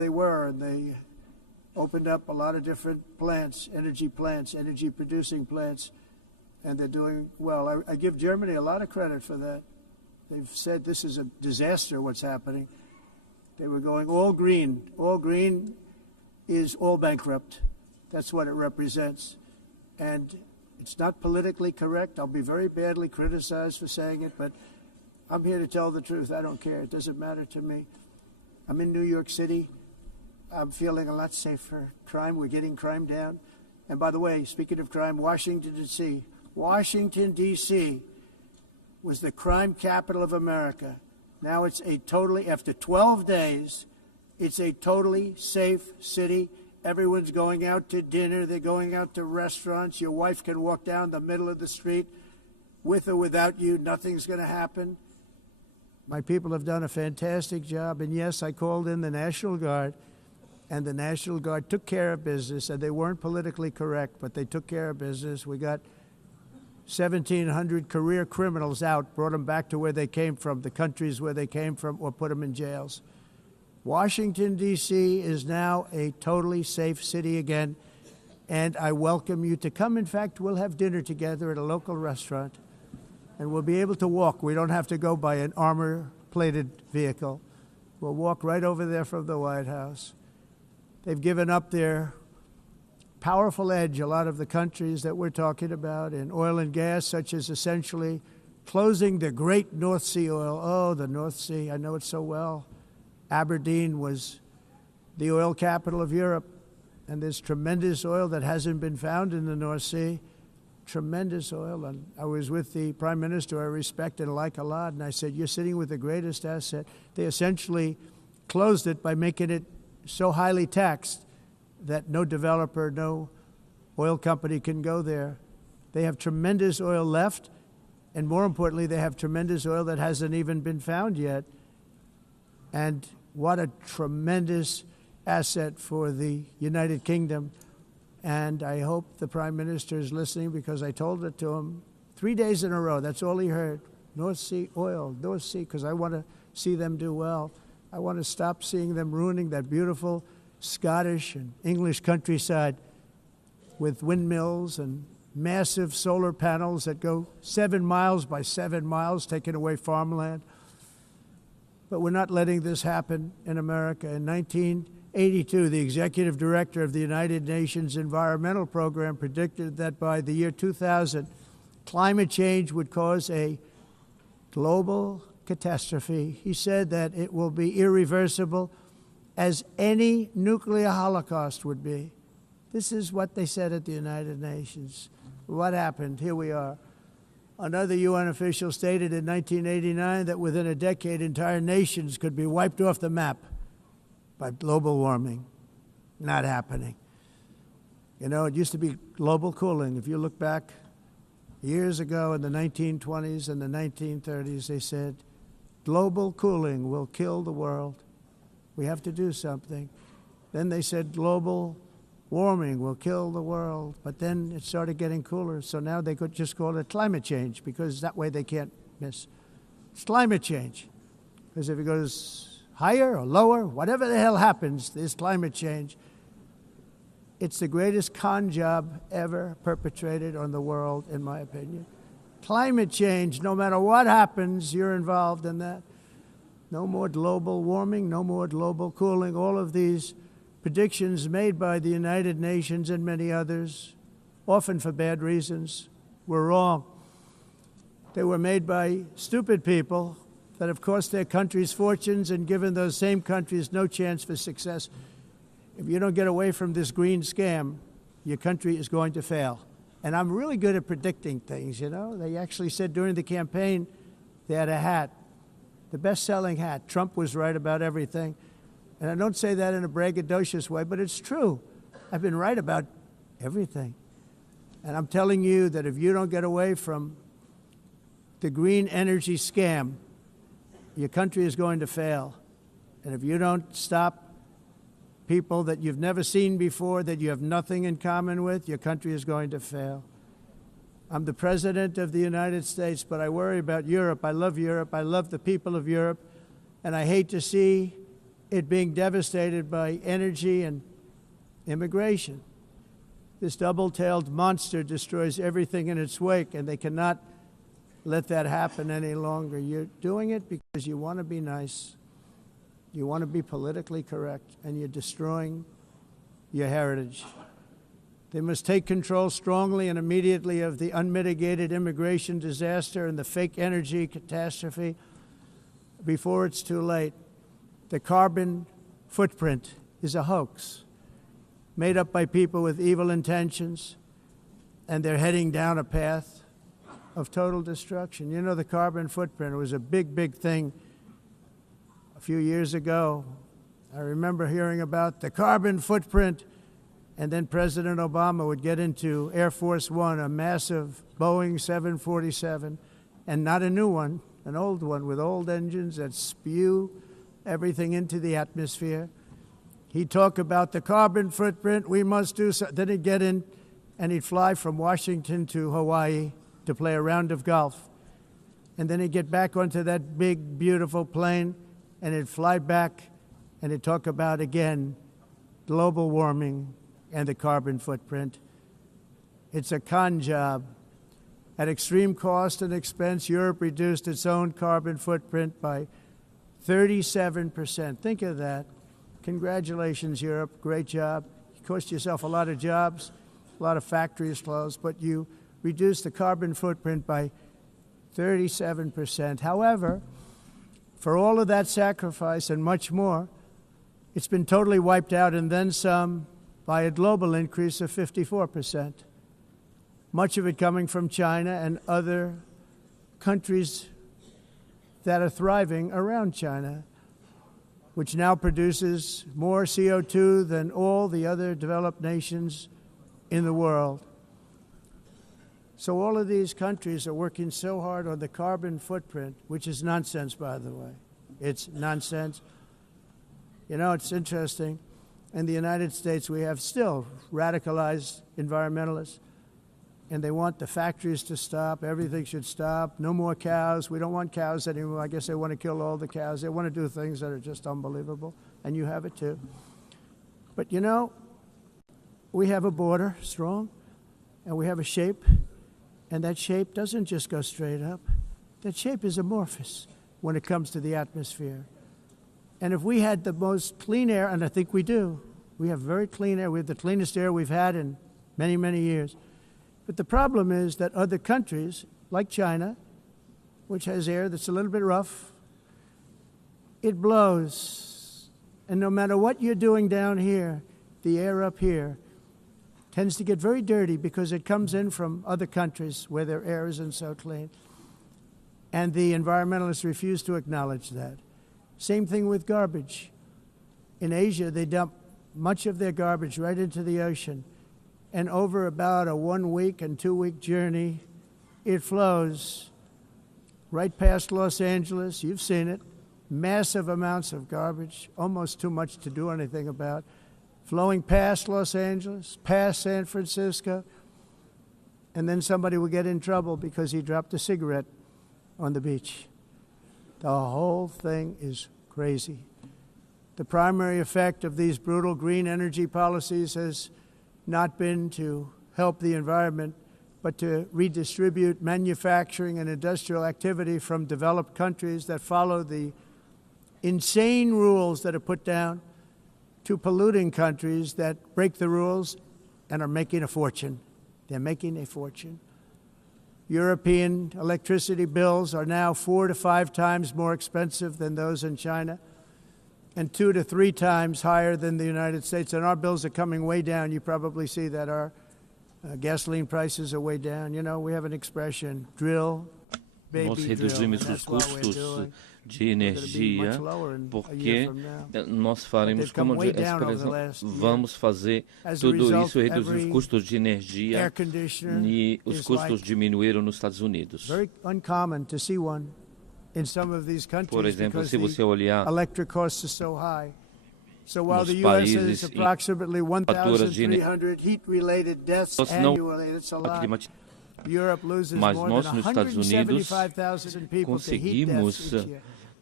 they were, and they opened up a lot of different plants, energy producing plants, and they're doing well. I give Germany a lot of credit for that. They've said this is a disaster, what's happening. They were going all green. All green is all bankrupt. That's what it represents. And it's not politically correct. I'll be very badly criticized for saying it, but I'm here to tell the truth. I don't care. It doesn't matter to me. I'm in New York City. I'm feeling a lot safer. Crime, we're getting crime down. And by the way, speaking of crime, Washington, D.C. Washington, D.C. was the crime capital of America. Now it's after 12 days, it's a totally safe city. Everyone's going out to dinner. They're going out to restaurants. Your wife can walk down the middle of the street with or without you. Nothing's going to happen. My people have done a fantastic job. And yes, I called in the National Guard, and the National Guard took care of business. And they weren't politically correct, but they took care of business. We got 1,700 career criminals out, brought them back to where they came from, the countries where they came from, or put them in jails. Washington, D.C. is now a totally safe city again, and I welcome you to come. In fact, we'll have dinner together at a local restaurant, and we'll be able to walk. We don't have to go by an armor-plated vehicle. We'll walk right over there from the White House. They've given up their powerful edge, a lot of the countries that we're talking about, in oil and gas, such as essentially closing the great North Sea oil. Oh, the North Sea, I know it so well. Aberdeen was the oil capital of Europe, and there's tremendous oil that hasn't been found in the North Sea. Tremendous oil. And I was with the Prime Minister I respect and like a lot, and I said, you're sitting with the greatest asset. They essentially closed it by making it so highly taxed that no developer, no oil company can go there. They have tremendous oil left, and more importantly, they have tremendous oil that hasn't even been found yet. And what a tremendous asset for the United Kingdom. And I hope the Prime Minister is listening, because I told it to him 3 days in a row. That's all he heard. North Sea oil, North Sea, because I want to see them do well. I want to stop seeing them ruining that beautiful Scottish and English countryside with windmills and massive solar panels that go 7 miles by 7 miles, taking away farmland. But we're not letting this happen in America. In 1982, the executive director of the United Nations Environmental Program predicted that by the year 2000, climate change would cause a global catastrophe. He said that it will be irreversible, as any nuclear holocaust would be. This is what they said at the United Nations. What happened? Here we are. Another UN official stated in 1989 that within a decade, entire nations could be wiped off the map by global warming. Not happening. You know, it used to be global cooling. If you look back years ago in the 1920s and the 1930s, they said, global cooling will kill the world. We have to do something. Then they said global warming will kill the world. But then it started getting cooler. So now they could just call it climate change, because that way they can't miss. It's climate change. Because if it goes higher or lower, whatever the hell happens, there's climate change. It's the greatest con job ever perpetrated on the world, in my opinion. Climate change, no matter what happens, you're involved in that. No more global warming, no more global cooling. All of these predictions made by the United Nations and many others, often for bad reasons, were wrong. They were made by stupid people that have cost their countries fortunes and given those same countries no chance for success. If you don't get away from this green scam, your country is going to fail. And I'm really good at predicting things, you know. They actually said during the campaign they had a hat, the best-selling hat. Trump was right about everything. And I don't say that in a braggadocious way, but it's true. I've been right about everything. And I'm telling you that if you don't get away from the green energy scam, your country is going to fail. And if you don't stop people that you've never seen before, that you have nothing in common with, your country is going to fail. I'm the President of the United States, but I worry about Europe. I love Europe. I love the people of Europe. And I hate to see it being devastated by energy and immigration. This double-tailed monster destroys everything in its wake, and they cannot let that happen any longer. You're doing it because you want to be nice, you want to be politically correct, and you're destroying your heritage. They must take control strongly and immediately of the unmitigated immigration disaster and the fake energy catastrophe before it's too late. The carbon footprint is a hoax made up by people with evil intentions, and they're heading down a path of total destruction. You know, the carbon footprint, it was a big, big thing a few years ago. I remember hearing about the carbon footprint, and then President Obama would get into Air Force One, a massive Boeing 747, and not a new one, an old one with old engines that spew everything into the atmosphere. He'd talk about the carbon footprint, we must do so. Then he'd get in and he'd fly from Washington to Hawaii to play a round of golf. And then he'd get back onto that big, beautiful plane and he'd fly back and he'd talk about, again, global warming and the carbon footprint. It's a con job. At extreme cost and expense, Europe reduced its own carbon footprint by 37%. Think of that. Congratulations, Europe. Great job. You cost yourself a lot of jobs, a lot of factories closed, but you reduced the carbon footprint by 37%. However, for all of that sacrifice and much more, it's been totally wiped out and then some by a global increase of 54%. Much of it coming from China and other countries that are thriving around China, which now produces more CO2 than all the other developed nations in the world. So all of these countries are working so hard on the carbon footprint, which is nonsense, by the way. It's nonsense. You know, it's interesting. In the United States, we have still radicalized environmentalists, and they want the factories to stop. Everything should stop. No more cows. We don't want cows anymore. I guess they want to kill all the cows. They want to do things that are just unbelievable, and you have it too. But you know, we have a border, strong, and we have a shape, and that shape doesn't just go straight up. That shape is amorphous when it comes to the atmosphere. And if we had the most clean air, and I think we do, we have very clean air. We have the cleanest air we've had in many, many years. But the problem is that other countries, like China, which has air that's a little bit rough, it blows. And no matter what you're doing down here, the air up here tends to get very dirty because it comes in from other countries where their air isn't so clean. And the environmentalists refuse to acknowledge that. Same thing with garbage. In Asia, they dump much of their garbage right into the ocean. And over about a 1 week and 2 week journey, it flows right past Los Angeles. You've seen it. Massive amounts of garbage, almost too much to do anything about, flowing past Los Angeles, past San Francisco, and then somebody will get in trouble because he dropped a cigarette on the beach. The whole thing is crazy. The primary effect of these brutal green energy policies has not been to help the environment, but to redistribute manufacturing and industrial activity from developed countries that follow the insane rules that are put down to polluting countries that break the rules and are making a fortune. They're making a fortune. European electricity bills are now 4 to 5 times more expensive than those in China, and 2 to 3 times higher than the United States. And our bills are coming way down. You probably see that our gasoline prices are way down. You know, we have an expression, drill, baby, Nós drill. reduzimos os custos de energia porque nós faremos como vamos fazer tudo isso, reduzir os custos de energia, e os custos diminuíram nos Estados Unidos. Very uncommon to see one in some of these countries. Por exemplo, se você olhar electric costs are so high. So while nos the US has países approximately 1,300 heat-related deaths annually, that's a lot. Europe loses Mas more nós than nos Estados Unidos 175,000 people to heat deaths each year.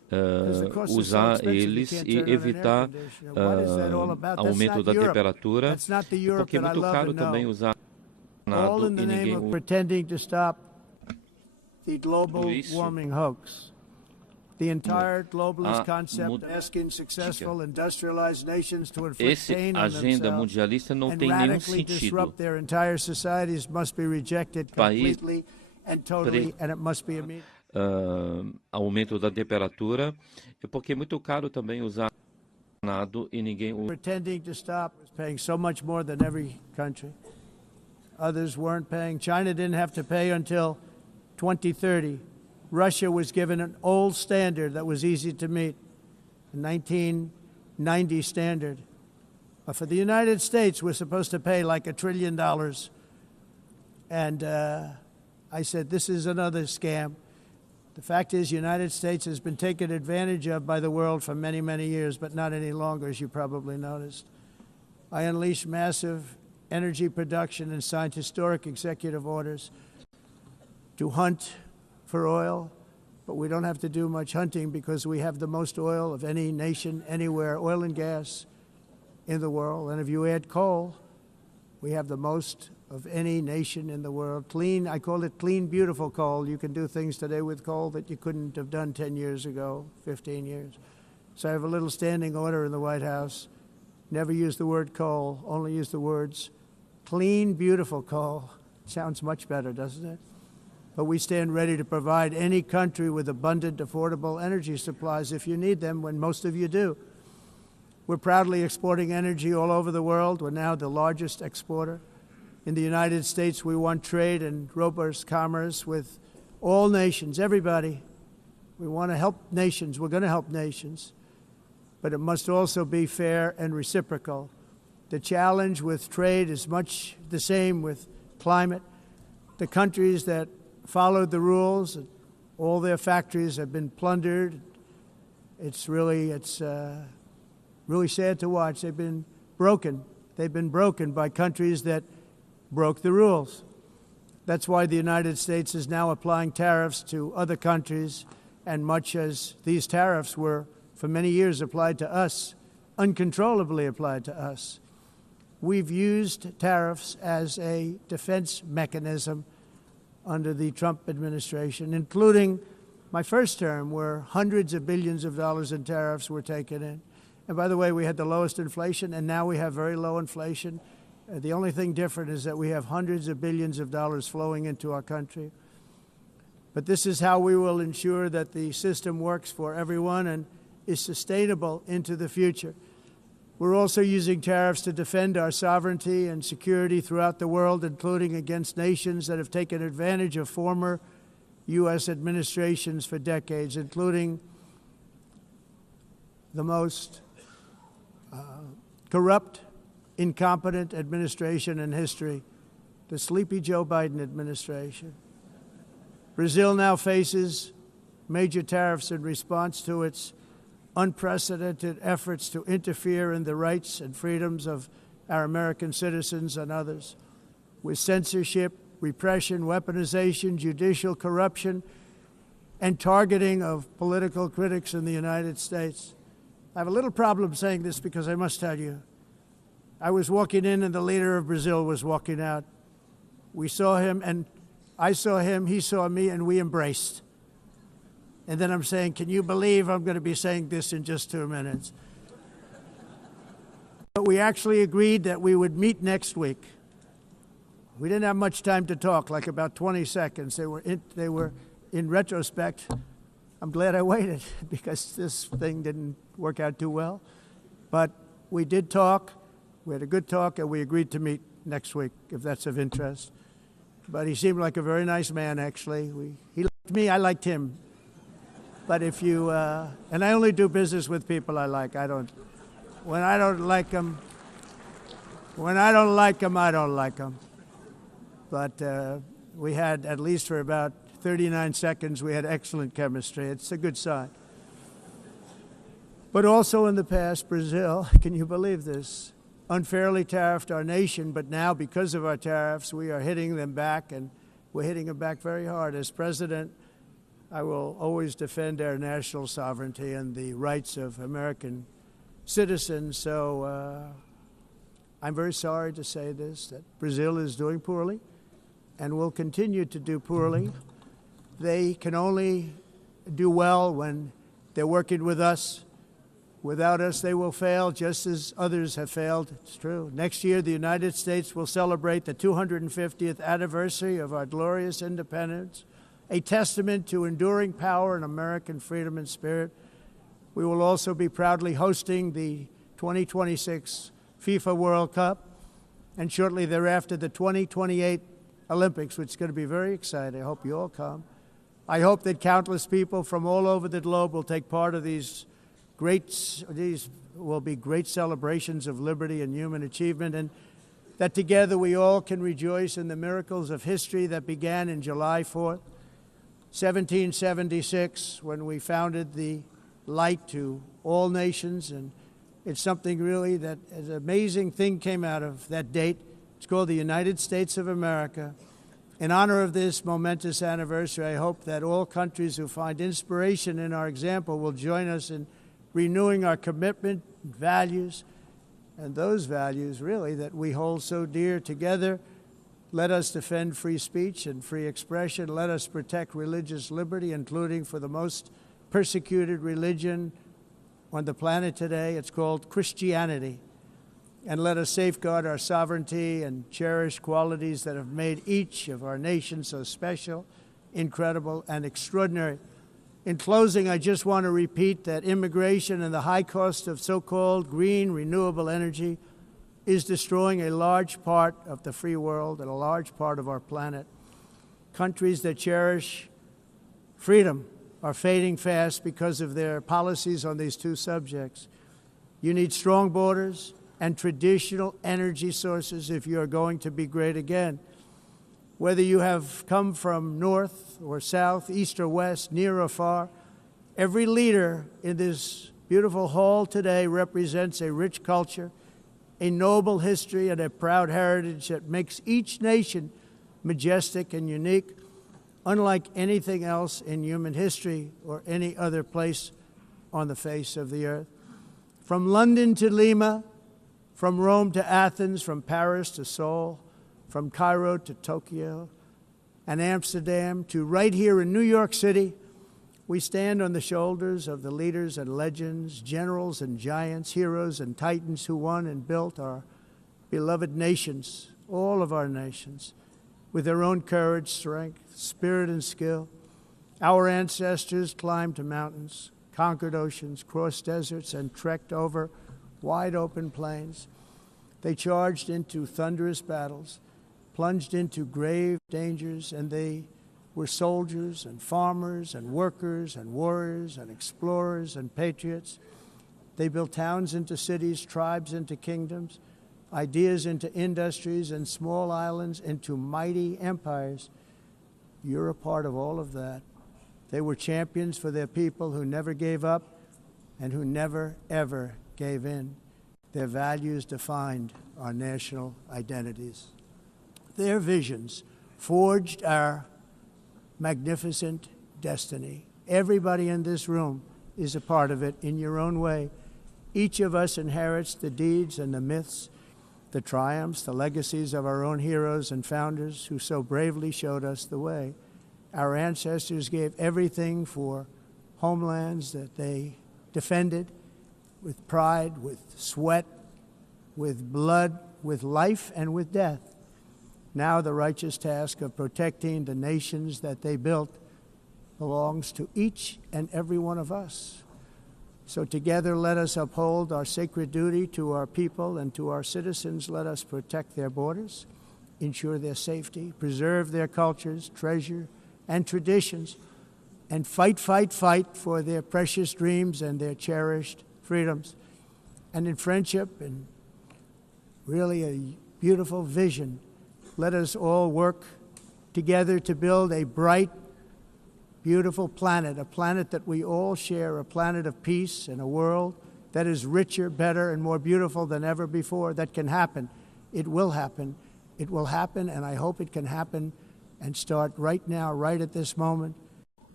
usar eles e evitar aumento da temperatura, porque é muito caro também usar all in the name of pretending to stop the global warming hoax. The entire globalist concept asking successful industrialized nations to inflict pain on themselves and radically disrupt their entire societies must be rejected completely and totally, and it must be immediate. Aumento da temperatura, porque é muito caro também usar nado e ninguém pretending to stop is paying so much more than every country. Others weren't paying. China didn't have to pay until 2030. Russia was given an old standard that was easy to meet, a 1990 standard. But for the United States, we're supposed to pay like $1 trillion. And I said, this is another scam. The fact is, the United States has been taken advantage of by the world for many, many years, but not any longer, as you probably noticed. I unleashed massive energy production and signed historic executive orders to hunt for oil, but we don't have to do much hunting because we have the most oil of any nation anywhere, oil and gas in the world. And if you add coal, we have the most of any nation in the world. Clean, I call it clean, beautiful coal. You can do things today with coal that you couldn't have done 10 years ago, 15 years. So I have a little standing order in the White House. Never use the word coal, only use the words clean, beautiful coal. Sounds much better, doesn't it? But we stand ready to provide any country with abundant, affordable energy supplies if you need them, when most of you do. We're proudly exporting energy all over the world. We're now the largest exporter. In the United States, we want trade and robust commerce with all nations, everybody. We want to help nations. We're going to help nations. But it must also be fair and reciprocal. The challenge with trade is much the same with climate. The countries that followed the rules, all their factories have been plundered. It's really sad to watch. They've been broken. They've been broken by countries that broke the rules. That's why the United States is now applying tariffs to other countries, and much as these tariffs were for many years applied to us, uncontrollably applied to us. We've used tariffs as a defense mechanism under the Trump administration, including my first term, where hundreds of billions of dollars in tariffs were taken in. And by the way, we had the lowest inflation, and now we have very low inflation. The only thing different is that we have hundreds of billions of dollars flowing into our country. But this is how we will ensure that the system works for everyone and is sustainable into the future. We're also using tariffs to defend our sovereignty and security throughout the world, including against nations that have taken advantage of former U.S. administrations for decades, including the most corrupt, incompetent administration in history, the sleepy Joe Biden administration. Brazil now faces major tariffs in response to its unprecedented efforts to interfere in the rights and freedoms of our American citizens and others, with censorship, repression, weaponization, judicial corruption, and targeting of political critics in the United States. I have a little problem saying this because I must tell you, I was walking in and the leader of Brazil was walking out. We saw him and I saw him, he saw me, and we embraced. And then I'm saying, can you believe I'm going to be saying this in just 2 minutes? But we actually agreed that we would meet next week. We didn't have much time to talk, like about 20 seconds. They were in retrospect, I'm glad I waited because this thing didn't work out too well. But we did talk. We had a good talk, and we agreed to meet next week, if that's of interest. But he seemed like a very nice man, actually. He liked me, I liked him. But if you, and I only do business with people I like. When I don't like them, I don't like them. But we had, at least for about 39 seconds, we had excellent chemistry. It's a good sign. But also in the past, Brazil, can you believe this, unfairly tariffed our nation, but now because of our tariffs, we are hitting them back, and we're hitting them back very hard. As President I will always defend our national sovereignty and the rights of American citizens. So I'm very sorry to say this, that Brazil is doing poorly and will continue to do poorly. They can only do well when they're working with us. Without us, they will fail, just as others have failed. It's true. Next year, the United States will celebrate the 250th anniversary of our glorious independence, a testament to enduring power and American freedom and spirit. We will also be proudly hosting the 2026 FIFA World Cup, and shortly thereafter, the 2028 Olympics, which is going to be very exciting. I hope you all come. I hope that countless people from all over the globe will take part of these will be great celebrations of liberty and human achievement, and that together we all can rejoice in the miracles of history that began in July 4th, 1776, when we founded the light to all nations. And it's something really that an amazing thing came out of that date. It's called the United States of America. In honor of this momentous anniversary, I hope that all countries who find inspiration in our example will join us in renewing our commitment, values, and those values, really, that we hold so dear. Together, let us defend free speech and free expression. Let us protect religious liberty, including for the most persecuted religion on the planet today. It's called Christianity. And let us safeguard our sovereignty and cherish qualities that have made each of our nations so special, incredible, and extraordinary. In closing, I just want to repeat that immigration and the high cost of so-called green renewable energy is destroying a large part of the free world and a large part of our planet. Countries that cherish freedom are fading fast because of their policies on these two subjects. You need strong borders and traditional energy sources if you are going to be great again. Whether you have come from north or south, east or west, near or far, every leader in this beautiful hall today represents a rich culture, a noble history, and a proud heritage that makes each nation majestic and unique, unlike anything else in human history or any other place on the face of the earth. From London to Lima, from Rome to Athens, from Paris to Seoul, from Cairo to Tokyo and Amsterdam to right here in New York City, we stand on the shoulders of the leaders and legends, generals and giants, heroes and titans who won and built our beloved nations, all of our nations, with their own courage, strength, spirit, and skill. Our ancestors climbed mountains, conquered oceans, crossed deserts, and trekked over wide open plains. They charged into thunderous battles, plunged into grave dangers, and they were soldiers and farmers and workers and warriors and explorers and patriots. They built towns into cities, tribes into kingdoms, ideas into industries, and small islands into mighty empires. You're a part of all of that. They were champions for their people who never gave up and who never, ever gave in. Their values defined our national identities. Their visions forged our magnificent destiny. Everybody in this room is a part of it in your own way. Each of us inherits the deeds and the myths, the triumphs, the legacies of our own heroes and founders who so bravely showed us the way. Our ancestors gave everything for homelands that they defended with pride, with sweat, with blood, with life, and with death. Now the righteous task of protecting the nations that they built belongs to each and every one of us. So together let us uphold our sacred duty to our people and to our citizens. Let us protect their borders, ensure their safety, preserve their cultures, treasure, and traditions, and fight, fight, fight for their precious dreams and their cherished freedoms. And in friendship and really a beautiful vision, let us all work together to build a bright, beautiful planet, a planet that we all share, a planet of peace and a world that is richer, better, and more beautiful than ever before. That can happen. It will happen. It will happen, and I hope it can happen and start right now, right at this moment.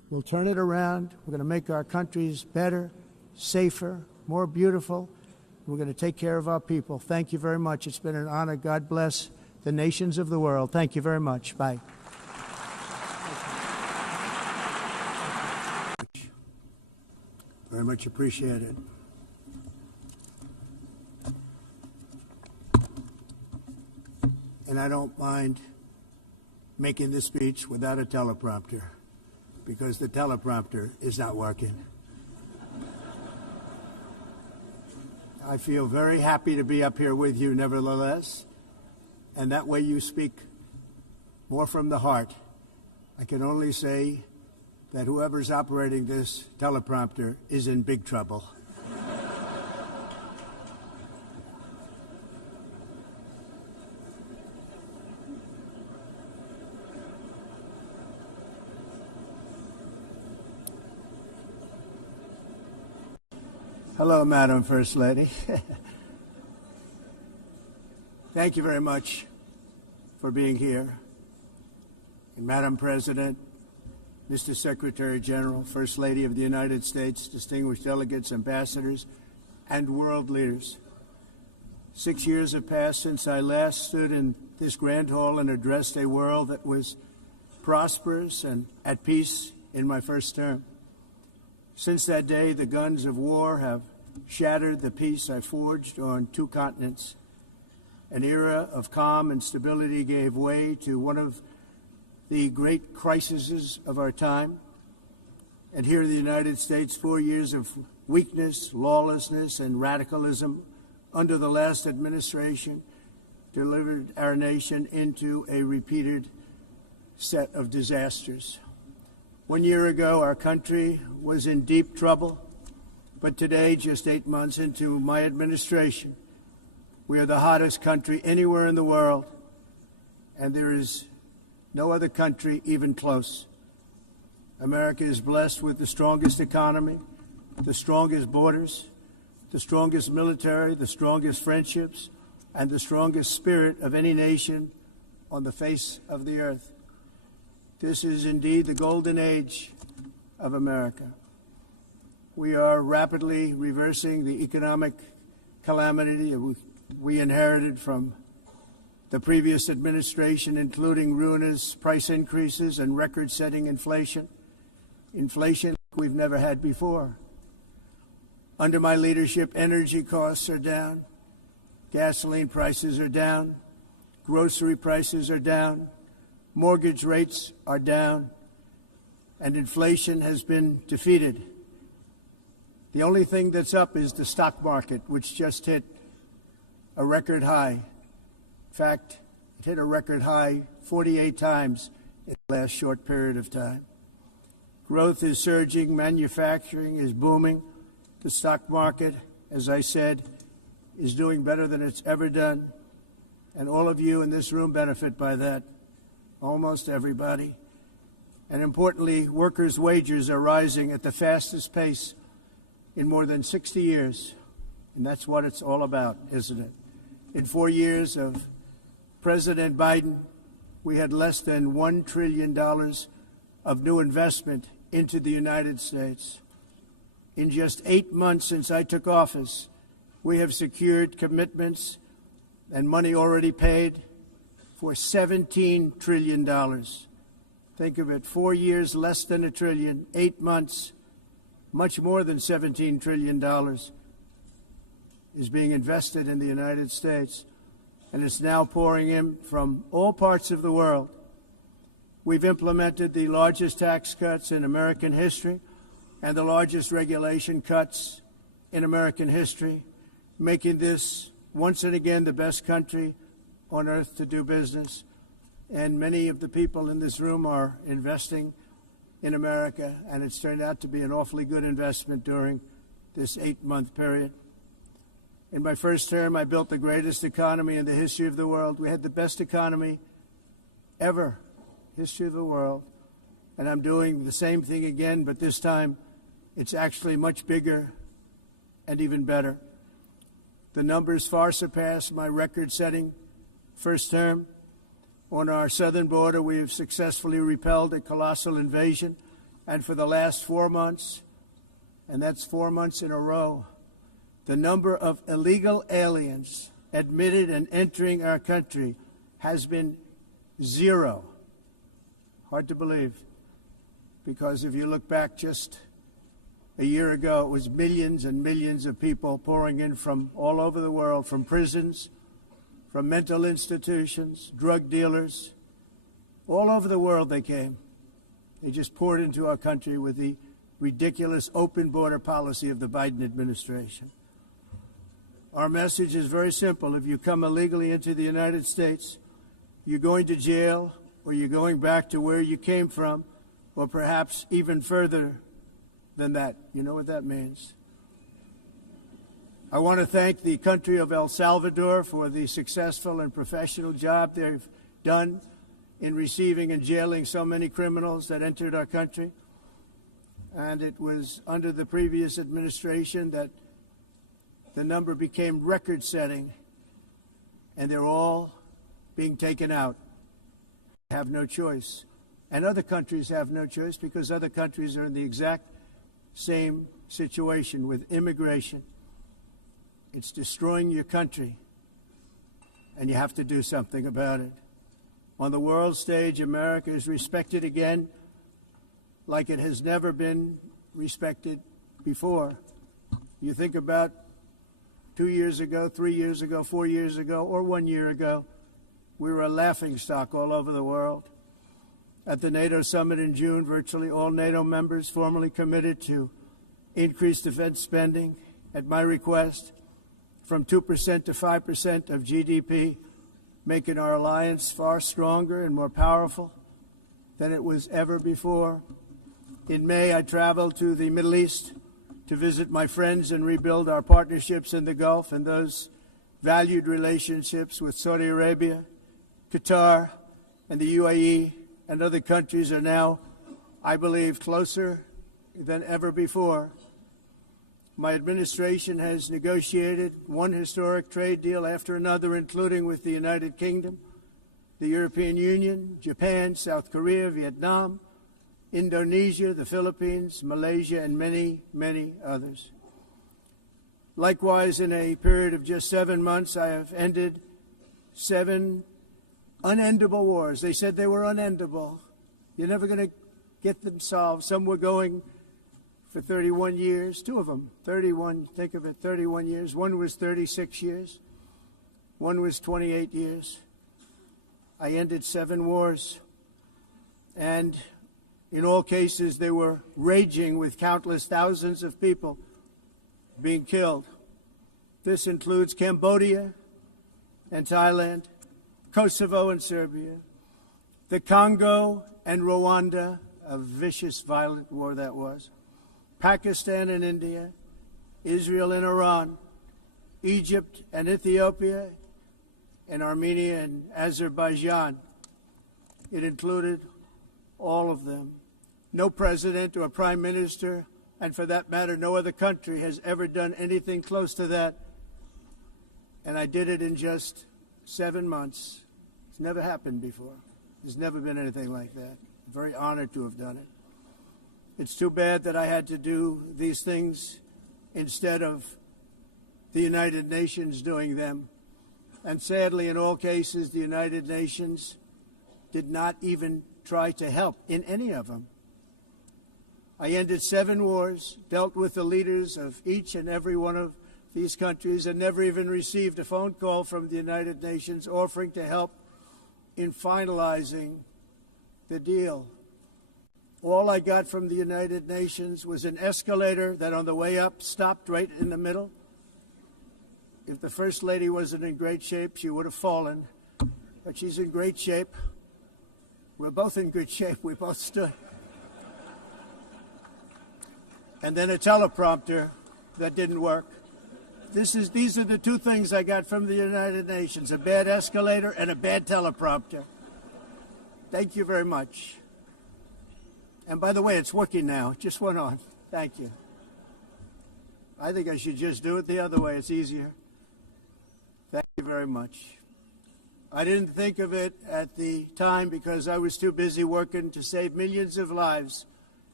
We'll turn it around. We're going to make our countries better, safer, more beautiful. We're going to take care of our people. Thank you very much. It's been an honor. God bless the nations of the world. Thank you very much. Bye. Very much appreciated. And I don't mind making this speech without a teleprompter, because the teleprompter is not working. I feel very happy to be up here with you nevertheless, and that way you speak more from the heart. I can only say that whoever's operating this teleprompter is in big trouble. Hello, Madam First Lady. Thank you very much for being here. And Madam President, Mr. Secretary General, First Lady of the United States, distinguished delegates, ambassadors, and world leaders. 6 years have passed since I last stood in this grand hall and addressed a world that was prosperous and at peace in my first term. Since that day, the guns of war have shattered the peace I forged on 2 continents. An era of calm and stability gave way to one of the great crises of our time. And here in the United States, 4 years of weakness, lawlessness, and radicalism under the last administration delivered our nation into a repeated set of disasters. 1 year ago, our country was in deep trouble, but today, just 8 months into my administration, we are the hottest country anywhere in the world, and there is no other country even close. America is blessed with the strongest economy, the strongest borders, the strongest military, the strongest friendships, and the strongest spirit of any nation on the face of the earth. This is indeed the golden age of America. We are rapidly reversing the economic calamity we inherited from the previous administration, including ruinous price increases and record-setting inflation we've never had before. Under my leadership, energy costs are down, gasoline prices are down, grocery prices are down, mortgage rates are down, and inflation has been defeated. The only thing that's up is the stock market, which just hit a record high. In fact, it hit a record high 48 times in the last short period of time. Growth is surging, manufacturing is booming. The stock market, as I said, is doing better than it's ever done. And all of you in this room benefit by that, almost everybody. And importantly, workers' wages are rising at the fastest pace in more than 60 years. And that's what it's all about, isn't it? In 4 years of President Biden, we had less than $1 trillion of new investment into the United States. In just 8 months since I took office, we have secured commitments and money already paid for $17 trillion. Think of it, 4 years, less than $1 trillion, 8 months, much more than $17 trillion is being invested in the United States, and it's now pouring in from all parts of the world. We've implemented the largest tax cuts in American history and the largest regulation cuts in American history, making this once and again the best country on earth to do business. And many of the people in this room are investing in America, and it's turned out to be an awfully good investment during this 8-month period. In my first term, I built the greatest economy in the history of the world. We had the best economy ever, history of the world. And I'm doing the same thing again, but this time it's actually much bigger and even better. The numbers far surpass my record-setting first term. On our southern border, we have successfully repelled a colossal invasion And for the last 4 months, and that's 4 months in a row, the number of illegal aliens admitted and entering our country has been 0. Hard to believe, because if you look back just a year ago, it was millions and millions of people pouring in from all over the world, from prisons, from mental institutions, drug dealers. All over the world they came. They just poured into our country with the ridiculous open border policy of the Biden administration. Our message is very simple. If you come illegally into the United States, you're going to jail, or you're going back to where you came from, or perhaps even further than that. You know what that means. I want to thank the country of El Salvador for the successful and professional job they've done in receiving and jailing so many criminals that entered our country. And it was under the previous administration that the number became record-setting, and they're all being taken out. They have no choice. And other countries have no choice, because other countries are in the exact same situation with immigration. It's destroying your country, and you have to do something about it. On the world stage, America is respected again like it has never been respected before. You think about 2 years ago, 3 years ago, 4 years ago, or 1 year ago, we were a laughingstock all over the world. At the NATO summit in June, virtually all NATO members formally committed to increase defense spending, at my request, from 2% to 5% of GDP, making our alliance far stronger and more powerful than it was ever before. In May, I traveled to the Middle East to visit my friends and rebuild our partnerships in the Gulf and those valued relationships with Saudi Arabia, Qatar, and the UAE, and other countries are now, I believe, closer than ever before. My administration has negotiated one historic trade deal after another, including with the United Kingdom, the European Union, Japan, South Korea, Vietnam, Indonesia, the Philippines, Malaysia, and many, many others. Likewise, in a period of just 7 months, I have ended 7 unendable wars. They said they were unendable. You're never going to get them solved. Some were going for 31 years, 2 of them, 31, think of it, 31 years. One was 36 years. One was 28 years. I ended 7 wars. And in all cases, they were raging with countless thousands of people being killed. This includes Cambodia and Thailand, Kosovo and Serbia, the Congo and Rwanda, a vicious, violent war that was, Pakistan and India, Israel and Iran, Egypt and Ethiopia, and Armenia and Azerbaijan. It included all of them. No president or prime minister, and for that matter, no other country has ever done anything close to that. And I did it in just 7 months. It's never happened before. There's never been anything like that. I'm very honored to have done it. It's too bad that I had to do these things instead of the United Nations doing them. And sadly, in all cases, the United Nations did not even try to help in any of them. I ended 7 wars, dealt with the leaders of each and every one of these countries, and never even received a phone call from the United Nations offering to help in finalizing the deal. All I got from the United Nations was an escalator that on the way up stopped right in the middle. If the First Lady wasn't in great shape, she would have fallen. But she's in great shape. We're both in good shape. We both stood. And then a teleprompter that didn't work. These are the 2 things I got from the United Nations, a bad escalator and a bad teleprompter. Thank you very much. And by the way, it's working now. It just went on. Thank you. I think I should just do it the other way. It's easier. Thank you very much. I didn't think of it at the time because I was too busy working to save millions of lives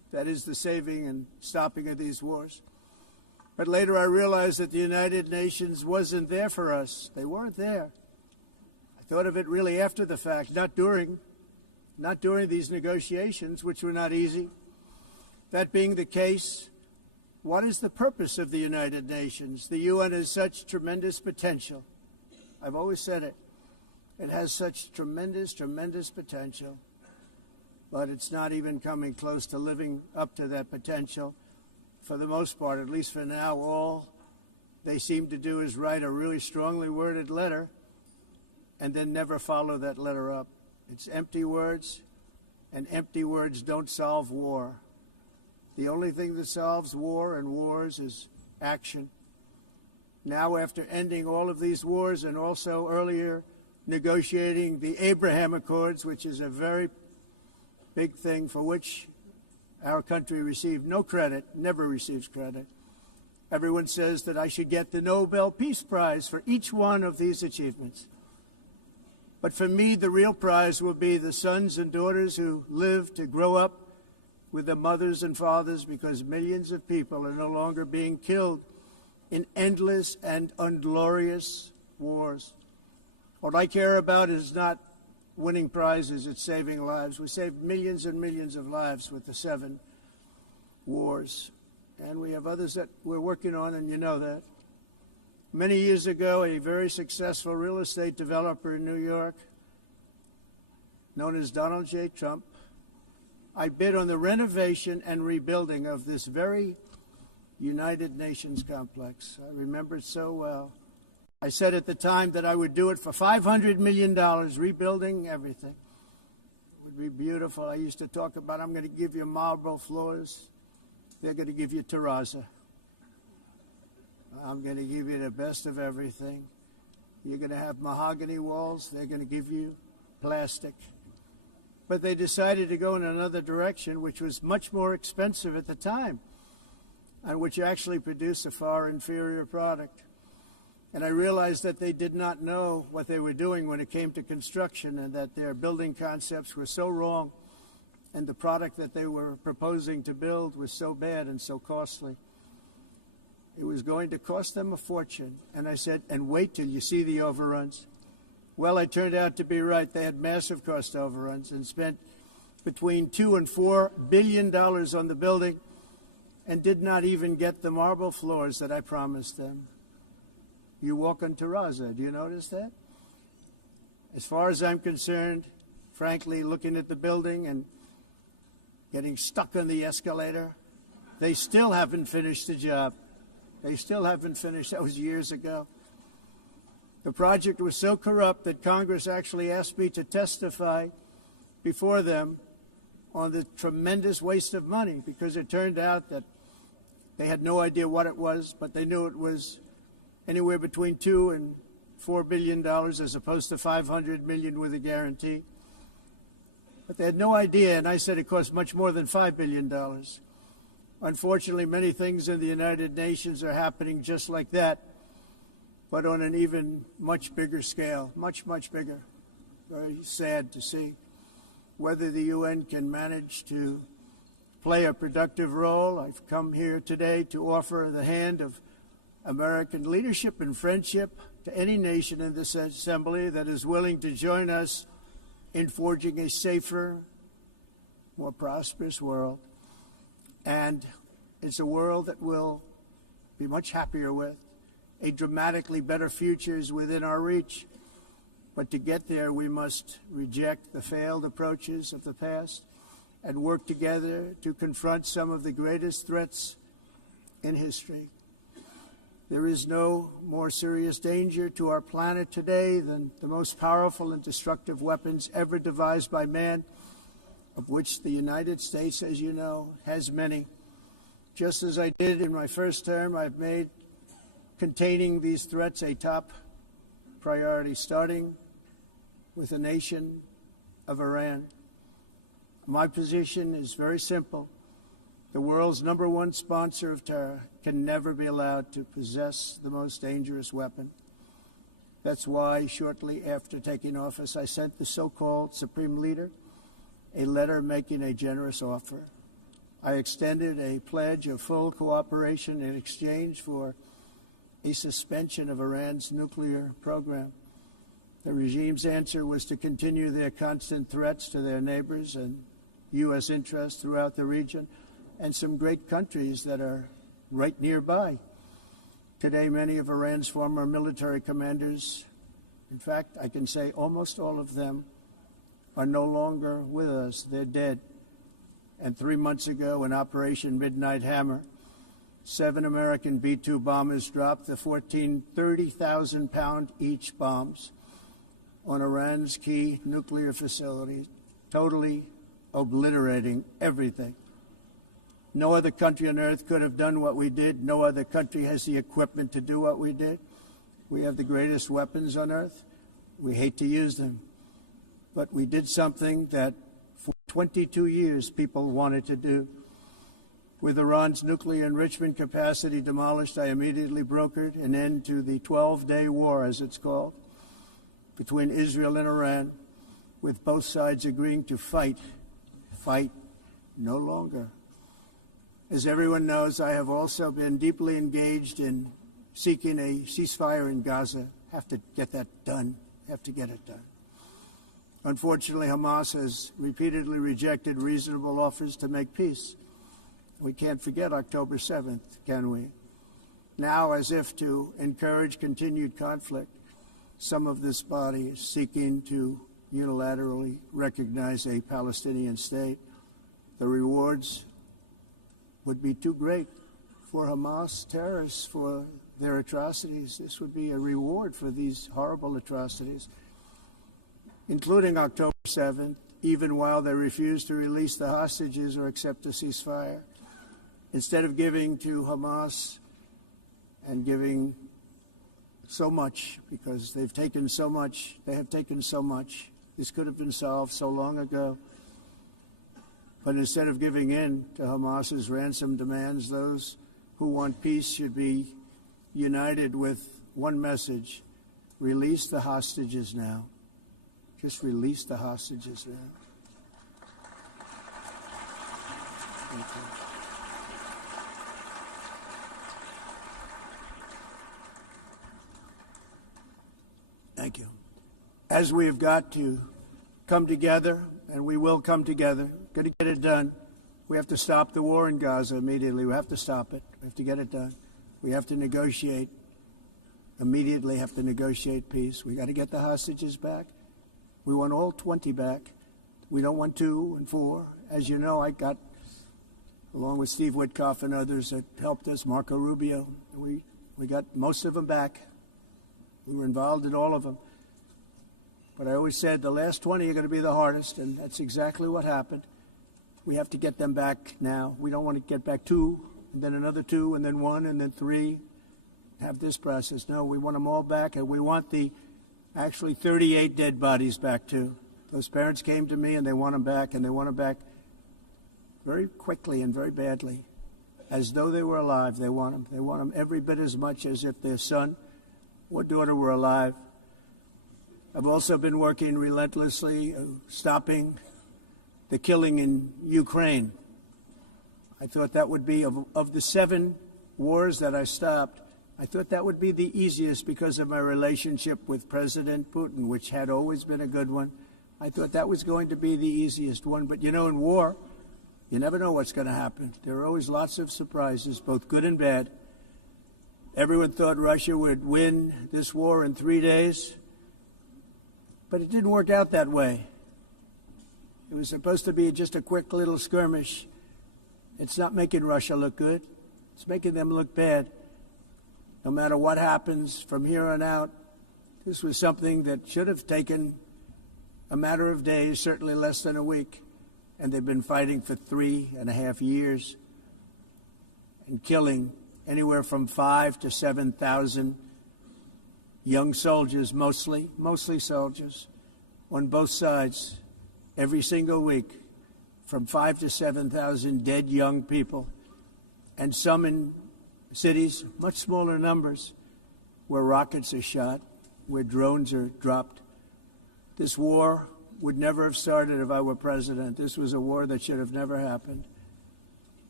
that is the saving and stopping of these wars. But later I realized that the United Nations wasn't there for us. They weren't there. I thought of it really after the fact, not during these negotiations, which were not easy. That being the case, what is the purpose of the United Nations? The UN has such tremendous potential. I've always said it. It has such tremendous, tremendous potential, but it's not even coming close to living up to that potential. For the most part, at least for now, all they seem to do is write a really strongly worded letter and then never follow that letter up. It's empty words, and empty words don't solve war. The only thing that solves war and wars is action. Now, after ending all of these wars and also earlier negotiating the Abraham Accords, which is a very big thing for which our country received no credit, never receives credit. Everyone says that I should get the Nobel Peace Prize for each one of these achievements. But for me, the real prize will be the sons and daughters who live to grow up with their mothers and fathers, because millions of people are no longer being killed in endless and unglorious wars. What I care about is not winning prizes, it's saving lives. We saved millions and millions of lives with the 7 wars. And we have others that we're working on, and you know that. Many years ago, a very successful real estate developer in New York, known as Donald J. Trump, I bid on the renovation and rebuilding of this very United Nations complex. I remember it so well. I said at the time that I would do it for $500 million, rebuilding everything. It would be beautiful. I used to talk about, I'm going to give you marble floors. They're going to give you terrazzo. I'm going to give you the best of everything. You're going to have mahogany walls. They're going to give you plastic. But they decided to go in another direction, which was much more expensive at the time, and which actually produced a far inferior product. And I realized that they did not know what they were doing when it came to construction, and that their building concepts were so wrong, and the product that they were proposing to build was so bad and so costly. It was going to cost them a fortune. And I said, and wait till you see the overruns. Well, I turned out to be right. They had massive cost overruns and spent between $2 and $4 billion on the building and did not even get the marble floors that I promised them. You walk on terrazzo. Do you notice that? As far as I'm concerned, frankly, looking at the building and getting stuck on the escalator, they still haven't finished the job. They still haven't finished. That was years ago. The project was so corrupt that Congress actually asked me to testify before them on the tremendous waste of money, because it turned out that they had no idea what it was, but they knew it was anywhere between $2 and $4 billion as opposed to $500 million with a guarantee. But they had no idea, and I said it cost much more than $5 billion. Unfortunately, many things in the United Nations are happening just like that, but on an even much bigger scale, much, much bigger. Very sad to see. Whether the UN can manage to play a productive role, I've come here today to offer the hand of American leadership and friendship to any nation in this assembly that is willing to join us in forging a safer, more prosperous world. And it's a world that we'll be much happier with. A dramatically better future is within our reach. But to get there, we must reject the failed approaches of the past and work together to confront some of the greatest threats in history. There is no more serious danger to our planet today than the most powerful and destructive weapons ever devised by man, of which the United States, as you know, has many. Just as I did in my first term, I've made containing these threats a top priority, starting with the nation of Iran. My position is very simple. The world's #1 sponsor of terror can never be allowed to possess the most dangerous weapon. That's why, shortly after taking office, I sent the so-called Supreme Leader a letter making a generous offer. I extended a pledge of full cooperation in exchange for a suspension of Iran's nuclear program. The regime's answer was to continue their constant threats to their neighbors and U.S. interests throughout the region and some great countries that are right nearby. Today, many of Iran's former military commanders, in fact, I can say almost all of them, are no longer with us. They're dead. And 3 months ago, in Operation Midnight Hammer, 7 American B-2 bombers dropped the 14 30,000-pound each bombs on Iran's key nuclear facilities, totally obliterating everything. No other country on earth could have done what we did. No other country has the equipment to do what we did. We have the greatest weapons on earth. We hate to use them. But we did something that for 22 years people wanted to do. With Iran's nuclear enrichment capacity demolished, I immediately brokered an end to the 12-day war, as it's called, between Israel and Iran, with both sides agreeing to fight no longer. As everyone knows, I have also been deeply engaged in seeking a ceasefire in Gaza. Have to get that done. Have to get it done. Unfortunately, Hamas has repeatedly rejected reasonable offers to make peace. We can't forget October 7th, can we? Now, as if to encourage continued conflict, some of this body is seeking to unilaterally recognize a Palestinian state. The rewards would be too great for Hamas terrorists for their atrocities. This would be a reward for these horrible atrocities, including October 7th, even while they refuse to release the hostages or accept a ceasefire. Instead of giving to Hamas and giving so much, because they've taken so much, they have taken so much. This could have been solved so long ago. But instead of giving in to Hamas's ransom demands, those who want peace should be united with one message: release the hostages now. Just release the hostages now. Thank you. Thank you. As we have got to come together, and we will come together, got to get it done. We have to stop the war in Gaza immediately. We have to stop it. We have to get it done. We have to negotiate, immediately have to negotiate peace. We got to get the hostages back. We want all 20 back. We don't want 2 and 4. As you know, I got, along with Steve Witkoff and others that helped us, Marco Rubio, we got most of them back. We were involved in all of them. But I always said the last 20 are going to be the hardest, and that's exactly what happened. We have to get them back now. We don't want to get back 2, and then another 2, and then 1, and then 3. Have this process. No, we want them all back, and we want the actually 38 dead bodies back too. Those parents came to me, and they want them back, and they want them back very quickly and very badly, as though they were alive. They want them. They want them every bit as much as if their son or daughter were alive. I've also been working relentlessly, stopping the killing in Ukraine. I thought that would be, of the 7 wars that I stopped, I thought that would be the easiest because of my relationship with President Putin, which had always been a good one. I thought that was going to be the easiest one. But, you know, in war, you never know what's going to happen. There are always lots of surprises, both good and bad. Everyone thought Russia would win this war in 3 days, but it didn't work out that way. It was supposed to be just a quick little skirmish. It's not making Russia look good. It's making them look bad. No matter what happens from here on out, this was something that should have taken a matter of days, certainly less than a week. And they've been fighting for 3.5 years and killing anywhere from 5,000 to 7,000 young soldiers, mostly soldiers, on both sides, every single week, from 5,000 to 7,000 dead young people, and some in cities, much smaller numbers, where rockets are shot, where drones are dropped. This war would never have started if I were president. This was a war that should have never happened.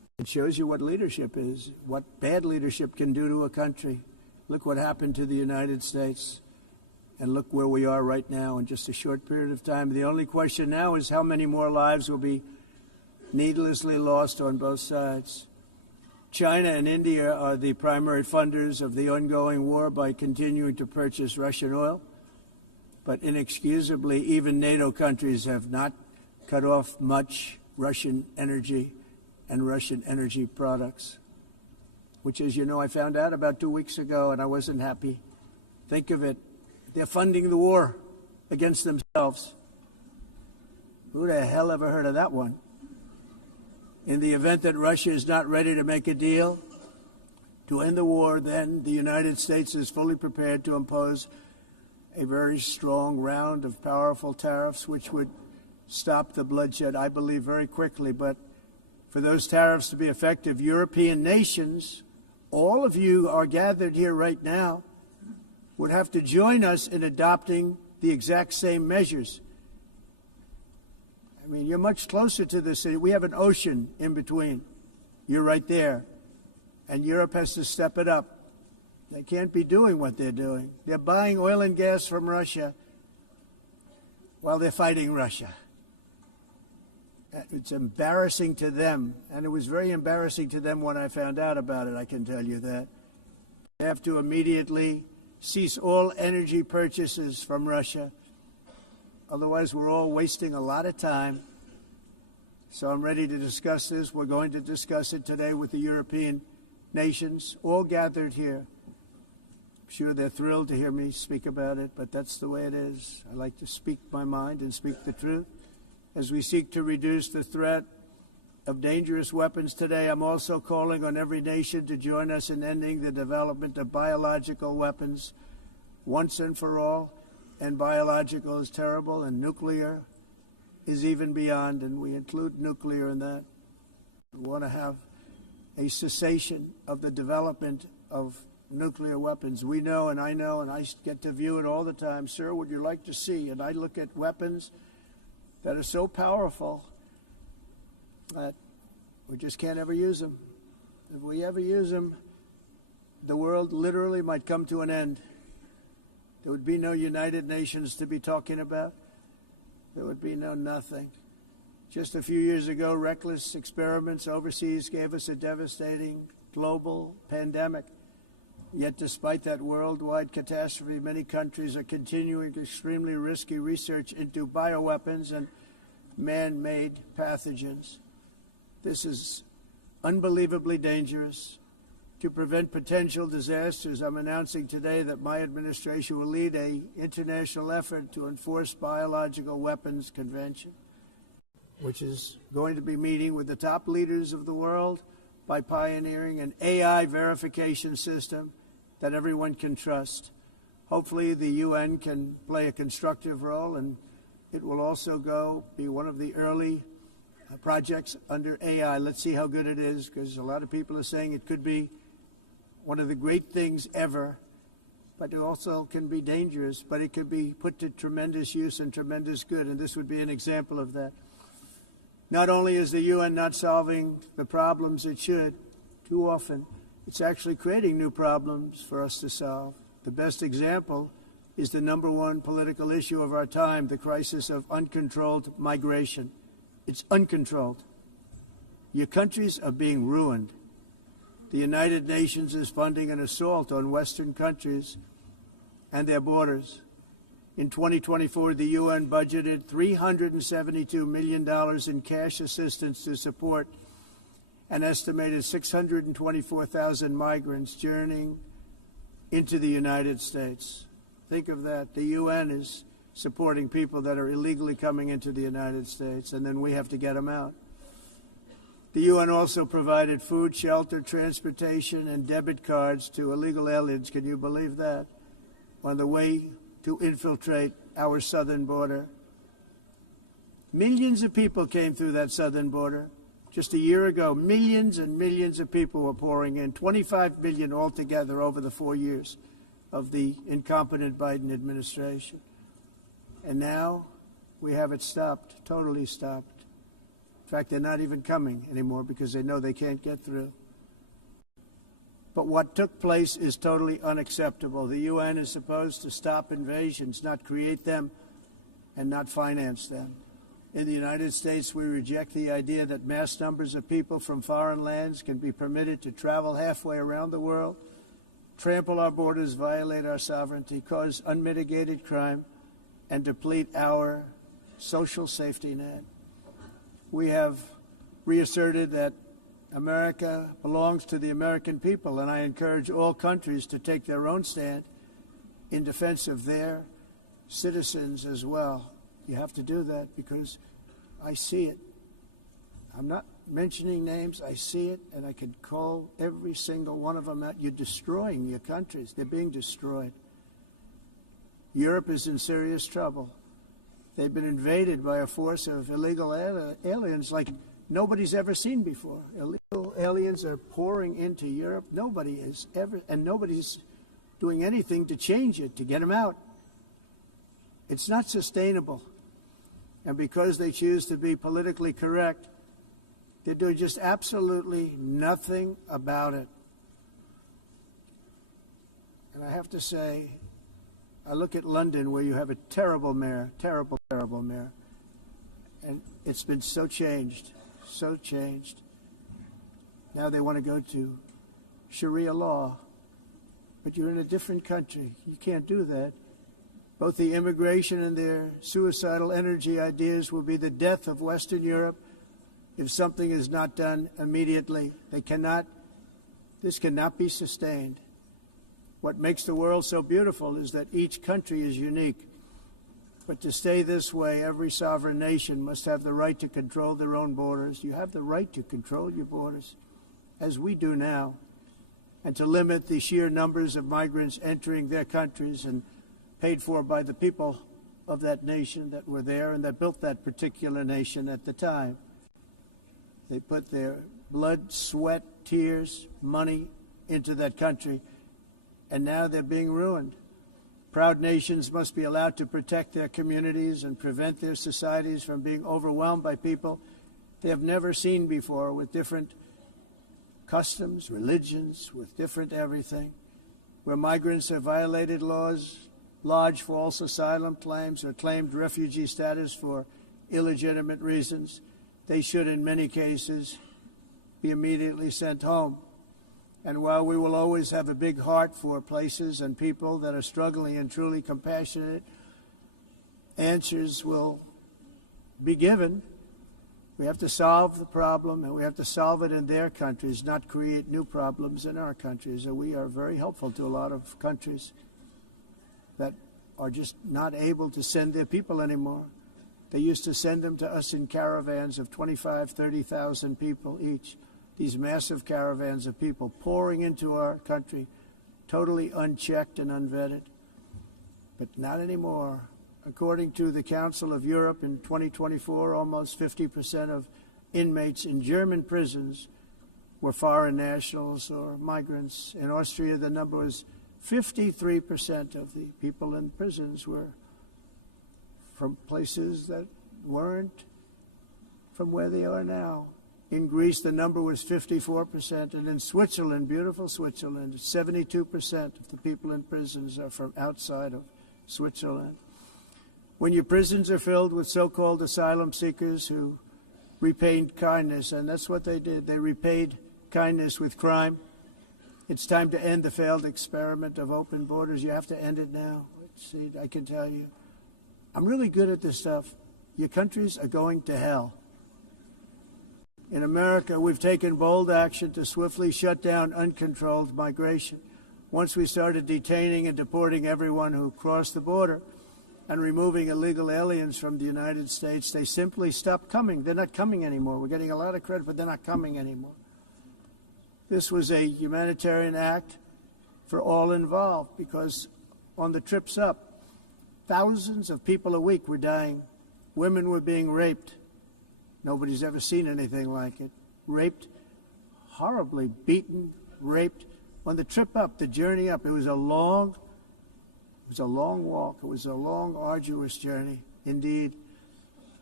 It shows you what leadership is, what bad leadership can do to a country. Look what happened to the United States, and look where we are right now in just a short period of time. The only question now is how many more lives will be needlessly lost on both sides. China and India are the primary funders of the ongoing war by continuing to purchase Russian oil. But inexcusably, even NATO countries have not cut off much Russian energy and Russian energy products, which, as you know, I found out about 2 weeks ago, and I wasn't happy. Think of it. They're funding the war against themselves. Who the hell ever heard of that one? In the event that Russia is not ready to make a deal to end the war, then the United States is fully prepared to impose a very strong round of powerful tariffs, which would stop the bloodshed, I believe, very quickly. But for those tariffs to be effective, European nations, all of you are gathered here right now, would have to join us in adopting the exact same measures. I mean, you're much closer to this city. We have an ocean in between. You're right there. And Europe has to step it up. They can't be doing what they're doing. They're buying oil and gas from Russia while they're fighting Russia. It's embarrassing to them, and it was very embarrassing to them when I found out about it, I can tell you that. They have to immediately cease all energy purchases from Russia. Otherwise, we're all wasting a lot of time. So I'm ready to discuss this. We're going to discuss it today with the European nations, all gathered here. I'm sure they're thrilled to hear me speak about it, but that's the way it is. I like to speak my mind and speak the truth. As we seek to reduce the threat of dangerous weapons today, I'm also calling on every nation to join us in ending the development of biological weapons once and for all. And biological is terrible, and nuclear is even beyond, and we include nuclear in that. We want to have a cessation of the development of nuclear weapons. We know, and I get to view it all the time. Sir, would you like to see? And I look at weapons that are so powerful that we just can't ever use them. If we ever use them, the world literally might come to an end. There would be no United Nations to be talking about. There would be no nothing. Just a few years ago, reckless experiments overseas gave us a devastating global pandemic. Yet despite that worldwide catastrophe, many countries are continuing extremely risky research into bioweapons and man-made pathogens. This is unbelievably dangerous. To prevent potential disasters, I'm announcing today that my administration will lead an international effort to enforce Biological Weapons Convention, which is going to be meeting with the top leaders of the world by pioneering an AI verification system that everyone can trust. Hopefully the UN can play a constructive role, and it will also be one of the early projects under AI. Let's see how good it is, because a lot of people are saying it could be one of the great things ever, but it also can be dangerous, but it could be put to tremendous use and tremendous good, and this would be an example of that. Not only is the UN not solving the problems it should, too often, it's actually creating new problems for us to solve. The best example is the #1 political issue of our time, the crisis of uncontrolled migration. It's uncontrolled. Your countries are being ruined. The United Nations is funding an assault on Western countries and their borders. In 2024, the UN budgeted $372 million in cash assistance to support an estimated 624,000 migrants journeying into the United States. Think of that. The UN is supporting people that are illegally coming into the United States, and then we have to get them out. The UN also provided food, shelter, transportation, and debit cards to illegal aliens. Can you believe that? On the way to infiltrate our southern border. Millions of people came through that southern border. Just a year ago, millions and millions of people were pouring in, 25 million altogether over the 4 years of the incompetent Biden administration. And now we have it stopped, totally stopped. fact, they're not even coming anymore because they know they can't get through. But what took place is totally unacceptable. The UN is supposed to stop invasions, not create them and not finance them. In the United States, we reject the idea that mass numbers of people from foreign lands can be permitted to travel halfway around the world, trample our borders, violate our sovereignty, cause unmitigated crime, and deplete our social safety net. We have reasserted that America belongs to the American people, and I encourage all countries to take their own stand in defense of their citizens as well. You have to do that because I see it. I'm not mentioning names. I see it, and I can call every single one of them out. You're destroying your countries. They're being destroyed. Europe is in serious trouble. They've been invaded by a force of illegal aliens like nobody's ever seen before. Illegal aliens are pouring into Europe. Nobody is ever, and nobody's doing anything to change it, to get them out. It's not sustainable. And because they choose to be politically correct, they're doing just absolutely nothing about it. And I have to say, I look at London where you have a terrible mayor, terrible mayor. And it's been so changed. Now they want to go to Sharia law. But you're in a different country. You can't do that. Both the immigration and their suicidal energy ideas will be the death of Western Europe if something is not done immediately. This cannot be sustained. What makes the world so beautiful is that each country is unique. But to stay this way, every sovereign nation must have the right to control their own borders. You have the right to control your borders, as we do now, and to limit the sheer numbers of migrants entering their countries and paid for by the people of that nation that were there and that built that particular nation at the time. They put their blood, sweat, tears, money into that country, and now they're being ruined. Proud nations must be allowed to protect their communities and prevent their societies from being overwhelmed by people they have never seen before, with different customs, religions, with different everything. Where migrants have violated laws, lodged false asylum claims, or claimed refugee status for illegitimate reasons, they should, in many cases, be immediately sent home. And while we will always have a big heart for places and people that are struggling and truly compassionate, answers will be given. We have to solve the problem, and we have to solve it in their countries, not create new problems in our countries. And we are very helpful to a lot of countries that are just not able to send their people anymore. They used to send them to us in caravans of 25,000, 30,000 people each. These massive caravans of people pouring into our country, totally unchecked and unvetted. But not anymore. According to the Council of Europe in 2024, almost 50% of inmates in German prisons were foreign nationals or migrants. In Austria, the number was 53% of the people in prisons were from places that weren't from where they are now. In Greece, the number was 54%, and in Switzerland, beautiful Switzerland, 72% of the people in prisons are from outside of Switzerland. When your prisons are filled with so-called asylum seekers who repaid kindness, and that's what they did, they repaid kindness with crime, it's time to end the failed experiment of open borders. You have to end it now. See, I can tell you, I'm really good at this stuff. Your countries are going to hell. In America, we've taken bold action to swiftly shut down uncontrolled migration. Once we started detaining and deporting everyone who crossed the border and removing illegal aliens from the United States, they simply stopped coming. They're not coming anymore. We're getting a lot of credit, but they're not coming anymore. This was a humanitarian act for all involved, because on the trips up, thousands of people a week were dying. Women were being raped. Nobody's ever seen anything like it. Raped, horribly beaten, raped. On the trip up, the journey up, it was a long walk. It was a long, arduous journey, indeed.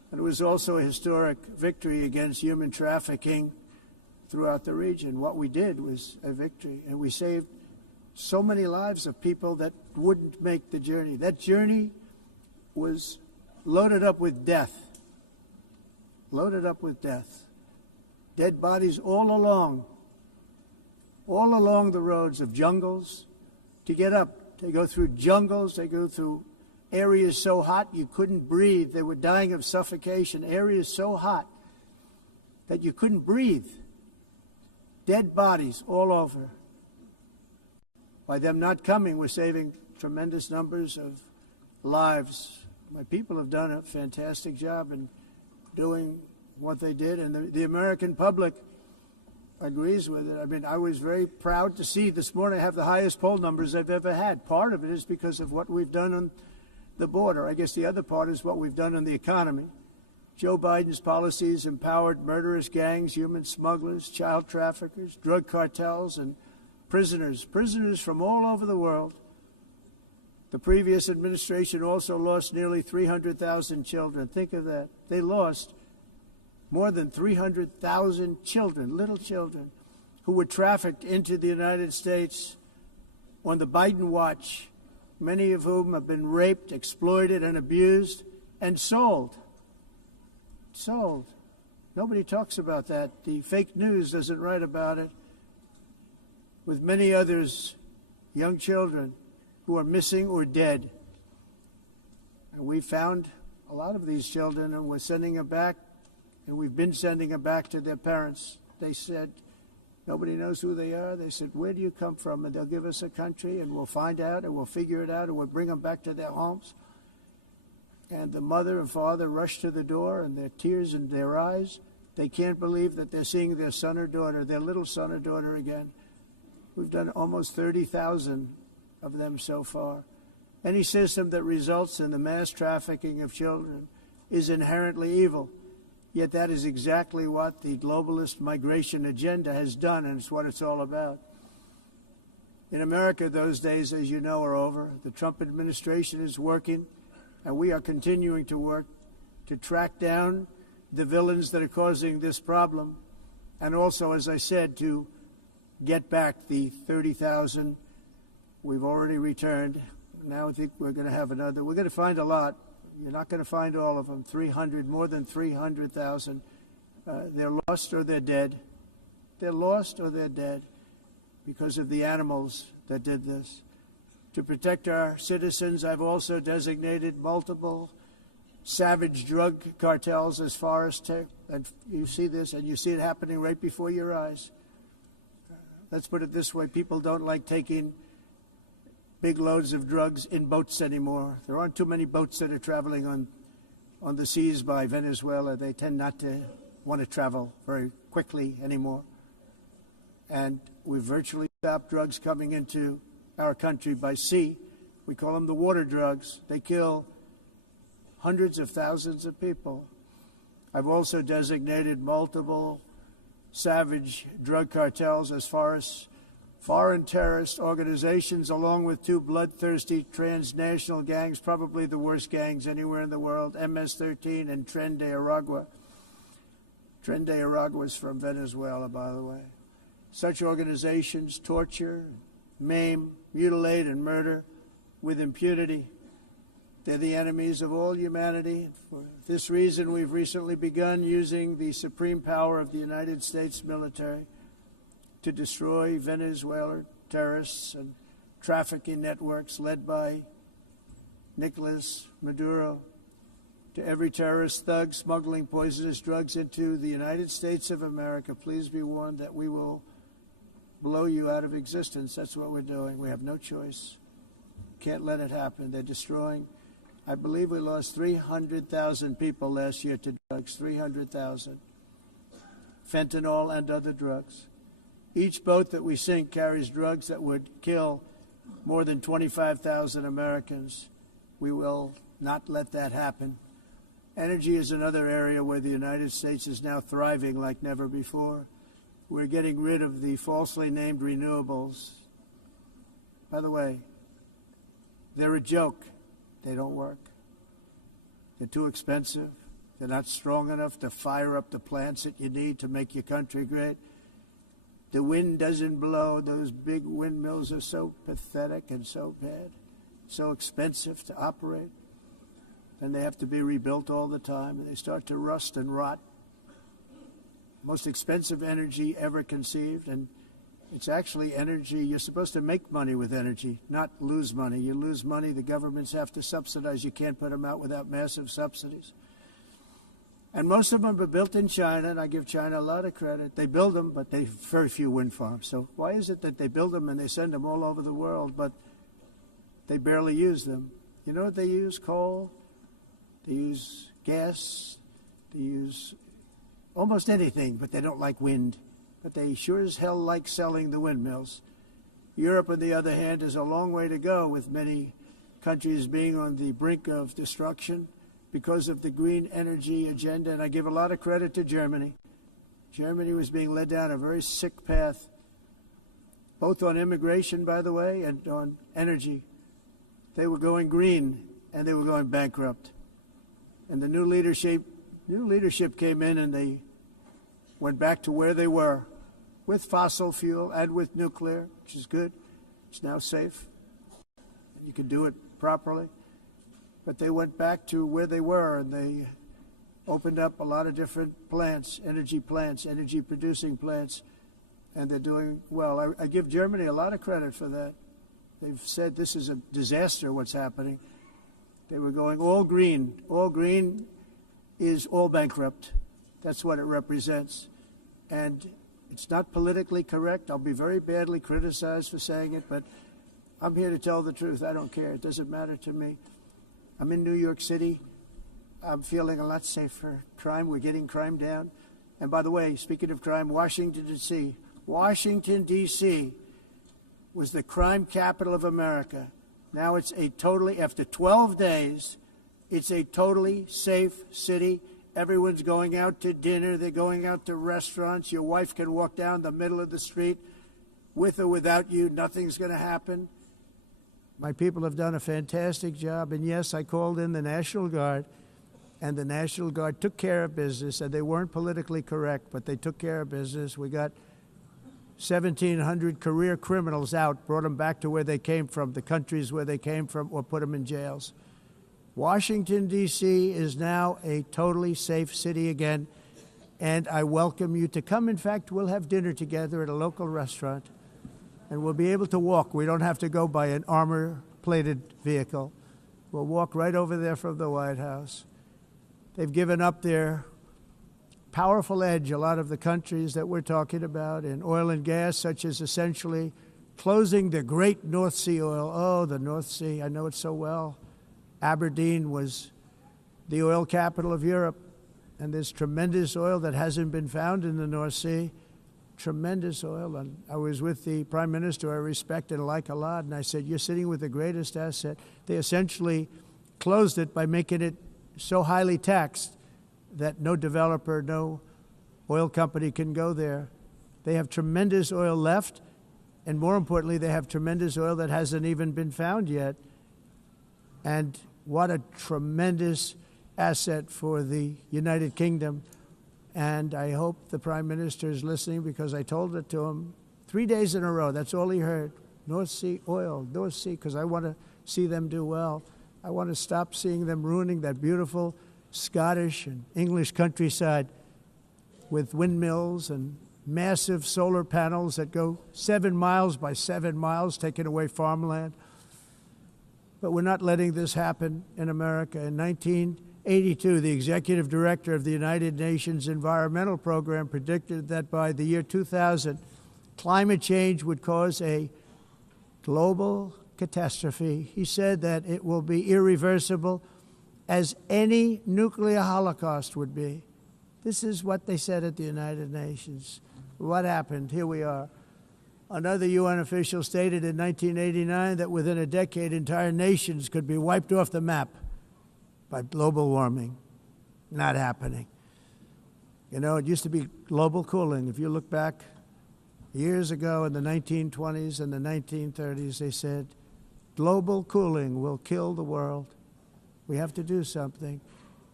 And it was also a historic victory against human trafficking throughout the region. What we did was a victory, and we saved so many lives of people that wouldn't make the journey. That journey was loaded up with death. Loaded up with death. Dead bodies all along the roads of jungles to get up. They go through jungles, they go through areas so hot you couldn't breathe. They were dying of suffocation. Areas so hot that you couldn't breathe. Dead bodies all over. By them not coming, we're saving tremendous numbers of lives. My people have done a fantastic job in doing what they did, and the American public agrees with it. I mean, I was very proud to see this morning I have the highest poll numbers I've ever had. Part of it is because of what we've done on the border. I guess the other part is what we've done in the economy. Joe Biden's policies empowered murderous gangs, human smugglers, child traffickers, drug cartels, and prisoners from all over the world. The previous administration also lost nearly 300,000 children. Think of that. They lost more than 300,000 children, little children, who were trafficked into the United States on the Biden watch, many of whom have been raped, exploited, and abused, and sold. Sold. Nobody talks about that. The fake news doesn't write about it. With many others, young children who are missing or dead. And we found a lot of these children, and we're sending them back, and we've been sending them back to their parents. They said, nobody knows who they are. They said, where do you come from? And they'll give us a country, and we'll find out, and we'll figure it out, and we'll bring them back to their homes. And the mother and father rush to the door, and their tears in their eyes. They can't believe that they're seeing their son or daughter, their little son or daughter again. We've done almost 30,000 of them so far. Any system that results in the mass trafficking of children is inherently evil. Yet that is exactly what the globalist migration agenda has done, and it's what it's all about. In America, those days, as you know, are over. The Trump administration is working, and we are continuing to work to track down the villains that are causing this problem, and also, as I said, to get back the 30,000 we've already returned. Now I think we're going to have another. We're going to find a lot. You're not going to find all of them. 300, more than 300,000. They're lost or they're dead. They're lost or they're dead because of the animals that did this. To protect our citizens, I've also designated multiple savage drug cartels as far as and you see this, and you see it happening right before your eyes. Let's put it this way. People don't like taking big loads of drugs in boats anymore. There aren't too many boats that are traveling on the seas by Venezuela. They tend not to want to travel very quickly anymore. And we've virtually stopped drugs coming into our country by sea. We call them the water drugs. They kill hundreds of thousands of people. I've also designated multiple savage drug cartels as far as foreign terrorist organizations, along with two bloodthirsty transnational gangs, probably the worst gangs anywhere in the world, MS-13 and Tren de Aragua. Tren de Aragua is from Venezuela, by the way. Such organizations torture, maim, mutilate, and murder with impunity. They're the enemies of all humanity. For this reason, we've recently begun using the supreme power of the United States military to destroy Venezuelan terrorists and trafficking networks led by Nicolas Maduro. To every terrorist thug smuggling poisonous drugs into the United States of America, please be warned that we will blow you out of existence. That's what we're doing. We have no choice. Can't let it happen. They're destroying. I believe we lost 300,000 people last year to drugs, 300,000. Fentanyl and other drugs. Each boat that we sink carries drugs that would kill more than 25,000 Americans. We will not let that happen. Energy is another area where the United States is now thriving like never before. We're getting rid of the falsely named renewables. By the way, they're a joke. They don't work. They're too expensive. They're not strong enough to fire up the plants that you need to make your country great. The wind doesn't blow. Those big windmills are so pathetic and so bad, so expensive to operate. And they have to be rebuilt all the time, and they start to rust and rot. Most expensive energy ever conceived, and it's actually energy. You're supposed to make money with energy, not lose money. You lose money, the governments have to subsidize. You can't put them out without massive subsidies. And most of them are built in China, and I give China a lot of credit. They build them, but they have very few wind farms. So why is it that they build them and they send them all over the world, but they barely use them? You know what they use? Coal. They use gas. They use almost anything, but they don't like wind. But they sure as hell like selling the windmills. Europe, on the other hand, has a long way to go, with many countries being on the brink of destruction because of the green energy agenda. And I give a lot of credit to Germany. Germany was being led down a very sick path, both on immigration, by the way, and on energy. They were going green, and they were going bankrupt. And the new leadership came in, and they went back to where they were, with fossil fuel and with nuclear, which is good. It's now safe. You can do it properly. But they went back to where they were, and they opened up a lot of different plants, energy producing plants, and they're doing well. I give Germany a lot of credit for that. They've said this is a disaster, what's happening. They were going all green. All green is all bankrupt. That's what it represents. And it's not politically correct. I'll be very badly criticized for saying it, but I'm here to tell the truth. I don't care. It doesn't matter to me. I'm in New York City. I'm feeling a lot safer. Crime, we're getting crime down. And by the way, speaking of crime, Washington, D.C. was the crime capital of America. Now it's after 12 days, it's a totally safe city. Everyone's going out to dinner. They're going out to restaurants. Your wife can walk down the middle of the street with or without you. Nothing's going to happen. My people have done a fantastic job. And yes, I called in the National Guard, and the National Guard took care of business, and they weren't politically correct, but they took care of business. We got 1,700 career criminals out, brought them back to where they came from, the countries where they came from, or put them in jails. Washington, D.C. is now a totally safe city again, and I welcome you to come. In fact, we'll have dinner together at a local restaurant, and we'll be able to walk. We don't have to go by an armor-plated vehicle. We'll walk right over there from the White House. They've given up their powerful edge, a lot of the countries that we're talking about, in oil and gas, such as essentially closing the great North Sea oil. Oh, the North Sea, I know it so well. Aberdeen was the oil capital of Europe, and there's tremendous oil that hasn't been found in the North Sea. Tremendous oil. And I was with the Prime Minister I respect and like a lot, and I said, you're sitting with the greatest asset. They essentially closed it by making it so highly taxed that no developer, no oil company can go there. They have tremendous oil left, and more importantly, they have tremendous oil that hasn't even been found yet. And what a tremendous asset for the United Kingdom. And I hope the Prime Minister is listening, because I told it to him 3 days in a row. That's all he heard. North Sea oil, North Sea, because I want to see them do well. I want to stop seeing them ruining that beautiful Scottish and English countryside with windmills and massive solar panels that go 7 miles by 7 miles, taking away farmland. But we're not letting this happen in America. In 1982, the executive director of the United Nations Environmental Program predicted that by the year 2000, climate change would cause a global catastrophe. He said that it will be irreversible, as any nuclear holocaust would be. This is what they said at the United Nations. What happened? Here we are. Another UN official stated in 1989 that within a decade, entire nations could be wiped off the map by global warming. Not happening. You know, it used to be global cooling. If you look back years ago in the 1920s and the 1930s, they said, global cooling will kill the world. We have to do something.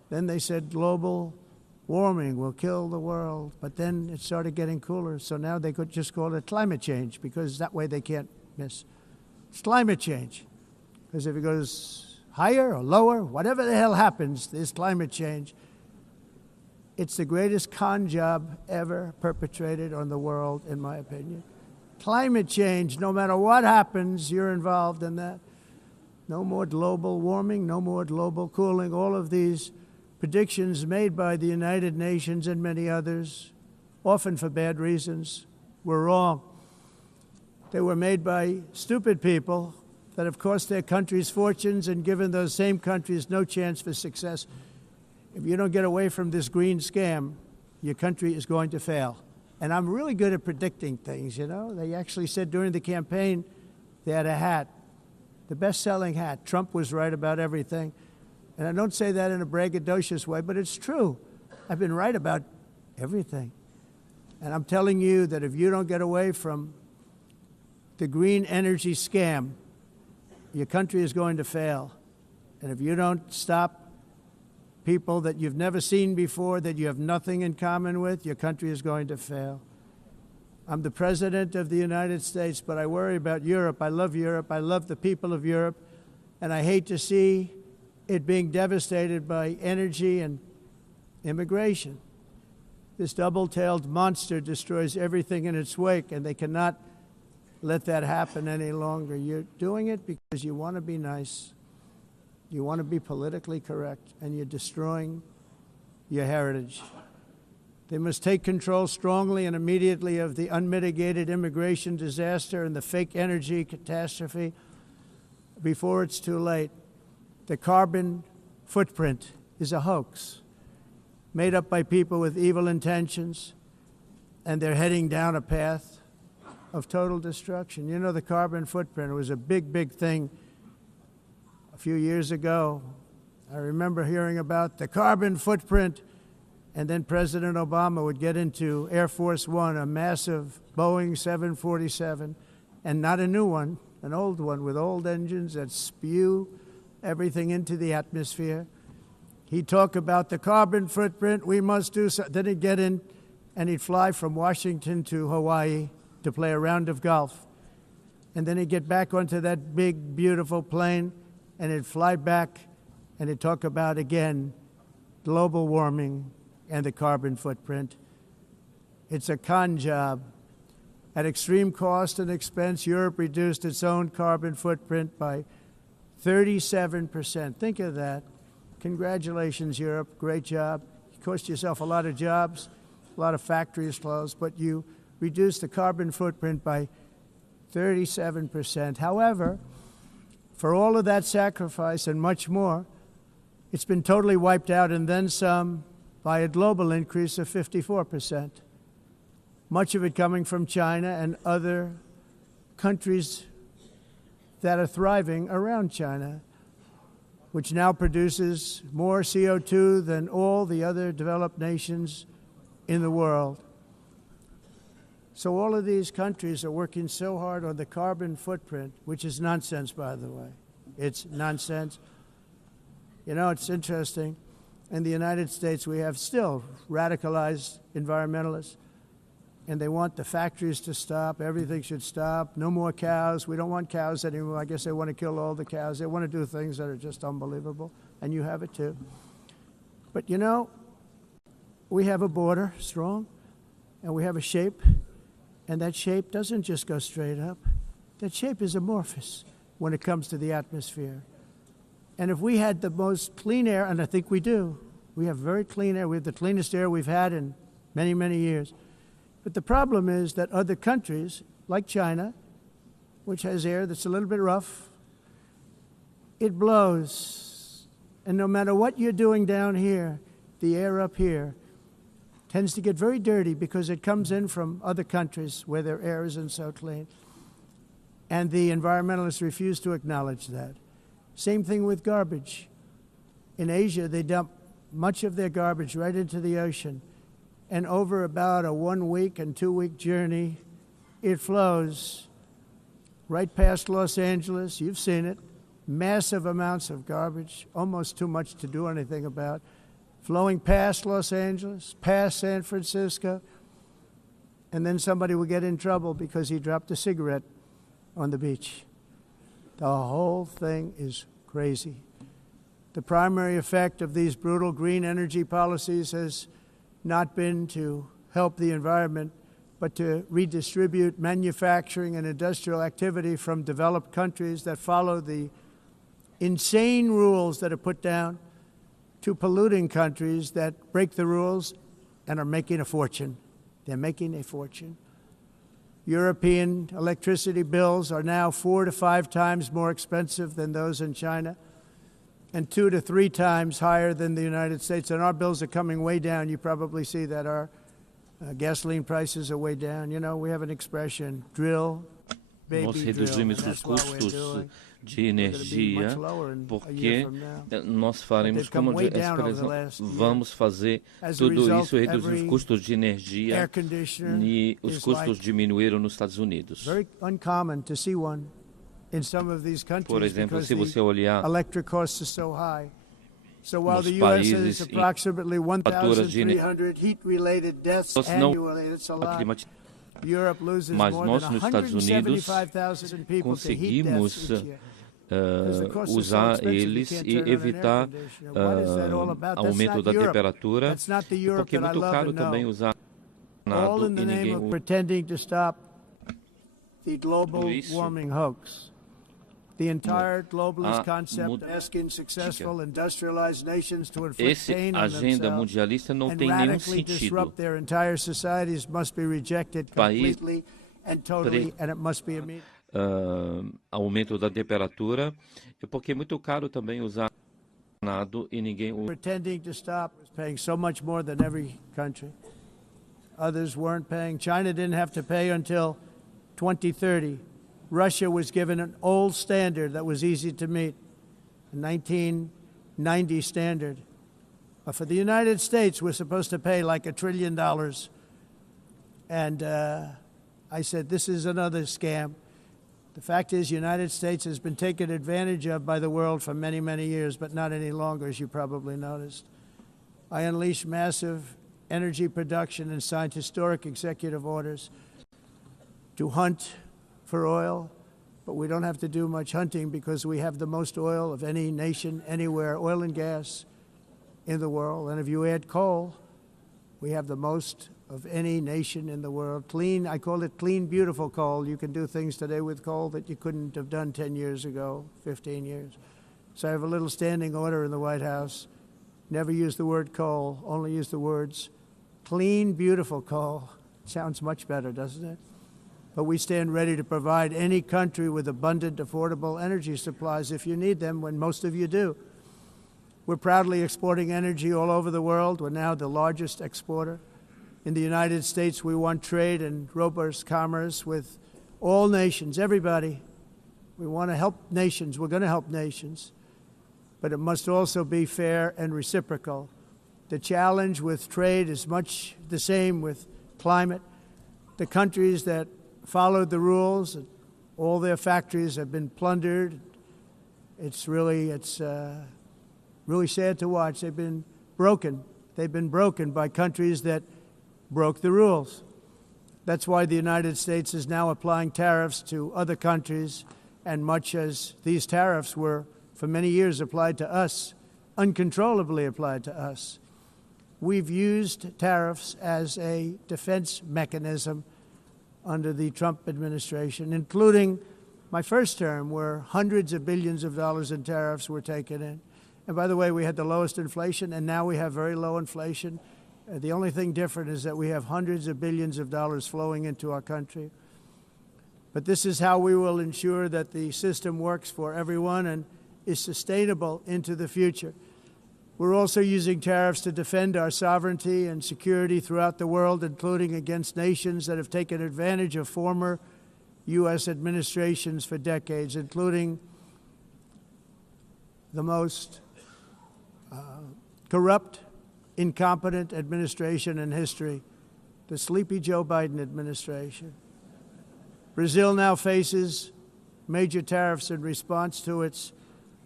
Then they said global warming will kill the world, but then it started getting cooler, so now they could just call it climate change, because that way they can't miss. It's climate change, because if it goes higher or lower, whatever the hell happens, there's climate change. It's the greatest con job ever perpetrated on the world, in my opinion. Climate change, no matter what happens, you're involved in that. No more global warming, no more global cooling. All of these predictions made by the United Nations and many others, often for bad reasons, were wrong. They were made by stupid people that have cost their countries fortunes and given those same countries no chance for success. If you don't get away from this green scam, your country is going to fail. And I'm really good at predicting things, you know. They actually said during the campaign they had a hat, the best-selling hat. Trump was right about everything. And I don't say that in a braggadocious way, but it's true. I've been right about everything. And I'm telling you that if you don't get away from the green energy scam, your country is going to fail. And if you don't stop people that you've never seen before, that you have nothing in common with, your country is going to fail. I'm the president of the United States, but I worry about Europe. I love Europe. I love the people of Europe. And I hate to see it being devastated by energy and immigration. This double-tailed monster destroys everything in its wake, and they cannot let that happen any longer. You're doing it because you want to be nice. You want to be politically correct, and you're destroying your heritage. They must take control strongly and immediately of the unmitigated immigration disaster and the fake energy catastrophe before it's too late. The carbon footprint is a hoax made up by people with evil intentions, and they're heading down a path of total destruction. You know, the carbon footprint was a big, big thing a few years ago. I remember hearing about the carbon footprint, and then President Obama would get into Air Force One, a massive Boeing 747, and not a new one, an old one with old engines that spew everything into the atmosphere. He'd talk about the carbon footprint, we must do so. Then he'd get in and he'd fly from Washington to Hawaii to play a round of golf. And then he'd get back onto that big, beautiful plane and he'd fly back and he'd talk about, again, global warming and the carbon footprint. It's a con job. At extreme cost and expense, Europe reduced its own carbon footprint by 37%. Think of that. Congratulations, Europe. Great job. You cost yourself a lot of jobs, a lot of factories closed, but you reduced the carbon footprint by 37%. However, for all of that sacrifice and much more, it's been totally wiped out and then some by a global increase of 54%. Much of it coming from China and other countries that are thriving around China, which now produces more CO2 than all the other developed nations in the world. So all of these countries are working so hard on the carbon footprint, which is nonsense, by the way. It's nonsense. You know, it's interesting. In the United States, we have still radicalized environmentalists, and they want the factories to stop. Everything should stop. No more cows. We don't want cows anymore. I guess they want to kill all the cows. They want to do things that are just unbelievable, and you have it too. But you know, we have a border, strong, and we have a shape, and that shape doesn't just go straight up. That shape is amorphous when it comes to the atmosphere. And if we had the most clean air, and I think we do, we have very clean air. We have the cleanest air we've had in many, many years. But the problem is that other countries, like China, which has air that's a little bit rough, it blows. And no matter what you're doing down here, the air up here tends to get very dirty because it comes in from other countries where their air isn't so clean. And the environmentalists refuse to acknowledge that. Same thing with garbage. In Asia, they dump much of their garbage right into the ocean. And over about a 1 week and 2 week journey, it flows right past Los Angeles. You've seen it. Massive amounts of garbage, almost too much to do anything about. flowing past Los Angeles, past San Francisco, and then somebody would get in trouble because he dropped a cigarette on the beach. The whole thing is crazy. The primary effect of these brutal green energy policies has not been to help the environment, but to redistribute manufacturing and industrial activity from developed countries that follow the insane rules that are put down to polluting countries that break the rules and are making a fortune. They're making a fortune. European electricity bills are now 4 to 5 times more expensive than those in China, and 2 to 3 times higher than the United States. And our bills are coming way down. You probably see that our gasoline prices are way down. You know, we have an expression, drill, baby, nós drill. reduzimos os custos de energia porque nós faremos como vamos fazer tudo isso, reduzir os custos de energia e os custos diminuíram nos Estados Unidos. Por exemplo, se você olhar nos países e faturas de mas nós nos Estados Unidos conseguimos usar eles e evitar aumento da temperatura, porque é muito caro também usar nada e ninguém usa. The entire globalist concept of asking successful industrialized nations to inflict pain on themselves and radically disrupt their entire societies must be rejected completely and totally, and it must be immediate. Aumento da temperatura, porque é muito caro também usar nada e ninguém usa. Pretending to stop, paying so much more than every country. Others weren't paying. China didn't have to pay until 2030. Russia was given an old standard that was easy to meet, a 1990 standard. But for the United States, we're supposed to pay like $1 trillion. And I said, this is another scam. The fact is, the United States has been taken advantage of by the world for many, many years, but not any longer, as you probably noticed. I unleashed massive energy production and signed historic executive orders to hunt for oil, but we don't have to do much hunting because we have the most oil of any nation anywhere, oil and gas in the world. And if you add coal, we have the most of any nation in the world. Clean, I call it clean, beautiful coal. You can do things today with coal that you couldn't have done 10 years ago, 15 years. So I have a little standing order in the White House. Never use the word coal, only use the words clean, beautiful coal. Sounds much better, doesn't it? But we stand ready to provide any country with abundant, affordable energy supplies if you need them, when most of you do. We're proudly exporting energy all over the world. We're now the largest exporter. In the United States, we want trade and robust commerce with all nations, everybody. We want to help nations. We're going to help nations. But it must also be fair and reciprocal. The challenge with trade is much the same with climate. The countries that followed the rules, all their factories have been plundered. It's really sad to watch. They've been broken. They've been broken by countries that broke the rules. That's why the United States is now applying tariffs to other countries, and much as these tariffs were for many years applied to us, uncontrollably applied to us. We've used tariffs as a defense mechanism under the Trump administration, including my first term, where hundreds of billions of dollars in tariffs were taken in. And by the way, we had the lowest inflation, and now we have very low inflation. The only thing different is that we have hundreds of billions of dollars flowing into our country. But this is how we will ensure that the system works for everyone and is sustainable into the future. We're also using tariffs to defend our sovereignty and security throughout the world, including against nations that have taken advantage of former U.S. administrations for decades, including the most corrupt, incompetent administration in history, the sleepy Joe Biden administration. Brazil now faces major tariffs in response to its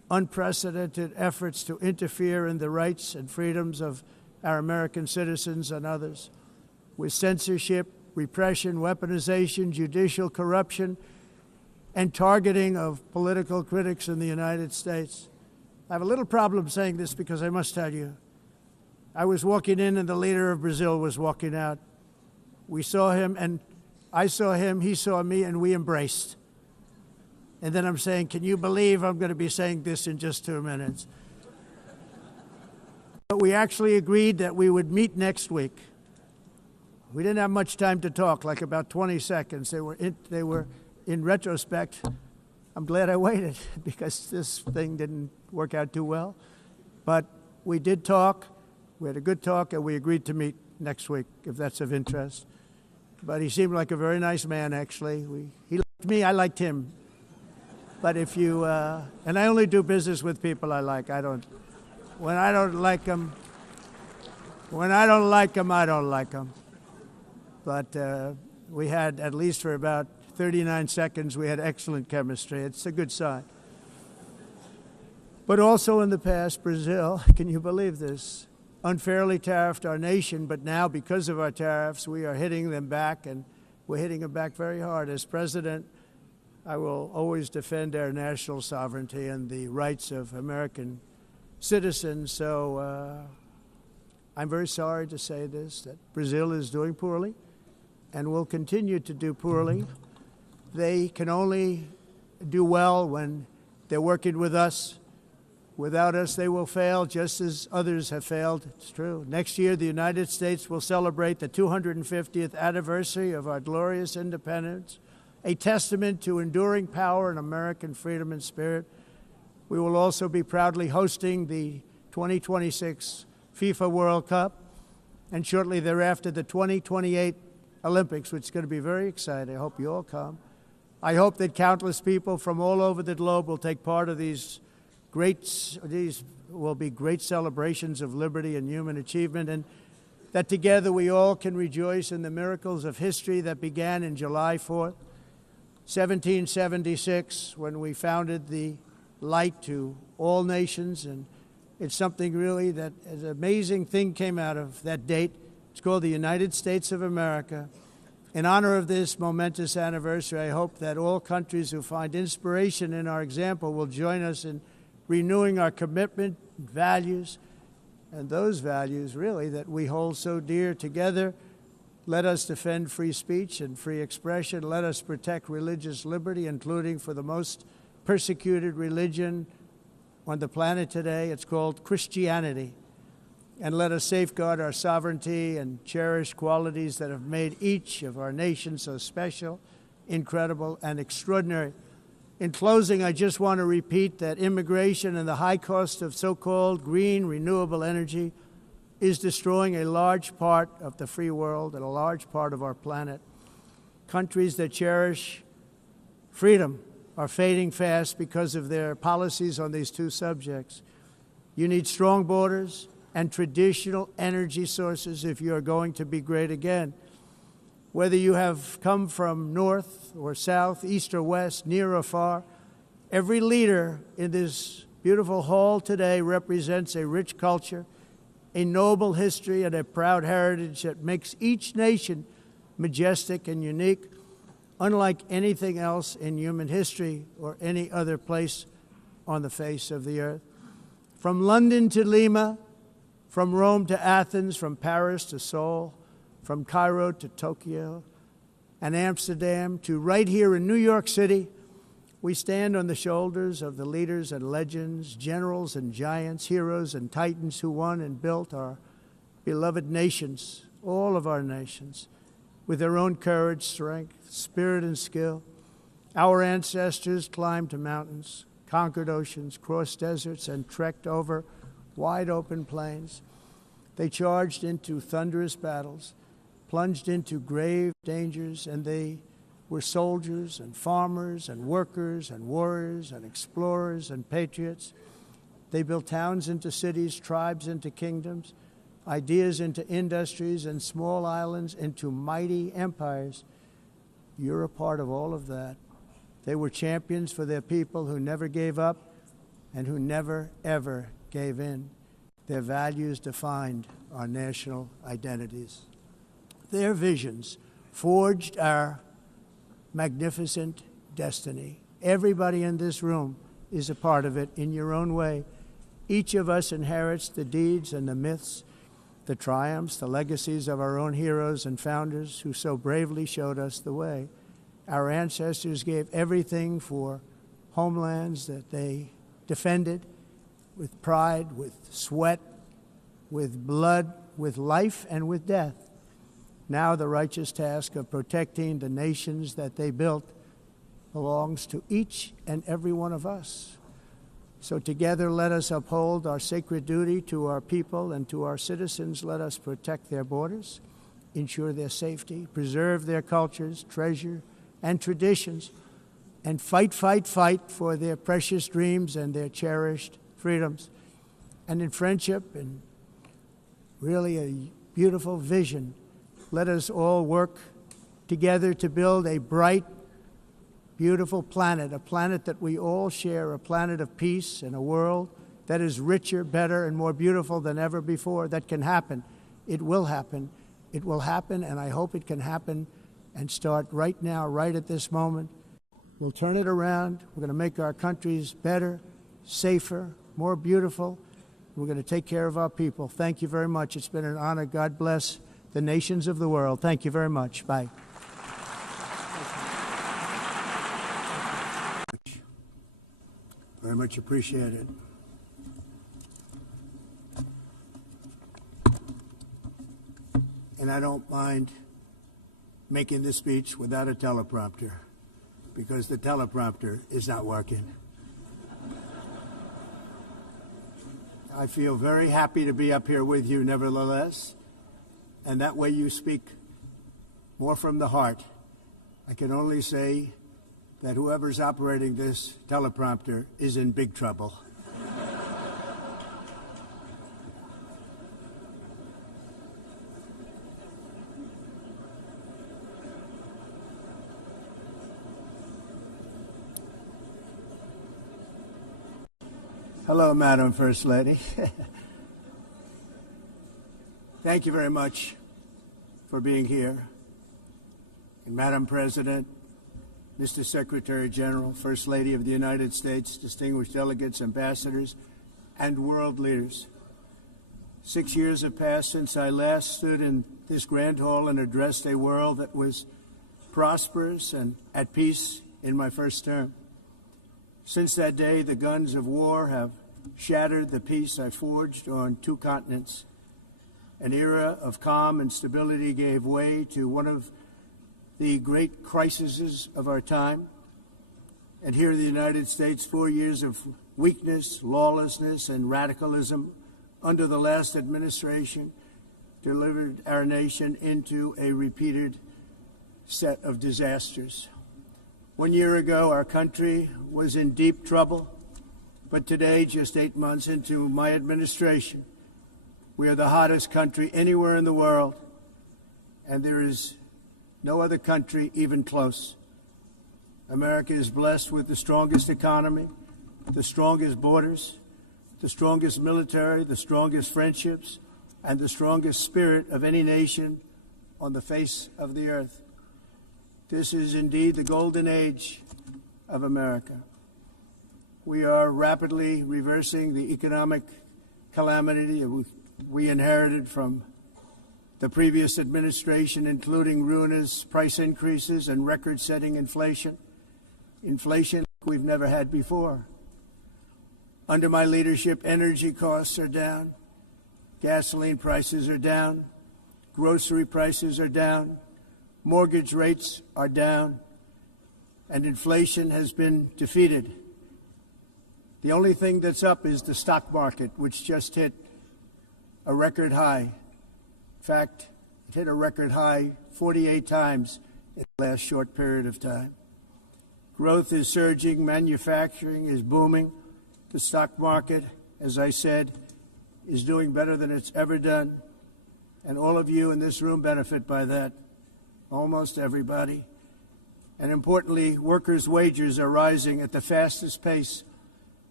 unprecedented efforts to interfere in the rights and freedoms of our American citizens and others, with censorship, repression, weaponization, judicial corruption, and targeting of political critics in the United States. I have a little problem saying this because I must tell you, I was walking in and the leader of Brazil was walking out. We saw him and I saw him, he saw me, and we embraced. And then I'm saying, can you believe I'm going to be saying this in just 2 minutes? But we actually agreed that we would meet next week. We didn't have much time to talk, like about 20 seconds. They were in retrospect, I'm glad I waited because this thing didn't work out too well. But we did talk, we had a good talk, and we agreed to meet next week, if that's of interest. But he seemed like a very nice man, actually. He liked me, I liked him. But if you, and I only do business with people I like. When I don't like them, I don't like them. But we had, at least for about 39 seconds, we had excellent chemistry. It's a good sign. But also in the past, Brazil, can you believe this, unfairly tariffed our nation, but now because of our tariffs, we are hitting them back, and we're hitting them back very hard. As president, I will always defend our national sovereignty and the rights of American citizens. So I'm very sorry to say this, that Brazil is doing poorly and will continue to do poorly. They can only do well when they're working with us. Without us, they will fail, just as others have failed. It's true. Next year, the United States will celebrate the 250th anniversary of our glorious independence, a testament to enduring power and American freedom and spirit. We will also be proudly hosting the 2026 FIFA World Cup, and shortly thereafter, the 2028 Olympics, which is going to be very exciting. I hope you all come. I hope that countless people from all over the globe will take part of these will be great celebrations of liberty and human achievement, and that together we all can rejoice in the miracles of history that began in July 4th, 1776, when we founded the light to all nations. And it's something really that an amazing thing came out of that date. It's called the United States of America. In honor of this momentous anniversary, I hope that all countries who find inspiration in our example will join us in renewing our commitment, values, and those values, really, that we hold so dear together. Let us defend free speech and free expression. Let us protect religious liberty, including for the most persecuted religion on the planet today. It's called Christianity. And let us safeguard our sovereignty and cherish qualities that have made each of our nations so special, incredible, and extraordinary. In closing, I just want to repeat that immigration and the high cost of so-called green renewable energy is destroying a large part of the free world and a large part of our planet. Countries that cherish freedom are fading fast because of their policies on these two subjects. You need strong borders and traditional energy sources if you are going to be great again. Whether you have come from north or south, east or west, near or far, every leader in this beautiful hall today represents a rich culture, a noble history, and a proud heritage that makes each nation majestic and unique, unlike anything else in human history or any other place on the face of the earth. From London to Lima, from Rome to Athens, from Paris to Seoul, from Cairo to Tokyo and Amsterdam to right here in New York City, we stand on the shoulders of the leaders and legends, generals and giants, heroes and titans who won and built our beloved nations, all of our nations, with their own courage, strength, spirit, and skill. Our ancestors climbed mountains, conquered oceans, crossed deserts, and trekked over wide open plains. They charged into thunderous battles, plunged into grave dangers, and they were soldiers and farmers and workers and warriors and explorers and patriots. They built towns into cities, tribes into kingdoms, ideas into industries, and small islands into mighty empires. You're a part of all of that. They were champions for their people who never gave up, and who never, ever gave in. Their values defined our national identities. Their visions forged our magnificent destiny. Everybody in this room is a part of it in your own way. Each of us inherits the deeds and the myths, the triumphs, the legacies of our own heroes and founders who so bravely showed us the way. Our ancestors gave everything for homelands that they defended with pride, with sweat, with blood, with life, and with death. Now the righteous task of protecting the nations that they built belongs to each and every one of us. So together let us uphold our sacred duty to our people and to our citizens. Let us protect their borders, ensure their safety, preserve their cultures, treasure, and traditions, and fight, fight, fight for their precious dreams and their cherished freedoms. And in friendship and really a beautiful vision, let us all work together to build a bright, beautiful planet, a planet that we all share, a planet of peace and a world that is richer, better, and more beautiful than ever before. That can happen. It will happen. It will happen, and I hope it can happen and start right now, right at this moment. We'll turn it around. We're going to make our countries better, safer, more beautiful. We're going to take care of our people. Thank you very much. It's been an honor. God bless the nations of the world. Thank you very much. Bye. Very much appreciated. And I don't mind making this speech without a teleprompter, because the teleprompter is not working. I feel very happy to be up here with you nevertheless, and that way you speak more from the heart. I can only say that whoever's operating this teleprompter is in big trouble. Hello, Madam First Lady. Thank you very much for being here. And Madam President, Mr. Secretary General, First Lady of the United States, distinguished delegates, ambassadors, and world leaders. 6 years have passed since I last stood in this grand hall and addressed a world that was prosperous and at peace in my first term. Since that day, the guns of war have shattered the peace I forged on 2 continents. An era of calm and stability gave way to one of the great crises of our time. And here in the United States, 4 years of weakness, lawlessness, and radicalism under the last administration delivered our nation into a repeated set of disasters. 1 year ago, our country was in deep trouble, but today, just 8 months into my administration, we are the hottest country anywhere in the world, and there is no other country even close. America is blessed with the strongest economy, the strongest borders, the strongest military, the strongest friendships, and the strongest spirit of any nation on the face of the earth. This is indeed the golden age of America. We are rapidly reversing the economic calamity we inherited from the previous administration, including ruinous price increases and record-setting inflation we've never had before. Under my leadership, energy costs are down, gasoline prices are down, grocery prices are down, mortgage rates are down, and inflation has been defeated. The only thing that's up is the stock market, which just hit a record high. In fact, it hit a record high 48 times in the last short period of time. Growth is surging, manufacturing is booming. The stock market, as I said, is doing better than it's ever done. And all of you in this room benefit by that, almost everybody. And importantly, workers' wages are rising at the fastest pace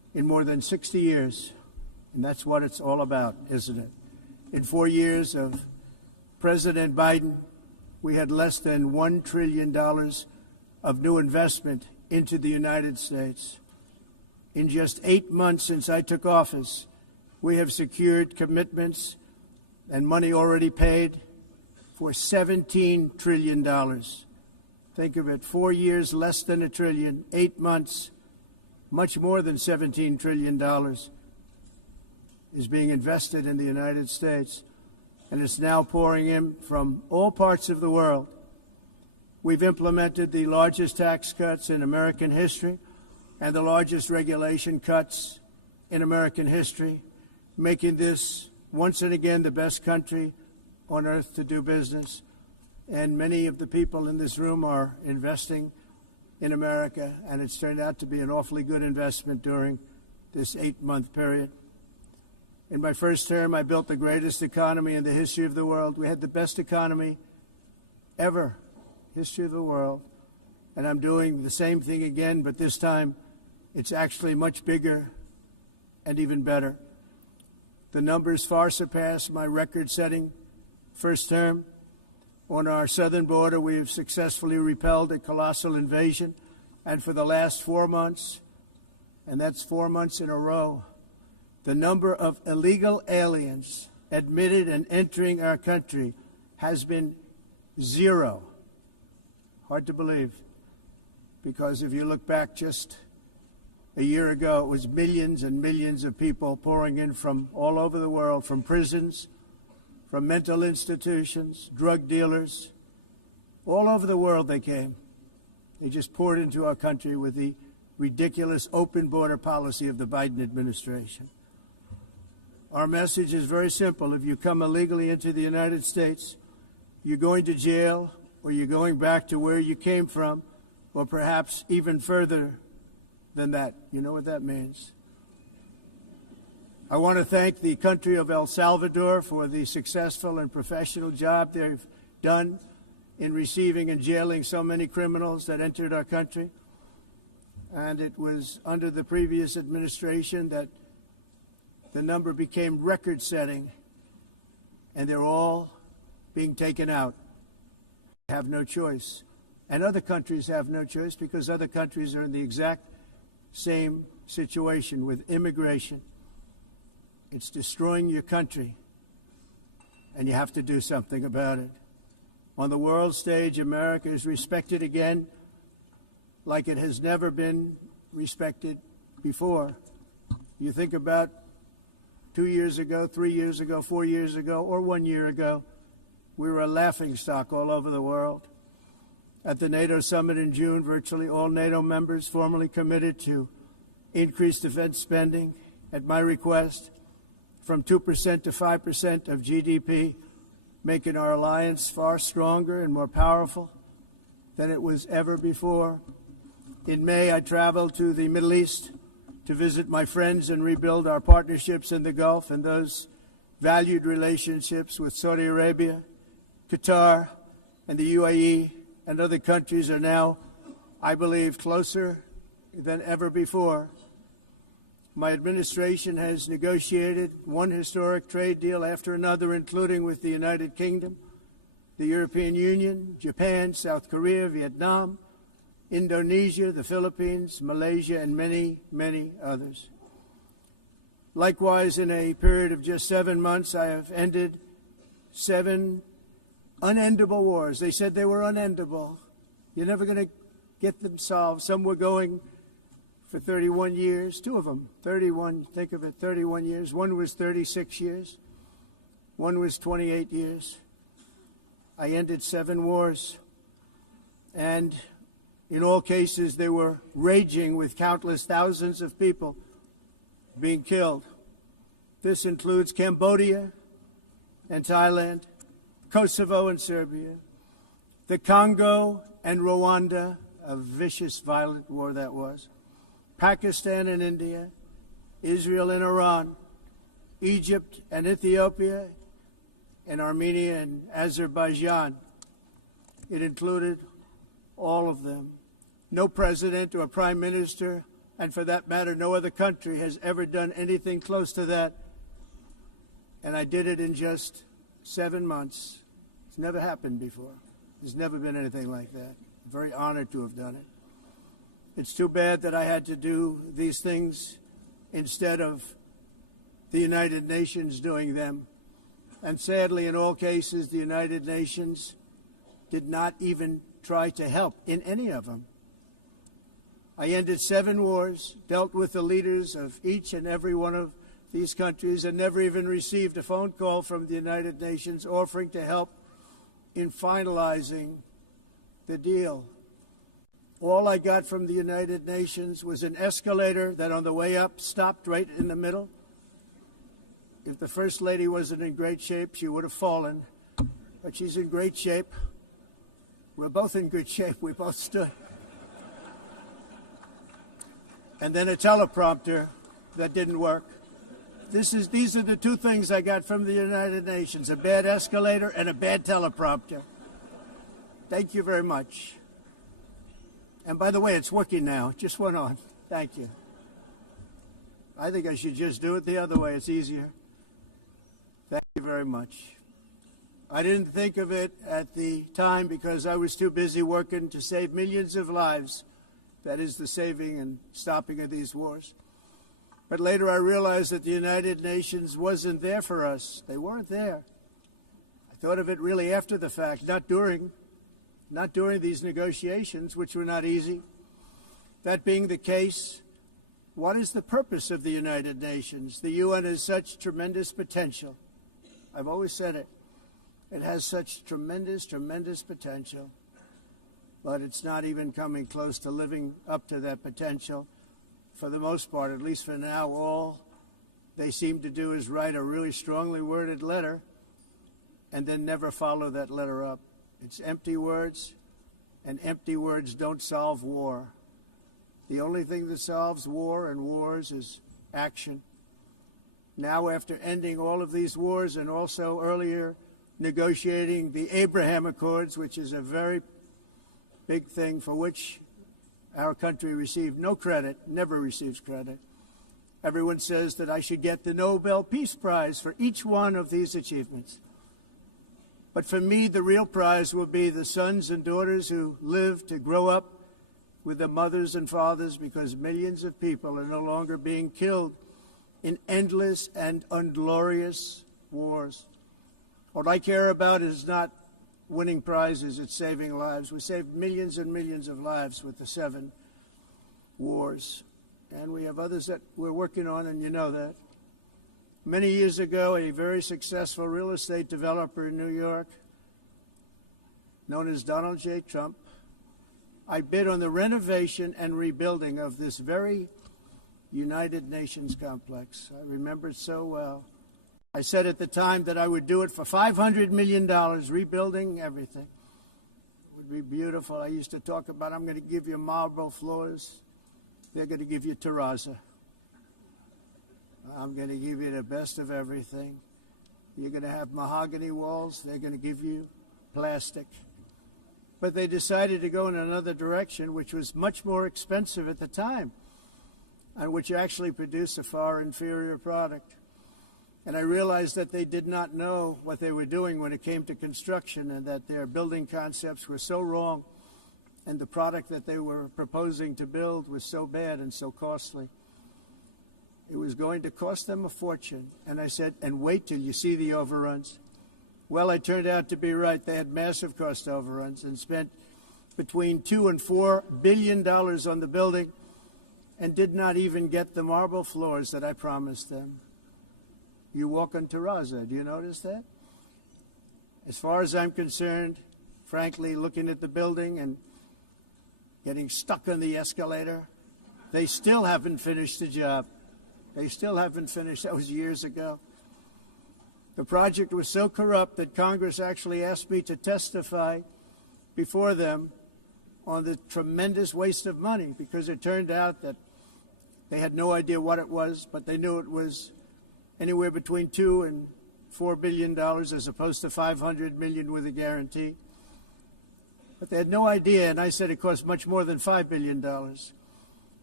in more than 60 years. And that's what it's all about, isn't it? In 4 years of President Biden, we had less than $1 trillion of new investment into the United States. In just 8 months since I took office, we have secured commitments and money already paid for $17 trillion. Think of it, 4 years, less than $1 trillion, 8 months, much more than $17 trillion is being invested in the United States, and it's now pouring in from all parts of the world. We've implemented the largest tax cuts in American history and the largest regulation cuts in American history, making this once and again the best country on earth to do business. And many of the people in this room are investing in America, and it's turned out to be an awfully good investment during this 8-month period. In my first term, I built the greatest economy in the history of the world. We had the best economy ever, history of the world. And I'm doing the same thing again, but this time it's actually much bigger and even better. The numbers far surpass my record-setting first term. On our southern border, we have successfully repelled a colossal invasion. And for the last 4 months, and that's 4 months in a row, the number of illegal aliens admitted and entering our country has been 0. Hard to believe, because if you look back just a year ago, it was millions and millions of people pouring in from all over the world, from prisons, from mental institutions, drug dealers. All over the world they came. They just poured into our country with the ridiculous open border policy of the Biden administration. Our message is very simple. If you come illegally into the United States, you're going to jail, or you're going back to where you came from, or perhaps even further than that. You know what that means. I want to thank the country of El Salvador for the successful and professional job they've done in receiving and jailing so many criminals that entered our country. And it was under the previous administration that the number became record-setting, and they're all being taken out. They have no choice. And other countries have no choice, because other countries are in the exact same situation with immigration. It's destroying your country, and you have to do something about it. On the world stage, America is respected again like it has never been respected before. You think about 2 years ago, 3 years ago, 4 years ago, or 1 year ago, we were a laughingstock all over the world. At the NATO summit in June, virtually all NATO members formally committed to increase defense spending at my request from 2% to 5% of GDP, making our alliance far stronger and more powerful than it was ever before. In May, I traveled to the Middle East to visit my friends and rebuild our partnerships in the Gulf and those valued relationships with Saudi Arabia, Qatar, and the UAE, and other countries are now, I believe, closer than ever before. My administration has negotiated one historic trade deal after another, including with the United Kingdom, the European Union, Japan, South Korea, Vietnam, Indonesia, the Philippines, Malaysia, and many, many others. Likewise, in a period of just 7 months, I have ended 7 unendable wars. They said they were unendable. You're never going to get them solved. Some were going for 31 years, 2 of them, 31, think of it, 31 years. One was 36 years. One was 28 years. I ended 7 wars. And in all cases, they were raging with countless thousands of people being killed. This includes Cambodia and Thailand, Kosovo and Serbia, the Congo and Rwanda, a vicious, violent war that was, Pakistan and India, Israel and Iran, Egypt and Ethiopia, and Armenia and Azerbaijan. It included all of them. No president or prime minister And for that matter, no other country has ever done anything close to that. And I did it in just 7 months. It's never happened before. There's never been anything like that. I'm very honored to have done it. It's too bad that I had to do these things instead of the United Nations doing them. And sadly, in all cases, the United Nations did not even try to help in any of them. I ended 7 wars, dealt with the leaders of each and every one of these countries, and never even received a phone call from the United Nations offering to help in finalizing the deal. All I got from the United Nations was an escalator that on the way up stopped right in the middle. If the First Lady wasn't in great shape, she would have fallen. But she's in great shape. We're both in good shape. We both stood. And then a teleprompter that didn't work. These are the 2 things I got from the United Nations, a bad escalator and a bad teleprompter. Thank you very much. And by the way, it's working now. It just went on. Thank you. I think I should just do it the other way. It's easier. Thank you very much. I didn't think of it at the time because I was too busy working to save millions of lives. That is the saving and stopping of these wars. But later I realized that the United Nations wasn't there for us. They weren't there. I thought of it really after the fact, not during these negotiations, which were not easy. That being the case, what is the purpose of the United Nations? The UN has such tremendous potential. I've always said it. It has such tremendous, tremendous potential. But it's not even coming close to living up to that potential. For the most part, at least for now, all they seem to do is write a really strongly worded letter and then never follow that letter up. It's empty words, and empty words don't solve war. The only thing that solves war and wars is action. Now, after ending all of these wars and also earlier negotiating the Abraham Accords, which is a very big thing for which our country received no credit, never receives credit. Everyone says that I should get the Nobel Peace Prize for each one of these achievements. But for me, the real prize will be the sons and daughters who live to grow up with the mothers and fathers, because millions of people are no longer being killed in endless and unglorious wars. What I care about is not winning prizes, it's saving lives. We saved millions and millions of lives with the 7 wars. And we have others that we're working on, and you know that. Many years ago, a very successful real estate developer in New York, known as Donald J. Trump, I bid on the renovation and rebuilding of this very United Nations complex. I remember it so well. I said at the time that I would do it for $500 million, rebuilding everything. It would be beautiful. I used to talk about, I'm going to give you marble floors. They're going to give you terrazzo. I'm going to give you the best of everything. You're going to have mahogany walls. They're going to give you plastic. But they decided to go in another direction, which was much more expensive at the time, and which actually produced a far inferior product. And I realized that they did not know what they were doing when it came to construction, and that their building concepts were so wrong, and the product that they were proposing to build was so bad and so costly. It was going to cost them a fortune. And I said, and wait till you see the overruns. Well, I turned out to be right. They had massive cost overruns and spent between $2 and $4 billion on the building and did not even get the marble floors that I promised them. You walk on terrazzo. Do you notice that? As far as I'm concerned, frankly, looking at the building and getting stuck on the escalator, they still haven't finished the job. They still haven't finished. That was years ago. The project was so corrupt that Congress actually asked me to testify before them on the tremendous waste of money, because it turned out that they had no idea what it was, but they knew it was anywhere between $2 and $4 billion as opposed to $500 million with a guarantee. But they had no idea, and I said it cost much more than $5 billion.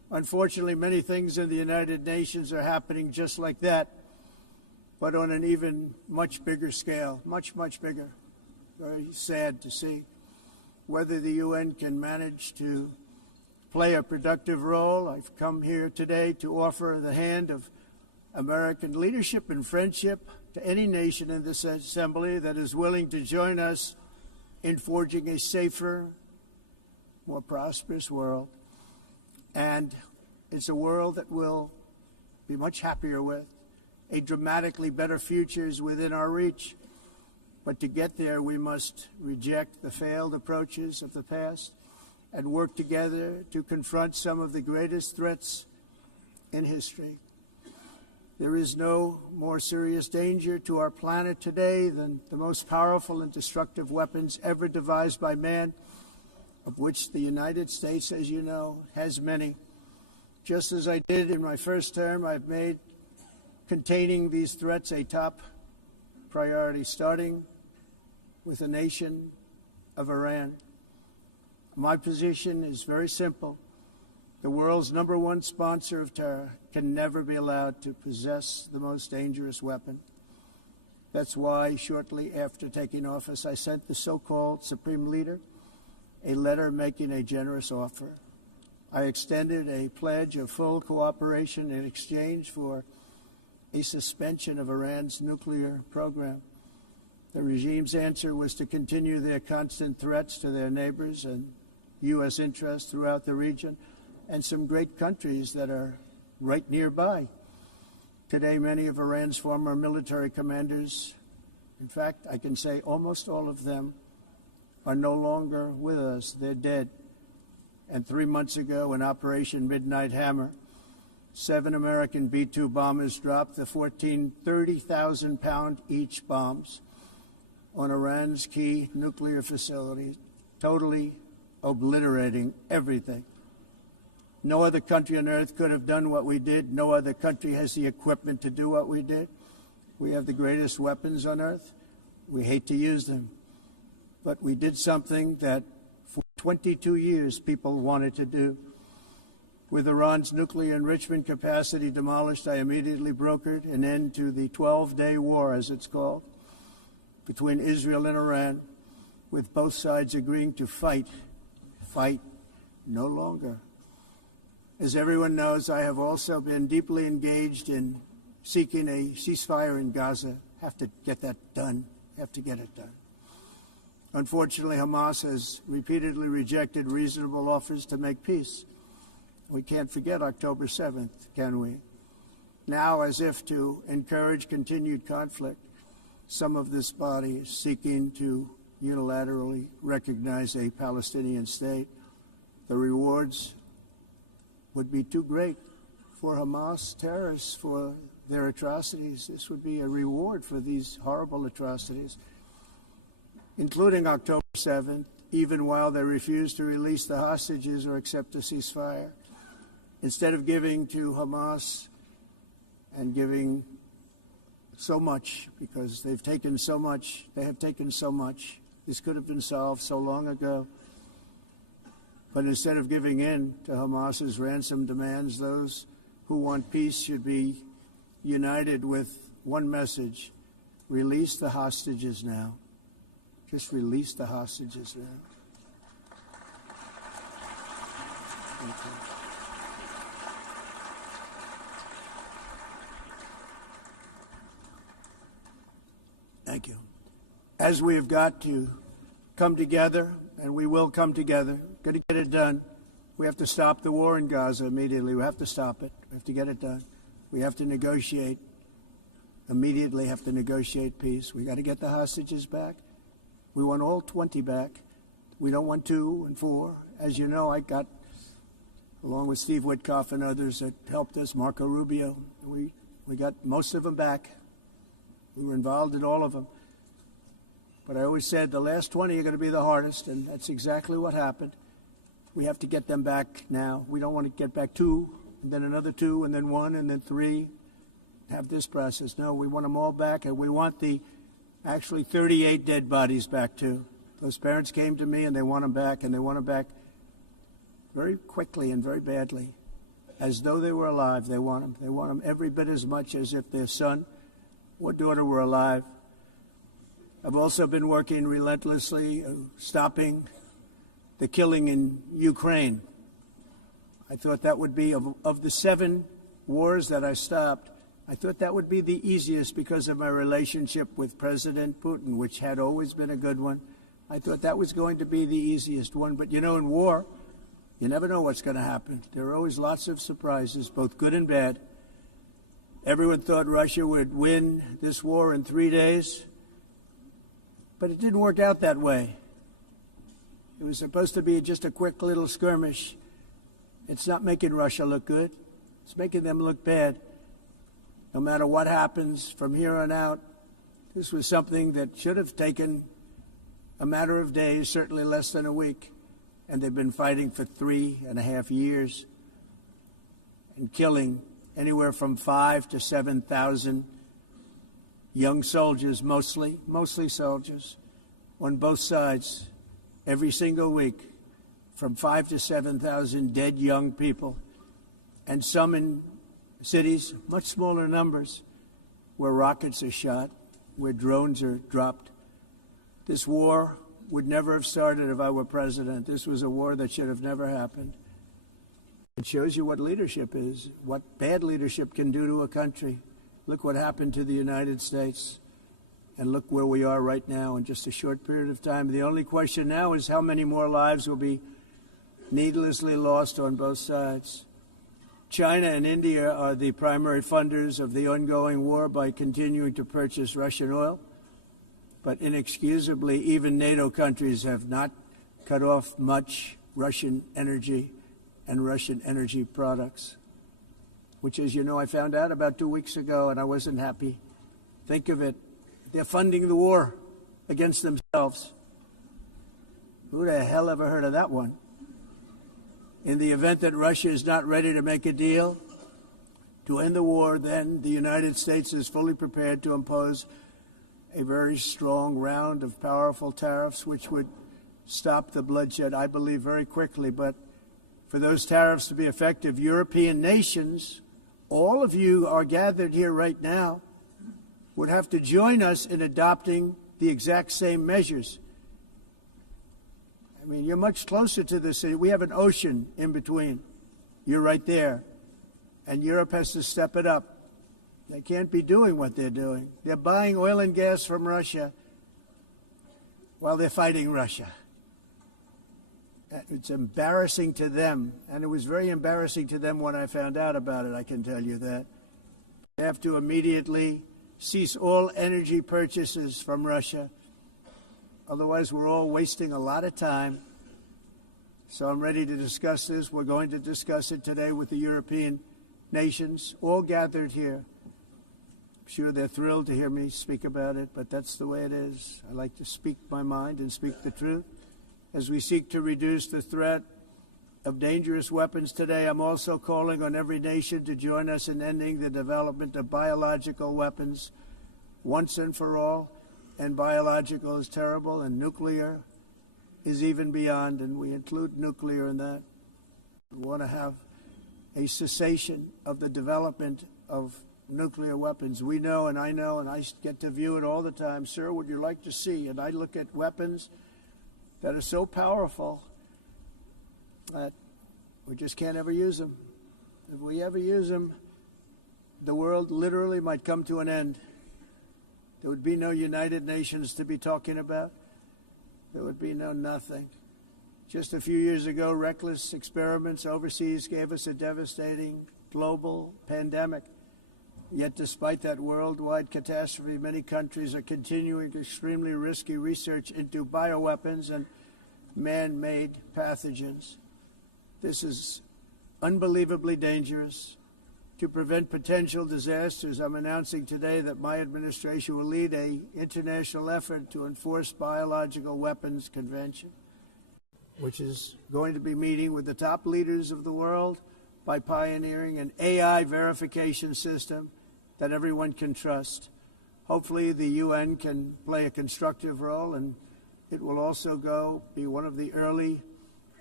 Unfortunately, many things in the United Nations are happening just like that, but on an even much bigger scale, much, much bigger. Very sad to see. Whether the UN can manage to play a productive role, I've come here today to offer the hand of American leadership and friendship to any nation in this assembly that is willing to join us in forging a safer, more prosperous world. And it's a world that we'll be much happier with. A dramatically better future is within our reach. But to get there, we must reject the failed approaches of the past and work together to confront some of the greatest threats in history. There is no more serious danger to our planet today than the most powerful and destructive weapons ever devised by man, of which the United States, as you know, has many. Just as I did in my first term, I've made containing these threats a top priority, starting with the nation of Iran. My position is very simple. The world's #1 sponsor of terror can never be allowed to possess the most dangerous weapon. That's why, shortly after taking office, I sent the so-called Supreme Leader a letter making a generous offer. I extended a pledge of full cooperation in exchange for a suspension of Iran's nuclear program. The regime's answer was to continue their constant threats to their neighbors and U.S. interests throughout the region and some great countries that are right nearby. Today, many of Iran's former military commanders, in fact, I can say almost all of them, are no longer with us. They're dead. And 3 months ago, in Operation Midnight Hammer, 7 American B-2 bombers dropped the 30,000-pound each bombs on Iran's key nuclear facilities, totally obliterating everything. No other country on earth could have done what we did. No other country has the equipment to do what we did. We have the greatest weapons on earth. We hate to use them. But we did something that for 22 years people wanted to do. With Iran's nuclear enrichment capacity demolished, I immediately brokered an end to the 12-day war, as it's called, between Israel and Iran, with both sides agreeing to fight no longer. As everyone knows, I have also been deeply engaged in seeking a ceasefire in Gaza. Have to get that done. Have to get it done. Unfortunately, Hamas has repeatedly rejected reasonable offers to make peace. We can't forget October 7th, can we? Now, as if to encourage continued conflict, some of this body is seeking to unilaterally recognize a Palestinian state. The rewards would be too great for Hamas terrorists for their atrocities. This would be a reward for these horrible atrocities, including October 7th, even while they refuse to release the hostages or accept a ceasefire. Instead of giving to Hamas and giving so much, because they've taken so much, they have taken so much. This could have been solved so long ago. But instead of giving in to Hamas's ransom demands, those who want peace should be united with one message: release the hostages now. Just release the hostages now. Thank you. Thank you. As we have got to come together, and we will come together, got to get it done. We have to stop the war in Gaza immediately. We have to stop it. We have to get it done. We have to negotiate, immediately have to negotiate peace. We got to get the hostages back. We want all 20 back. We don't want 2 and 4. As you know, I got, along with Steve Witkoff and others that helped us, Marco Rubio, we got most of them back. We were involved in all of them. But I always said the last 20 are going to be the hardest, and that's exactly what happened. We have to get them back now. We don't want to get back 2, and then another 2, and then 1, and then 3, have this process. No, we want them all back, and we want the actually 38 dead bodies back, too. Those parents came to me, and they want them back, and they want them back very quickly and very badly. as though they were alive. They want them. They want them every bit as much as if their son or daughter were alive. I've also been working relentlessly, stopping the killing in Ukraine. I thought that would be, of the 7 wars that I stopped, I thought that would be the easiest because of my relationship with President Putin, which had always been a good one. I thought that was going to be the easiest one. But, you know, in war, you never know what's going to happen. There are always lots of surprises, both good and bad. Everyone thought Russia would win this war in 3 days, but it didn't work out that way. It was supposed to be just a quick little skirmish. It's not making Russia look good. It's making them look bad. No matter what happens from here on out, this was something that should have taken a matter of days, certainly less than a week. And they've been fighting for 3.5 years and killing anywhere from 5,000 to 7,000 young soldiers, mostly soldiers, on both sides, every single week, from 5,000 to 7,000 dead young people, and some in cities, much smaller numbers, where rockets are shot, where drones are dropped. This war would never have started if I were president. This was a war that should have never happened. It shows you what leadership is, what bad leadership can do to a country. Look what happened to the United States, and look where we are right now in just a short period of time. The only question now is how many more lives will be needlessly lost on both sides. China and India are the primary funders of the ongoing war by continuing to purchase Russian oil. But inexcusably, even NATO countries have not cut off much Russian energy and Russian energy products, which, as you know, I found out about 2 weeks ago, and I wasn't happy. Think of it. They're funding the war against themselves. Who the hell ever heard of that one? In the event that Russia is not ready to make a deal to end the war, then the United States is fully prepared to impose a very strong round of powerful tariffs, which would stop the bloodshed, I believe, very quickly. But for those tariffs to be effective, European nations, all of you are gathered here right now, would have to join us in adopting the exact same measures. I mean, you're much closer to the city. We have an ocean in between. You're right there. And Europe has to step it up. They can't be doing what they're doing. They're buying oil and gas from Russia while they're fighting Russia. It's embarrassing to them, and it was very embarrassing to them when I found out about it, I can tell you that. They have to immediately cease all energy purchases from Russia. Otherwise, we're all wasting a lot of time. So I'm ready to discuss this. We're going to discuss it today with the European nations, all gathered here. I'm sure they're thrilled to hear me speak about it, but that's the way it is. I like to speak my mind and speak the truth. As we seek to reduce the threat of dangerous weapons today, I'm also calling on every nation to join us in ending the development of biological weapons once and for all. And biological is terrible, and nuclear is even beyond, and we include nuclear in that. We want to have a cessation of the development of nuclear weapons. We know, and I get to view it all the time. Sir, would you like to see? And I look at weapons that are so powerful that we just can't ever use them. If we ever use them, the world literally might come to an end. There would be no United Nations to be talking about. There would be no nothing. Just a few years ago, reckless experiments overseas gave us a devastating global pandemic. Yet despite that worldwide catastrophe, many countries are continuing extremely risky research into bioweapons and man-made pathogens. This is unbelievably dangerous. To prevent potential disasters, I'm announcing today that my administration will lead an international effort to enforce Biological Weapons Convention, which is going to be meeting with the top leaders of the world by pioneering an AI verification system that everyone can trust. Hopefully the UN can play a constructive role, and it will also be one of the early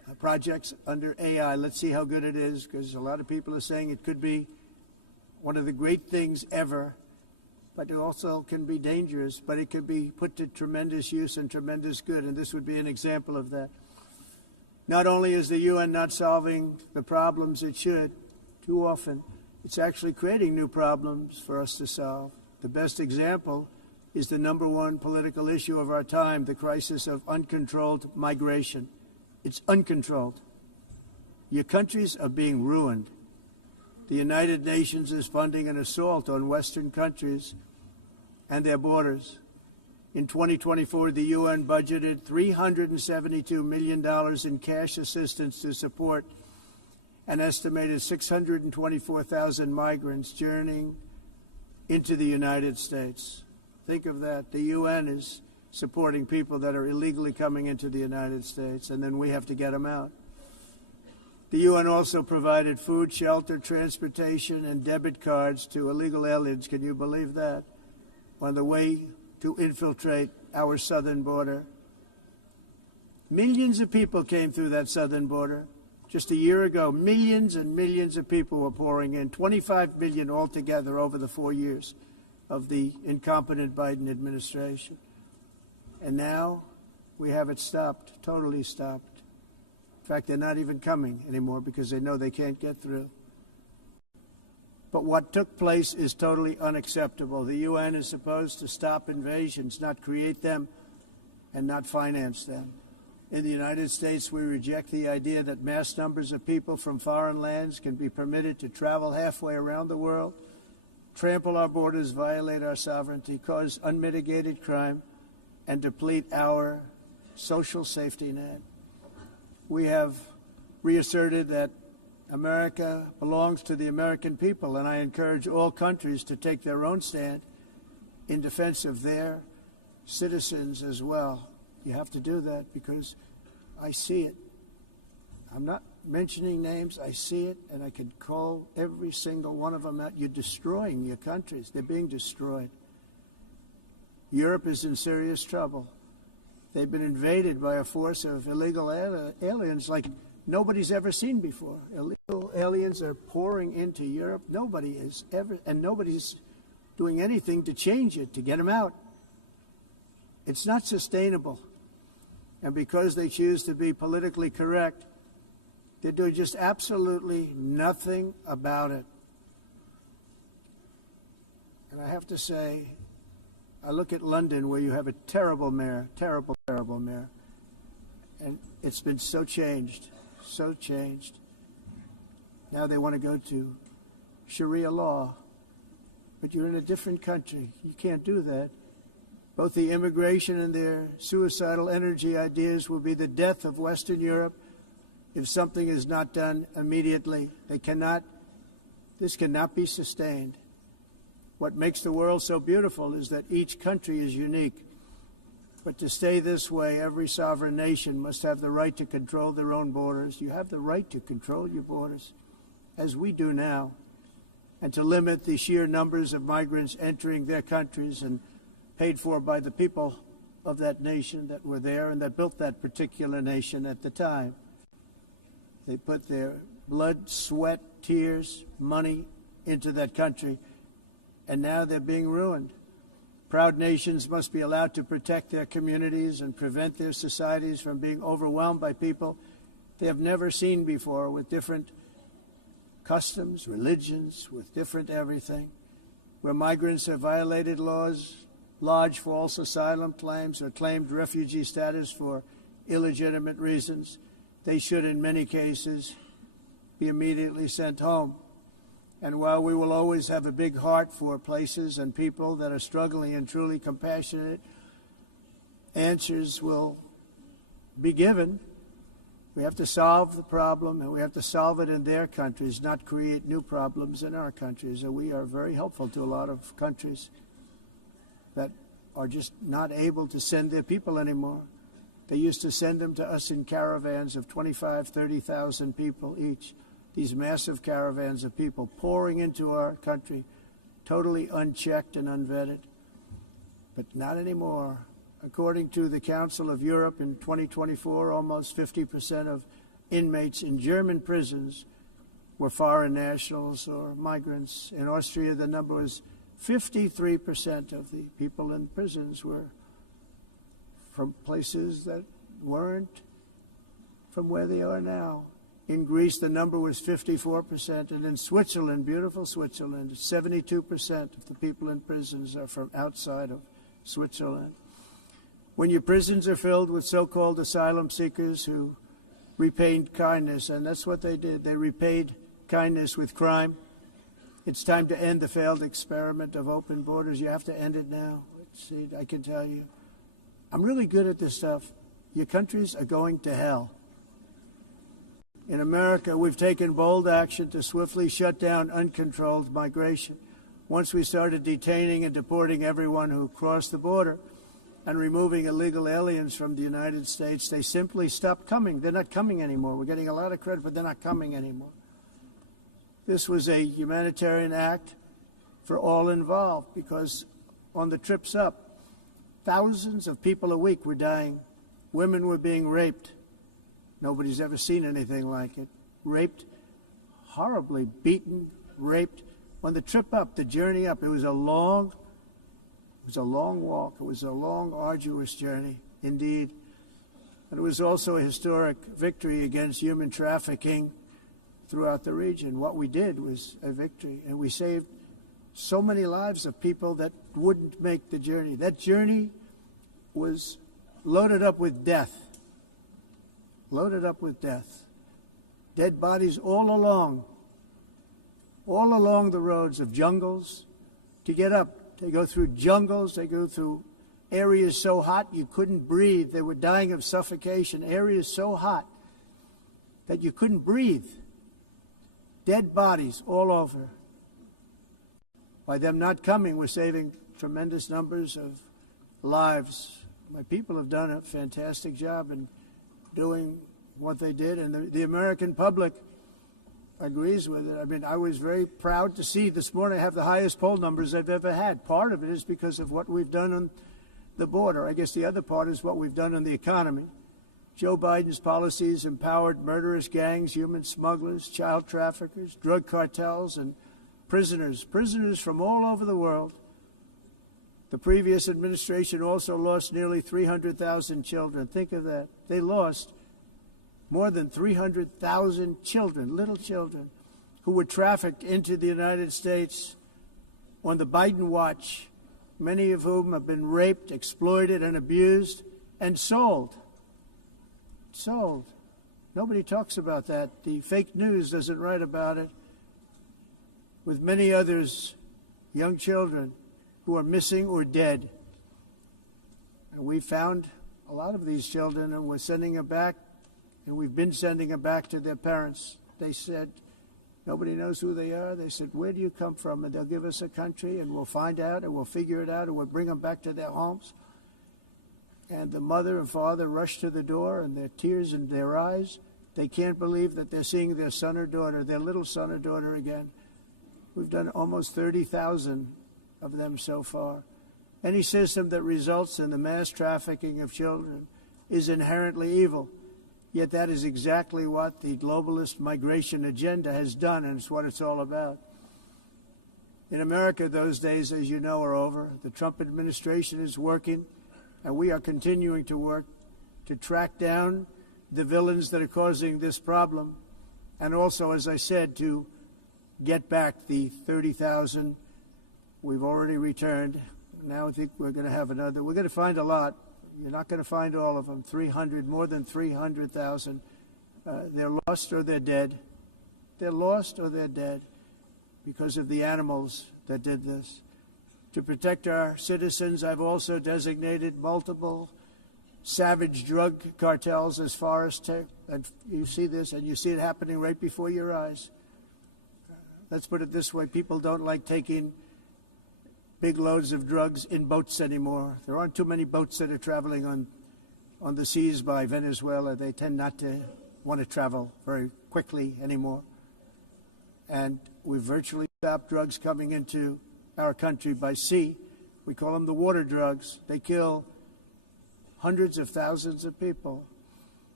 projects under AI. Let's see how good it is, because a lot of people are saying it could be one of the great things ever, but it also can be dangerous, but it could be put to tremendous use and tremendous good, and this would be an example of that. Not only is the UN not solving the problems it should, too often, it's actually creating new problems for us to solve. The best example is the #1 political issue of our time, the crisis of uncontrolled migration. It's uncontrolled. Your countries are being ruined. The United Nations is funding an assault on Western countries and their borders. In 2024, the UN budgeted $372 million in cash assistance to support an estimated 624,000 migrants journeying into the United States. Think of that. The UN is supporting people that are illegally coming into the United States, and then we have to get them out. The UN also provided food, shelter, transportation, and debit cards to illegal aliens. Can you believe that? On the way to infiltrate our southern border. Millions of people came through that southern border. Just a year ago, millions and millions of people were pouring in, 25 million altogether over the 4 years of the incompetent Biden administration. And now we have it stopped, totally stopped. In fact, they're not even coming anymore because they know they can't get through. But what took place is totally unacceptable. The UN is supposed to stop invasions, not create them and not finance them. In the United States, we reject the idea that mass numbers of people from foreign lands can be permitted to travel halfway around the world, trample our borders, violate our sovereignty, cause unmitigated crime, and deplete our social safety net. We have reasserted that America belongs to the American people, and I encourage all countries to take their own stand in defense of their citizens as well. You have to do that because I see it. I'm not mentioning names. I see it, and I can call every single one of them out. You're destroying your countries. They're being destroyed. Europe is in serious trouble. They've been invaded by a force of illegal aliens like nobody's ever seen before. Illegal aliens are pouring into Europe. Nobody is ever, and nobody's doing anything to change it, to get them out. It's not sustainable. And because they choose to be politically correct, they're doing just absolutely nothing about it. And I have to say, I look at London, where you have a terrible mayor, terrible mayor, and it's been so changed. Now they want to go to Sharia law, but you're in a different country. You can't do that. Both the immigration and their suicidal energy ideas will be the death of Western Europe if something is not done immediately. This cannot be sustained. What makes the world so beautiful is that each country is unique. But to stay this way, every sovereign nation must have the right to control their own borders. You have the right to control your borders, as we do now, and to limit the sheer numbers of migrants entering their countries and paid for by the people of that nation that were there and that built that particular nation at the time. They put their blood, sweat, tears, money into that country, and now they're being ruined. Proud nations must be allowed to protect their communities and prevent their societies from being overwhelmed by people they have never seen before, with different customs, religions, with different everything. Where migrants have violated laws, lodged false asylum claims, or claimed refugee status for illegitimate reasons, they should, in many cases, be immediately sent home. And while we will always have a big heart for places and people that are struggling and truly compassionate, answers will be given. We have to solve the problem, and we have to solve it in their countries, not create new problems in our countries. And we are very helpful to a lot of countries that are just not able to send their people anymore. They used to send them to us in caravans of 25,000, 30,000 people each. These massive caravans of people pouring into our country, totally unchecked and unvetted. But not anymore. According to the Council of Europe, in 2024, almost 50% of inmates in German prisons were foreign nationals or migrants. In Austria, the number was 53% of the people in prisons were from places that weren't from where they are now. In Greece, the number was 54%, and in Switzerland, beautiful Switzerland, 72% of the people in prisons are from outside of Switzerland. When your prisons are filled with so-called asylum seekers who repaid kindness, and that's what they did, they repaid kindness with crime. It's time to end the failed experiment of open borders. You have to end it now. See, I can tell you, I'm really good at this stuff. Your countries are going to hell. In America, we've taken bold action to swiftly shut down uncontrolled migration. Once we started detaining and deporting everyone who crossed the border and removing illegal aliens from the United States, they simply stopped coming. They're not coming anymore. We're getting a lot of credit, but they're not coming anymore. This was a humanitarian act for all involved because on the trips up, thousands of people a week were dying. Women were being raped. Nobody's ever seen anything like it. Raped, horribly beaten, raped. On the trip up, the journey up, it was a long walk. It was a long, arduous journey, indeed. And it was also a historic victory against human trafficking throughout the region. What we did was a victory, and we saved so many lives of people that wouldn't make the journey. That journey was loaded up with death. Loaded up with death. Dead bodies all along the roads of jungles. To get up, they go through jungles, they go through areas so hot you couldn't breathe. They were dying of suffocation, areas so hot that you couldn't breathe. Dead bodies all over. By them not coming, we're saving tremendous numbers of lives. My people have done a fantastic job in doing what they did, and the American public agrees with it. I mean, I was very proud to see this morning I have the highest poll numbers I've ever had. Part of it is because of what we've done on the border. I guess the other part is what we've done on the economy. Joe Biden's policies empowered murderous gangs, human smugglers, child traffickers, drug cartels, and prisoners from all over the world. The previous administration also lost nearly 300,000 children. Think of that. They lost more than 300,000 children, little children, who were trafficked into the United States on the Biden watch, many of whom have been raped, exploited, and abused, and sold. Sold. Nobody talks about that. The fake news doesn't write about it. With many others, young children who are missing or dead. And we found a lot of these children and we're sending them back, and we've been sending them back to their parents. They said, nobody knows who they are. They said, where do you come from? And they'll give us a country and we'll find out and we'll figure it out and we'll bring them back to their homes. And the mother and father rush to the door, and their tears in their eyes. They can't believe that they're seeing their son or daughter, their little son or daughter again. We've done almost 30,000 of them so far. Any system that results in the mass trafficking of children is inherently evil. Yet that is exactly what the globalist migration agenda has done, and it's what it's all about. In America, those days, as you know, are over. The Trump administration is working, and we are continuing to work to track down the villains that are causing this problem, and also, as I said, to get back the 30,000 we've already returned. Now I think we're going to have another. We're going to find a lot. You're not going to find all of them. 300, more than 300,000. They're lost or they're dead. They're lost or they're dead because of the animals that did this. To protect our citizens, I've also designated multiple savage drug cartels as far as and you see this, and you see it happening right before your eyes. Let's put it this way. People don't like taking big loads of drugs in boats anymore. There aren't too many boats that are traveling on the seas by Venezuela. They tend not to want to travel very quickly anymore. And we've virtually stopped drugs coming into our country by sea. We call them the water drugs. They kill hundreds of thousands of people.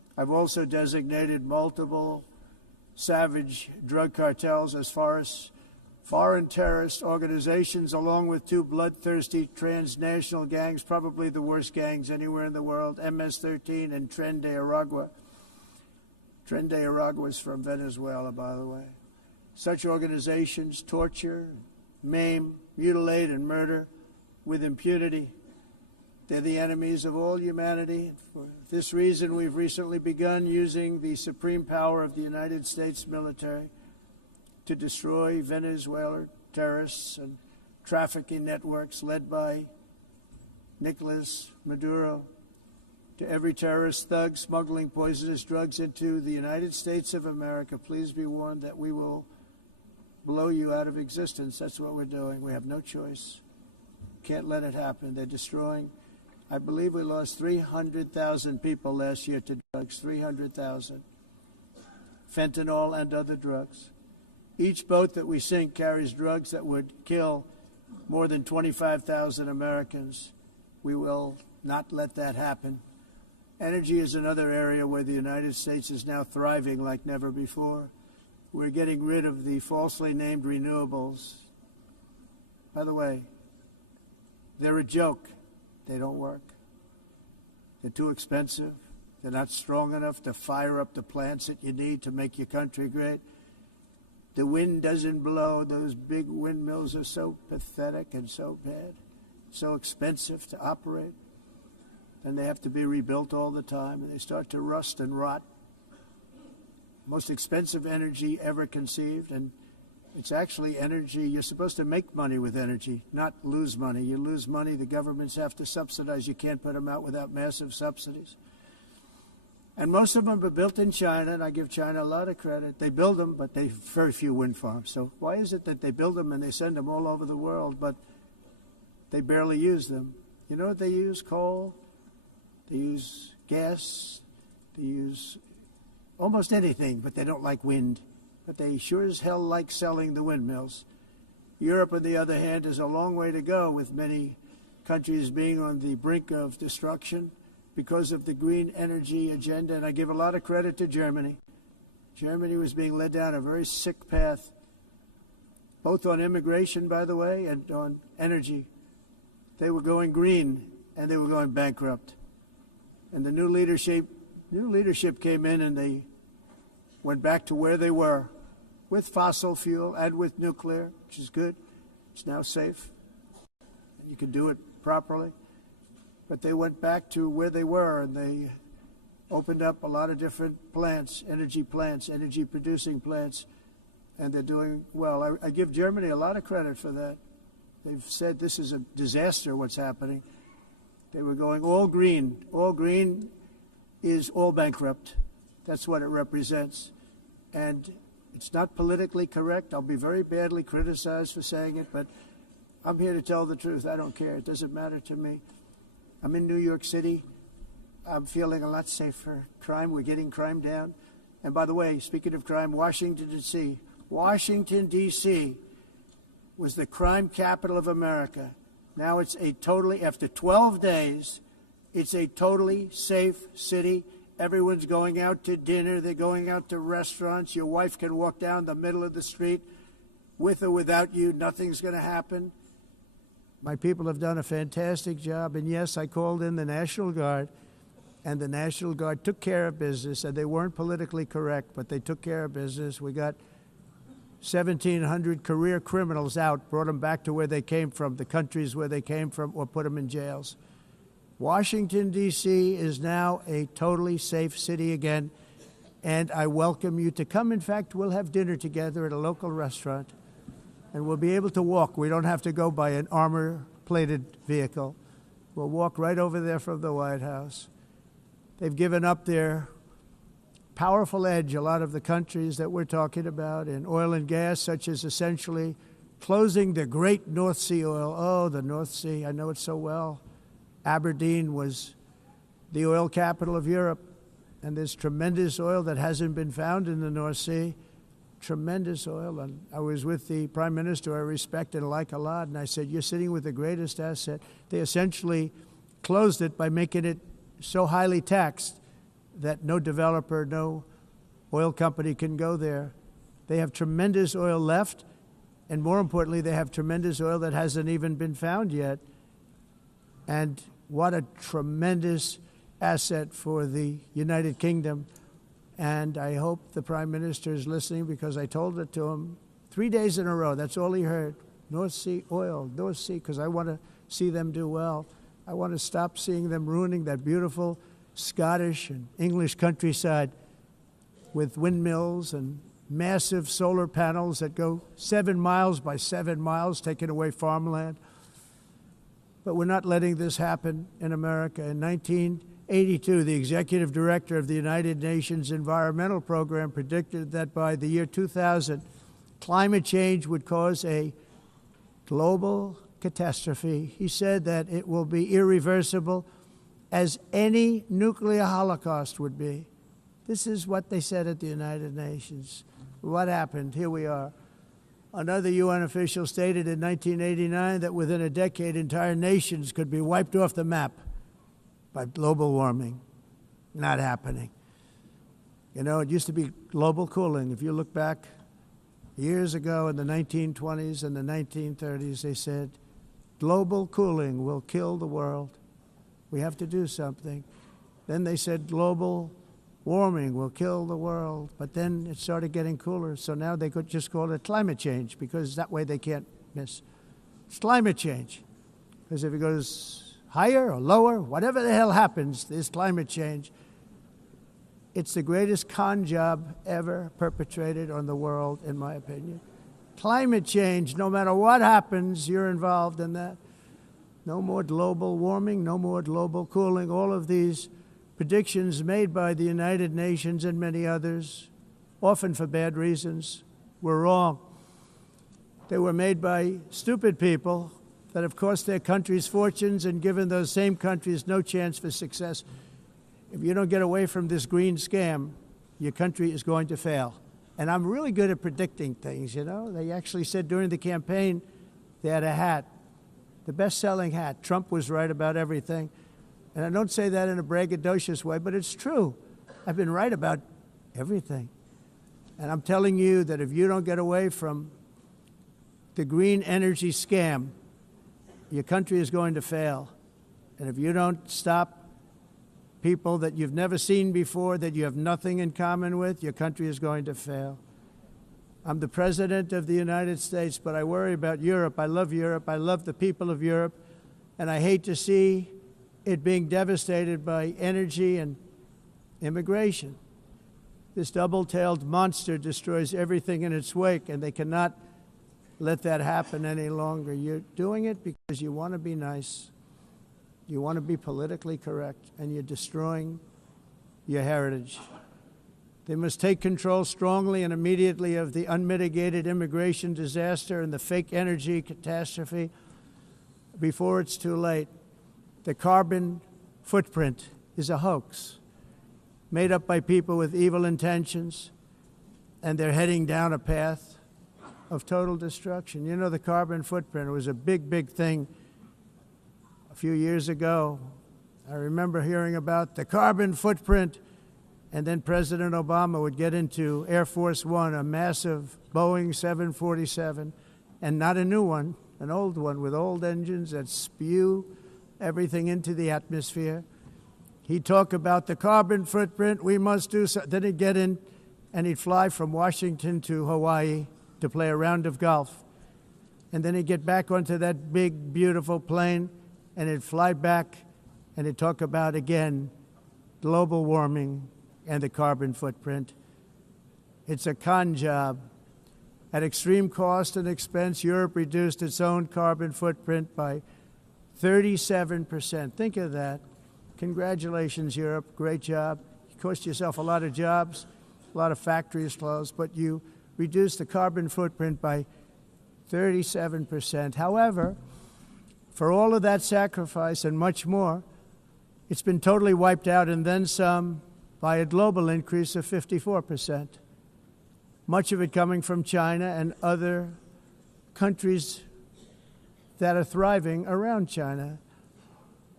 I've also designated multiple savage drug cartels as far as foreign terrorist organizations, along with two bloodthirsty transnational gangs, probably the worst gangs anywhere in the world, MS-13 and Tren de Aragua. Tren de Aragua is from Venezuela, by the way. Such organizations torture, maim, mutilate, and murder with impunity. They're the enemies of all humanity. For this reason, we've recently begun using the supreme power of the United States military to destroy Venezuelan terrorists and trafficking networks led by Nicolas Maduro. To every terrorist thug smuggling poisonous drugs into the United States of America, please be warned that we will blow you out of existence. That's what we're doing. We have no choice. Can't let it happen. They're destroying. I believe we lost 300,000 people last year to drugs, 300,000. Fentanyl and other drugs. Each boat that we sink carries drugs that would kill more than 25,000 Americans. We will not let that happen. Energy is another area where the United States is now thriving like never before. We're getting rid of the falsely named renewables. By the way, they're a joke. They don't work. They're too expensive. They're not strong enough to fire up the plants that you need to make your country great. The wind doesn't blow. Those big windmills are so pathetic and so bad, so expensive to operate. And they have to be rebuilt all the time, and they start to rust and rot. Most expensive energy ever conceived, and it's actually energy. You're supposed to make money with energy, not lose money. You lose money, the governments have to subsidize. You can't put them out without massive subsidies. And most of them are built in China, and I give China a lot of credit. They build them, but they have very few wind farms. So why is it that they build them and they send them all over the world, but they barely use them? You know what they use? Coal. They use gas. They use almost anything, but they don't like wind. But they sure as hell like selling the windmills. Europe, on the other hand, has a long way to go, with many countries being on the brink of destruction because of the green energy agenda. And I give a lot of credit to Germany. Germany was being led down a very sick path, both on immigration, by the way, and on energy. They were going green, and they were going bankrupt. And the new leadership came in, and they went back to where they were, with fossil fuel and with nuclear, which is good. It's now safe. You can do it properly. But they went back to where they were, and they opened up a lot of different plants, energy producing plants, and they're doing well. I give Germany a lot of credit for that. They've said this is a disaster, what's happening. They were going all green. All green is all bankrupt. That's what it represents. And it's not politically correct. I'll be very badly criticized for saying it, but I'm here to tell the truth. I don't care. It doesn't matter to me. I'm in New York City. I'm feeling a lot safer. Crime, we're getting crime down. And by the way, speaking of crime, Washington, D.C. was the crime capital of America. Now it's after 12 days, it's a totally safe city. Everyone's going out to dinner. They're going out to restaurants. Your wife can walk down the middle of the street with or without you. Nothing's going to happen. My people have done a fantastic job. And yes, I called in the National Guard, and the National Guard took care of business. And they weren't politically correct, but they took care of business. We got 1,700 career criminals out, brought them back to where they came from, the countries where they came from, or put them in jails. Washington, D.C. is now a totally safe city again, and I welcome you to come. In fact, we'll have dinner together at a local restaurant, and we'll be able to walk. We don't have to go by an armor-plated vehicle. We'll walk right over there from the White House. They've given up their powerful edge, a lot of the countries that we're talking about, in oil and gas, such as essentially closing the great North Sea oil. Oh, the North Sea, I know it so well. Aberdeen was the oil capital of Europe, and there's tremendous oil that hasn't been found in the North Sea, tremendous oil. And I was with the Prime Minister I respect and like a lot, and I said, you're sitting with the greatest asset. They essentially closed it by making it so highly taxed that no developer, no oil company can go there. They have tremendous oil left, and more importantly, they have tremendous oil that hasn't even been found yet. And what a tremendous asset for the United Kingdom. And I hope the Prime Minister is listening, because I told it to him 3 days in a row. That's all he heard. North Sea oil, North Sea, because I want to see them do well. I want to stop seeing them ruining that beautiful Scottish and English countryside with windmills and massive solar panels that go 7 miles by 7 miles, taking away farmland. But we're not letting this happen in America. In 1982, the executive director of the United Nations Environmental Program predicted that by the year 2000, climate change would cause a global catastrophe. He said that it will be irreversible, as any nuclear holocaust would be. This is what they said at the United Nations. What happened? Here we are. Another UN official stated in 1989 that within a decade, entire nations could be wiped off the map by global warming. Not happening. You know, it used to be global cooling. If you look back years ago in the 1920s and the 1930s, they said, global cooling will kill the world. We have to do something. Then they said global warming will kill the world. But then it started getting cooler, so now they could just call it climate change, because that way they can't miss. It's climate change. Because if it goes higher or lower, whatever the hell happens, there's climate change. It's the greatest con job ever perpetrated on the world, in my opinion. Climate change, no matter what happens, you're involved in that. No more global warming, no more global cooling. All of these predictions made by the United Nations and many others, often for bad reasons, were wrong. They were made by stupid people that have cost their countries fortunes and given those same countries no chance for success. If you don't get away from this green scam, your country is going to fail. And I'm really good at predicting things, you know. They actually said during the campaign they had a hat, the best-selling hat. Trump was right about everything. And I don't say that in a braggadocious way, but it's true. I've been right about everything. And I'm telling you that if you don't get away from the green energy scam, your country is going to fail. And if you don't stop people that you've never seen before, that you have nothing in common with, your country is going to fail. I'm the President of the United States, but I worry about Europe. I love Europe. I love the people of Europe. And I hate to see it being devastated by energy and immigration. This double-tailed monster destroys everything in its wake, and they cannot let that happen any longer. You're doing it because you want to be nice. You want to be politically correct, and you're destroying your heritage. They must take control strongly and immediately of the unmitigated immigration disaster and the fake energy catastrophe before it's too late. The carbon footprint is a hoax made up by people with evil intentions, and they're heading down a path of total destruction. You know, the carbon footprint was a big, big thing a few years ago. I remember hearing about the carbon footprint, and then President Obama would get into Air Force One, a massive Boeing 747, and not a new one, an old one with old engines that spew everything into the atmosphere. He'd talk about the carbon footprint, we must do so. Then he'd get in and he'd fly from Washington to Hawaii to play a round of golf. And then he'd get back onto that big, beautiful plane and he'd fly back and he'd talk about, again, global warming and the carbon footprint. It's a con job. At extreme cost and expense, Europe reduced its own carbon footprint by 37%. Think of that. Congratulations, Europe. Great job. You cost yourself a lot of jobs, a lot of factories closed, but you reduced the carbon footprint by 37%. However, for all of that sacrifice and much more, it's been totally wiped out and then some by a global increase of 54%. Much of it coming from China and other countries that are thriving around China.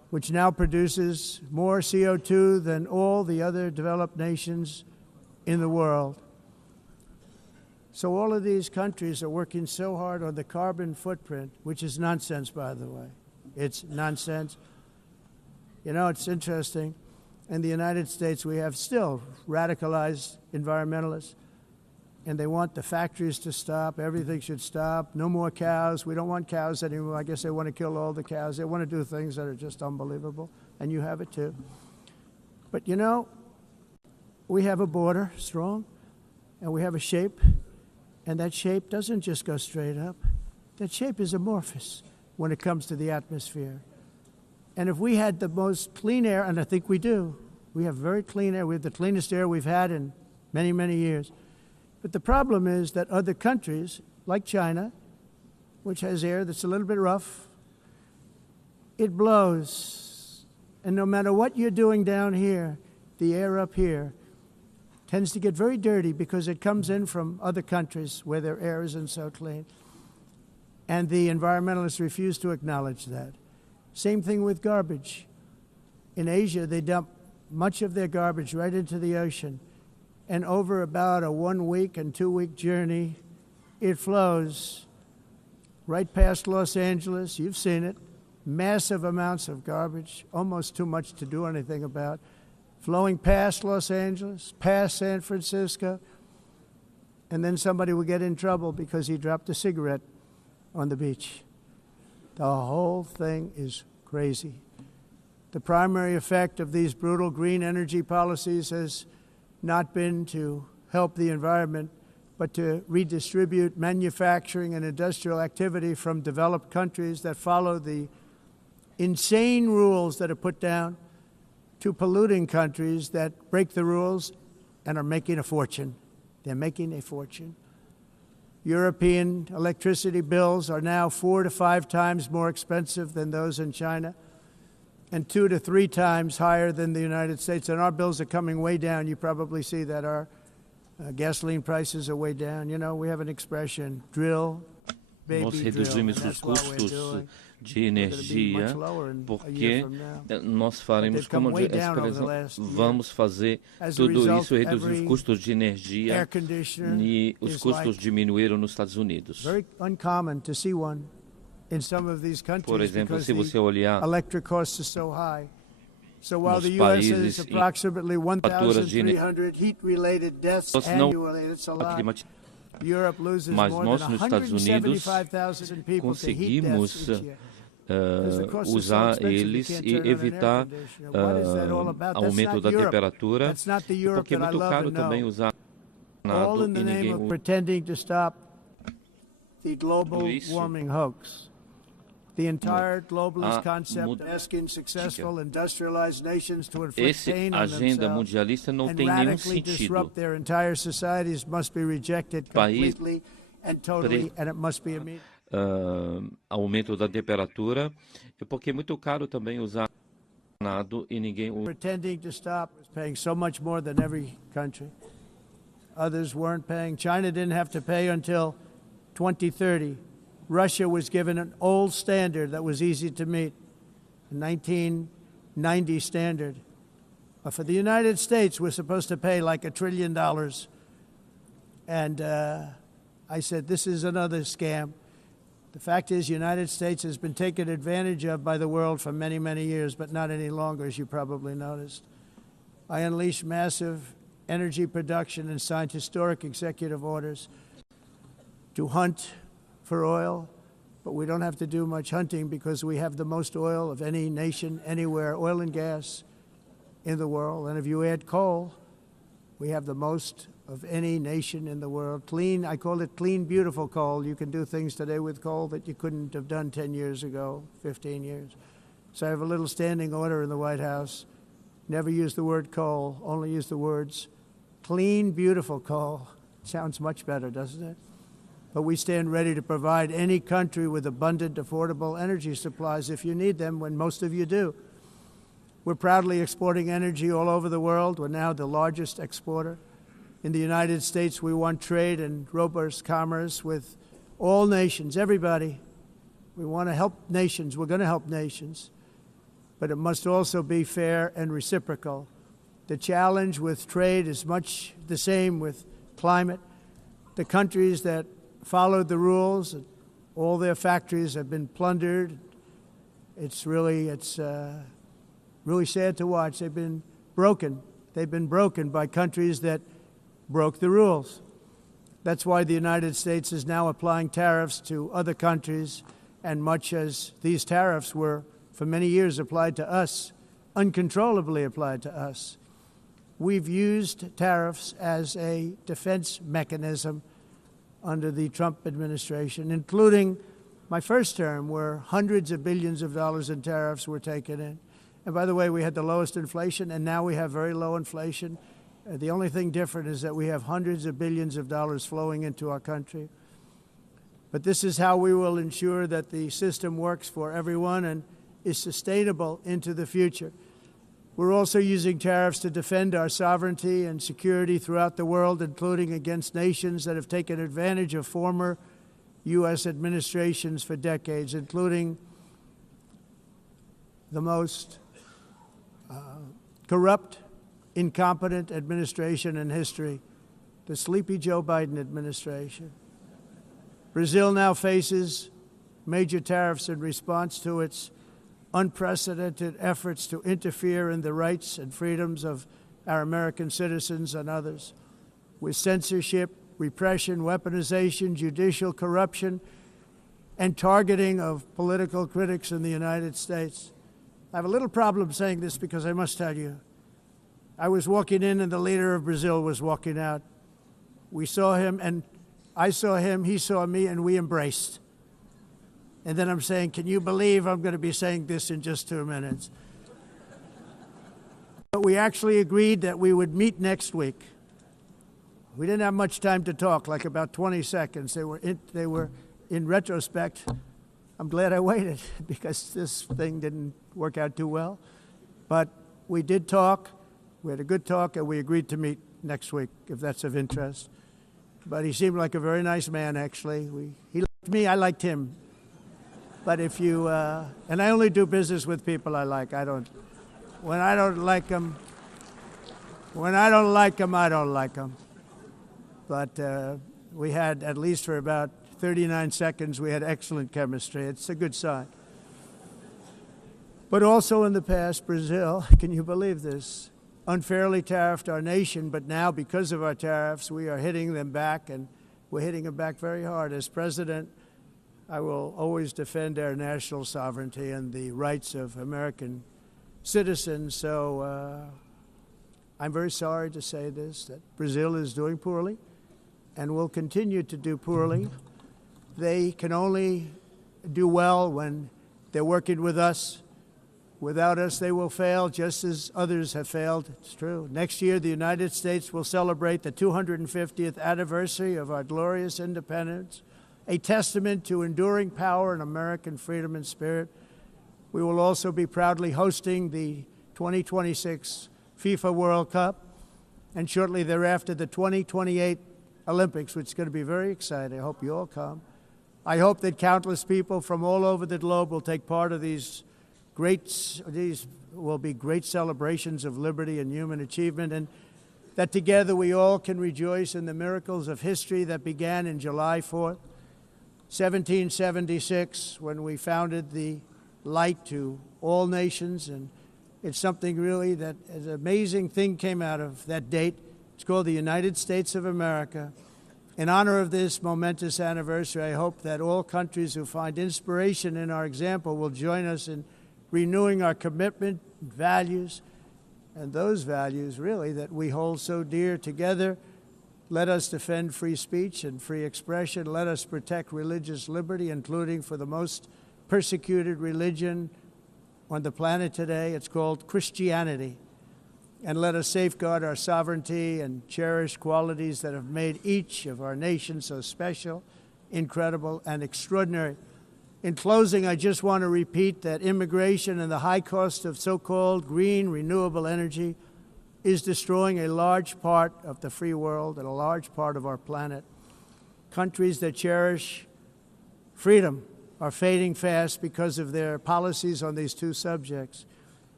which now produces more CO2 than all the other developed nations in the world. So all of these countries are working so hard on the carbon footprint, which is nonsense, by the way. It's nonsense. You know, it's interesting. In the United States, we have still radicalized environmentalists, and they want the factories to stop. Everything should stop. No more cows. We don't want cows anymore. I guess they want to kill all the cows. They want to do things that are just unbelievable, and you have it too. But, you know, we have a border, strong, and we have a shape, and that shape doesn't just go straight up. That shape is amorphous when it comes to the atmosphere. And if we had the most clean air, and I think we do, we have very clean air. We have the cleanest air we've had in many, many years. But the problem is that other countries, like China, which has air that's a little bit rough, it blows. And no matter what you're doing down here, the air up here tends to get very dirty because it comes in from other countries where their air isn't so clean. And the environmentalists refuse to acknowledge that. Same thing with garbage. In Asia, they dump much of their garbage right into the ocean. And over about a 1 week and 2 week journey, it flows right past Los Angeles. You've seen it. Massive amounts of garbage, almost too much to do anything about, flowing past Los Angeles, past San Francisco. And then somebody will get in trouble because he dropped a cigarette on the beach. The whole thing is crazy. The primary effect of these brutal green energy policies has not been to help the environment, but to redistribute manufacturing and industrial activity from developed countries that follow the insane rules that are put down to polluting countries that break the rules and are making a fortune. They're making a fortune. European electricity bills are now 4 to 5 times more expensive than those in China, and 2 to 3 times higher than the United States. And our bills are coming way down. You probably see that our gasoline prices are way down. You know, we have an expression, drill, baby, nós reduzimos os custos de energia porque nós faremos, como essa expressão, vamos fazer tudo isso, reduzir os custos de energia e os custos diminuíram nos Estados Unidos. Por exemplo, se você olhar nos países em faturas de energia, mas nós nos Estados Unidos conseguimos usar eles e evitar aumento da temperatura, porque é muito caro também usar nada e ninguém usa isso. The entire globalist concept asking successful industrialized nations to inflict pain on themselves and radically disrupt their entire societies must be rejected completely and totally, and it must be immediate. Aumento da temperatura, porque é muito caro também usar nada e ninguém usa. Pretending to stop was paying so much more than every country. Others weren't paying. China didn't have to pay until 2030. Russia was given an old standard that was easy to meet, a 1990 standard. But for the United States, we're supposed to pay like $1 trillion. And I said, this is another scam. The fact is, the United States has been taken advantage of by the world for many, many years, but not any longer, as you probably noticed. I unleashed massive energy production and signed historic executive orders to hunt for oil, but we don't have to do much hunting because we have the most oil of any nation anywhere, oil and gas in the world. And if you add coal, we have the most of any nation in the world. Clean, I call it clean, beautiful coal. You can do things today with coal that you couldn't have done 10 years ago, 15 years. So I have a little standing order in the White House. Never use the word coal, only use the words clean, beautiful coal. Sounds much better, doesn't it? But we stand ready to provide any country with abundant, affordable energy supplies if you need them, when most of you do. We're proudly exporting energy all over the world. We're now the largest exporter. In the United States, we want trade and robust commerce with all nations, everybody. We want to help nations. We're going to help nations. but it must also be fair and reciprocal. The challenge with trade is much the same with climate. The countries that followed the rules, all their factories have been plundered. It's really sad to watch. They've been broken. They've been broken by countries that broke the rules. That's why the United States is now applying tariffs to other countries, and much as these tariffs were for many years applied to us, uncontrollably applied to us. We've used tariffs as a defense mechanism under the Trump administration, including my first term, where hundreds of billions of dollars in tariffs were taken in. And by the way, we had the lowest inflation, and now we have very low inflation. The only thing different is that we have hundreds of billions of dollars flowing into our country. But this is how we will ensure that the system works for everyone and is sustainable into the future. We're also using tariffs to defend our sovereignty and security throughout the world, including against nations that have taken advantage of former U.S. administrations for decades, including the most corrupt, incompetent administration in history, the sleepy Joe Biden administration. Brazil now faces major tariffs in response to its unprecedented efforts to interfere in the rights and freedoms of our American citizens and others, with censorship, repression, weaponization, judicial corruption, and targeting of political critics in the United States. I have a little problem saying this because I must tell you, I was walking in and the leader of Brazil was walking out. We saw him, and I saw him, he saw me, and we embraced. And then I'm saying, can you believe I'm going to be saying this in just 2 minutes? But we actually agreed that we would meet next week. We didn't have much time to talk, like about 20 seconds. They were in retrospect, I'm glad I waited because this thing didn't work out too well. But we did talk. We had a good talk, and we agreed to meet next week, if that's of interest. But he seemed like a very nice man, actually. He liked me, I liked him. But if you, and I only do business with people I like. When I don't like them, I don't like them. But we had, at least for about 39 seconds, we had excellent chemistry. It's a good sign. But also in the past, Brazil, can you believe this, unfairly tariffed our nation, but now because of our tariffs, we are hitting them back, and we're hitting them back very hard. As president, I will always defend our national sovereignty and the rights of American citizens. So I'm very sorry to say this, that Brazil is doing poorly and will continue to do poorly. They can only do well when they're working with us. Without us, they will fail, just as others have failed. It's true. Next year, the United States will celebrate the 250th anniversary of our glorious independence, a testament to enduring power and American freedom and spirit. We will also be proudly hosting the 2026 FIFA World Cup, and shortly thereafter, the 2028 Olympics, which is going to be very exciting. I hope you all come. I hope that countless people from all over the globe will take part of these will be great celebrations of liberty and human achievement, and that together we all can rejoice in the miracles of history that began in July 4th, 1776, when we founded the light to all nations. And it's something really that an amazing thing came out of that date. It's called the United States of America. In honor of this momentous anniversary, I hope that all countries who find inspiration in our example will join us in renewing our commitment, values, and those values, really, that we hold so dear together. Let us defend free speech and free expression. Let us protect religious liberty, including for the most persecuted religion on the planet today. It's called Christianity. And let us safeguard our sovereignty and cherish qualities that have made each of our nations so special, incredible, and extraordinary. In closing, I just want to repeat that immigration and the high cost of so-called green renewable energy is destroying a large part of the free world and a large part of our planet. Countries that cherish freedom are fading fast because of their policies on these two subjects.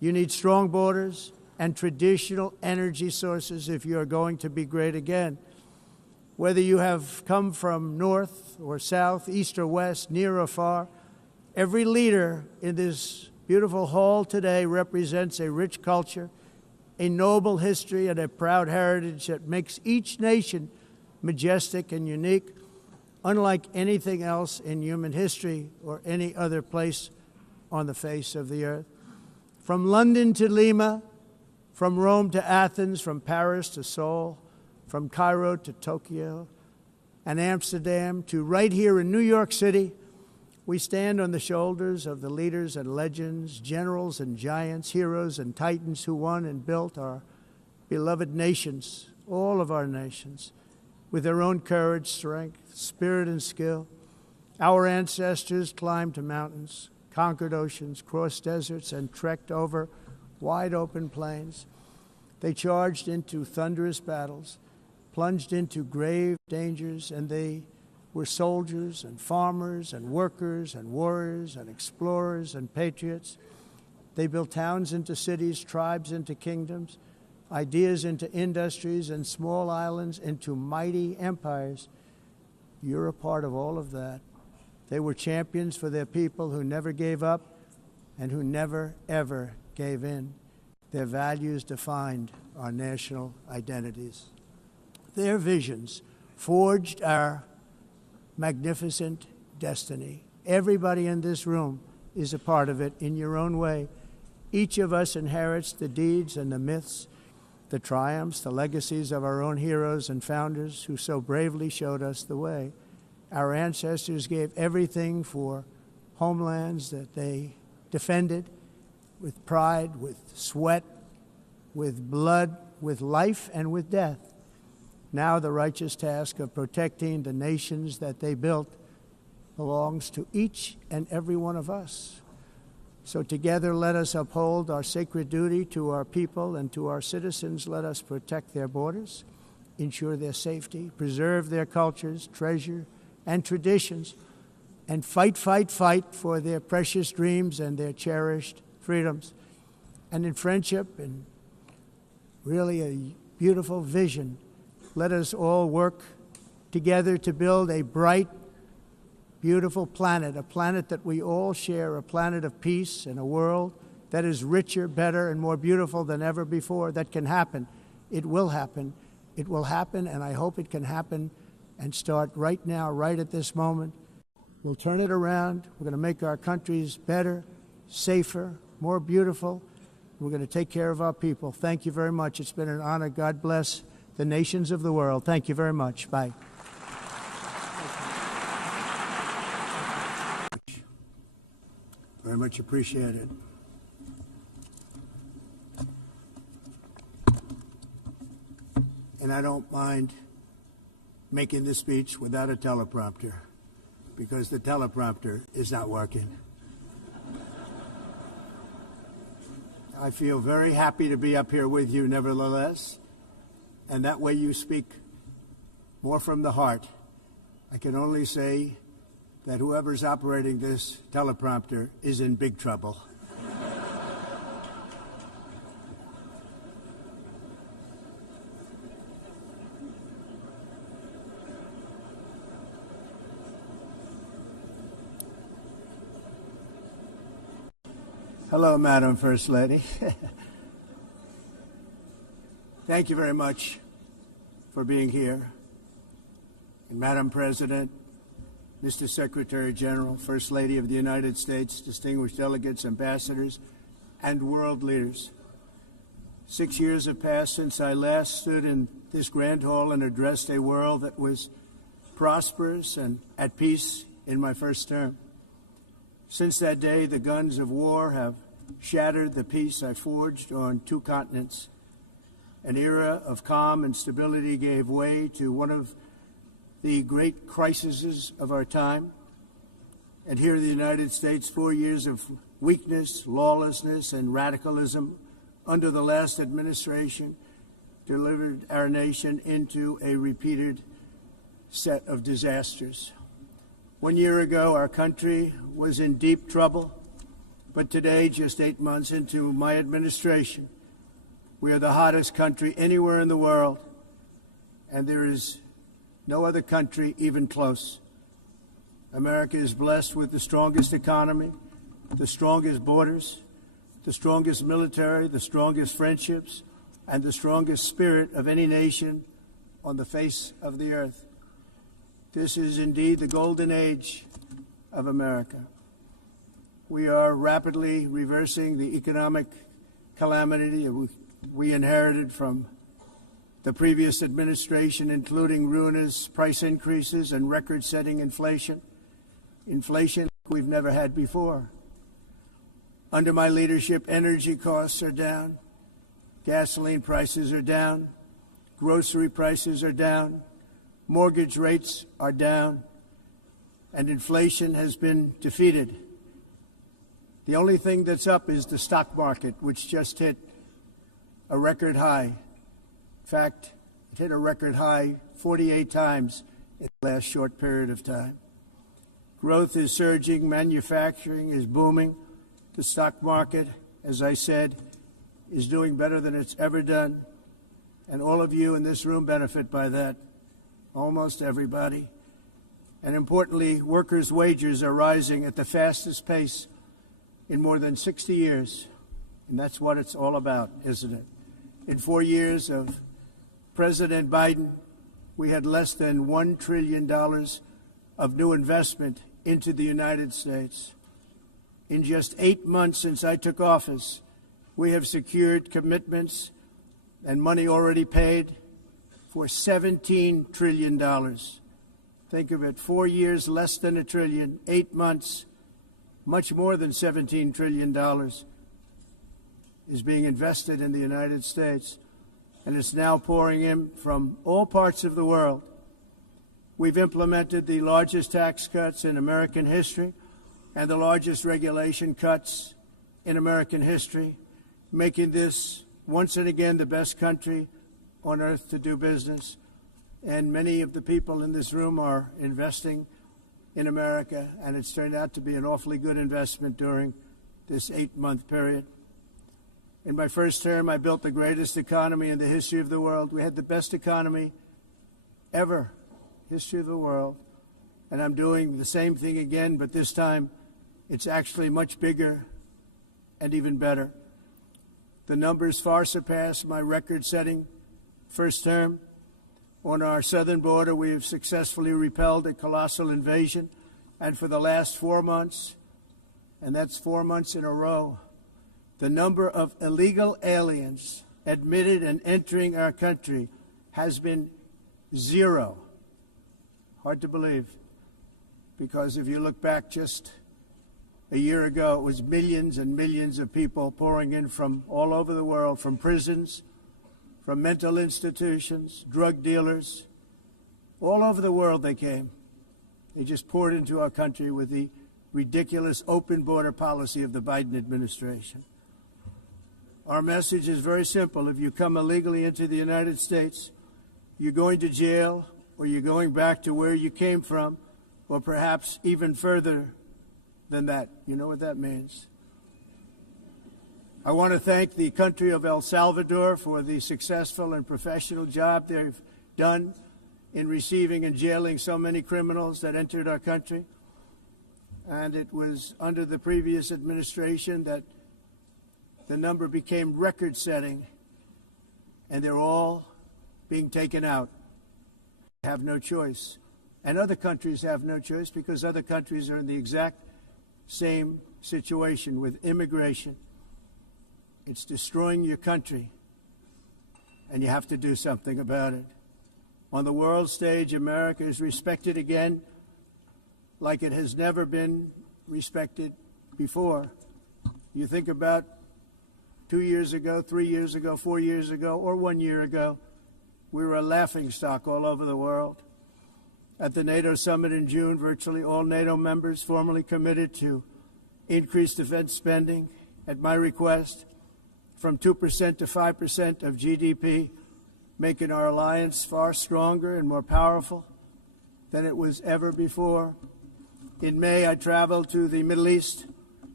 You need strong borders and traditional energy sources if you are going to be great again. Whether you have come from north or south, east or west, near or far, every leader in this beautiful hall today represents a rich culture, a noble history, and a proud heritage that makes each nation majestic and unique, unlike anything else in human history or any other place on the face of the earth. From London to Lima, from Rome to Athens, from Paris to Seoul, from Cairo to Tokyo and Amsterdam to right here in New York City, we stand on the shoulders of the leaders and legends, generals and giants, heroes and titans who won and built our beloved nations, all of our nations, with their own courage, strength, spirit, and skill. Our ancestors climbed to mountains, conquered oceans, crossed deserts, and trekked over wide open plains. They charged into thunderous battles, plunged into grave dangers, and they were soldiers and farmers and workers and warriors and explorers and patriots. They built towns into cities, tribes into kingdoms, ideas into industries, and small islands into mighty empires. You're a part of all of that. They were champions for their people who never gave up and who never, ever gave in. Their values defined our national identities. Their visions forged our magnificent destiny. Everybody in this room is a part of it in your own way. Each of us inherits the deeds and the myths, the triumphs, the legacies of our own heroes and founders who so bravely showed us the way. Our ancestors gave everything for homelands that they defended with pride, with sweat, with blood, with life, and with death. Now the righteous task of protecting the nations that they built belongs to each and every one of us. So together let us uphold our sacred duty to our people and to our citizens. Let us protect their borders, ensure their safety, preserve their cultures, treasure, and traditions, and fight, fight, fight for their precious dreams and their cherished freedoms. And in friendship and really a beautiful vision, let us all work together to build a bright, beautiful planet, a planet that we all share, a planet of peace and a world that is richer, better, and more beautiful than ever before. That can happen. It will happen. It will happen, and I hope it can happen and start right now, right at this moment. We'll turn it around. We're going to make our countries better, safer, more beautiful. We're going to take care of our people. Thank you very much. It's been an honor. God bless the nations of the world. Thank you very much. Bye. Very much appreciated. And I don't mind making this speech without a teleprompter, because the teleprompter is not working. I feel very happy to be up here with you nevertheless, and that way you speak more from the heart. I can only say that whoever's operating this teleprompter is in big trouble. Hello, Madam First Lady. Thank you very much for being here. And Madam President, Mr. Secretary General, First Lady of the United States, distinguished delegates, ambassadors, and world leaders. 6 years have passed since I last stood in this grand hall and addressed a world that was prosperous and at peace in my first term. Since that day, the guns of war have shattered the peace I forged on 2 continents. An era of calm and stability gave way to one of the great crises of our time. And here in the United States, 4 years of weakness, lawlessness, and radicalism under the last administration delivered our nation into a repeated set of disasters. 1 year ago, our country was in deep trouble. But today, just 8 months into my administration, we are the hottest country anywhere in the world, and there is no other country even close. America is blessed with the strongest economy, the strongest borders, the strongest military, the strongest friendships, and the strongest spirit of any nation on the face of the earth. This is indeed the golden age of America. We are rapidly reversing the economic calamity we inherited from the previous administration, including ruinous price increases and record-setting inflation we've never had before. Under my leadership, energy costs are down, gasoline prices are down, grocery prices are down, mortgage rates are down, and inflation has been defeated. The only thing that's up is the stock market, which just hit a record high. In fact, it hit a record high 48 times in the last short period of time. Growth is surging, manufacturing is booming. The stock market, as I said, is doing better than it's ever done. And all of you in this room benefit by that, almost everybody. And importantly, workers' wages are rising at the fastest pace in more than 60 years. And that's what it's all about, isn't it? In 4 years of President Biden, we had less than $1 trillion of new investment into the United States. In just 8 months since I took office, we have secured commitments and money already paid for $17 trillion. Think of it, 4 years, less than $1 trillion, 8 months, much more than $17 trillion is being invested in the United States, and it's now pouring in from all parts of the world. We've implemented the largest tax cuts in American history and the largest regulation cuts in American history, making this once and again the best country on earth to do business. And many of the people in this room are investing in America, and it's turned out to be an awfully good investment during this 8-month period. In my first term, I built the greatest economy in the history of the world. We had the best economy ever, history of the world. And I'm doing the same thing again, but this time it's actually much bigger and even better. The numbers far surpass my record-setting first term. On our southern border, we have successfully repelled a colossal invasion, and for the last 4 months, and that's 4 months in a row, the number of illegal aliens admitted and entering our country has been 0. Hard to believe, because if you look back just a year ago, it was millions and millions of people pouring in from all over the world, from prisons, from mental institutions, drug dealers. All over the world they came. They just poured into our country with the ridiculous open border policy of the Biden administration. Our message is very simple. If you come illegally into the United States, you're going to jail, or you're going back to where you came from, or perhaps even further than that. You know what that means. I want to thank the country of El Salvador for the successful and professional job they've done in receiving and jailing so many criminals that entered our country. And it was under the previous administration that the number became record-setting, and they're all being taken out. They have no choice. And other countries have no choice, because other countries are in the exact same situation with immigration. It's destroying your country, and you have to do something about it. On the world stage, America is respected again like it has never been respected before. You think about 2 years ago, 3 years ago, 4 years ago, or 1 year ago, we were a laughingstock all over the world. At the NATO summit in June, virtually all NATO members formally committed to increase defense spending at my request from 2% to 5% of GDP, making our alliance far stronger and more powerful than it was ever before. In May, I traveled to the Middle East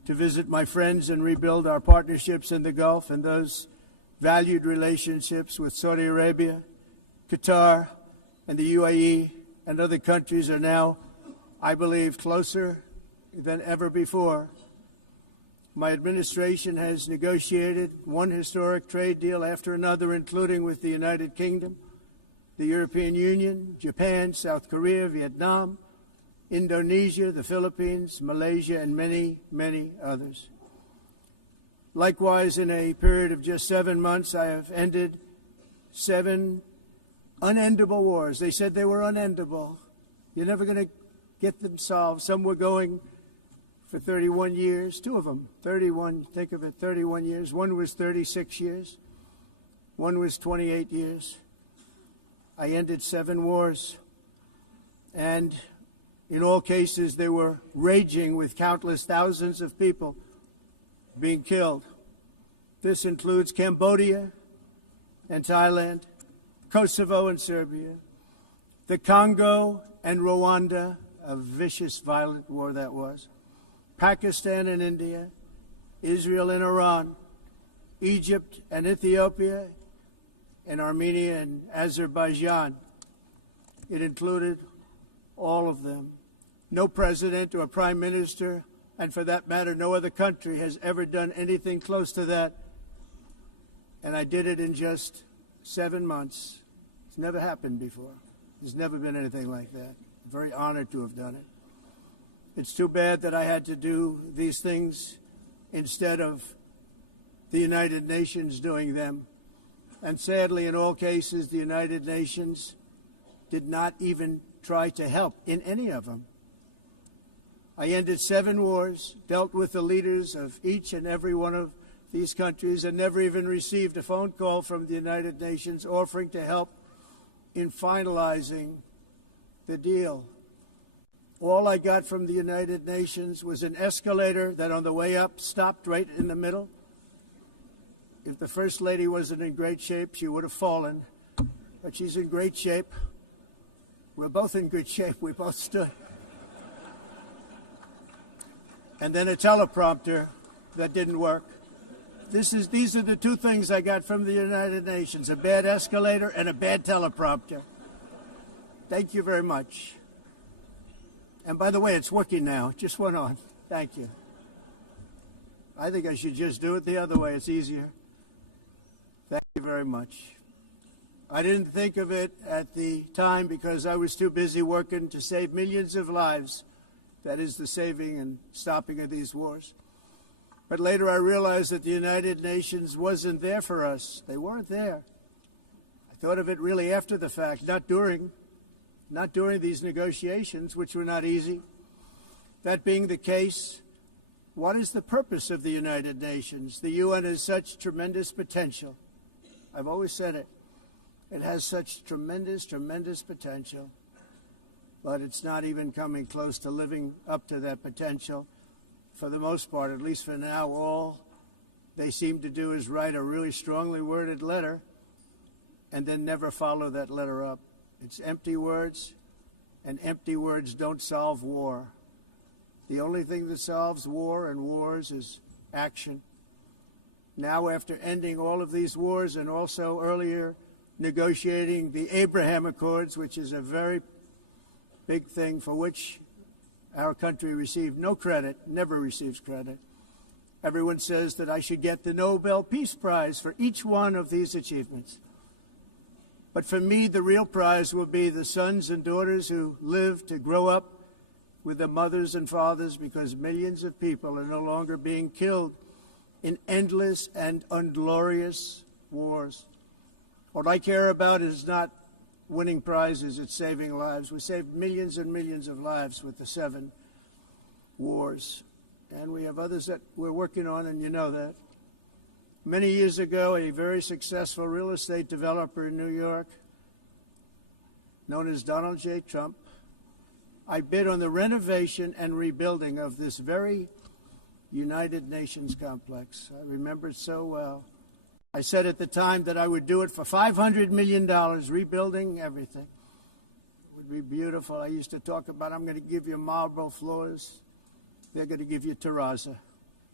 to visit my friends and rebuild our partnerships in the Gulf and those valued relationships with Saudi Arabia, Qatar, and the UAE and other countries are now, I believe, closer than ever before. My administration has negotiated one historic trade deal after another, including with the United Kingdom, the European Union, Japan, South Korea, Vietnam, Indonesia, the Philippines, Malaysia, and many, many others. Likewise, in a period of just 7 months, I have ended 7 unendable wars. They said they were unendable. You're never going to get them solved. Some were going for 31 years, 2 of them, 31, think of it, 31 years. One was 36 years. One was 28 years. I ended 7 wars. And in all cases, they were raging with countless thousands of people being killed. This includes Cambodia and Thailand, Kosovo and Serbia, the Congo and Rwanda, a vicious, violent war that was, Pakistan and India, Israel and Iran, Egypt and Ethiopia, and Armenia and Azerbaijan. It included all of them. No president or prime minister, and for that matter, no other country has ever done anything close to that. And I did it in just 7 months. It's never happened before. There's never been anything like that. I'm very honored to have done it. It's too bad that I had to do these things instead of the United Nations doing them. And sadly, in all cases, the United Nations did not even try to help in any of them. I ended 7 wars, dealt with the leaders of each and every one of these countries, and never even received a phone call from the United Nations offering to help in finalizing the deal. All I got from the United Nations was an escalator that on the way up stopped right in the middle. If the First Lady wasn't in great shape, she would have fallen. But she's in great shape. We're both in good shape. We both stood. And then a teleprompter that didn't work. These are the 2 things I got from the United Nations, a bad escalator and a bad teleprompter. Thank you very much. And by the way, it's working now. It just went on. Thank you. I think I should just do it the other way. It's easier. Thank you very much. I didn't think of it at the time because I was too busy working to save millions of lives. That is the saving and stopping of these wars. But later I realized that the United Nations wasn't there for us. They weren't there. I thought of it really after the fact, not during these negotiations, which were not easy. That being the case, what is the purpose of the United Nations? The UN has such tremendous potential. I've always said it. It has such tremendous, tremendous potential. But it's not even coming close to living up to that potential. For the most part, at least for now, all they seem to do is write a really strongly worded letter and then never follow that letter up. It's empty words, and empty words don't solve war. The only thing that solves war and wars is action. Now, after ending all of these wars and also earlier negotiating the Abraham Accords, which is a very big thing for which our country received no credit, never receives credit. Everyone says that I should get the Nobel Peace Prize for each one of these achievements. But for me, the real prize will be the sons and daughters who live to grow up with their mothers and fathers, because millions of people are no longer being killed in endless and unglorious wars. What I care about is not winning prizes, it's saving lives. We saved millions and millions of lives with the 7 wars. And we have others that we're working on, and you know that. Many years ago, a very successful real estate developer in New York, known as Donald J. Trump, I bid on the renovation and rebuilding of this very United Nations complex. I remember it so well. I said at the time that I would do it for $500 million, rebuilding everything. It would be beautiful. I used to talk about, I'm going to give you marble floors. They're going to give you terrazzo.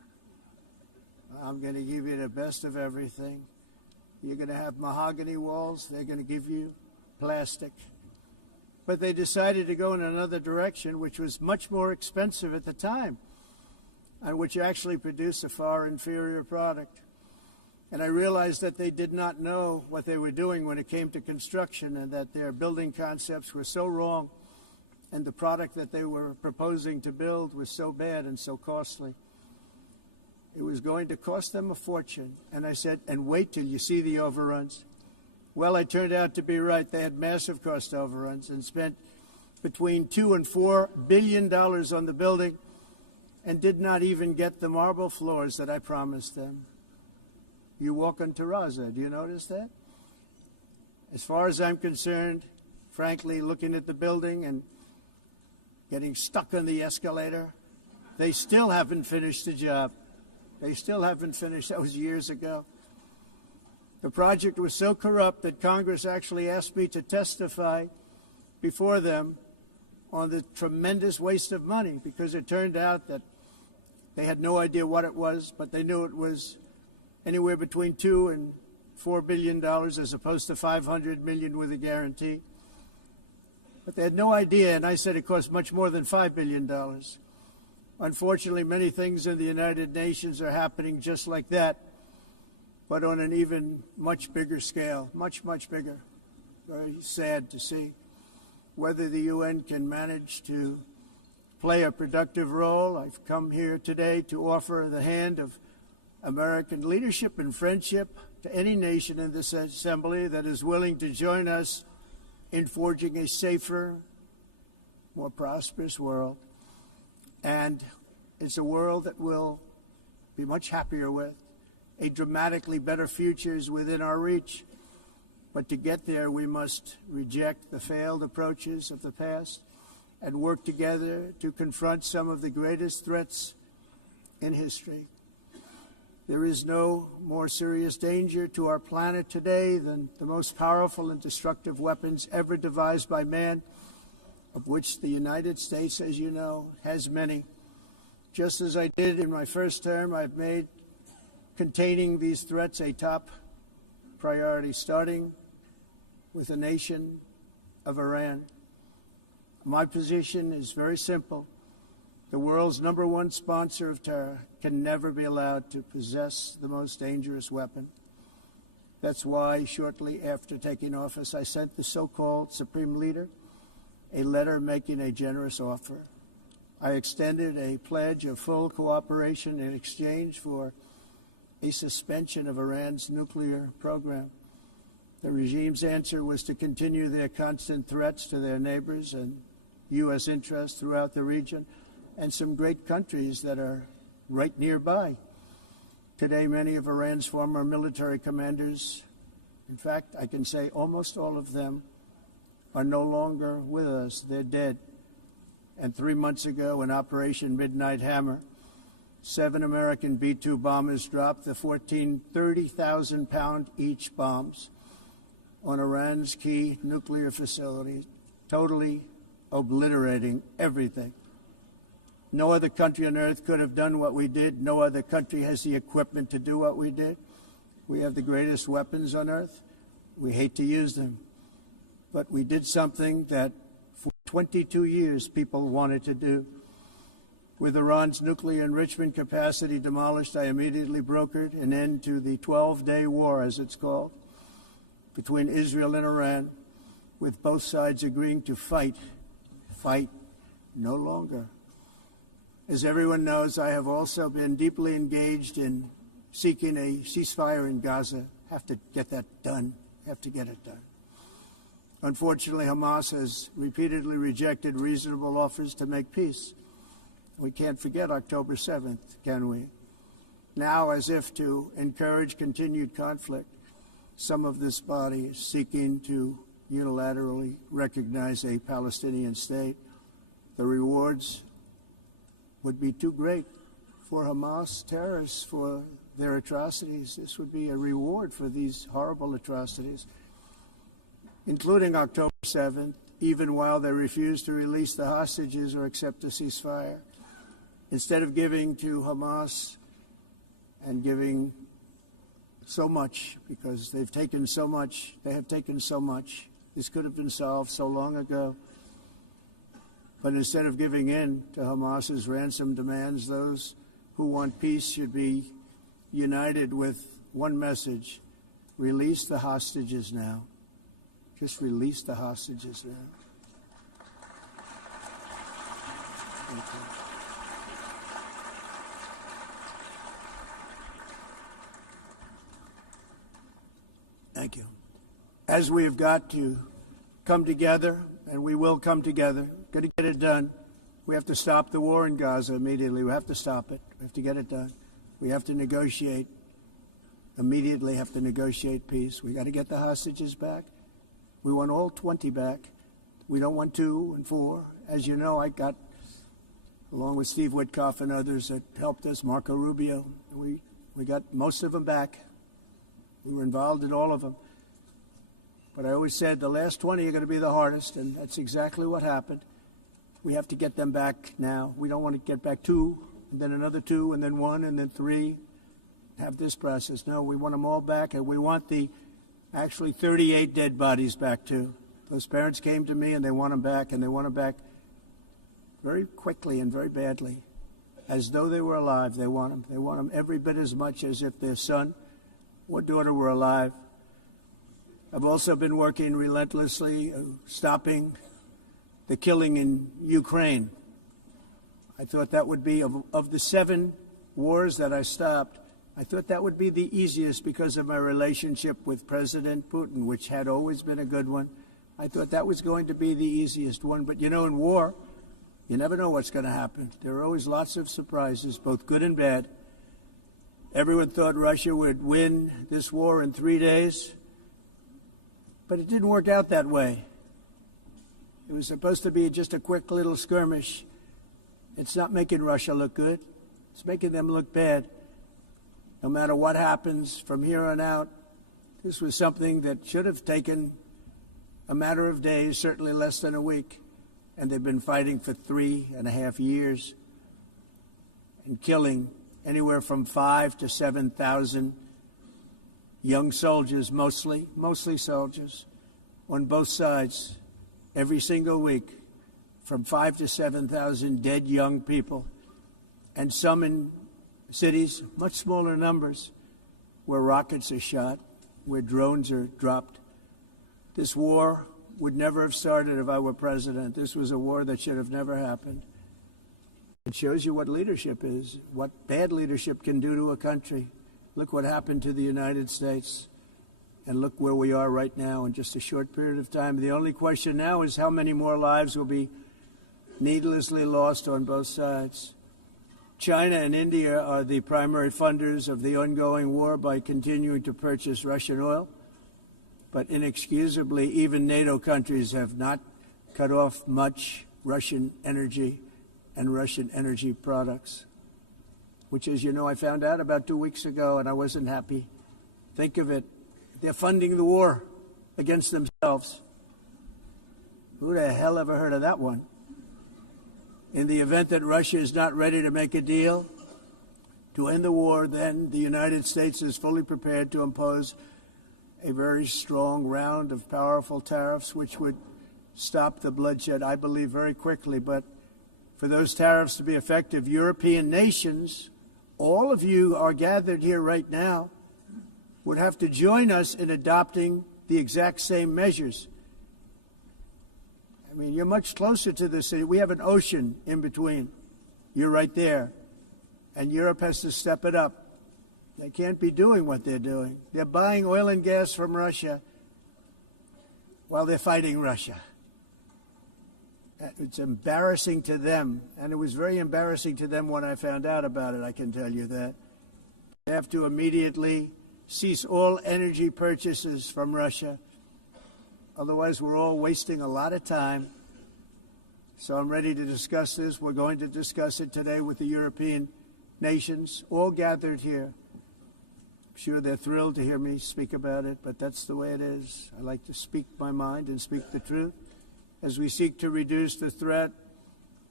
I'm going to give you the best of everything. You're going to have mahogany walls. They're going to give you plastic. But they decided to go in another direction, which was much more expensive at the time, and which actually produced a far inferior product. And I realized that they did not know what they were doing when it came to construction, and that their building concepts were so wrong, and the product that they were proposing to build was so bad and so costly. It was going to cost them a fortune. And I said, and wait till you see the overruns. Well, I turned out to be right. They had massive cost overruns and spent between $2 and $4 billion on the building and did not even get the marble floors that I promised them. You walk on terrazzo. Do you notice that? As far as I'm concerned, frankly, looking at the building and getting stuck on the escalator, they still haven't finished the job. They still haven't finished. That was years ago. The project was so corrupt that Congress actually asked me to testify before them on the tremendous waste of money, because it turned out that they had no idea what it was, but they knew it was anywhere between $2 and $4 billion as opposed to $500 million with a guarantee. But they had no idea, and I said it cost much more than $5 billion. Unfortunately, many things in the United Nations are happening just like that, but on an even much bigger scale, much, much bigger. Very sad to see whether the UN can manage to play a productive role. I've come here today to offer the hand of American leadership and friendship to any nation in this assembly that is willing to join us in forging a safer, more prosperous world. And it's a world that we'll be much happier with. A dramatically better future is within our reach. But to get there, we must reject the failed approaches of the past and work together to confront some of the greatest threats in history. There is no more serious danger to our planet today than the most powerful and destructive weapons ever devised by man, of which the United States, as you know, has many. Just as I did in my first term, I've made containing these threats a top priority, starting with the nation of Iran. My position is very simple. The world's #1 sponsor of terror can never be allowed to possess the most dangerous weapon. That's why, shortly after taking office, I sent the so-called Supreme Leader a letter making a generous offer. I extended a pledge of full cooperation in exchange for a suspension of Iran's nuclear program. The regime's answer was to continue their constant threats to their neighbors and U.S. interests throughout the region and some great countries that are right nearby. Today, many of Iran's former military commanders, in fact, I can say almost all of them, are no longer with us. They're dead. And 3 months ago, in Operation Midnight Hammer, 7 American B-2 bombers dropped the 14 30,000-pound each bombs on Iran's key nuclear facilities, totally obliterating everything. No other country on earth could have done what we did. No other country has the equipment to do what we did. We have the greatest weapons on earth. We hate to use them. But we did something that for 22 years people wanted to do. With Iran's nuclear enrichment capacity demolished, I immediately brokered an end to the 12-day war, as it's called, between Israel and Iran, with both sides agreeing to fight no longer. As everyone knows, I have also been deeply engaged in seeking a ceasefire in Gaza. Have to get that done. Have to get it done. Unfortunately, Hamas has repeatedly rejected reasonable offers to make peace. We can't forget October 7th, can we? Now, as if to encourage continued conflict, some of this body is seeking to unilaterally recognize a Palestinian state. The rewards would be too great for Hamas terrorists for their atrocities. This would be a reward for these horrible atrocities, including October 7th, even while they refuse to release the hostages or accept a ceasefire. Instead of giving to Hamas and giving so much, because they've taken so much. They have taken so much. This could have been solved so long ago. But instead of giving in to Hamas's ransom demands, those who want peace should be united with one message: release the hostages now. Just release the hostages now. Thank you. Thank you. As we have got to come together, and we will come together, got to get it done. We have to stop the war in Gaza immediately. We have to stop it. We have to get it done. We have to negotiate. Immediately have to negotiate peace. We got to get the hostages back. We want all 20 back. We don't want 2 and 4. As you know, I got, along with Steve Witkoff and others that helped us, Marco Rubio, we got most of them back. We were involved in all of them. But I always said the last 20 are going to be the hardest, and that's exactly what happened. We have to get them back now. We don't want to get back 2, and then another 2, and then 1, and then 3. Have this process. No, we want them all back, and we want the actually 38 dead bodies back too. Those parents came to me, and they want them back, and they want them back very quickly and very badly, as though they were alive. They want them. They want them every bit as much as if their son or daughter were alive. I've also been working relentlessly, stopping the killing in Ukraine. I thought that would be, of the 7 wars that I stopped, I thought that would be the easiest because of my relationship with President Putin, which had always been a good one. I thought that was going to be the easiest one. But, you know, in war, you never know what's going to happen. There are always lots of surprises, both good and bad. Everyone thought Russia would win this war in 3 days, but it didn't work out that way. It was supposed to be just a quick little skirmish. It's not making Russia look good. It's making them look bad. No matter what happens from here on out, this was something that should have taken a matter of days, certainly less than a week. And they've been fighting for 3.5 years and killing anywhere from 5,000 to 7,000 young soldiers, mostly soldiers, on both sides, every single week, from 5,000 to 7,000 dead young people, and some in cities, much smaller numbers, where rockets are shot, where drones are dropped. This war would never have started if I were president. This was a war that should have never happened. It shows you what leadership is, what bad leadership can do to a country. Look what happened to the United States, and look where we are right now in just a short period of time. The only question now is how many more lives will be needlessly lost on both sides. China and India are the primary funders of the ongoing war by continuing to purchase Russian oil. But inexcusably, even NATO countries have not cut off much Russian energy and Russian energy products, which, as you know, I found out about 2 weeks ago, and I wasn't happy. Think of it. They're funding the war against themselves. Who the hell ever heard of that one? In the event that Russia is not ready to make a deal to end the war, then the United States is fully prepared to impose a very strong round of powerful tariffs, which would stop the bloodshed, I believe, very quickly. But for those tariffs to be effective, European nations, all of you are gathered here right now, would have to join us in adopting the exact same measures. I mean, you're much closer to the city. We have an ocean in between. You're right there. And Europe has to step it up. They can't be doing what they're doing. They're buying oil and gas from Russia while they're fighting Russia. It's embarrassing to them, and it was very embarrassing to them when I found out about it, I can tell you that. They have to immediately cease all energy purchases from Russia. Otherwise, we're all wasting a lot of time. So I'm ready to discuss this. We're going to discuss it today with the European nations, all gathered here. I'm sure they're thrilled to hear me speak about it, but that's the way it is. I like to speak my mind and speak the truth as we seek to reduce the threat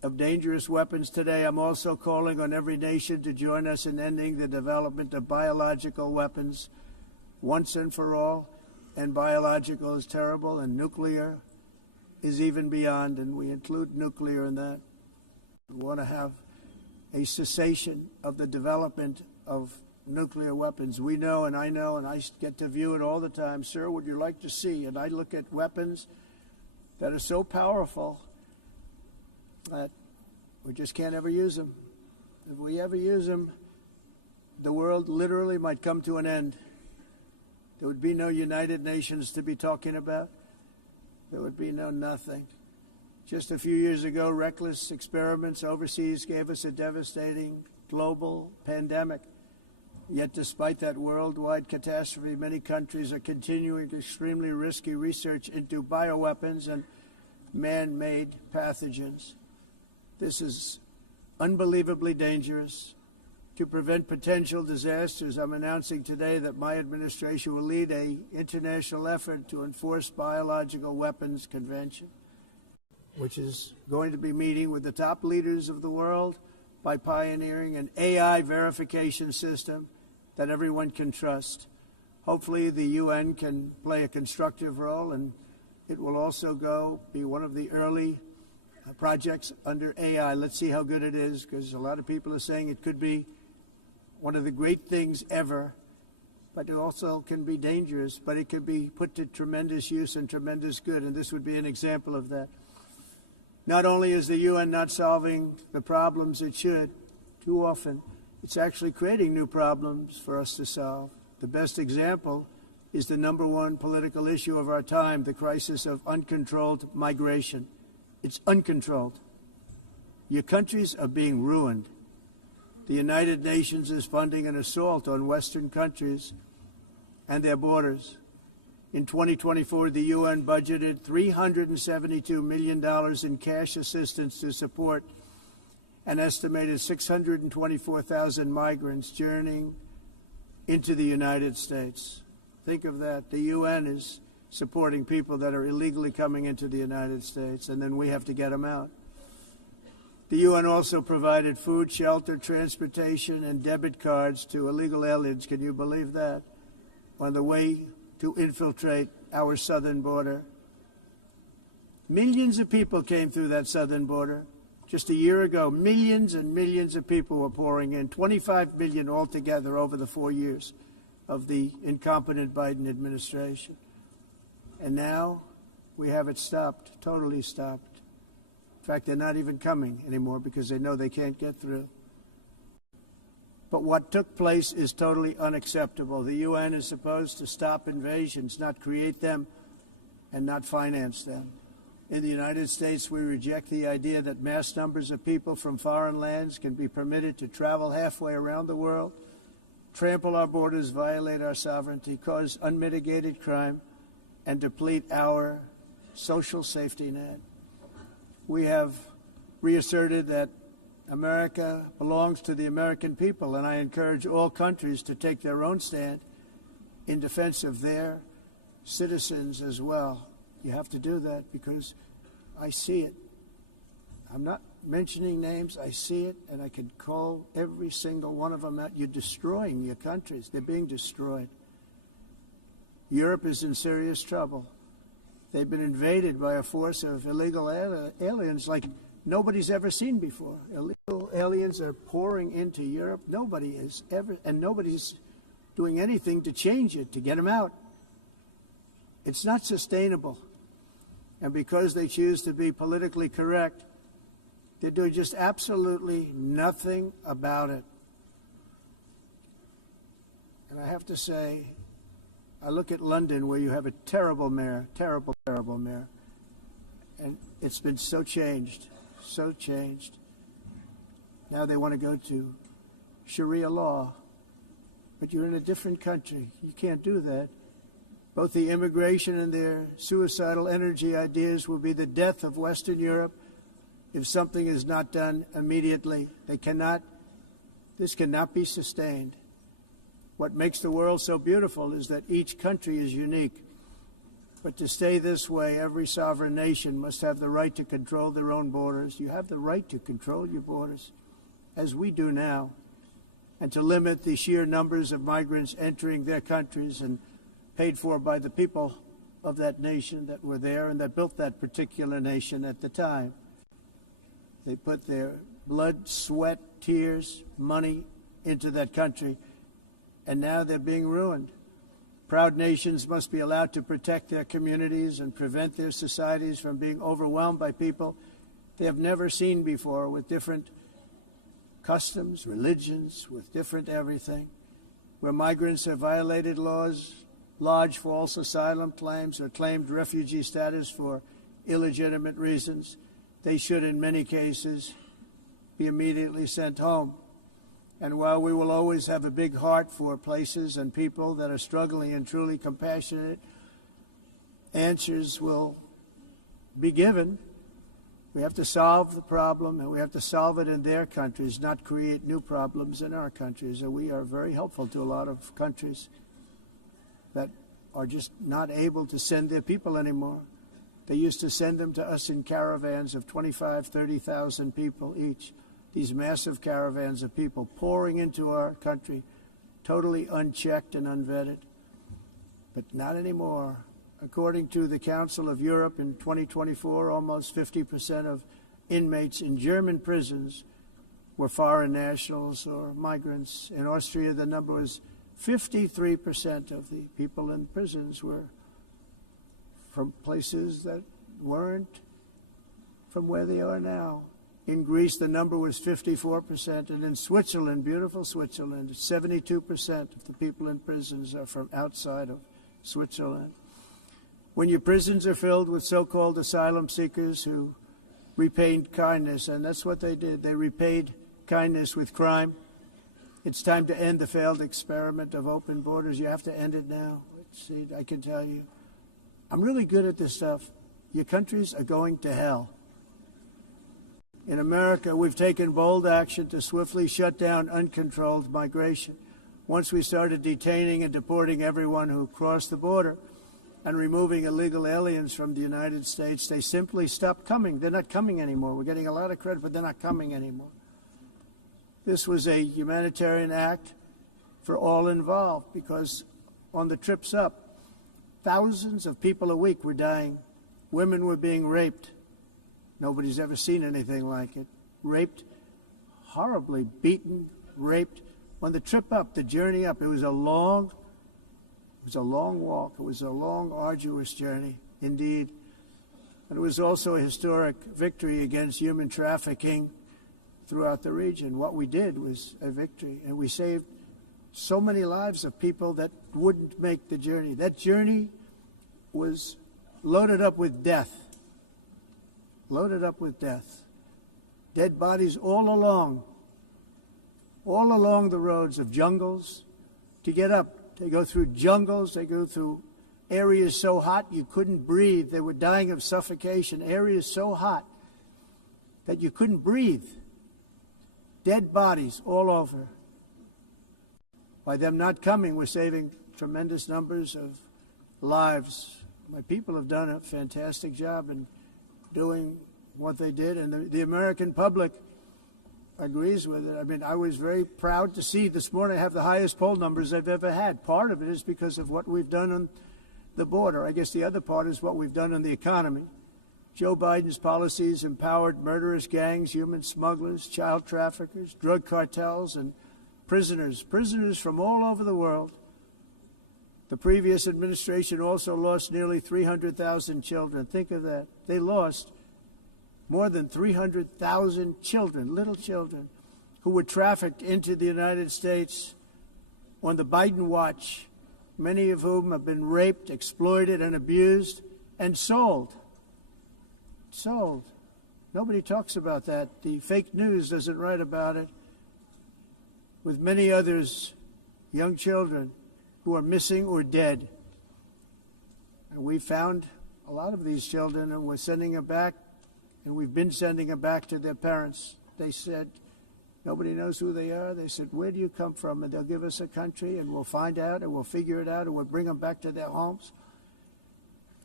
of dangerous weapons today, I'm also calling on every nation to join us in ending the development of biological weapons once and for all. And biological is terrible, and nuclear is even beyond, and we include nuclear in that. We want to have a cessation of the development of nuclear weapons. We know, and I get to view it all the time. Sir, would you like to see? And I look at weapons that are so powerful that we just can't ever use them. If we ever use them, the world literally might come to an end. There would be no United Nations to be talking about. There would be no nothing. Just a few years ago, reckless experiments overseas gave us a devastating global pandemic. Yet despite that worldwide catastrophe, many countries are continuing extremely risky research into bioweapons and man-made pathogens. This is unbelievably dangerous. To prevent potential disasters, I'm announcing today that my administration will lead an international effort to enforce Biological Weapons Convention, which is going to be meeting with the top leaders of the world by pioneering an AI verification system that everyone can trust. Hopefully the UN can play a constructive role, and it will also be one of the early projects under AI. Let's see how good it is, because a lot of people are saying it could be one of the great things ever, but it also can be dangerous, but it can be put to tremendous use and tremendous good, and this would be an example of that. Not only is the UN not solving the problems it should, too often, it's actually creating new problems for us to solve. The best example is the #1 political issue of our time, the crisis of uncontrolled migration. It's uncontrolled. Your countries are being ruined. The United Nations is funding an assault on Western countries and their borders. In 2024, the UN budgeted $372 million in cash assistance to support an estimated 624,000 migrants journeying into the United States. Think of that. The UN is supporting people that are illegally coming into the United States, and then we have to get them out. The UN also provided food, shelter, transportation, and debit cards to illegal aliens. Can you believe that? On the way to infiltrate our southern border. Millions of people came through that southern border. Just a year ago, millions and millions of people were pouring in, 25 million altogether over the 4 years of the incompetent Biden administration. And now we have it stopped, totally stopped. In fact, they're not even coming anymore because they know they can't get through. But what took place is totally unacceptable. The UN is supposed to stop invasions, not create them and not finance them. In the United States, we reject the idea that mass numbers of people from foreign lands can be permitted to travel halfway around the world, trample our borders, violate our sovereignty, cause unmitigated crime, and deplete our social safety net. We have reasserted that America belongs to the American people, and I encourage all countries to take their own stand in defense of their citizens as well. You have to do that because I see it. I'm not mentioning names. I see it, and I can call every single one of them out. You're destroying your countries. They're being destroyed. Europe is in serious trouble. They've been invaded by a force of illegal aliens like nobody's ever seen before. Illegal aliens are pouring into Europe. Nobody has ever, and nobody's doing anything to change it, to get them out. It's not sustainable. And because they choose to be politically correct, they're doing just absolutely nothing about it. And I have to say, I look at London, where you have a terrible mayor, terrible mayor, and it's been so changed. Now they want to go to Sharia law, but you're in a different country. You can't do that. Both the immigration and their suicidal energy ideas will be the death of Western Europe if something is not done immediately. This cannot be sustained. What makes the world so beautiful is that each country is unique. But to stay this way, every sovereign nation must have the right to control their own borders. You have the right to control your borders, as we do now, and to limit the sheer numbers of migrants entering their countries and paid for by the people of that nation that were there and that built that particular nation at the time. They put their blood, sweat, tears, money into that country, and now they're being ruined. Proud nations must be allowed to protect their communities and prevent their societies from being overwhelmed by people they have never seen before, with different customs, religions, with different everything. Where migrants have violated laws, lodged false asylum claims, or claimed refugee status for illegitimate reasons, they should, in many cases, be immediately sent home. And while we will always have a big heart for places and people that are struggling and truly compassionate, answers will be given. We have to solve the problem, and we have to solve it in their countries, not create new problems in our countries. And we are very helpful to a lot of countries that are just not able to send their people anymore. They used to send them to us in caravans of 25,000, 30,000 people each. These massive caravans of people pouring into our country, totally unchecked and unvetted. But not anymore. According to the Council of Europe in 2024, almost 50% of inmates in German prisons were foreign nationals or migrants. In Austria, the number was 53% of the people in prisons were from places that weren't from where they are now. In Greece, the number was 54%, and in Switzerland, beautiful Switzerland, 72% of the people in prisons are from outside of Switzerland. When your prisons are filled with so-called asylum seekers who repaid kindness, and that's what they did, they repaid kindness with crime, it's time to end the failed experiment of open borders. You have to end it now. See, I can tell you, I'm really good at this stuff. Your countries are going to hell. In America, we've taken bold action to swiftly shut down uncontrolled migration. Once we started detaining and deporting everyone who crossed the border and removing illegal aliens from the United States, they simply stopped coming. They're not coming anymore. We're getting a lot of credit, but they're not coming anymore. This was a humanitarian act for all involved, because on the trips up, thousands of people a week were dying. Women were being raped. Nobody's ever seen anything like it. Raped, horribly beaten, raped. On the trip up, the journey up, it was a long walk. It was a long, arduous journey, indeed. And it was also a historic victory against human trafficking throughout the region. What we did was a victory, and we saved so many lives of people that wouldn't make the journey. That journey was loaded up with death. Loaded up with death. Dead bodies all along the roads of jungles. To get up, they go through jungles, they go through areas so hot you couldn't breathe. They were dying of suffocation, areas so hot that you couldn't breathe. Dead bodies all over. By them not coming, we're saving tremendous numbers of lives. My people have done a fantastic job in doing what they did, and the American public agrees with it. I mean, I was very proud to see this morning I have the highest poll numbers I've ever had. Part of it is because of what we've done on the border. I guess the other part is what we've done on the economy. Joe Biden's policies empowered murderous gangs, human smugglers, child traffickers, drug cartels, and prisoners from all over the world. The previous administration also lost nearly 300,000 children. Think of that. They lost more than 300,000 children, little children, who were trafficked into the United States on the Biden watch, many of whom have been raped, exploited, and abused, and sold. Sold. Nobody talks about that. The fake news doesn't write about it. With many others, young children who are missing or dead. And we found a lot of these children, and we're sending them back, and we've been sending them back to their parents. They said, nobody knows who they are. They said, where do you come from? And they'll give us a country, and we'll find out, and we'll figure it out, and we'll bring them back to their homes.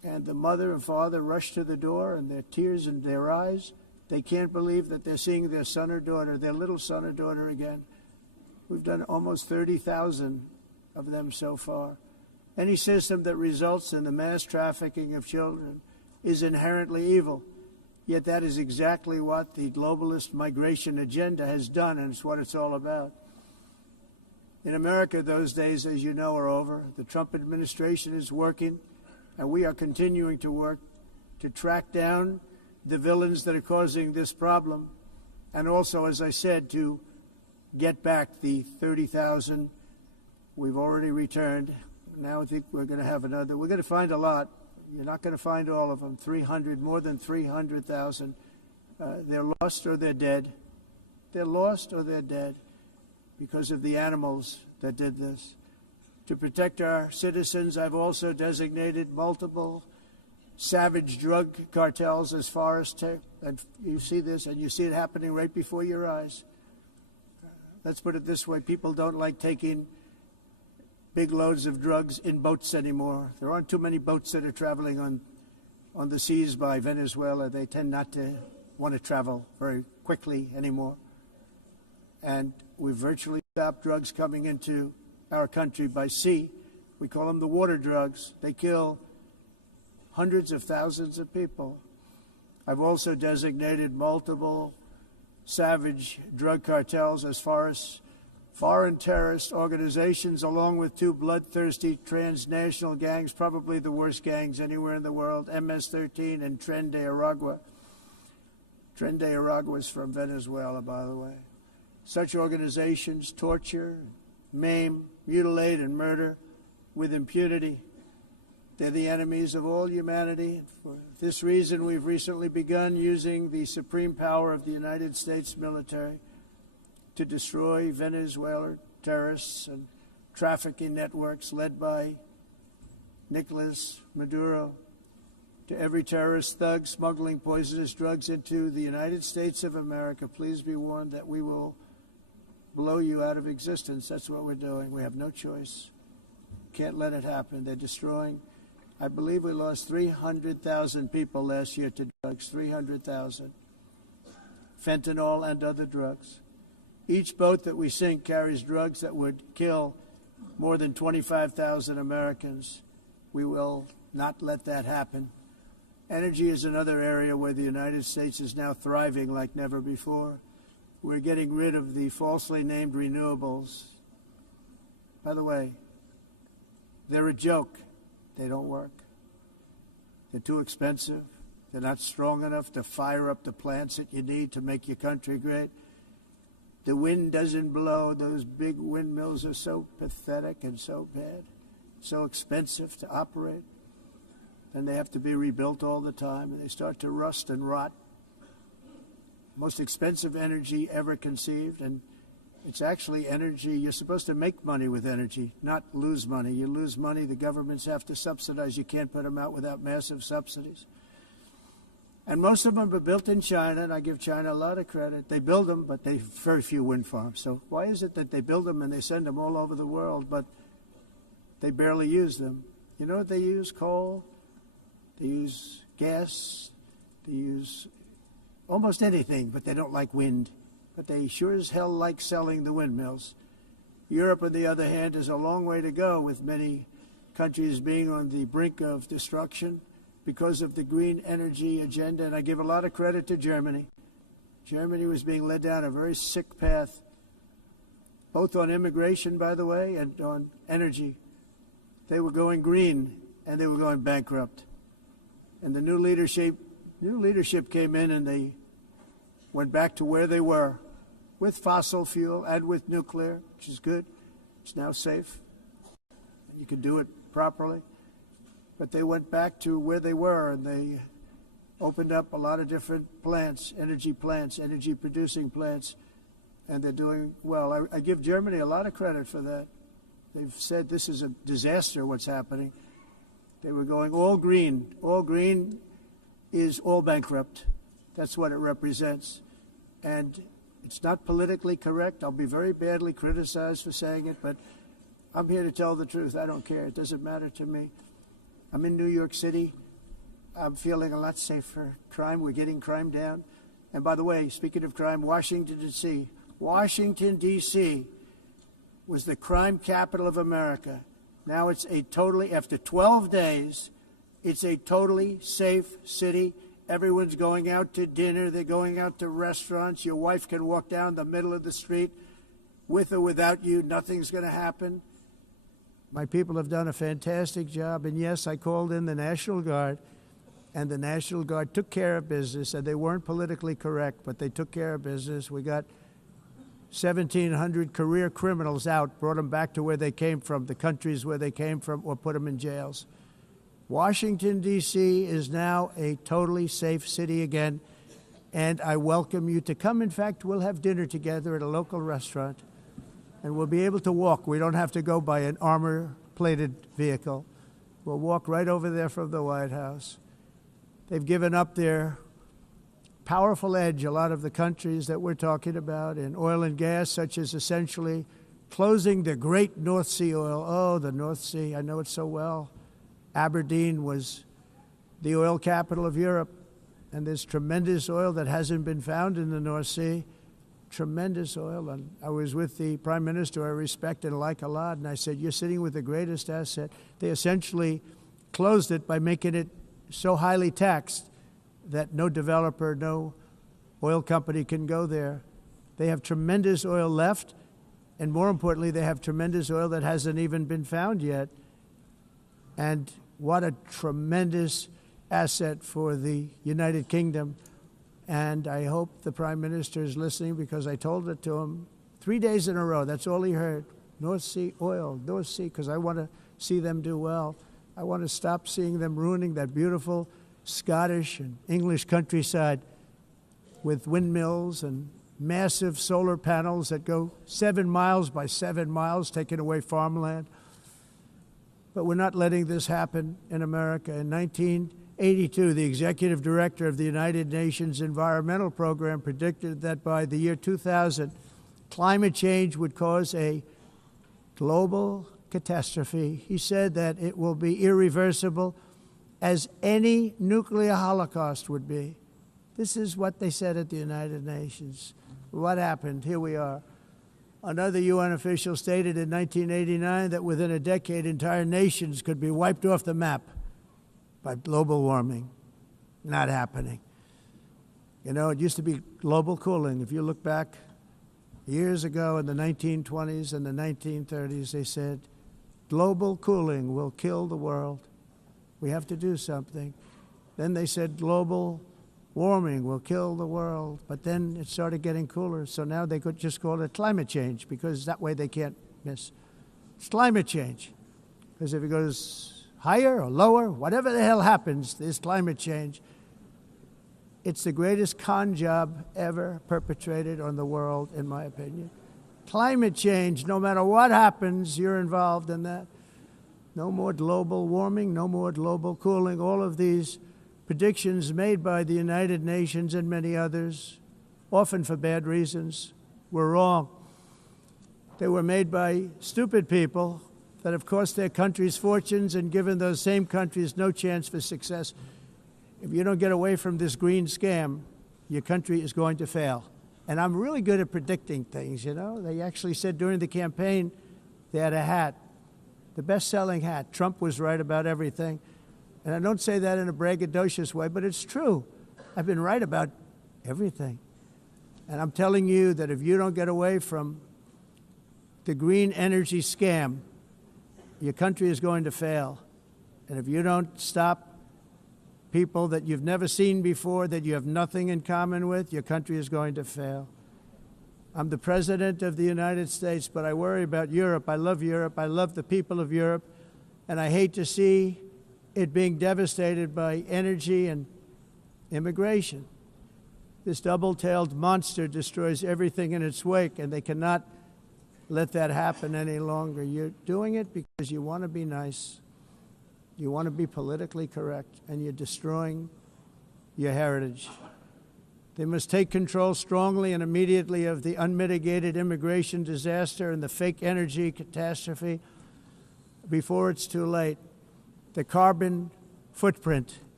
And the mother and father rush to the door, and their tears in their eyes. They can't believe that they're seeing their son or daughter, their little son or daughter again. We've done almost 30,000 of them so far. Any system that results in the mass trafficking of children is inherently evil. Yet that is exactly what the globalist migration agenda has done, and it's what it's all about. In America, those days, as you know, are over. The Trump administration is working, and we are continuing to work to track down the villains that are causing this problem, and also, as I said, to get back the 30,000 we've already returned. Now I think we're going to have another. We're going to find a lot. You're not going to find all of them. 300, more than 300,000. They're lost or they're dead. They're lost or they're dead because of the animals that did this. To protect our citizens, I've also designated multiple savage drug cartels as far as and you see this, and you see it happening right before your eyes. Let's put it this way. People don't like taking big loads of drugs in boats anymore. There aren't too many boats that are traveling on the seas by Venezuela. They tend not to want to travel very quickly anymore. And we've virtually stopped drugs coming into our country by sea. We call them the water drugs. They kill hundreds of thousands of people. I've also designated multiple savage drug cartels as far as foreign terrorist organizations, along with two bloodthirsty transnational gangs, probably the worst gangs anywhere in the world, MS-13 and Tren de Aragua. Tren de Aragua is from Venezuela, by the way. Such organizations torture, maim, mutilate, and murder with impunity. They're the enemies of all humanity. For this reason, we've recently begun using the supreme power of the United States military to destroy Venezuelan terrorists and trafficking networks led by Nicolas Maduro. To every terrorist thug smuggling poisonous drugs into the United States of America, please be warned that we will blow you out of existence. That's what we're doing. We have no choice. Can't let it happen. They're destroying. I believe we lost 300,000 people last year to drugs, 300,000. Fentanyl and other drugs. Each boat that we sink carries drugs that would kill more than 25,000 Americans. We will not let that happen. Energy is another area where the United States is now thriving like never before. We're getting rid of the falsely named renewables. By the way, they're a joke. They don't work. They're too expensive. They're not strong enough to fire up the plants that you need to make your country great. The wind doesn't blow. Those big windmills are so pathetic and so bad, so expensive to operate. And they have to be rebuilt all the time, and they start to rust and rot. Most expensive energy ever conceived, and it's actually energy. You're supposed to make money with energy, not lose money. You lose money, the governments have to subsidize. You can't put them out without massive subsidies. And most of them are built in China, and I give China a lot of credit. They build them, but they have very few wind farms. So why is it that they build them and they send them all over the world, but they barely use them? You know what they use? Coal. They use gas. They use almost anything, but they don't like wind. But they sure as hell like selling the windmills. Europe, on the other hand, is a long way to go, with many countries being on the brink of destruction because of the green energy agenda, and I give a lot of credit to Germany. Germany was being led down a very sick path, both on immigration, by the way, and on energy. They were going green, and they were going bankrupt. And the new leadership came in, and they went back to where they were, with fossil fuel and with nuclear, which is good. It's now safe. You can do it properly. But they went back to where they were, and they opened up a lot of different plants, energy producing plants, and they're doing well. I give Germany a lot of credit for that. They've said this is a disaster, what's happening. They were going all green. All green is all bankrupt. That's what it represents. And it's not politically correct. I'll be very badly criticized for saying it, but I'm here to tell the truth. I don't care. It doesn't matter to me. I'm in New York City. I'm feeling a lot safer. Crime, we're getting crime down. And by the way, speaking of crime, Washington, D.C. was the crime capital of America. Now it's after 12 days, it's a totally safe city. Everyone's going out to dinner. They're going out to restaurants. Your wife can walk down the middle of the street with or without you. Nothing's going to happen. My people have done a fantastic job. And yes, I called in the National Guard, and the National Guard took care of business. And they weren't politically correct, but they took care of business. We got 1,700 career criminals out, brought them back to where they came from, the countries where they came from, or put them in jails. Washington, D.C. is now a totally safe city again, and I welcome you to come. In fact, we'll have dinner together at a local restaurant, and we'll be able to walk. We don't have to go by an armor-plated vehicle. We'll walk right over there from the White House. They've given up their powerful edge, a lot of the countries that we're talking about, in oil and gas, such as essentially closing the great North Sea oil. Oh, the North Sea, I know it so well. Aberdeen was the oil capital of Europe, and there's tremendous oil that hasn't been found in the North Sea. Tremendous oil. And I was with the Prime Minister I respect and like a lot, and I said, you're sitting with the greatest asset. They essentially closed it by making it so highly taxed that no developer, no oil company can go there. They have tremendous oil left, and more importantly, they have tremendous oil that hasn't even been found yet. And what a tremendous asset for the United Kingdom. And I hope the Prime Minister is listening, because I told it to him 3 days in a row. That's all he heard. North Sea oil, North Sea, because I want to see them do well. I want to stop seeing them ruining that beautiful Scottish and English countryside with windmills and massive solar panels that go 7 miles by 7 miles, taking away farmland. But we're not letting this happen in America. In 1982, the executive director of the United Nations Environmental Program predicted that by the year 2000, climate change would cause a global catastrophe. He said that it will be irreversible, as any nuclear holocaust would be. This is what they said at the United Nations. What happened? Here we are. Another UN official stated in 1989 that within a decade, entire nations could be wiped off the map by global warming. Not happening. You know, it used to be global cooling. If you look back years ago in the 1920s and the 1930s, they said, global cooling will kill the world. We have to do something. Then they said global warming will kill the world. But then it started getting cooler. So now they could just call it climate change, because that way they can't miss. It's climate change. Because if it goes higher or lower, whatever the hell happens, there's climate change. It's the greatest con job ever perpetrated on the world, in my opinion. Climate change, no matter what happens, you're involved in that. No more global warming, no more global cooling. All of these predictions made by the United Nations and many others, often for bad reasons, were wrong. They were made by stupid people that have cost their countries fortunes and given those same countries no chance for success. If you don't get away from this green scam, your country is going to fail. And I'm really good at predicting things, you know. They actually said during the campaign they had a hat, the best-selling hat. Trump was right about everything. And I don't say that in a braggadocious way, but it's true. I've been right about everything. And I'm telling you that if you don't get away from the green energy scam, your country is going to fail. And if you don't stop people that you've never seen before, that you have nothing in common with, your country is going to fail. I'm the President of the United States, but I worry about Europe. I love Europe. I love the people of Europe. And I hate to see it being devastated by energy and immigration. This double-tailed monster destroys everything in its wake, and they cannot let that happen any longer. You're doing it because you want to be nice. You want to be politically correct, and you're destroying your heritage. They must take control strongly and immediately of the unmitigated immigration disaster and the fake energy catastrophe before it's too late. The carbon footprint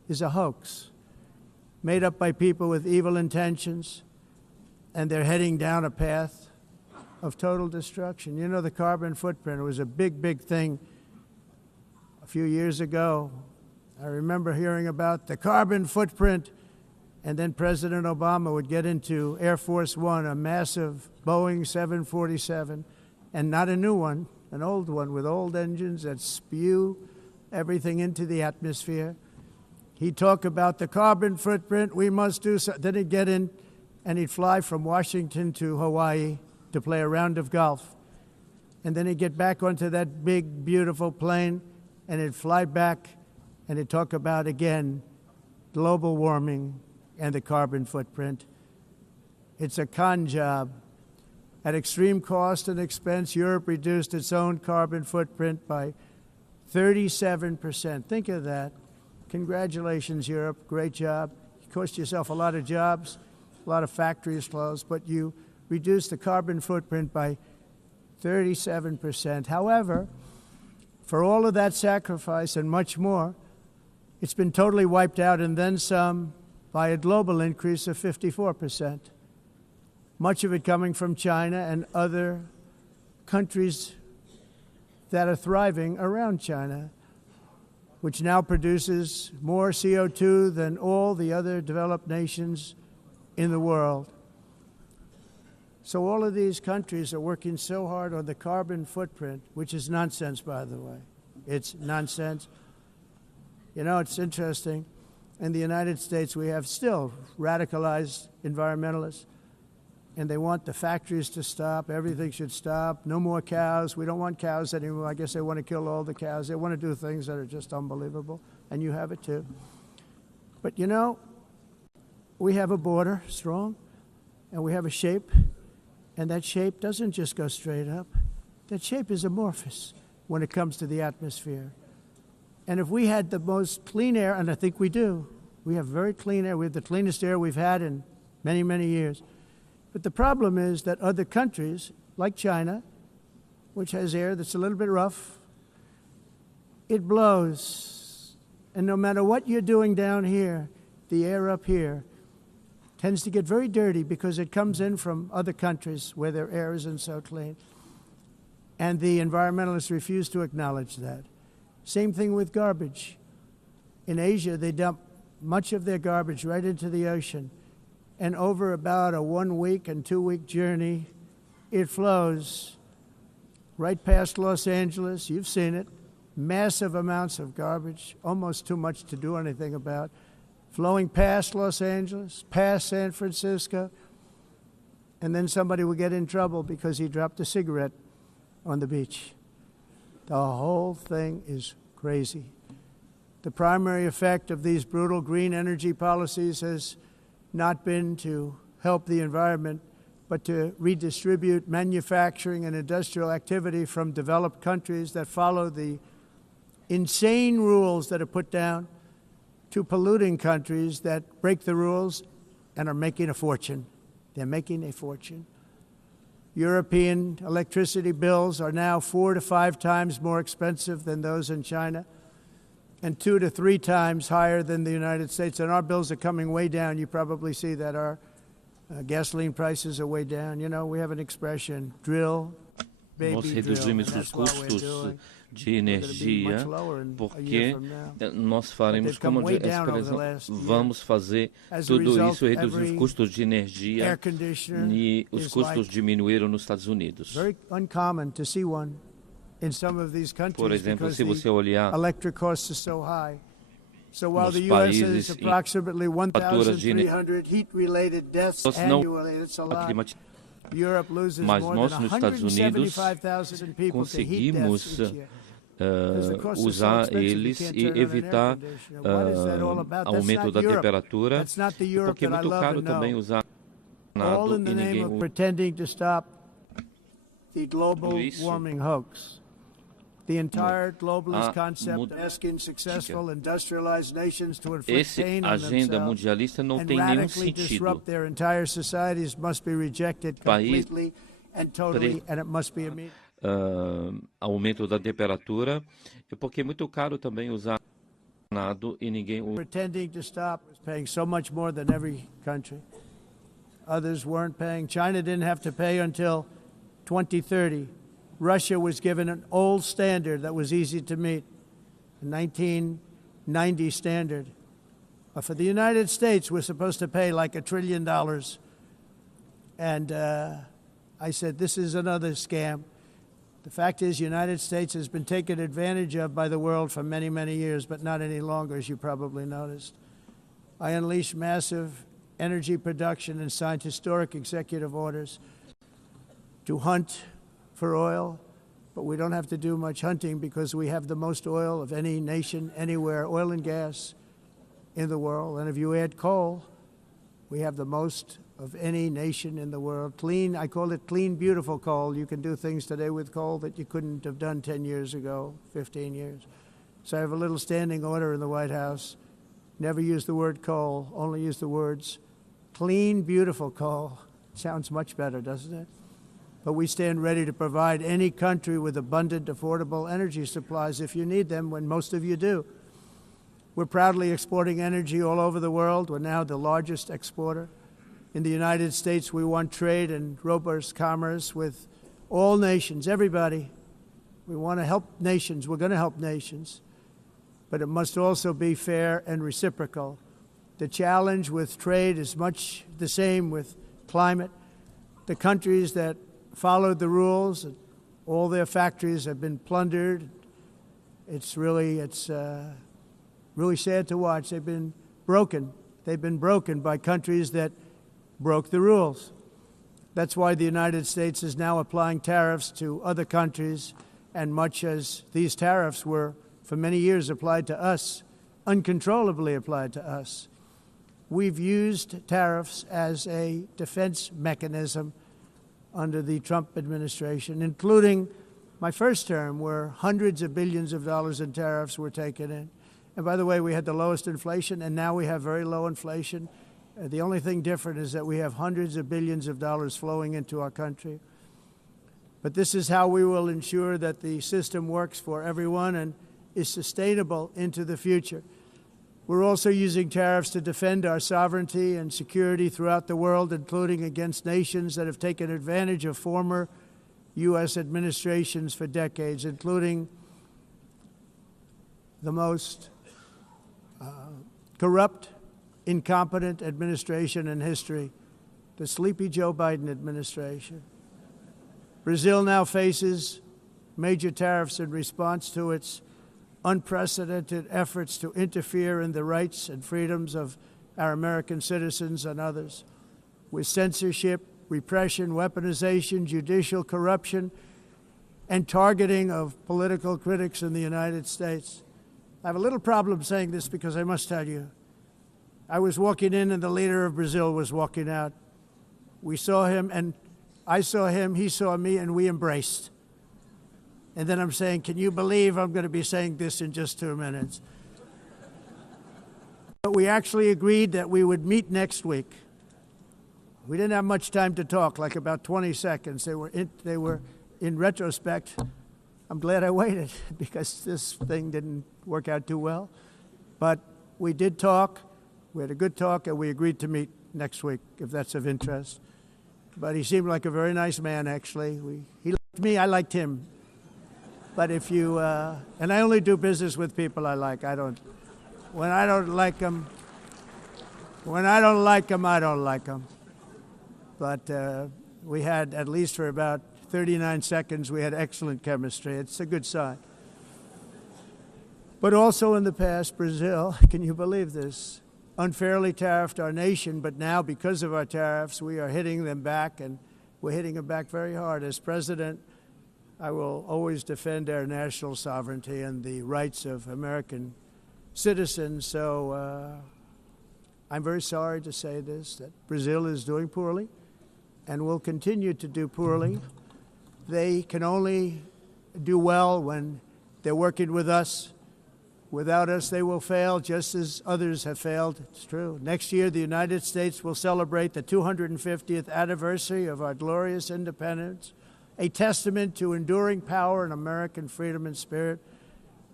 is a hoax made up by people with evil intentions, and they're heading down a path of total destruction. You know, the carbon footprint, it was a big, big thing a few years ago. I remember hearing about the carbon footprint, and then President Obama would get into Air Force One, a massive Boeing 747, and not a new one, an old one with old engines that spew everything into the atmosphere. He'd talk about the carbon footprint, we must do so. Then he'd get in and he'd fly from Washington to Hawaii to play a round of golf. And then he'd get back onto that big, beautiful plane and he'd fly back and he'd talk about, again, global warming and the carbon footprint. It's a con job. At extreme cost and expense, Europe reduced its own carbon footprint by 37%. Think of that. Congratulations, Europe. Great job. You cost yourself a lot of jobs, a lot of factories closed, but you reduced the carbon footprint by 37%. However, for all of that sacrifice and much more, it's been totally wiped out and then some by a global increase of 54%. Much of it coming from China and other countries that are thriving around China, which now produces more CO2 than all the other developed nations in the world. So all of these countries are working so hard on the carbon footprint, which is nonsense, by the way. It's nonsense. You know, it's interesting. In the United States, we have still radicalized environmentalists, and they want the factories to stop. Everything should stop. No more cows. We don't want cows anymore. I guess they want to kill all the cows. They want to do things that are just unbelievable, and you have it too. But you know, we have a border, strong, and we have a shape, and that shape doesn't just go straight up. That shape is amorphous when it comes to the atmosphere. And if we had the most clean air, and I think we do, we have very clean air. We have the cleanest air we've had in many, many years. But the problem is that other countries, like China, which has air that's a little bit rough, it blows. And no matter what you're doing down here, the air up here tends to get very dirty because it comes in from other countries where their air isn't so clean. And the environmentalists refuse to acknowledge that. Same thing with garbage. In Asia, they dump much of their garbage right into the ocean. And over about a 1 week and 2 week journey, it flows right past Los Angeles. You've seen it. Massive amounts of garbage, almost too much to do anything about, flowing past Los Angeles, past San Francisco, and then somebody will get in trouble because he dropped a cigarette on the beach. The whole thing is crazy. The primary effect of these brutal green energy policies has not been to help the environment, but to redistribute manufacturing and industrial activity from developed countries that follow the insane rules that are put down to polluting countries that break the rules and are making a fortune. They're making a fortune. European electricity bills are now 4 to 5 times more expensive than those in China, and 2 to 3 times higher than the United States. And our bills are coming way down. You probably see that our gasoline prices are way down. You know, we have an expression, drill, baby, nós drill. reduzimos os custos de energia porque nós faremos, como a expressão, vamos fazer tudo isso, reduzir os custos de energia, e os custos diminuíram nos Estados Unidos. Very uncommon to see one in some of these countries. Por exemplo, se você olhar electric costs are so high. So while the U.S. has approximately 1,300 heat-related deaths annually, it's a lot. Europe loses Mas more nós than nos Estados Unidos 175,000 people to heat deaths conseguimos each year. usar eles e evitar aumento da temperatura, porque é muito caro também usar all in the name of pretending to stop the global warming hoax. The entire globalist concept asking successful industrialized nations to inflict pain on themselves and radically disrupt their entire societies must be rejected completely and totally, and it must be immediate. Aumento da temperatura, porque é muito caro também usar e ninguém pretending to stop, was paying so much more than every country. Others weren't paying. China didn't have to pay until 2030. Russia was given an old standard that was easy to meet, a 1990 standard. But for the United States, we're supposed to pay like $1 trillion. And I said, this is another scam. The fact is, the United States has been taken advantage of by the world for many, many years, but not any longer, as you probably noticed. I unleashed massive energy production and signed historic executive orders to hunt for oil, but we don't have to do much hunting because we have the most oil of any nation anywhere, oil and gas in the world. And if you add coal, we have the most of any nation in the world. Clean, I call it clean, beautiful coal. You can do things today with coal that you couldn't have done 10 years ago, 15 years. So I have a little standing order in the White House. Never use the word coal, only use the words clean, beautiful coal. Sounds much better, doesn't it? But we stand ready to provide any country with abundant, affordable energy supplies if you need them, when most of you do. We're proudly exporting energy all over the world. We're now the largest exporter. In the United States, we want trade and robust commerce with all nations, everybody. We want to help nations. We're going to help nations. But it must also be fair and reciprocal. The challenge with trade is much the same with climate. The countries that followed the rules, all their factories have been plundered. It's really sad to watch. They've been broken. They've been broken by countries that broke the rules. That's why the United States is now applying tariffs to other countries, and much as these tariffs were for many years applied to us, uncontrollably applied to us. We've used tariffs as a defense mechanism under the Trump administration, including my first term, where hundreds of billions of dollars in tariffs were taken in. And by the way, we had the lowest inflation, and now we have very low inflation. The only thing different is that we have hundreds of billions of dollars flowing into our country. But this is how we will ensure that the system works for everyone and is sustainable into the future. We're also using tariffs to defend our sovereignty and security throughout the world, including against nations that have taken advantage of former U.S. administrations for decades, including the most corrupt, incompetent administration in history, the sleepy Joe Biden administration. Brazil now faces major tariffs in response to its unprecedented efforts to interfere in the rights and freedoms of our American citizens and others, with censorship, repression, weaponization, judicial corruption, and targeting of political critics in the United States. I have a little problem saying this because I must tell you, I was walking in and the leader of Brazil was walking out. We saw him and I saw him, he saw me, and we embraced. And then I'm saying, can you believe I'm going to be saying this in just 2 minutes? But we actually agreed that we would meet next week. We didn't have much time to talk, like about 20 seconds. They were in retrospect, I'm glad I waited because this thing didn't work out too well. But we did talk. We had a good talk, and we agreed to meet next week, if that's of interest. But he seemed like a very nice man, actually. He liked me, I liked him. But if you, and I only do business with people I like. When I don't like them, I don't like them. But we had, at least for about 39 seconds, we had excellent chemistry. It's a good sign. But also in the past, Brazil, can you believe this, unfairly tariffed our nation, but now because of our tariffs, we are hitting them back, and we're hitting them back very hard. As president, I will always defend our national sovereignty and the rights of American citizens. So I'm very sorry to say this, that Brazil is doing poorly and will continue to do poorly. They can only do well when they're working with us. Without us, they will fail, just as others have failed. It's true. Next year, the United States will celebrate the 250th anniversary of our glorious independence, a testament to enduring power and American freedom and spirit.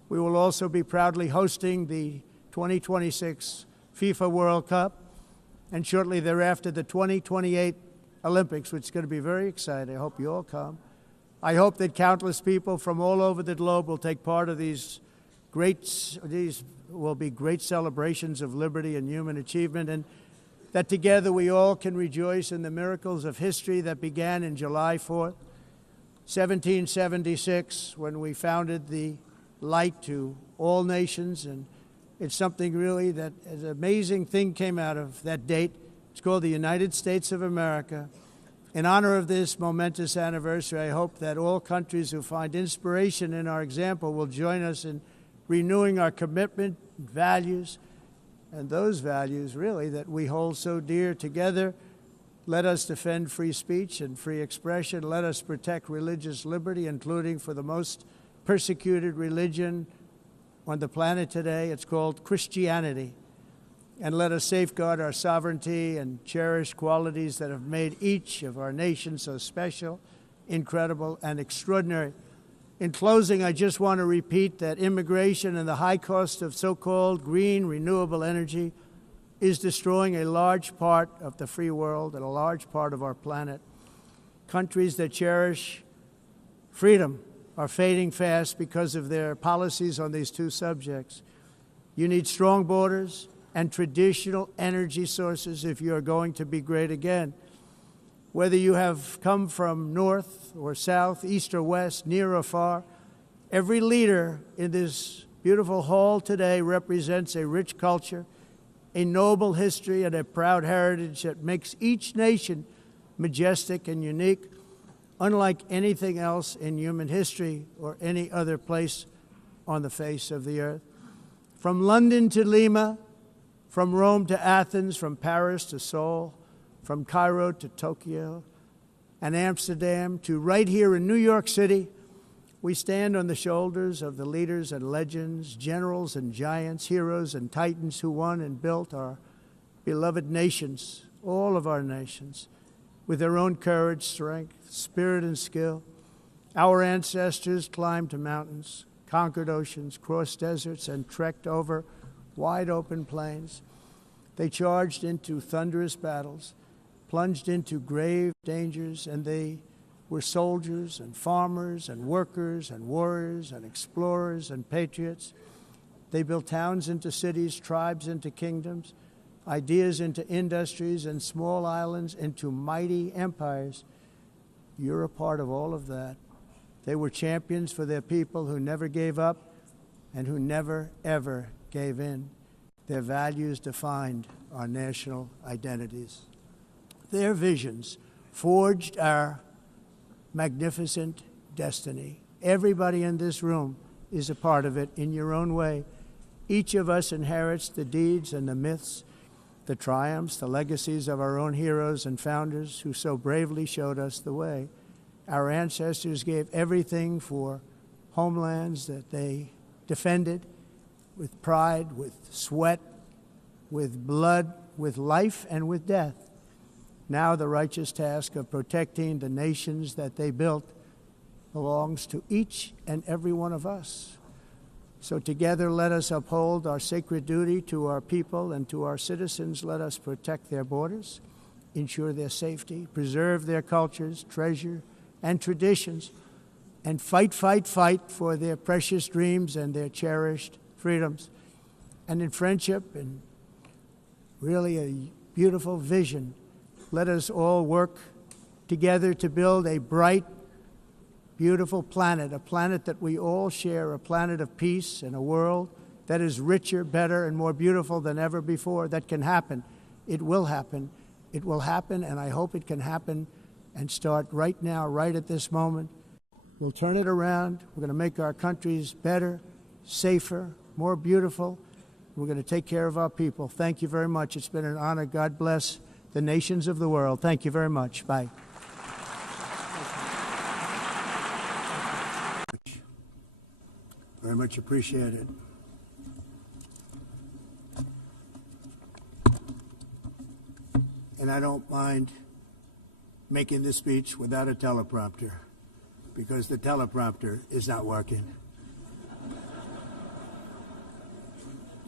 We will also be proudly hosting the 2026 FIFA World Cup, and shortly thereafter the 2028 Olympics, which is going to be very exciting. I hope you all come. I hope that countless people from all over the globe will take part of these will be great celebrations of liberty and human achievement, and that together we all can rejoice in the miracles of history that began in July 4th, 1776, when we founded the light to all nations. And it's something really that an amazing thing came out of that date. It's called the United States of America. In honor of this momentous anniversary, I hope that all countries who find inspiration in our example will join us in renewing our commitment, values, and those values really that we hold so dear. Together, let us defend free speech and free expression. Let us protect religious liberty, including for the most persecuted religion on the planet today. It's called Christianity. And let us safeguard our sovereignty and cherish qualities that have made each of our nations so special, incredible, and extraordinary. In closing, I just want to repeat that immigration and the high cost of so-called green renewable energy is destroying a large part of the free world and a large part of our planet. Countries that cherish freedom are fading fast because of their policies on these two subjects. You need strong borders and traditional energy sources if you are going to be great again. Whether you have come from north or south, east or west, near or far, every leader in this beautiful hall today represents a rich culture, a noble history, and a proud heritage that makes each nation majestic and unique, unlike anything else in human history or any other place on the face of the earth. From London to Lima, from Rome to Athens, from Paris to Seoul, from Cairo to Tokyo and Amsterdam to right here in New York City, we stand on the shoulders of the leaders and legends, generals and giants, heroes and titans who won and built our beloved nations, all of our nations, with their own courage, strength, spirit, and skill. Our ancestors climbed mountains, conquered oceans, crossed deserts, and trekked over wide open plains. They charged into thunderous battles, plunged into grave dangers, and they were soldiers and farmers and workers and warriors and explorers and patriots. They built towns into cities, tribes into kingdoms, ideas into industries, and small islands into mighty empires. You're a part of all of that. They were champions for their people who never gave up and who never, ever gave in. Their values defined our national identities. Their visions forged our magnificent destiny. Everybody in this room is a part of it in your own way. Each of us inherits the deeds and the myths, the triumphs, the legacies of our own heroes and founders who so bravely showed us the way. Our ancestors gave everything for homelands that they defended with pride, with sweat, with blood, with life, and with death. Now the righteous task of protecting the nations that they built belongs to each and every one of us. So together let us uphold our sacred duty to our people and to our citizens. Let us protect their borders, ensure their safety, preserve their cultures, treasure, and traditions, and fight for their precious dreams and their cherished freedoms. And in friendship and really a beautiful vision, let us all work together to build a bright, beautiful planet, a planet that we all share, a planet of peace and a world that is richer, better, and more beautiful than ever before. That can happen. It will happen. It will happen, and I hope it can happen and start right now, right at this moment. We'll turn it around. We're going to make our countries better, safer, more beautiful. We're going to take care of our people. Thank you very much. It's been an honor. God bless the nations of the world. Thank you very much. Bye. Very much appreciated. And I don't mind making this speech without a teleprompter, because the teleprompter is not working.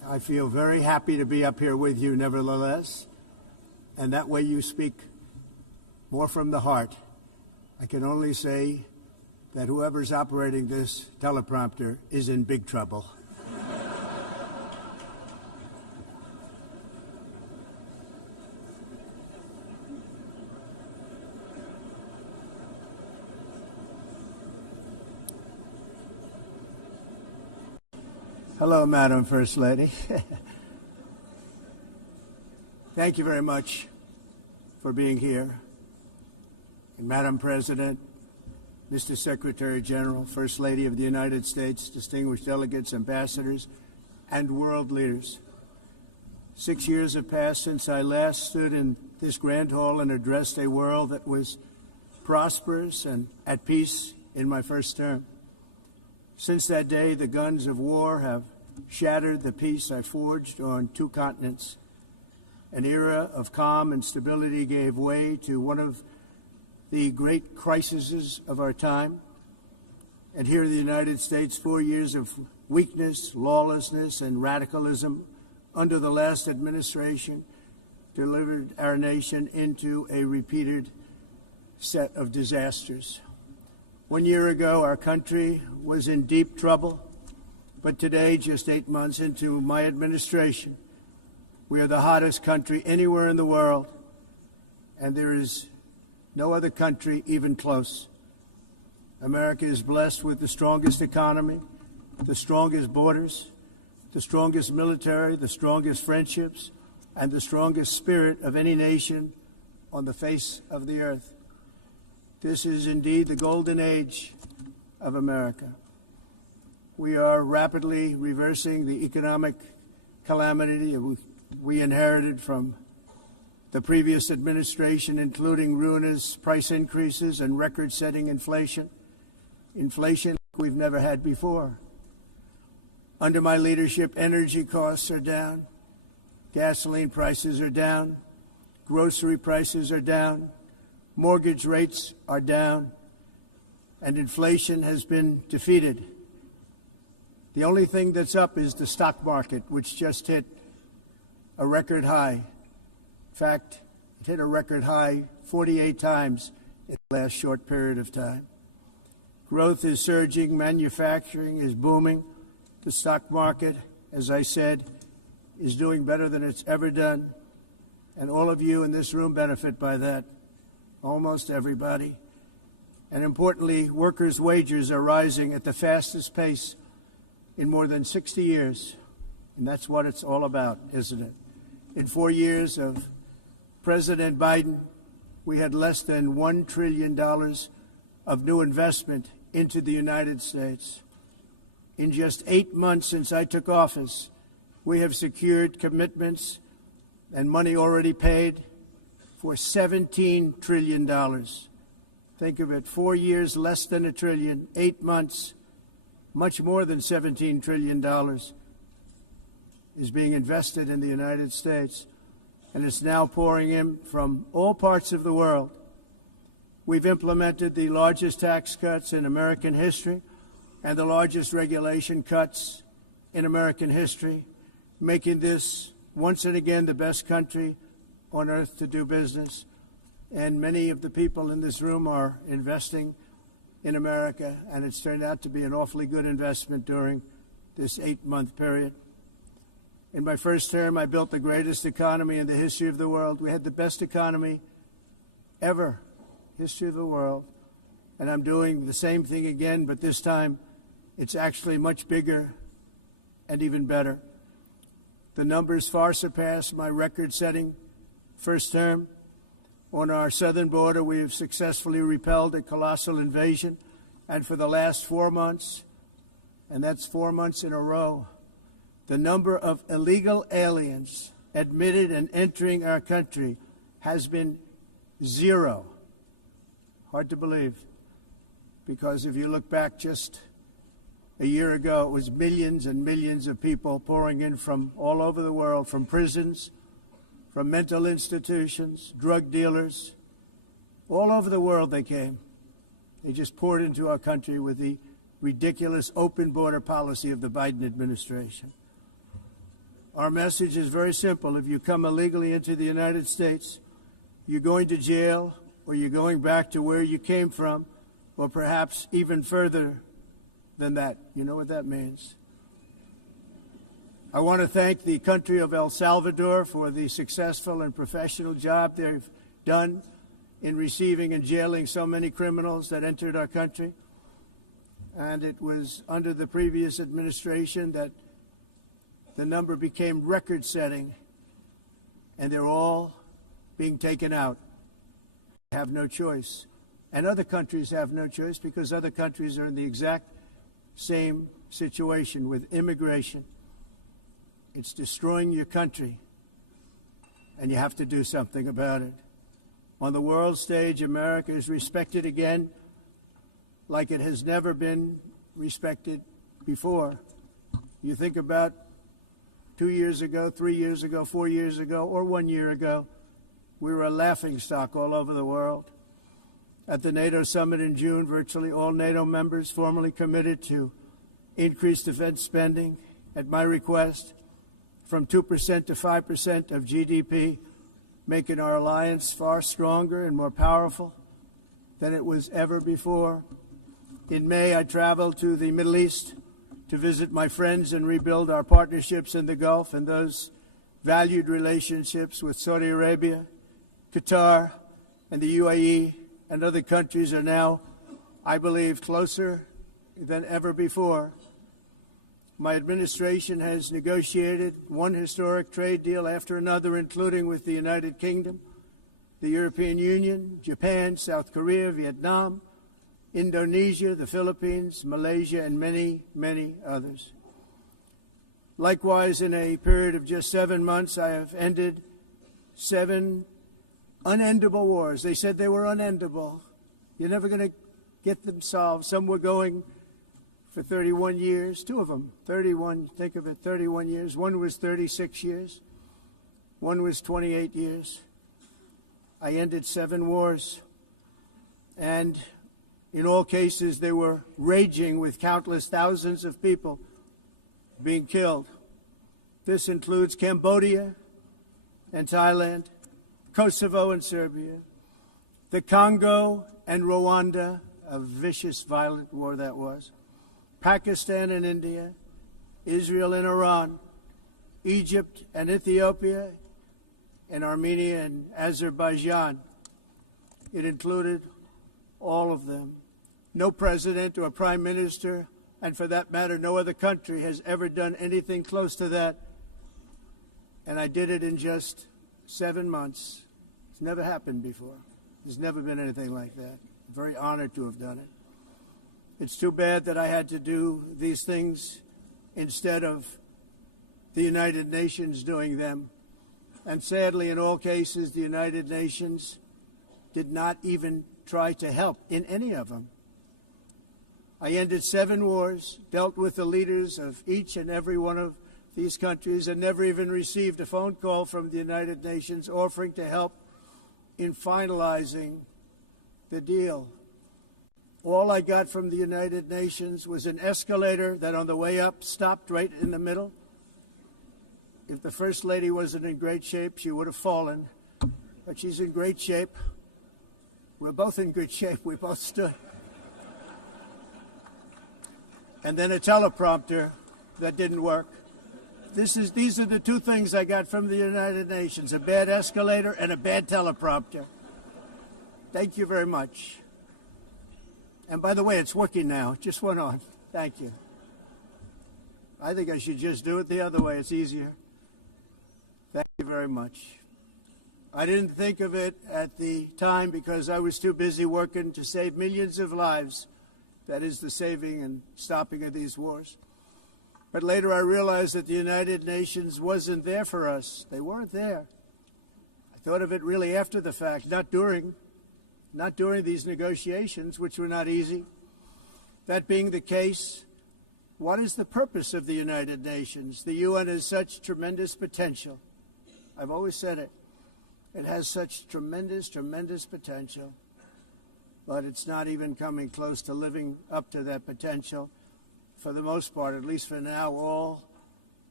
I feel very happy to be up here with you nevertheless, and that way you speak more from the heart. I can only say that whoever's operating this teleprompter is in big trouble. Hello, Madam First Lady. Thank you very much for being here. And Madam President, Mr. Secretary General, First Lady of the United States, distinguished delegates, ambassadors, and world leaders. 6 years have passed since I last stood in this grand hall and addressed a world that was prosperous and at peace in my first term. Since that day, the guns of war have shattered the peace I forged on 2 continents. An era of calm and stability gave way to one of the great crises of our time. And here in the United States, 4 years of weakness, lawlessness, and radicalism under the last administration delivered our nation into a repeated set of disasters. 1 year ago, our country was in deep trouble, but today, just 8 months into my administration, we are the hottest country anywhere in the world, and there is no other country even close. America is blessed with the strongest economy, the strongest borders, the strongest military, the strongest friendships, and the strongest spirit of any nation on the face of the earth. This is indeed the golden age of America. We are rapidly reversing the economic calamity we inherited from the previous administration, including ruinous price increases and record-setting inflation we've never had before. Under my leadership, energy costs are down, gasoline prices are down, grocery prices are down, mortgage rates are down, and inflation has been defeated. The only thing that's up is the stock market, which just hit a record high. In fact, it hit a record high 48 times in the last short period of time. Growth is surging, manufacturing is booming. The stock market, as I said, is doing better than it's ever done, and all of you in this room benefit by that. Almost everybody. And importantly, workers' wages are rising at the fastest pace in more than 60 years. And that's what it's all about, isn't it? In 4 years of President Biden, we had less than $1 trillion of new investment into the United States. In just 8 months since I took office, we have secured commitments and money already paid for $17 trillion. Think of it, 4 years, less than $1 trillion, 8 months, much more than $17 trillion is being invested in the United States, and it's now pouring in from all parts of the world. We've implemented the largest tax cuts in American history and the largest regulation cuts in American history, making this once and again the best country on earth to do business. And many of the people in this room are investing in America, and it's turned out to be an awfully good investment during this 8-month period. In my first term, I built the greatest economy in the history of the world. We had the best economy ever, history of the world. And I'm doing the same thing again, but this time it's actually much bigger and even better. The numbers far surpass my record-setting first term. On our southern border, we have successfully repelled a colossal invasion, and for the last 4 months, and that's 4 months in a row, the number of illegal aliens admitted and entering our country has been 0. Hard to believe, because if you look back just a year ago, it was millions and millions of people pouring in from all over the world, from prisons, from mental institutions, drug dealers. All over the world they came. They just poured into our country with the ridiculous open border policy of the Biden administration. Our message is very simple. If you come illegally into the United States, you're going to jail, or you're going back to where you came from, or perhaps even further than that. You know what that means. I want to thank the country of El Salvador for the successful and professional job they've done in receiving and jailing so many criminals that entered our country. And it was under the previous administration that the number became record-setting, and they're all being taken out. They have no choice. And other countries have no choice because other countries are in the exact same situation with immigration. It's destroying your country, and you have to do something about it. On the world stage, America is respected again like it has never been respected before. You think about 2 years ago, 3 years ago, 4 years ago, or 1 year ago, we were a laughingstock all over the world. At the NATO summit in June, virtually all NATO members formally committed to increase defense spending at my request from 2% to 5% of GDP, making our alliance far stronger and more powerful than it was ever before. In May, I traveled to the Middle East to visit my friends and rebuild our partnerships in the Gulf and those valued relationships with Saudi Arabia, Qatar, and the UAE and other countries are now, I believe, closer than ever before. My administration has negotiated one historic trade deal after another, including with the United Kingdom, the European Union, Japan, South Korea, Vietnam, Indonesia, the Philippines, Malaysia, and many, many others. Likewise, in a period of just 7 months, I have ended 7 unendable wars. They said they were unendable. You're never going to get them solved. Some were going for 31 years, 2 of them, 31, think of it, 31 years. One was 36 years. One was 28 years. I ended 7 wars. And in all cases, they were raging with countless thousands of people being killed. This includes Cambodia and Thailand, Kosovo and Serbia, the Congo and Rwanda, a vicious, violent war that was, Pakistan and India, Israel and Iran, Egypt and Ethiopia, and Armenia and Azerbaijan. It included all of them. No president or prime minister, and for that matter, no other country has ever done anything close to that. And I did it in just 7 months. It's never happened before. There's never been anything like that. I'm very honored to have done it. It's too bad that I had to do these things instead of the United Nations doing them. And sadly, in all cases, the United Nations did not even try to help in any of them. I ended 7 wars, dealt with the leaders of each and every one of these countries, and never even received a phone call from the United Nations offering to help in finalizing the deal. All I got from the United Nations was an escalator that on the way up stopped right in the middle. If the First Lady wasn't in great shape, she would have fallen, but she's in great shape. We're both in good shape. We both stood. And then a teleprompter that didn't work. These are the 2 things I got from the United Nations, a bad escalator and a bad teleprompter. Thank you very much. And by the way, it's working now. It just went on. Thank you. I think I should just do it the other way. It's easier. Thank you very much. I didn't think of it at the time because I was too busy working to save millions of lives. That is the saving and stopping of these wars. But later I realized that the United Nations wasn't there for us. They weren't there. I thought of it really after the fact, not during these negotiations, which were not easy. That being the case, what is the purpose of the United Nations? The UN has such tremendous potential. I've always said it. It has such tremendous, tremendous potential, but it's not even coming close to living up to that potential. For the most part, at least for now, all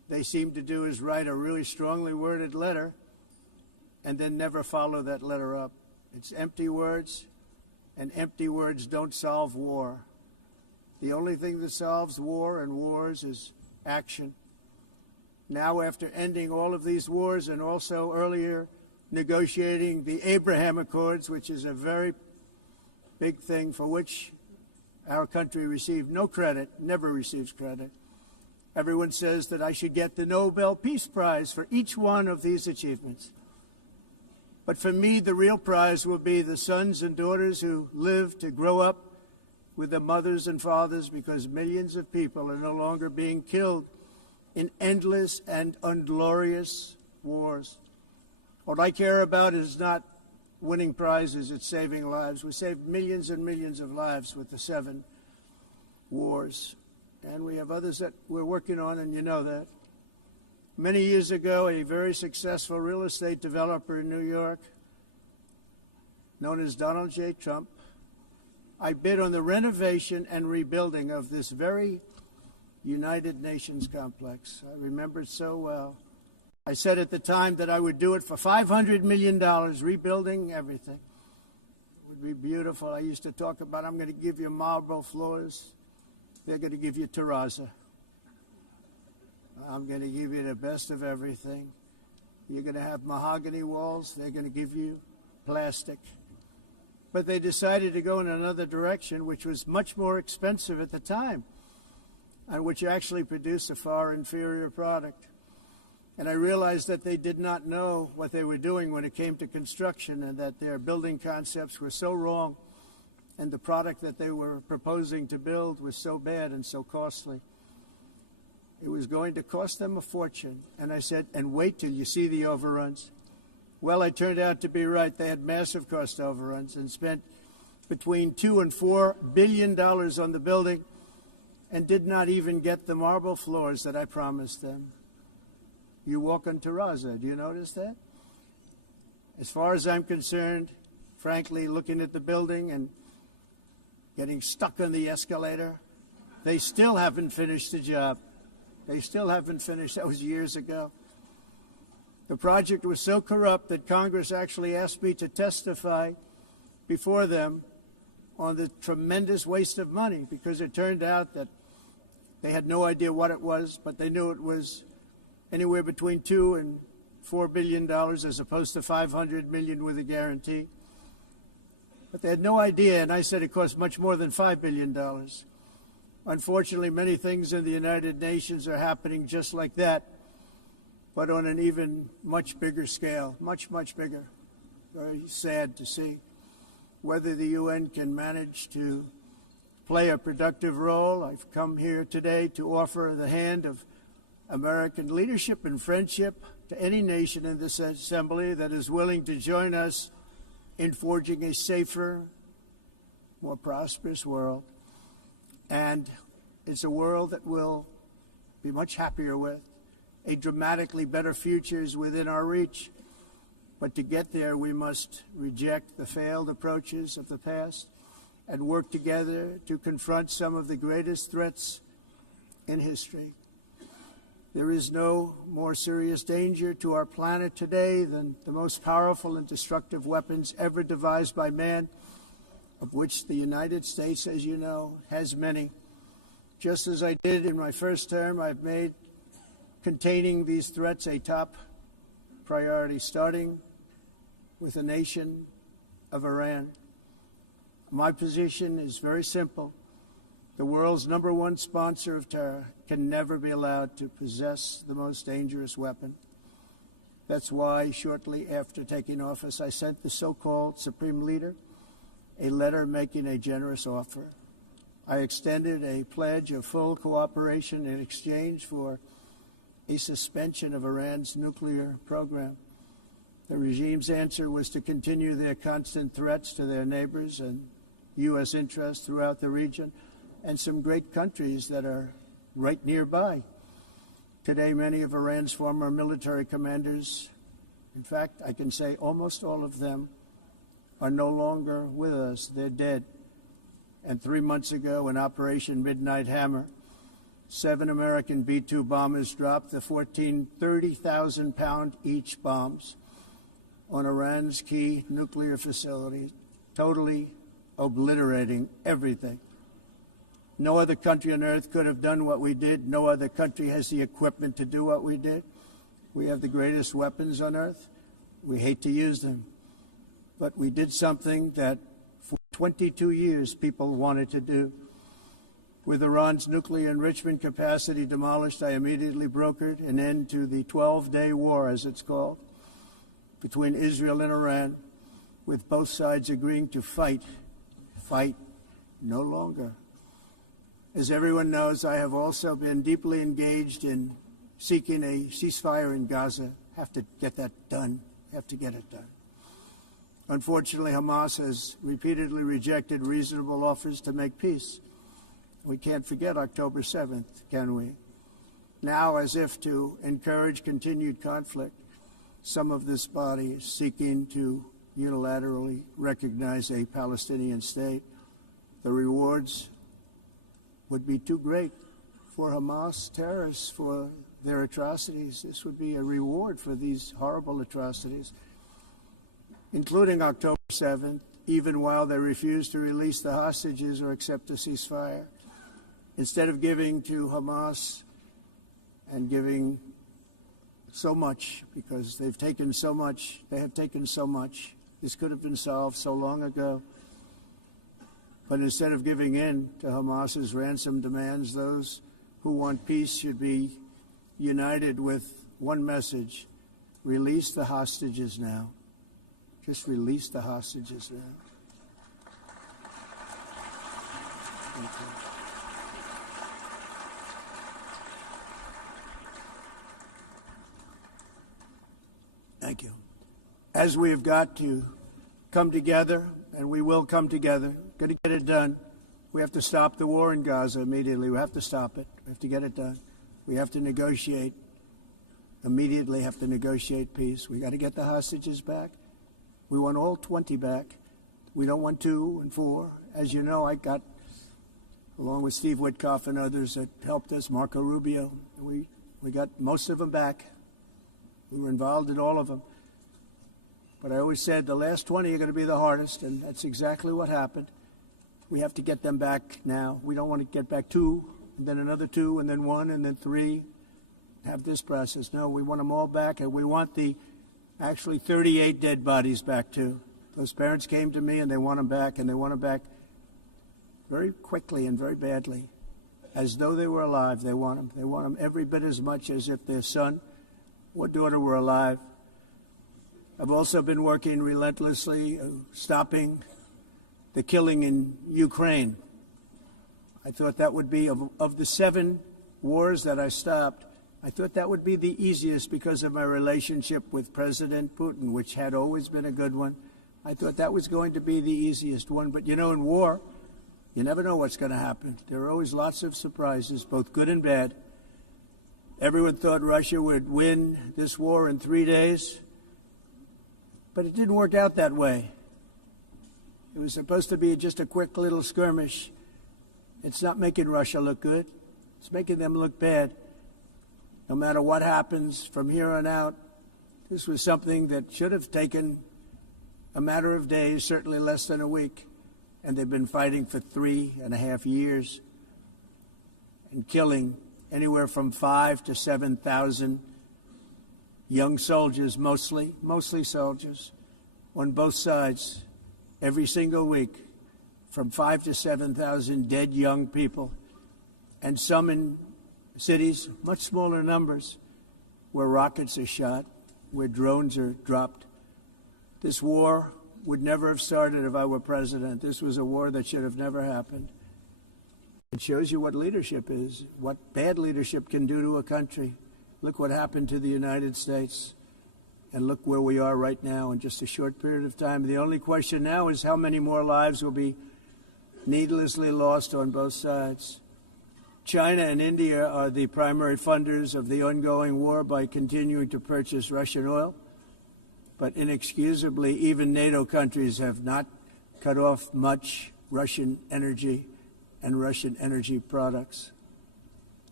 they seem to do is write a really strongly worded letter and then never follow that letter up. It's empty words, and empty words don't solve war. The only thing that solves war and wars is action. Now, after ending all of these wars and also earlier negotiating the Abraham Accords, which is a very big thing for which our country received no credit, never receives credit. Everyone says that I should get the Nobel Peace Prize for each one of these achievements. But for me, the real prize will be the sons and daughters who live to grow up with their mothers and fathers, because millions of people are no longer being killed in endless and unglorious wars. What I care about is not winning prizes, it's saving lives. We saved millions and millions of lives with the 7 wars. And we have others that we're working on, and you know that. Many years ago, a very successful real estate developer in New York, known as Donald J. Trump, I bid on the renovation and rebuilding of this very United Nations complex. I remember it so well. I said at the time that I would do it for $500 million, rebuilding everything. It would be beautiful. I used to talk about, I'm going to give you marble floors. They're going to give you terrazzo. I'm going to give you the best of everything. You're going to have mahogany walls. They're going to give you plastic. But they decided to go in another direction, which was much more expensive at the time, and which actually produced a far inferior product. And I realized that they did not know what they were doing when it came to construction, and that their building concepts were so wrong, and the product that they were proposing to build was so bad and so costly. It was going to cost them a fortune. And I said, and wait till you see the overruns. Well, I turned out to be right. They had massive cost overruns and spent between $2 and $4 billion on the building and did not even get the marble floors that I promised them. You walk on terrazzo. Do you notice that? As far as I'm concerned, frankly, looking at the building and getting stuck on the escalator, they still haven't finished the job. They still haven't finished. That was years ago. The project was so corrupt that Congress actually asked me to testify before them on the tremendous waste of money, because it turned out that they had no idea what it was, but they knew it was anywhere between $2 and $4 billion as opposed to $500 million with a guarantee. But they had no idea, and I said it cost much more than $5 billion. Unfortunately, many things in the United Nations are happening just like that, but on an even much bigger scale, much, much bigger. Very sad to see. Whether the UN can manage to play a productive role, I've come here today to offer the hand of American leadership and friendship to any nation in this assembly that is willing to join us in forging a safer, more prosperous world. And it's a world that we'll be much happier with. A dramatically better future is within our reach. But to get there, we must reject the failed approaches of the past and work together to confront some of the greatest threats in history. There is no more serious danger to our planet today than the most powerful and destructive weapons ever devised by man, of which the United States, as you know, has many. Just as I did in my first term, I've made containing these threats a top priority, starting with the nation of Iran. My position is very simple. The world's #1 sponsor of terror can never be allowed to possess the most dangerous weapon. That's why, shortly after taking office, I sent the so-called Supreme Leader a letter making a generous offer. I extended a pledge of full cooperation in exchange for a suspension of Iran's nuclear program. The regime's answer was to continue their constant threats to their neighbors and U.S. interests throughout the region and some great countries that are right nearby. Today, many of Iran's former military commanders, in fact, I can say almost all of them, are no longer with us. They're dead. And 3 months ago, in Operation Midnight Hammer, 7 American B-2 bombers dropped the 14 30,000-pound each bombs on Iran's key nuclear facility, totally obliterating everything. No other country on earth could have done what we did. No other country has the equipment to do what we did. We have the greatest weapons on earth. We hate to use them. But we did something that for 22 years people wanted to do. With Iran's nuclear enrichment capacity demolished, I immediately brokered an end to the 12-day war, as it's called, between Israel and Iran, with both sides agreeing to fight no longer. As everyone knows, I have also been deeply engaged in seeking a ceasefire in Gaza. Have to get that done. Have to get it done. Unfortunately, Hamas has repeatedly rejected reasonable offers to make peace. We can't forget October 7th, can we? Now, as if to encourage continued conflict, some of this body is seeking to unilaterally recognize a Palestinian state. The rewards would be too great for Hamas terrorists for their atrocities. This would be a reward for these horrible atrocities, including October 7th, even while they refuse to release the hostages or accept a ceasefire. Instead of giving to Hamas and giving so much, because they've taken so much, they have taken so much. This could have been solved so long ago. But instead of giving in to Hamas's ransom demands, those who want peace should be united with one message: release the hostages now. Just release the hostages now. Thank you. Thank you. As we have got to come together, and we will come together, got to get it done. We have to stop the war in Gaza immediately. We have to stop it. We have to get it done. We have to negotiate, immediately have to negotiate peace. We got to get the hostages back. We want all 20 back. We don't want 2 and 4. As you know, I got, along with Steve Witkoff and others that helped us, Marco Rubio, we got most of them back. We were involved in all of them. But I always said the last 20 are going to be the hardest, and that's exactly what happened. We have to get them back now. We don't want to get back 2, and then another 2, and then 1, and then 3. Have this process. No, we want them all back, and we want the actually 38 dead bodies back too. Those parents came to me, and they want them back, and they want them back very quickly and very badly, as though they were alive. They want them. They want them every bit as much as if their son or daughter were alive. I've also been working relentlessly, stopping the killing in Ukraine. I thought that would be, of the 7 wars that I stopped, I thought that would be the easiest because of my relationship with President Putin, which had always been a good one. I thought that was going to be the easiest one. But, you know, in war, you never know what's going to happen. There are always lots of surprises, both good and bad. Everyone thought Russia would win this war in 3 days, but it didn't work out that way. It was supposed to be just a quick little skirmish. It's not making Russia look good. It's making them look bad. No matter what happens from here on out, this was something that should have taken a matter of days, certainly less than a week. And they've been fighting for 3.5 years and killing anywhere from 5,000 to 7,000 young soldiers, mostly soldiers, on both sides, every single week, from 5,000 to 7,000 dead young people, and some in cities, much smaller numbers, where rockets are shot, where drones are dropped. This war would never have started if I were president. This was a war that should have never happened. It shows you what leadership is, what bad leadership can do to a country. Look what happened to the United States, and look where we are right now in just a short period of time. The only question now is how many more lives will be needlessly lost on both sides. China and India are the primary funders of the ongoing war by continuing to purchase Russian oil. But inexcusably, even NATO countries have not cut off much Russian energy and Russian energy products.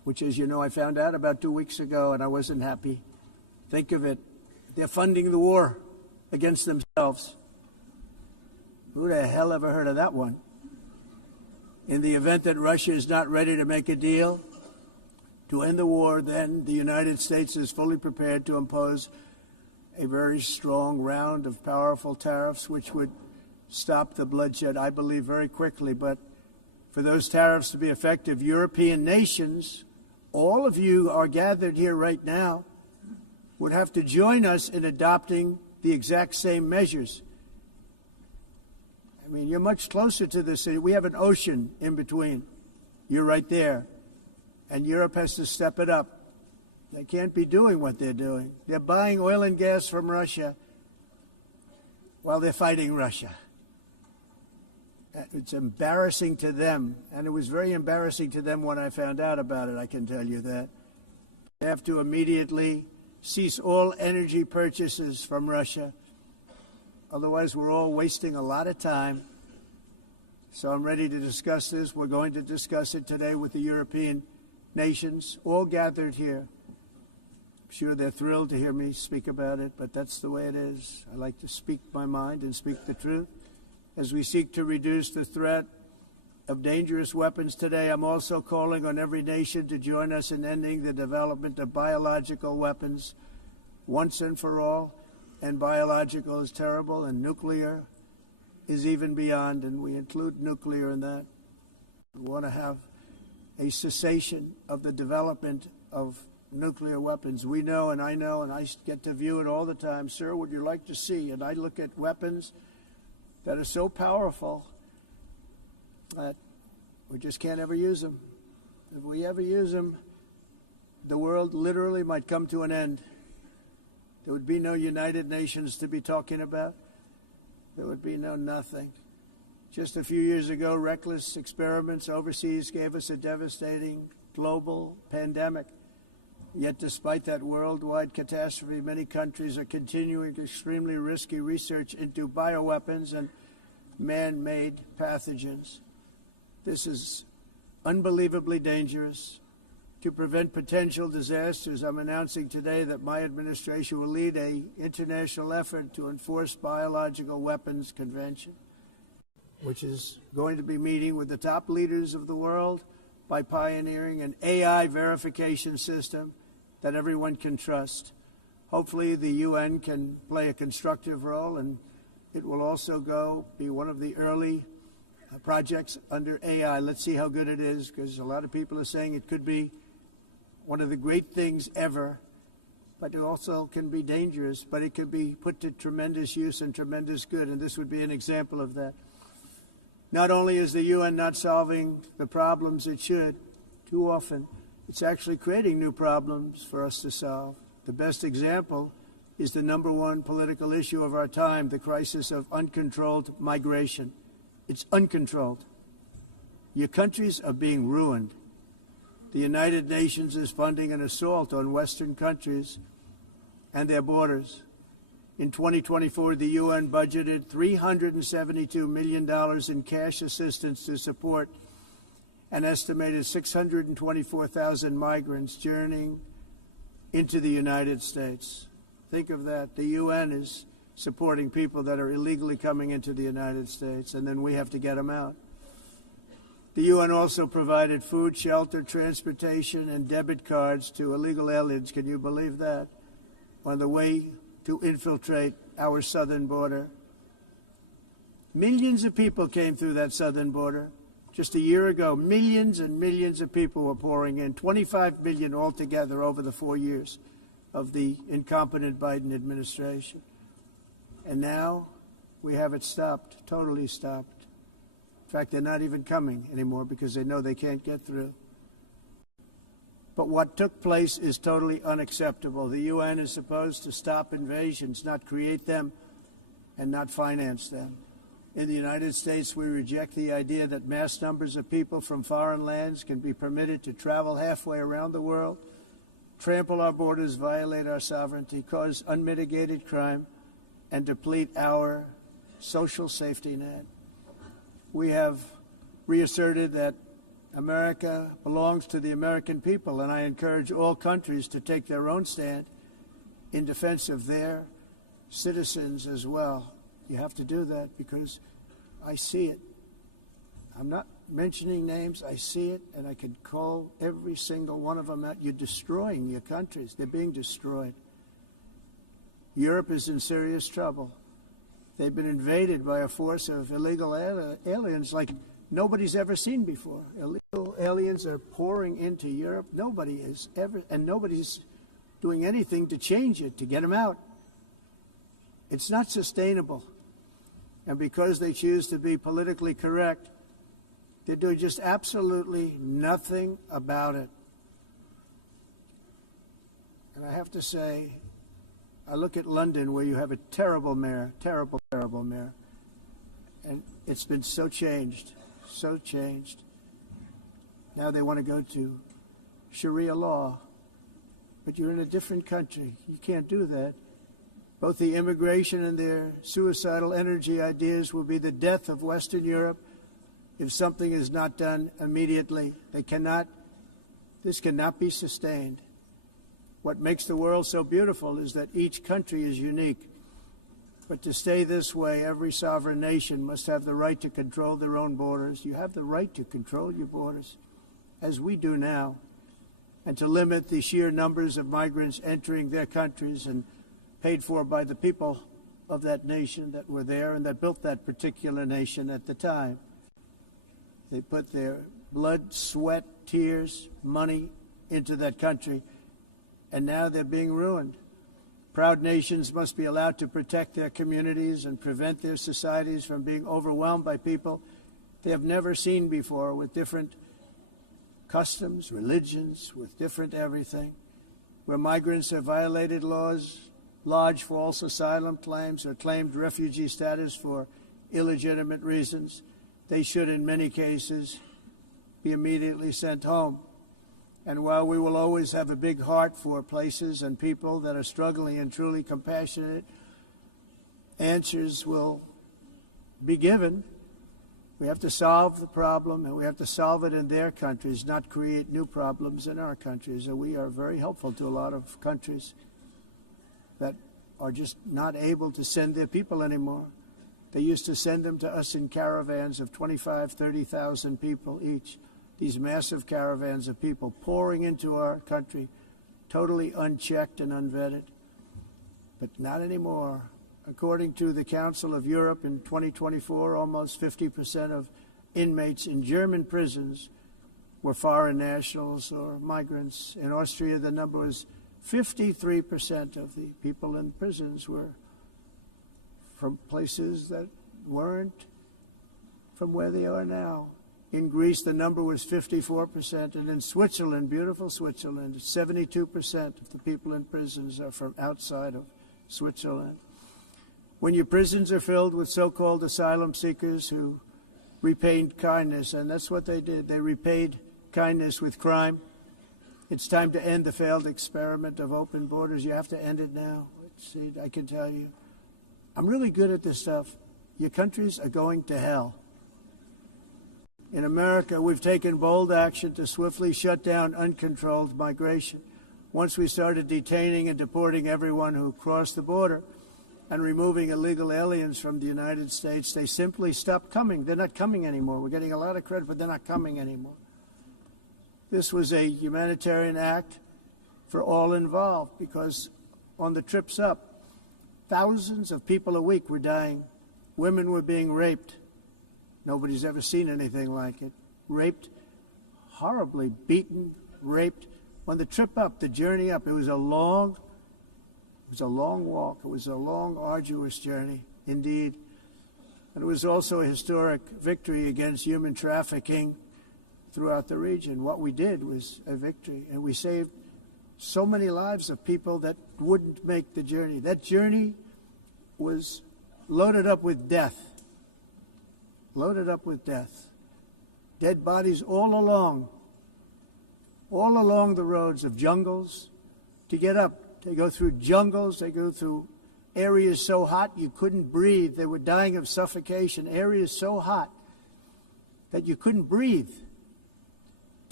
which, as you know, I found out about 2 weeks ago, and I wasn't happy. Think of it. They're funding the war against themselves. Who the hell ever heard of that one? In the event that Russia is not ready to make a deal to end the war, then the United States is fully prepared to impose a very strong round of powerful tariffs, which would stop the bloodshed, I believe, very quickly. But for those tariffs to be effective, European nations, all of you are gathered here right now, would have to join us in adopting the exact same measures. I mean, you're much closer to this city. We have an ocean in between. You're right there. And Europe has to step it up. They can't be doing what they're doing. They're buying oil and gas from Russia while they're fighting Russia. It's embarrassing to them, and it was very embarrassing to them when I found out about it, I can tell you that. They have to immediately cease all energy purchases from Russia. Otherwise, we're all wasting a lot of time. So I'm ready to discuss this. We're going to discuss it today with the European nations, all gathered here. I'm sure they're thrilled to hear me speak about it, but that's the way it is. I like to speak my mind and speak the truth. As we seek to reduce the threat of dangerous weapons today, I'm also calling on every nation to join us in ending the development of biological weapons once and for all. And biological is terrible, and nuclear is even beyond, and we include nuclear in that. We want to have a cessation of the development of nuclear weapons. We know, and I get to view it all the time. Sir, would you like to see? And I look at weapons that are so powerful that we just can't ever use them. If we ever use them, the world literally might come to an end. There would be no United Nations to be talking about. There would be no nothing. Just a few years ago, reckless experiments overseas gave us a devastating global pandemic. Yet despite that worldwide catastrophe, many countries are continuing extremely risky research into bioweapons and man-made pathogens. This is unbelievably dangerous. To prevent potential disasters, I'm announcing today that my administration will lead an international effort to enforce biological weapons convention, which is going to be meeting with the top leaders of the world by pioneering an AI verification system that everyone can trust. Hopefully the UN can play a constructive role, and it will also be one of the early projects under AI. Let's see how good it is, because a lot of people are saying it could be one of the great things ever, but it also can be dangerous, but it can be put to tremendous use and tremendous good, and this would be an example of that. Not only is the UN not solving the problems it should, too often, it's actually creating new problems for us to solve. The best example is the number one political issue of our time, the crisis of uncontrolled migration. It's uncontrolled. Your countries are being ruined. The United Nations is funding an assault on Western countries and their borders. In 2024, the UN budgeted $372 million in cash assistance to support an estimated 624,000 migrants journeying into the United States. Think of that. The UN is supporting people that are illegally coming into the United States, and then we have to get them out. The UN also provided food, shelter, transportation, and debit cards to illegal aliens. Can you believe that? On the way to infiltrate our southern border. Millions of people came through that southern border. Just a year ago, millions and millions of people were pouring in, 25 million altogether over the 4 years of the incompetent Biden administration. And now we have it stopped, totally stopped. In fact, they're not even coming anymore because they know they can't get through. But what took place is totally unacceptable. The UN is supposed to stop invasions, not create them and not finance them. In the United States, we reject the idea that mass numbers of people from foreign lands can be permitted to travel halfway around the world, trample our borders, violate our sovereignty, cause unmitigated crime, and deplete our social safety net. We have reasserted that America belongs to the American people, and I encourage all countries to take their own stand in defense of their citizens as well. You have to do that because I see it. I'm not mentioning names. I see it, and I could call every single one of them out. You're destroying your countries. They're being destroyed. Europe is in serious trouble. They've been invaded by a force of illegal aliens like nobody's ever seen before. Illegal aliens are pouring into Europe. Nobody is ever, and nobody's doing anything to change it, to get them out. It's not sustainable. And because they choose to be politically correct, they're doing just absolutely nothing about it. And I have to say, I look at London where you have a terrible mayor, terrible mayor. And it's been so changed. So changed. Now they want to go to Sharia law. But you're in a different country. You can't do that. Both the immigration and their suicidal energy ideas will be the death of Western Europe if something is not done immediately. This cannot be sustained. What makes the world so beautiful is that each country is unique. But to stay this way, every sovereign nation must have the right to control their own borders. You have the right to control your borders, as we do now, and to limit the sheer numbers of migrants entering their countries and paid for by the people of that nation that were there and that built that particular nation at the time. They put their blood, sweat, tears, money into that country, and now they're being ruined. Proud nations must be allowed to protect their communities and prevent their societies from being overwhelmed by people they have never seen before, with different customs, religions, with different everything. Where migrants have violated laws, lodged false asylum claims, or claimed refugee status for illegitimate reasons, they should, in many cases, be immediately sent home. And while we will always have a big heart for places and people that are struggling and truly compassionate, answers will be given. We have to solve the problem, and we have to solve it in their countries, not create new problems in our countries. And we are very helpful to a lot of countries that are just not able to send their people anymore. They used to send them to us in caravans of 25,000, 30,000 people each. These massive caravans of people pouring into our country, totally unchecked and unvetted. But not anymore. According to the Council of Europe in 2024, almost 50% of inmates in German prisons were foreign nationals or migrants. In Austria, the number was 53% of the people in prisons were from places that weren't from where they are now. In Greece, the number was 54%, and in Switzerland, beautiful Switzerland, 72% of the people in prisons are from outside of Switzerland. When your prisons are filled with so-called asylum seekers who repaid kindness, and that's what they did, they repaid kindness with crime, it's time to end the failed experiment of open borders. You have to end it now. See, I can tell you, I'm really good at this stuff. Your countries are going to hell. In America, we've taken bold action to swiftly shut down uncontrolled migration. Once we started detaining and deporting everyone who crossed the border and removing illegal aliens from the United States, they simply stopped coming. They're not coming anymore. We're getting a lot of credit, but they're not coming anymore. This was a humanitarian act for all involved because on the trips up, thousands of people a week were dying. Women were being raped. Nobody's ever seen anything like it. Raped, horribly beaten, raped. On the trip up, the journey up, it was a long walk. It was a long, arduous journey, indeed. And it was also a historic victory against human trafficking throughout the region. What we did was a victory, and we saved so many lives of people that wouldn't make the journey. That journey was loaded up with death. Loaded up with death. Dead bodies all along the roads of jungles to get up. They go through jungles, they go through areas so hot you couldn't breathe. They were dying of suffocation, areas so hot that you couldn't breathe.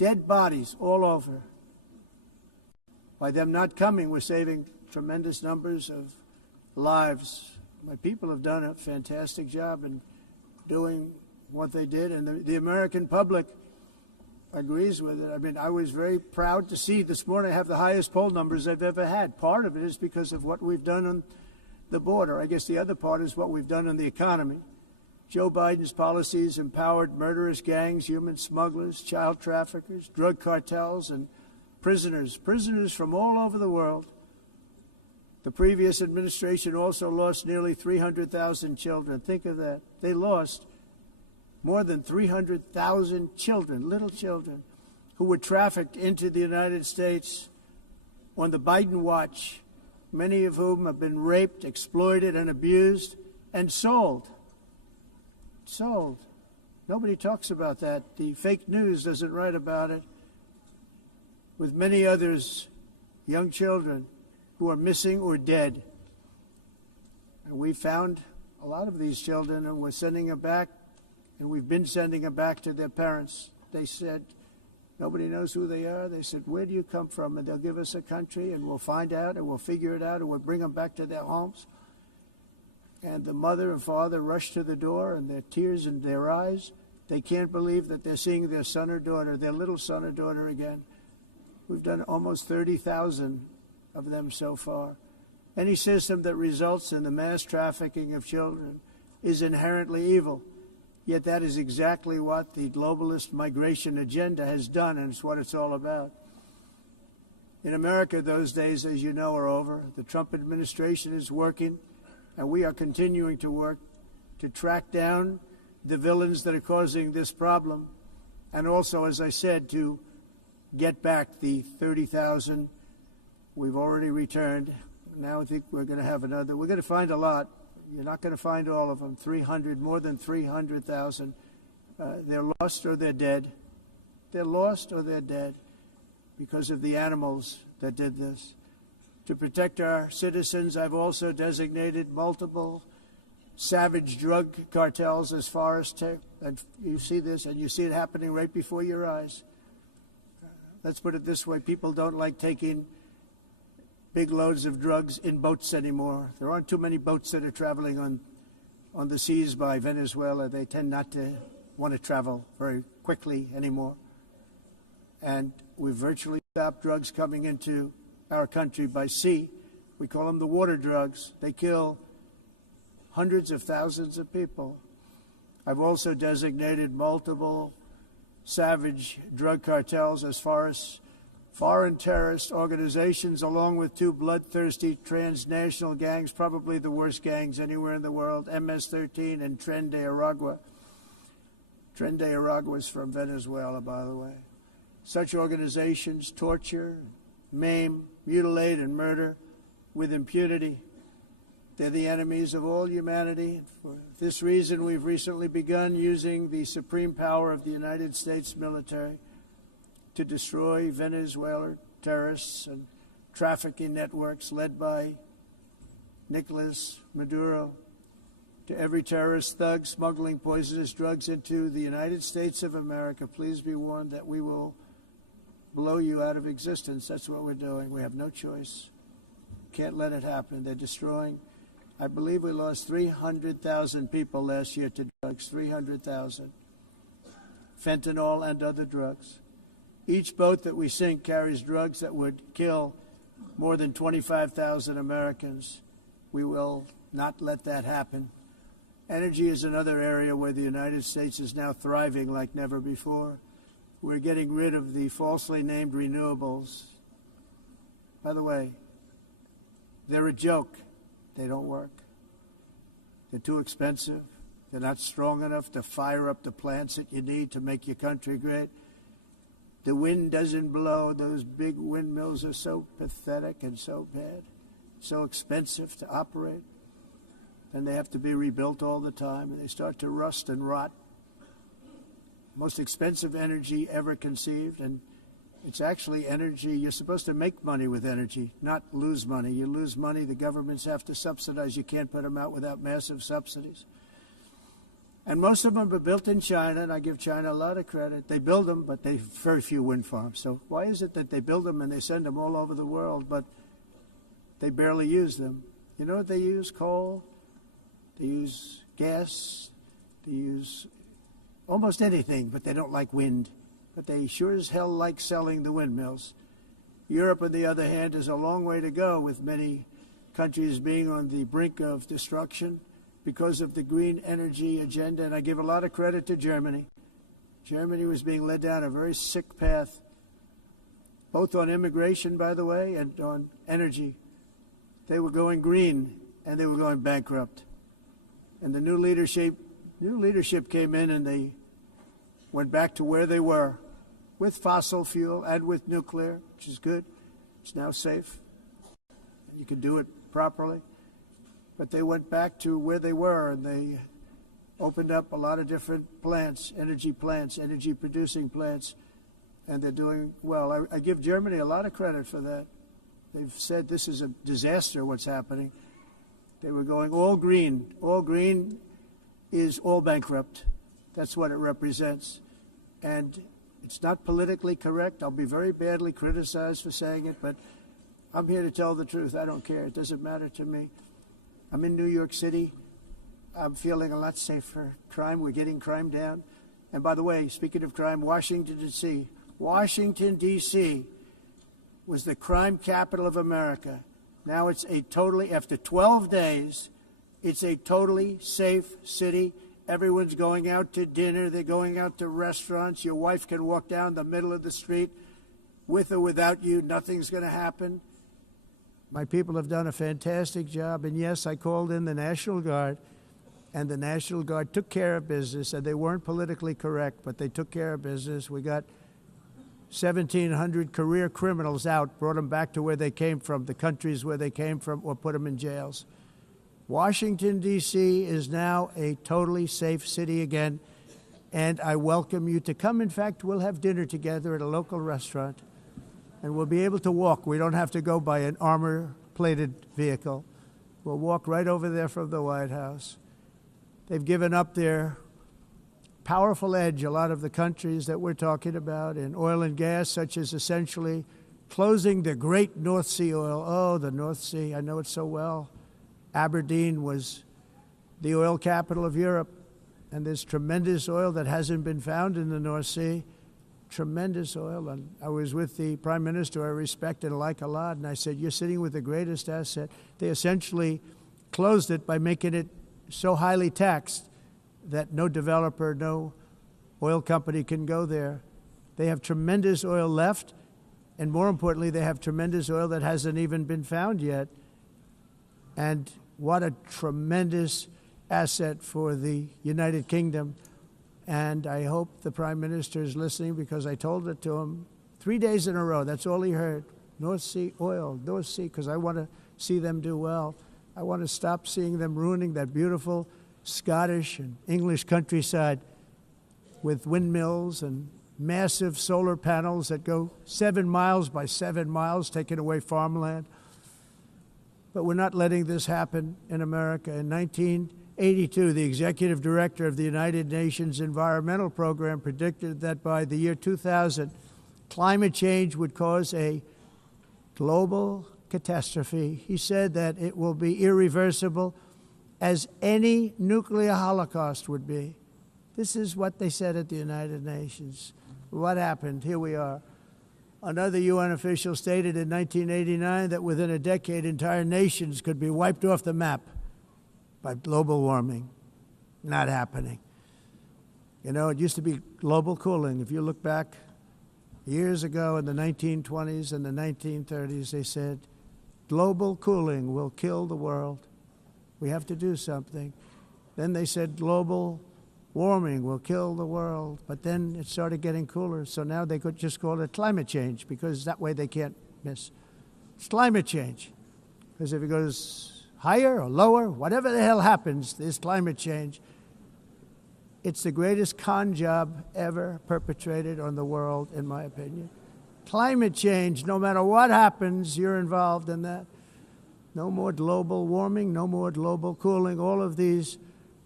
dead bodies all over. By them not coming, we're saving tremendous numbers of lives. My people have done a fantastic job in doing what they did, and the American public agrees with it. I mean, I was very proud to see this morning I have the highest poll numbers I've ever had. Part of it is because of what we've done on the border. I guess the other part is what we've done on the economy. Joe Biden's policies empowered murderous gangs, human smugglers, child traffickers, drug cartels, and prisoners from all over the world. The previous administration also lost nearly 300,000 children. Think of that. They lost more than 300,000 children, little children, who were trafficked into the United States on the Biden watch, many of whom have been raped, exploited, and abused, and sold. Sold. Nobody talks about that. The fake news doesn't write about it. With many others, young children who are missing or dead. And we found a lot of these children, and we're sending them back, and we've been sending them back to their parents. They said, nobody knows who they are. They said, where do you come from? And they'll give us a country, and we'll find out, and we'll figure it out, and we'll bring them back to their homes. And the mother and father rush to the door, and their tears in their eyes. They can't believe that they're seeing their son or daughter, their little son or daughter again. We've done almost 30,000 of them so far. Any system that results in the mass trafficking of children is inherently evil. Yet that is exactly what the globalist migration agenda has done, and it's what it's all about. In America, those days, as you know, are over. The Trump administration is working, and we are continuing to work to track down the villains that are causing this problem, and also, as I said, to get back the 30,000 we've already returned. Now I think we're going to have another. We're going to find a lot. You're not going to find all of them. More than 300,000. They're lost or they're dead. They're lost or they're dead because of the animals that did this. To protect our citizens, I've also designated multiple savage drug cartels as far as and you see this, and you see it happening right before your eyes. Let's put it this way. People don't like taking big loads of drugs in boats anymore. There aren't too many boats that are traveling on the seas by Venezuela. They tend not to want to travel very quickly anymore. And we've virtually stopped drugs coming into our country by sea. We call them the water drugs. They kill hundreds of thousands of people. I've also designated multiple savage drug cartels as far as foreign terrorist organizations, along with two bloodthirsty transnational gangs, probably the worst gangs anywhere in the world, MS-13 and Tren de Aragua. Tren de Aragua is from Venezuela, by the way. Such organizations torture, maim, mutilate, and murder with impunity. They're the enemies of all humanity. For this reason, we've recently begun using the supreme power of the United States military to destroy Venezuelan terrorists and trafficking networks led by Nicolas Maduro. To every terrorist thug smuggling poisonous drugs into the United States of America, please be warned that we will blow you out of existence. That's what we're doing. We have no choice. Can't let it happen. They're destroying. I believe we lost 300,000 people last year to drugs, 300,000. Fentanyl and other drugs. Each boat that we sink carries drugs that would kill more than 25,000 Americans. We will not let that happen. Energy is another area where the United States is now thriving like never before. We're getting rid of the falsely named renewables. By the way, they're a joke. They don't work. They're too expensive. They're not strong enough to fire up the plants that you need to make your country great. The wind doesn't blow. Those big windmills are so pathetic and so bad, so expensive to operate. And they have to be rebuilt all the time, and they start to rust and rot. Most expensive energy ever conceived, and it's actually energy. You're supposed to make money with energy, not lose money. You lose money, the governments have to subsidize. You can't put them out without massive subsidies. And most of them are built in China, and I give China a lot of credit. They build them, but they have very few wind farms. So why is it that they build them and they send them all over the world, but they barely use them? You know what they use? Coal. They use gas. They use almost anything, but they don't like wind. But they sure as hell like selling the windmills. Europe, on the other hand, is a long way to go, with many countries being on the brink of destruction because of the green energy agenda. And I give a lot of credit to Germany. Germany was being led down a very sick path, both on immigration, by the way, and on energy. They were going green, and they were going bankrupt. And the new leadership came in, and they went back to where they were, with fossil fuel and with nuclear, which is good. It's now safe. You can do it properly. But they went back to where they were, and they opened up a lot of different plants, energy producing plants, and they're doing well. I give Germany a lot of credit for that. They've said this is a disaster, what's happening. They were going all green. All green is all bankrupt. That's what it represents. And it's not politically correct. I'll be very badly criticized for saying it, but I'm here to tell the truth. I don't care. It doesn't matter to me. I'm in New York City. I'm feeling a lot safer. Crime, we're getting crime down. And by the way, speaking of crime, Washington, D.C. Washington, D.C. was the crime capital of America. Now it's after 12 days, it's a totally safe city. Everyone's going out to dinner. They're going out to restaurants. Your wife can walk down the middle of the street with or without you. Nothing's going to happen. My people have done a fantastic job. And yes, I called in the National Guard, and the National Guard took care of business, and they weren't politically correct, but they took care of business. We got 1,700 career criminals out, brought them back to where they came from, the countries where they came from, or put them in jails. Washington, D.C. is now a totally safe city again, and I welcome you to come. In fact, we'll have dinner together at a local restaurant, and we'll be able to walk. We don't have to go by an armor-plated vehicle. We'll walk right over there from the White House. They've given up their powerful edge, a lot of the countries that we're talking about, in oil and gas, such as essentially closing the great North Sea oil. Oh, the North Sea, I know it so well. Aberdeen was the oil capital of Europe, and there's tremendous oil that hasn't been found in the North Sea. Tremendous oil. And I was with the Prime Minister I respect and like a lot, and I said, you're sitting with the greatest asset. They essentially closed it by making it so highly taxed that no developer, no oil company can go there. They have tremendous oil left, and more importantly, they have tremendous oil that hasn't even been found yet. And what a tremendous asset for the United Kingdom. And I hope the Prime Minister is listening, because I told it to him 3 days in a row. That's all he heard. North Sea oil, North Sea, because I want to see them do well. I want to stop seeing them ruining that beautiful Scottish and English countryside with windmills and massive solar panels that go 7 miles by 7 miles, taking away farmland. But we're not letting this happen in America. In 1982, the executive director of the United Nations Environmental Program predicted that by the year 2000, climate change would cause a global catastrophe. He said that it will be irreversible, as any nuclear holocaust would be. This is what they said at the United Nations. What happened? Here we are. Another UN official stated in 1989 that within a decade, entire nations could be wiped off the map by global warming. Not happening. You know, it used to be global cooling. If you look back years ago in the 1920s and the 1930s, they said, global cooling will kill the world. We have to do something. Then they said global warming will kill the world. But then it started getting cooler. So now they could just call it climate change, because that way they can't miss. It's climate change. Because if it goes higher or lower, whatever the hell happens, there's climate change. It's the greatest con job ever perpetrated on the world, in my opinion. Climate change, no matter what happens, you're involved in that. No more global warming, no more global cooling. All of these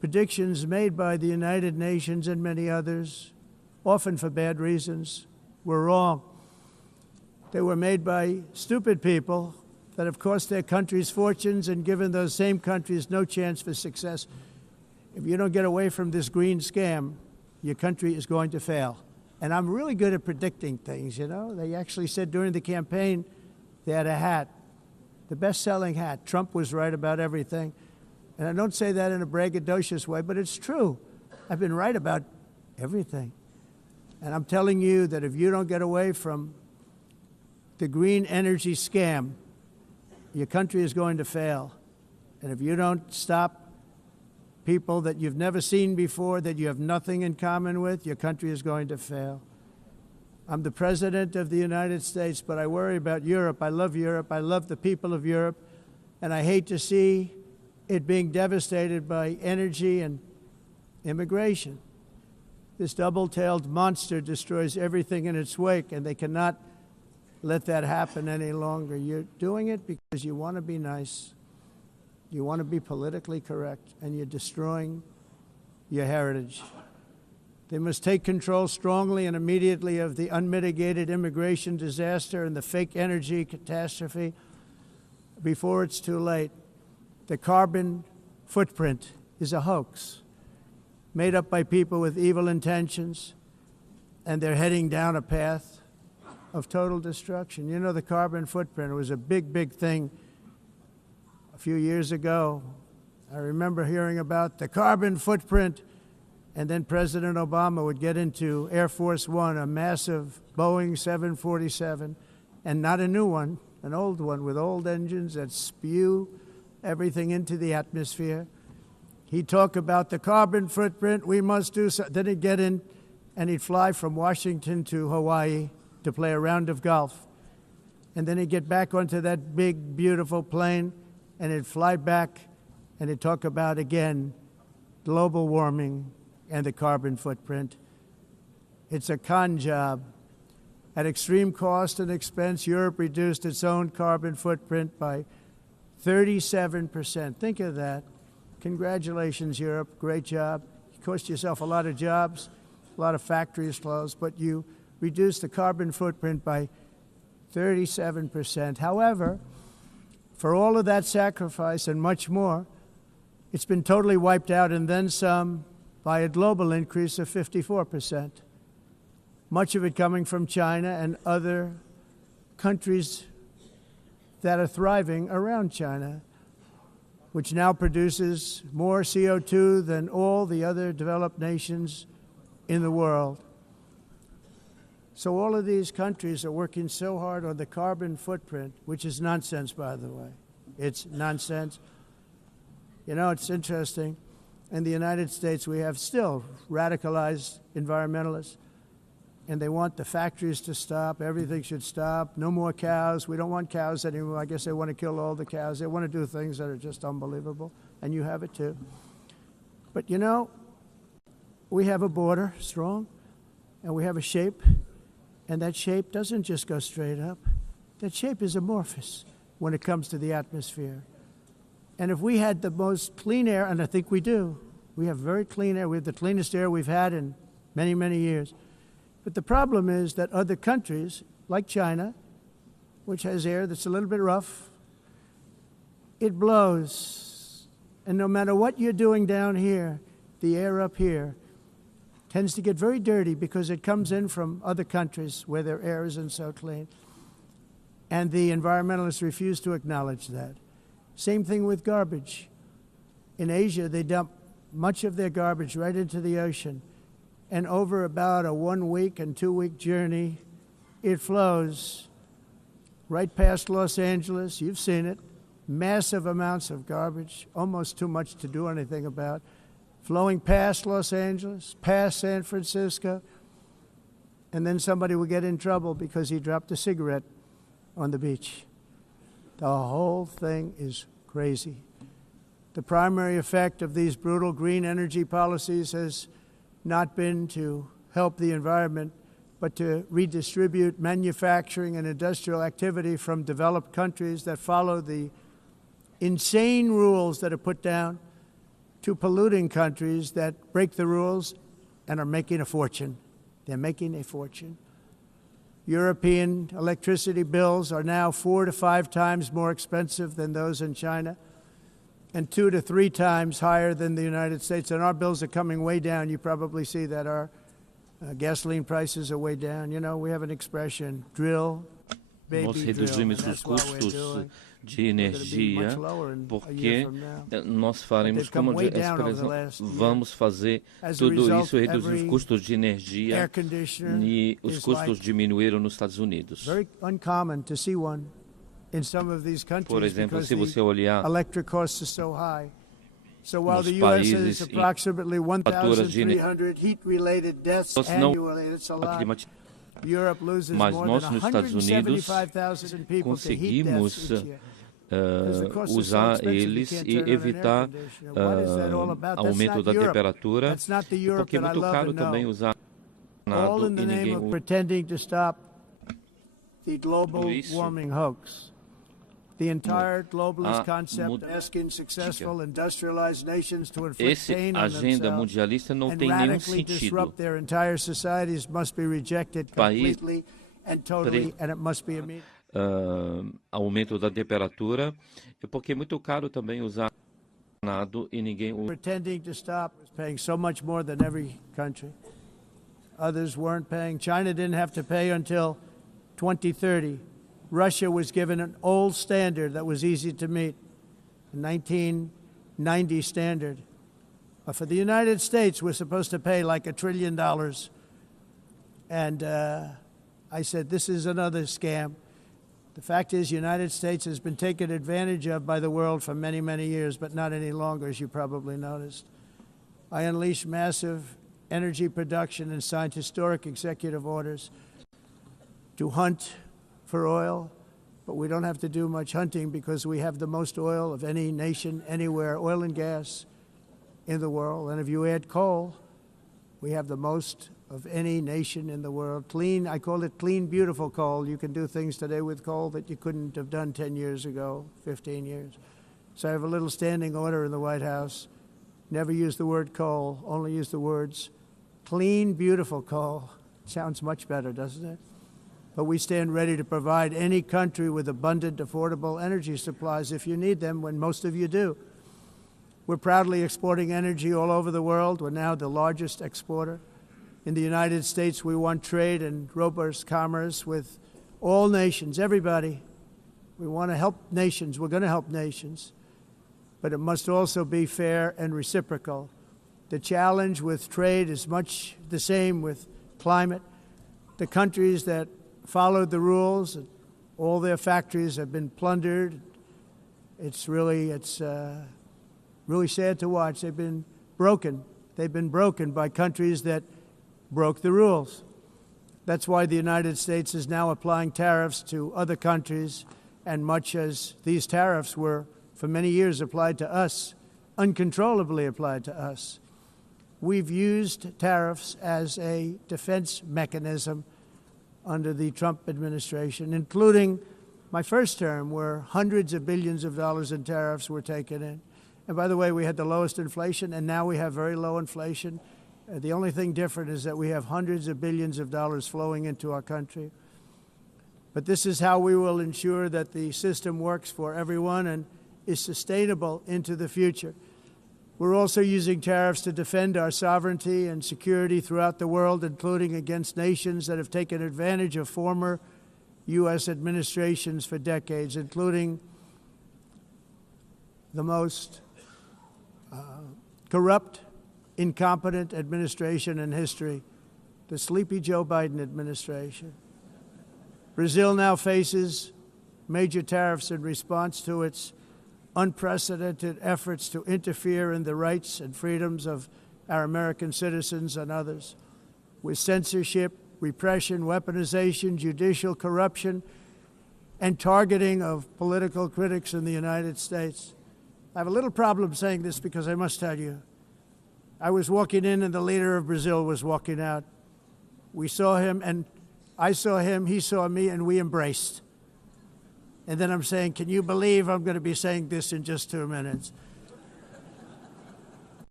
predictions made by the United Nations and many others, often for bad reasons, were wrong. They were made by stupid people that have cost their countries fortunes and given those same countries no chance for success. If you don't get away from this green scam, your country is going to fail. And I'm really good at predicting things, you know. They actually said during the campaign they had a hat, the best-selling hat. Trump was right about everything. And I don't say that in a braggadocious way, but it's true. I've been right about everything. And I'm telling you that if you don't get away from the green energy scam, your country is going to fail. And if you don't stop people that you've never seen before, that you have nothing in common with, your country is going to fail. I'm the President of the United States, but I worry about Europe. I love Europe. I love the people of Europe. And I hate to see it being devastated by energy and immigration. This double-tailed monster destroys everything in its wake, and they cannot let that happen any longer. You're doing it because you want to be nice. You want to be politically correct, and you're destroying your heritage. They must take control strongly and immediately of the unmitigated immigration disaster and the fake energy catastrophe before it's too late. The carbon footprint is a hoax made up by people with evil intentions, and they're heading down a path of total destruction. You know, the carbon footprint was a big, big thing a few years ago. I remember hearing about the carbon footprint, and then President Obama would get into Air Force One, a massive Boeing 747, and not a new one, an old one with old engines that spew everything into the atmosphere. He'd talk about the carbon footprint, we must do so. Then he'd get in and he'd fly from Washington to Hawaii to play a round of golf. And then he'd get back onto that big, beautiful plane and he'd fly back and he'd talk about, again, global warming and the carbon footprint. It's a con job. At extreme cost and expense, Europe reduced its own carbon footprint by 37%. Think of that. Congratulations, Europe. Great job. You cost yourself a lot of jobs, a lot of factories closed, but you reduced the carbon footprint by 37%. However, for all of that sacrifice and much more, it's been totally wiped out and then some by a global increase of 54%. Much of it coming from China and other countries that are thriving around China, which now produces more CO2 than all the other developed nations in the world. So all of these countries are working so hard on the carbon footprint, which is nonsense, by the way. It's nonsense. You know, it's interesting. In the United States, we have still radicalized environmentalists, and they want the factories to stop. Everything should stop. No more cows. We don't want cows anymore. I guess they want to kill all the cows. They want to do things that are just unbelievable, and you have it too. But you know, we have a border, strong, and we have a shape, and that shape doesn't just go straight up. That shape is amorphous when it comes to the atmosphere. And if we had the most clean air, and I think we do, we have very clean air. We have the cleanest air we've had in many, many years. But the problem is that other countries, like China, which has air that's a little bit rough, it blows. And no matter what you're doing down here, the air up here tends to get very dirty because it comes in from other countries where their air isn't so clean. And the environmentalists refuse to acknowledge that. Same thing with garbage. In Asia, they dump much of their garbage right into the ocean. And over about a 1 week and 2 week journey, it flows right past Los Angeles. You've seen it. Massive amounts of garbage, almost too much to do anything about, flowing past Los Angeles, past San Francisco, and then somebody will get in trouble because he dropped a cigarette on the beach. The whole thing is crazy. The primary effect of these brutal green energy policies has not been to help the environment, but to redistribute manufacturing and industrial activity from developed countries that follow the insane rules that are put down to polluting countries that break the rules and are making a fortune. They're making a fortune. European electricity bills are now 4 to 5 times more expensive than those in China, and 2 to 3 times higher than the United States. And our bills are coming way down. You probably see that our gasoline prices are way down. You know, we have an expression, drill, baby, nós drill. reduzimos os custos de energia porque nós faremos como vamos fazer tudo isso, reduzir os custos de energia, e os custos diminuíram nos Estados Unidos. Por exemplo, se você olhar nos países e faturas de mas nós nos Estados Unidos conseguimos usar eles e evitar aumento da temperatura, porque é muito caro também usar nada e ninguém The entire globalist concept asking successful industrialized nations to inflict pain on themselves and radically disrupt their entire societies must be rejected completely and totally, and it must be immediate. Aumento da temperatura, porque é muito caro também usar nada e ninguém pretending to stop, paying so much more than every country. Others weren't paying. China didn't have to pay until 2030. Russia was given an old standard that was easy to meet, a 1990 standard. But for the United States, we're supposed to pay like $1 trillion. And I said, this is another scam. The fact is, the United States has been taken advantage of by the world for many, many years, but not any longer, as you probably noticed. I unleashed massive energy production and signed historic executive orders to hunt for oil, but we don't have to do much hunting because we have the most oil of any nation anywhere, oil and gas in the world. And if you add coal, we have the most of any nation in the world. Clean, I call it clean, beautiful coal. You can do things today with coal that you couldn't have done 10 years ago, 15 years. So I have a little standing order in the White House. Never use the word coal, only use the words clean, beautiful coal. Sounds much better, doesn't it? But we stand ready to provide any country with abundant, affordable energy supplies if you need them, when most of you do. We're proudly exporting energy all over the world. We're now the largest exporter. In the United States, we want trade and robust commerce with all nations, everybody. We want to help nations. We're going to help nations. But it must also be fair and reciprocal. The challenge with trade is much the same with climate. The countries that followed the rules, all their factories have been plundered. It's really sad to watch. They've been broken. They've been broken by countries that broke the rules. That's why the United States is now applying tariffs to other countries, and much as these tariffs were for many years applied to us, uncontrollably applied to us. We've used tariffs as a defense mechanism under the Trump administration, including my first term, where hundreds of billions of dollars in tariffs were taken in. And by the way, we had the lowest inflation, and now we have very low inflation. The only thing different is that we have hundreds of billions of dollars flowing into our country. But this is how we will ensure that the system works for everyone and is sustainable into the future. We're also using tariffs to defend our sovereignty and security throughout the world, including against nations that have taken advantage of former U.S. administrations for decades, including the most corrupt, incompetent administration in history, the sleepy Joe Biden administration. Brazil now faces major tariffs in response to its unprecedented efforts to interfere in the rights and freedoms of our American citizens and others, with censorship, repression, weaponization, judicial corruption, and targeting of political critics in the United States. I have a little problem saying this because I must tell you, I was walking in and the leader of Brazil was walking out. We saw him, and I saw him, he saw me, and we embraced. And then I'm saying, can you believe I'm going to be saying this in just 2 minutes?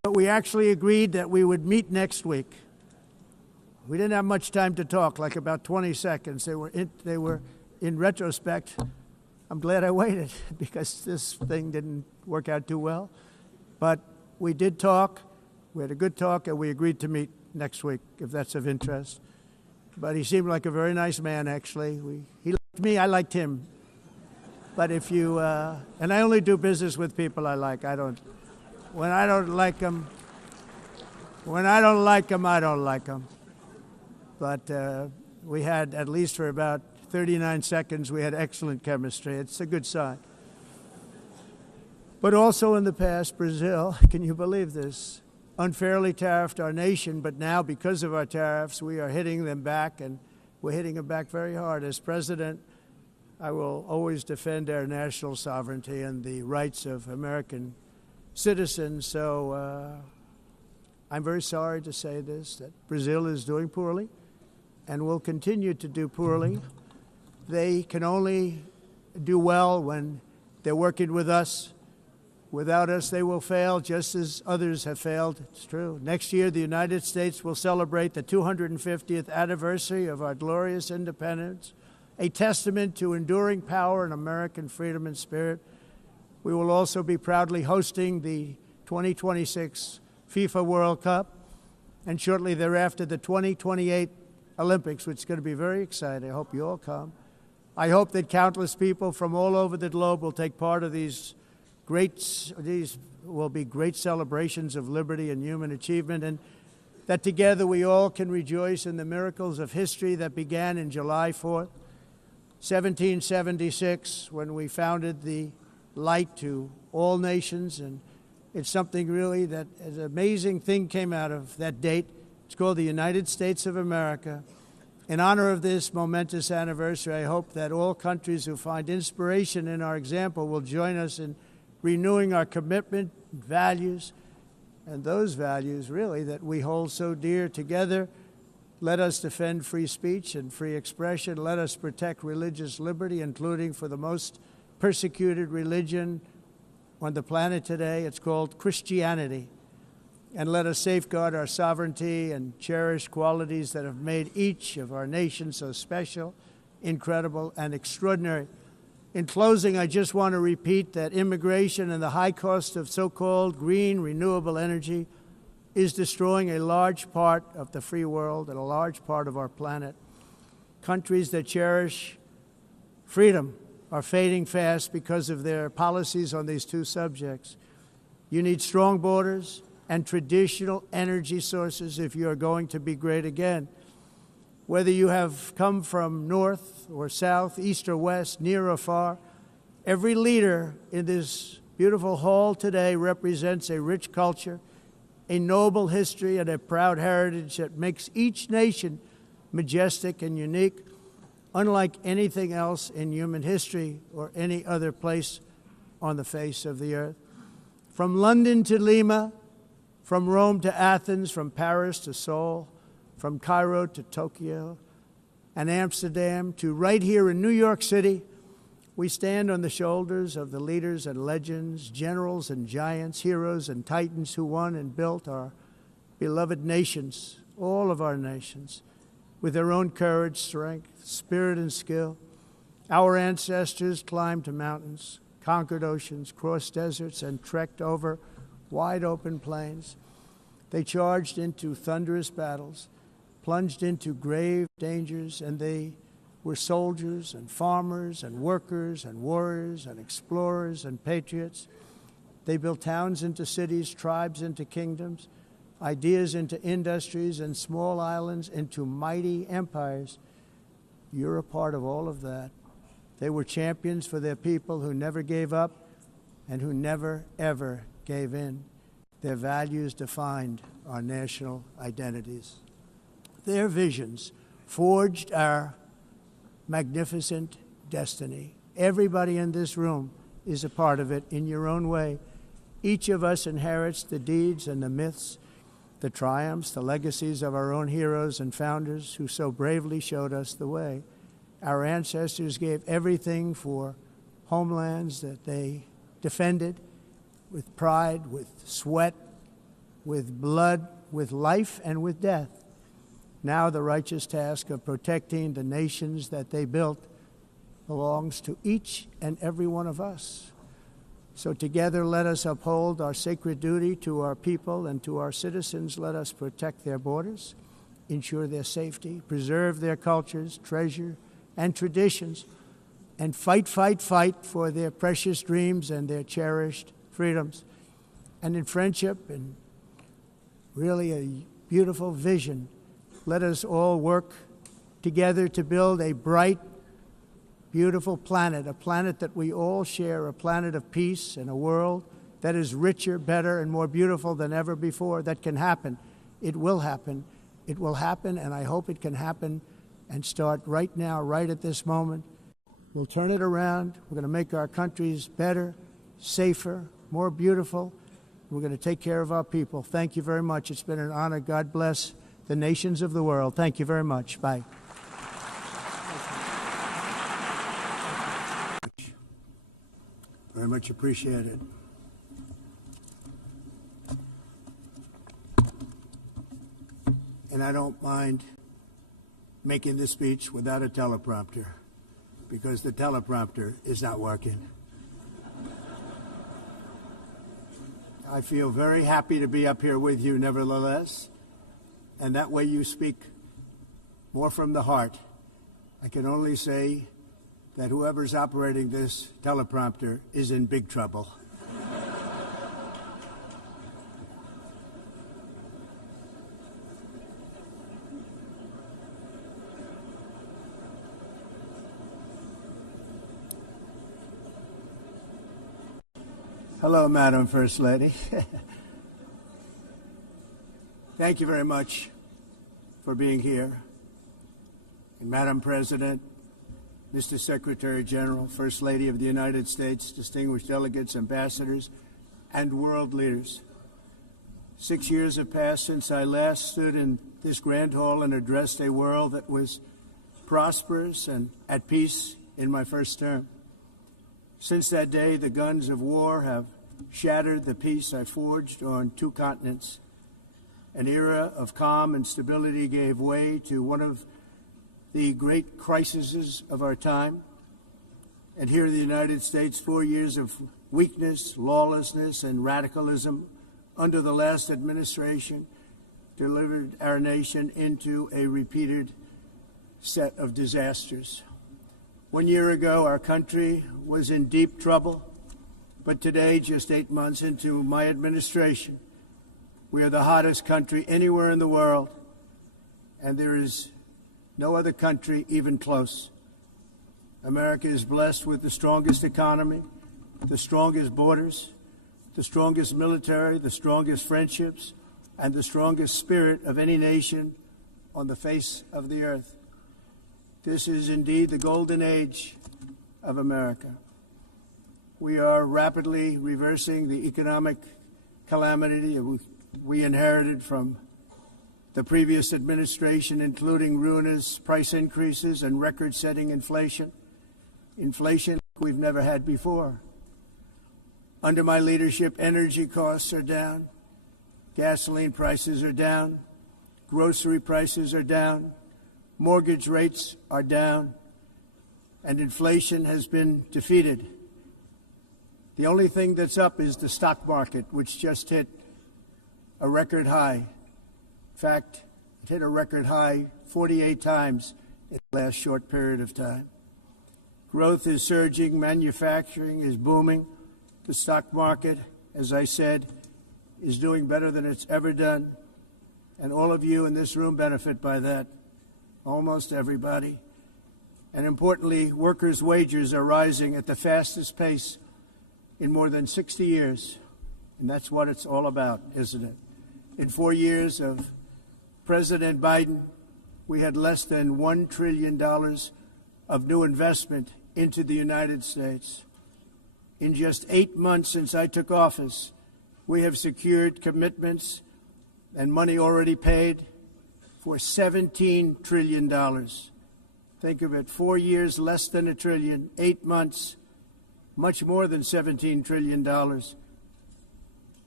We actually agreed that we would meet next week. We didn't have much time to talk, like about 20 seconds. They were in retrospect, I'm glad I waited because this thing didn't work out too well. But we did talk. We had a good talk, and we agreed to meet next week, if that's of interest. But he seemed like a very nice man, actually. He liked me, I liked him. But if you, and I only do business with people I like. When I don't like them, I don't like them. But we had, at least for about 39 seconds, we had excellent chemistry. It's a good sign. But also in the past, Brazil, can you believe this, unfairly tariffed our nation, but now because of our tariffs, we are hitting them back, and we're hitting them back very hard. As president, I will always defend our national sovereignty and the rights of American citizens. So I'm very sorry to say this, that Brazil is doing poorly and will continue to do poorly. They can only do well when they're working with us. Without us, they will fail, just as others have failed. It's true. Next year, the United States will celebrate the 250th anniversary of our glorious independence, a testament to enduring power and American freedom and spirit. We will also be proudly hosting the 2026 FIFA World Cup, and shortly thereafter, the 2028 Olympics, which is going to be very exciting. I hope you all come. I hope that countless people from all over the globe will take part of these will be great celebrations of liberty and human achievement, and that together we all can rejoice in the miracles of history that began in July 4th, 1776, when we founded the light to all nations. And it's something really that an amazing thing came out of that date. It's called the United States of America. In honor of this momentous anniversary, I hope that all countries who find inspiration in our example will join us in renewing our commitment, values, and those values, really, that we hold so dear together. Let us defend free speech and free expression. Let us protect religious liberty, including for the most persecuted religion on the planet today. It's called Christianity. And let us safeguard our sovereignty and cherish qualities that have made each of our nations so special, incredible, and extraordinary. In closing, I just want to repeat that immigration and the high cost of so-called green renewable energy is destroying a large part of the free world and a large part of our planet. Countries that cherish freedom are fading fast because of their policies on these two subjects. You need strong borders and traditional energy sources if you are going to be great again. Whether you have come from north or south, east or west, near or far, every leader in this beautiful hall today represents a rich culture, a noble history, and a proud heritage that makes each nation majestic and unique, unlike anything else in human history or any other place on the face of the earth. From London to Lima, from Rome to Athens, from Paris to Seoul, from Cairo to Tokyo and Amsterdam to right here in New York City, we stand on the shoulders of the leaders and legends, generals and giants, heroes and titans who won and built our beloved nations, all of our nations, with their own courage, strength, spirit, and skill. Our ancestors climbed mountains, conquered oceans, crossed deserts, and trekked over wide open plains. They charged into thunderous battles, plunged into grave dangers, and they were soldiers and farmers and workers and warriors and explorers and patriots. They built towns into cities, tribes into kingdoms, ideas into industries, and small islands into mighty empires. You're a part of all of that. They were champions for their people who never gave up and who never, ever gave in. Their values defined our national identities. Their visions forged our magnificent destiny. Everybody in this room is a part of it in your own way. Each of us inherits the deeds and the myths, the triumphs, the legacies of our own heroes and founders who so bravely showed us the way. Our ancestors gave everything for homelands that they defended with pride, with sweat, with blood, with life, and with death. Now the righteous task of protecting the nations that they built belongs to each and every one of us. So together let us uphold our sacred duty to our people and to our citizens. Let us protect their borders, ensure their safety, preserve their cultures, treasure, and traditions, and fight for their precious dreams and their cherished freedoms. And in friendship and really a beautiful vision, let us all work together to build a bright, beautiful planet, a planet that we all share, a planet of peace and a world that is richer, better, and more beautiful than ever before. That can happen. It will happen. It will happen, and I hope it can happen and start right now, right at this moment. We'll turn it around. We're going to make our countries better, safer, more beautiful. We're going to take care of our people. Thank you very much. It's been an honor. God bless the nations of the world. Thank you very much. Bye. Very much appreciated. And I don't mind making this speech without a teleprompter, because the teleprompter is not working. I feel very happy to be up here with you nevertheless, and that way you speak more from the heart. I can only say that whoever's operating this teleprompter is in big trouble. Hello, Madam First Lady. Thank you very much for being here. And Madam President, Mr. Secretary General, First Lady of the United States, distinguished delegates, ambassadors, and world leaders. 6 years have passed since I last stood in this grand hall and addressed a world that was prosperous and at peace in my first term. Since that day, the guns of war have shattered the peace I forged on 2 continents. An era of calm and stability gave way to one of the great crises of our time. And here in the United States, 4 years of weakness, lawlessness, and radicalism under the last administration delivered our nation into a repeated set of disasters. 1 year ago, our country was in deep trouble, but today, just 8 months into my administration, we are the hottest country anywhere in the world, and there is no other country even close. America is blessed with the strongest economy, the strongest borders, the strongest military, the strongest friendships, and the strongest spirit of any nation on the face of the earth. This is indeed the golden age of America. We are rapidly reversing the economic calamity we inherited from the previous administration, including ruinous price increases and record-setting inflation we've never had before. Under my leadership, energy costs are down, gasoline prices are down, grocery prices are down, mortgage rates are down, and inflation has been defeated. The only thing that's up is the stock market, which just hit a record high. In fact, it hit a record high 48 times in the last short period of time. Growth is surging, manufacturing is booming. The stock market, as I said, is doing better than it's ever done. And all of you in this room benefit by that, almost everybody. And importantly, workers' wages are rising at the fastest pace in more than 60 years. And that's what it's all about, isn't it? In 4 years of President Biden, we had less than $1 trillion of new investment into the United States. In just 8 months since I took office, we have secured commitments and money already paid for $17 trillion. Think of it, 4 years, less than $1 trillion, 8 months, much more than $17 trillion.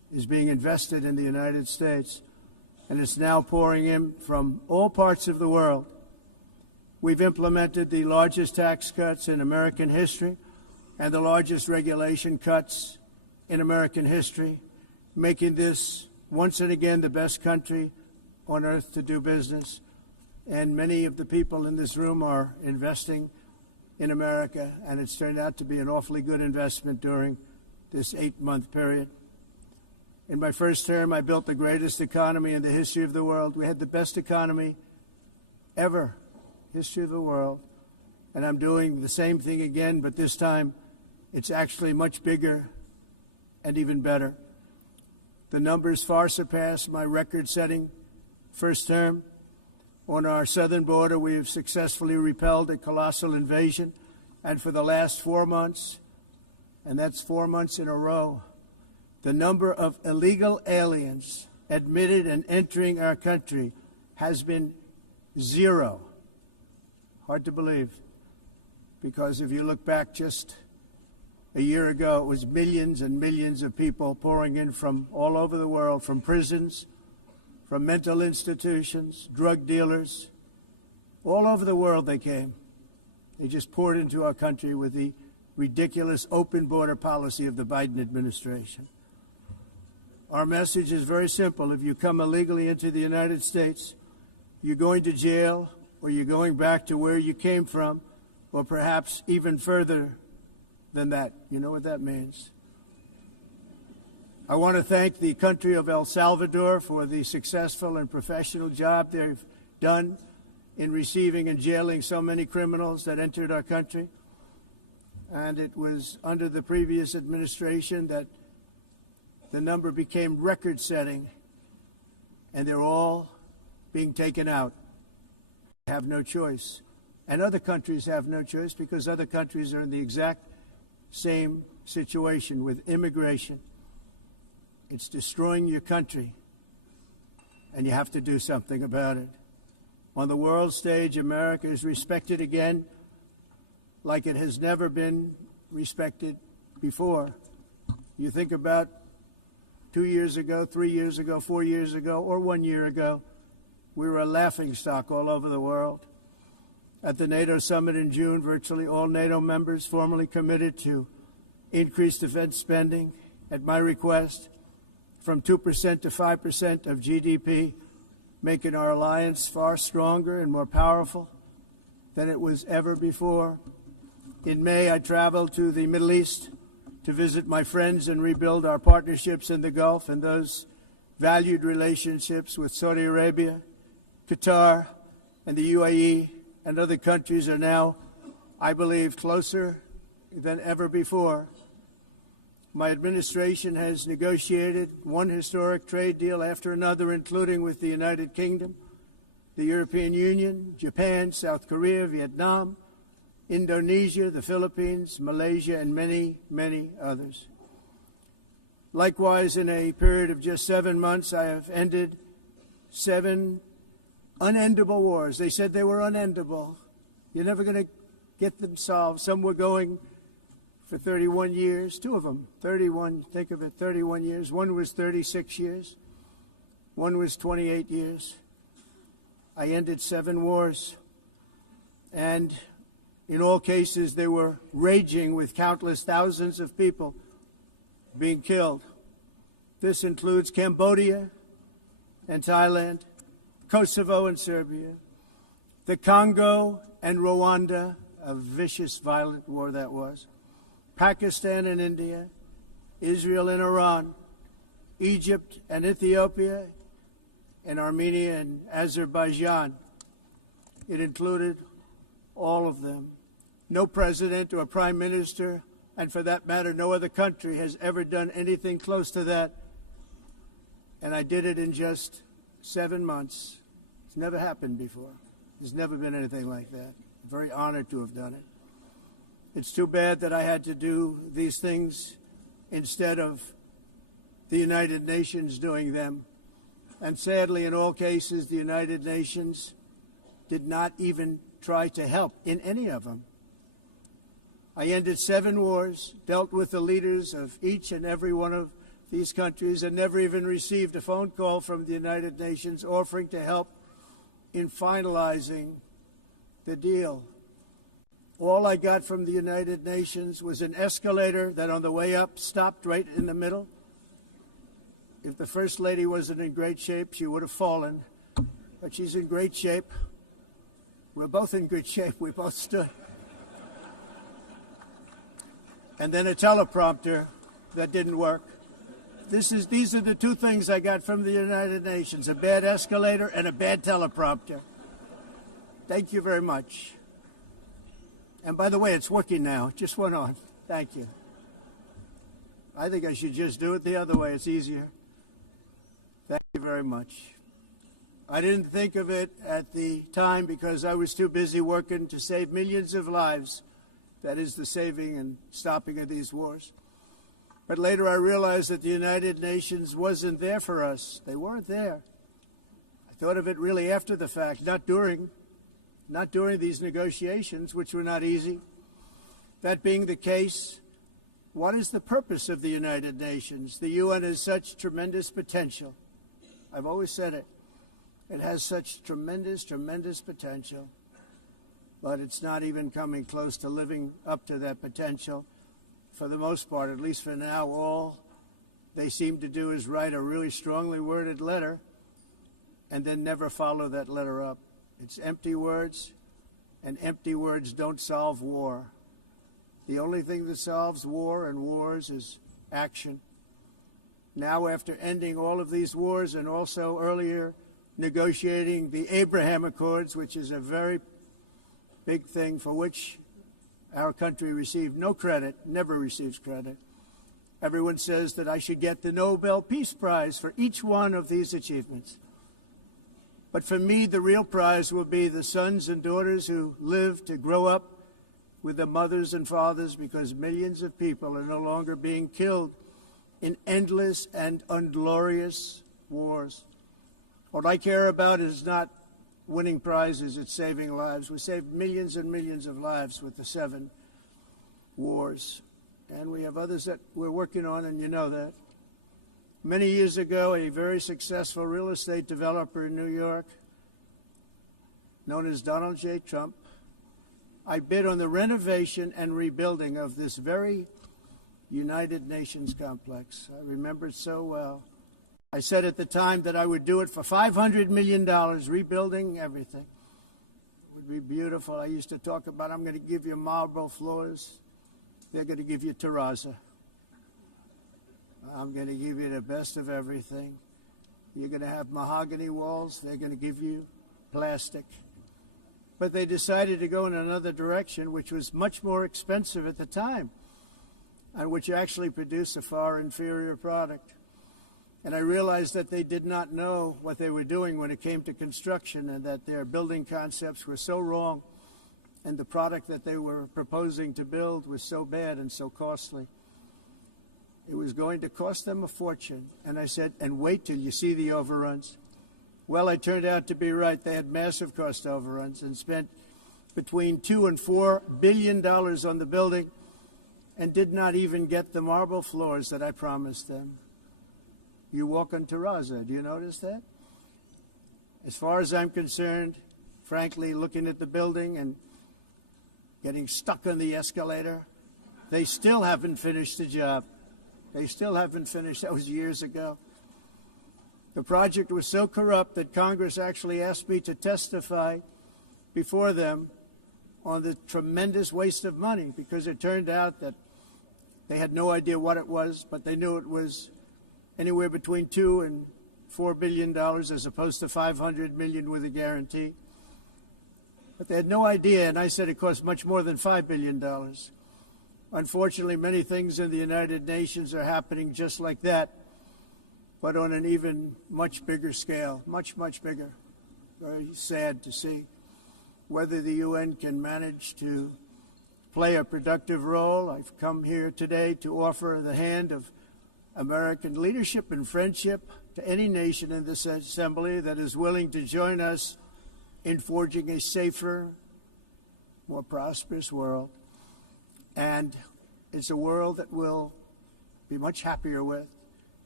is being invested in the United States, and it's now pouring in from all parts of the world. We've implemented the largest tax cuts in American history and the largest regulation cuts in American history, making this once and again the best country on earth to do business. And many of the people in this room are investing in America, and it's turned out to be an awfully good investment during this 8-month period. In my first term, I built the greatest economy in the history of the world. We had the best economy ever, history of the world. And I'm doing the same thing again, but this time it's actually much bigger and even better. The numbers far surpass my record-setting first term. On our southern border, we have successfully repelled a colossal invasion, and for the last 4 months, and that's 4 months in a row, the number of illegal aliens admitted and entering our country has been 0. Hard to believe, because if you look back just a year ago, it was millions and millions of people pouring in from all over the world, from prisons, from mental institutions, drug dealers. All over the world they came. They just poured into our country with the ridiculous open border policy of the Biden administration. Our message is very simple. If you come illegally into the United States, you're going to jail, or you're going back to where you came from, or perhaps even further than that. You know what that means. I want to thank the country of El Salvador for the successful and professional job they've done in receiving and jailing so many criminals that entered our country. And it was under the previous administration that the number became record-setting, and they're all being taken out. They have no choice. And other countries have no choice, because other countries are in the exact same situation with immigration. It's destroying your country, and you have to do something about it. On the world stage, America is respected again like it has never been respected before. You think about 2 years ago, 3 years ago, 4 years ago, or 1 year ago, we were a laughingstock all over the world. At the NATO summit in June, virtually all NATO members formally committed to increase defense spending at my request from 2% to 5% of GDP, making our alliance far stronger and more powerful than it was ever before. In May, I traveled to the Middle East to visit my friends and rebuild our partnerships in the Gulf, and those valued relationships with Saudi Arabia, Qatar, and the UAE and other countries are now, I believe, closer than ever before. My administration has negotiated one historic trade deal after another, including with the United Kingdom, the European Union, Japan, South Korea, Vietnam, Indonesia, the Philippines, Malaysia, and many, many others. Likewise, in a period of just 7 months, I have ended 7 unendable wars. They said they were unendable. You're never going to get them solved. Some were going for 31 years, 2 of them, 31, think of it, 31 years. One was 36 years. One was 28 years. I ended 7 wars. And in all cases, they were raging with countless thousands of people being killed. This includes Cambodia and Thailand, Kosovo and Serbia, the Congo and Rwanda, a vicious, violent war that was, Pakistan and India, Israel and Iran, Egypt and Ethiopia, and Armenia and Azerbaijan. It included all of them. No president or prime minister, and for that matter, no other country has ever done anything close to that. And I did it in just 7 months. It's never happened before. There's never been anything like that. I'm very honored to have done it. It's too bad that I had to do these things instead of the United Nations doing them. And sadly, in all cases, the United Nations did not even try to help in any of them. I ended 7 wars, dealt with the leaders of each and every one of these countries and never even received a phone call from the United Nations offering to help in finalizing the deal. All I got from the United Nations was an escalator that on the way up stopped right in the middle. If the First Lady wasn't in great shape, she would have fallen. But she's in great shape. We're both in good shape. We both stood. And then a teleprompter that didn't work. These are the two things I got from the United Nations, a bad escalator and a bad teleprompter. Thank you very much. And by the way, it's working now. It just went on. Thank you. I think I should just do it the other way. It's easier. Thank you very much. I didn't think of it at the time because I was too busy working to save millions of lives. That is the saving and stopping of these wars. But later I realized that the United Nations wasn't there for us. They weren't there. I thought of it really after the fact, not during these negotiations, which were not easy. That being the case, what is the purpose of the United Nations? The UN has such tremendous potential. I've always said it. It has such tremendous, tremendous potential. But it's not even coming close to living up to that potential. For the most part, at least for now, all they seem to do is write a really strongly worded letter and then never follow that letter up. It's empty words, and empty words don't solve war. The only thing that solves war and wars is action. Now, after ending all of these wars and also earlier negotiating the Abraham Accords, which is a very big thing for which our country received no credit, never receives credit. Everyone says that I should get the Nobel Peace Prize for each one of these achievements. But for me, the real prize will be the sons and daughters who live to grow up with the mothers and fathers, because millions of people are no longer being killed in endless and unglorious wars. What I care about is not winning prizes, it's saving lives. We saved millions and millions of lives with the 7 wars. And we have others that we're working on, and you know that. Many years ago, a very successful real estate developer in New York, known as Donald J. Trump, I bid on the renovation and rebuilding of this very United Nations complex. I remember it so well. I said at the time that I would do it for $500 million, rebuilding everything. It would be beautiful. I used to talk about, I'm going to give you marble floors. They're going to give you terrazzo. I'm going to give you the best of everything. You're going to have mahogany walls. They're going to give you plastic. But they decided to go in another direction, which was much more expensive at the time, and which actually produced a far inferior product. And I realized that they did not know what they were doing when it came to construction, and that their building concepts were so wrong, and the product that they were proposing to build was so bad and so costly. It was going to cost them a fortune. And I said, and wait till you see the overruns. Well, I turned out to be right. They had massive cost overruns and spent between $2 and $4 billion on the building and did not even get the marble floors that I promised them. You walk on terrazzo. Do you notice that? As far as I'm concerned, frankly, looking at the building and getting stuck on the escalator, they still haven't finished the job. They still haven't finished. That was years ago. The project was so corrupt that Congress actually asked me to testify before them on the tremendous waste of money, because it turned out that they had no idea what it was, but they knew it was anywhere between $2 and $4 billion as opposed to $500 million with a guarantee. But they had no idea, and I said it cost much more than $5 billion. Unfortunately, many things in the United Nations are happening just like that, but on an even much bigger scale, much, much bigger. Very sad to see. Whether the UN can manage to play a productive role, I've come here today to offer the hand of American leadership and friendship to any nation in this assembly that is willing to join us in forging a safer, more prosperous world. And it's a world that we'll be much happier with.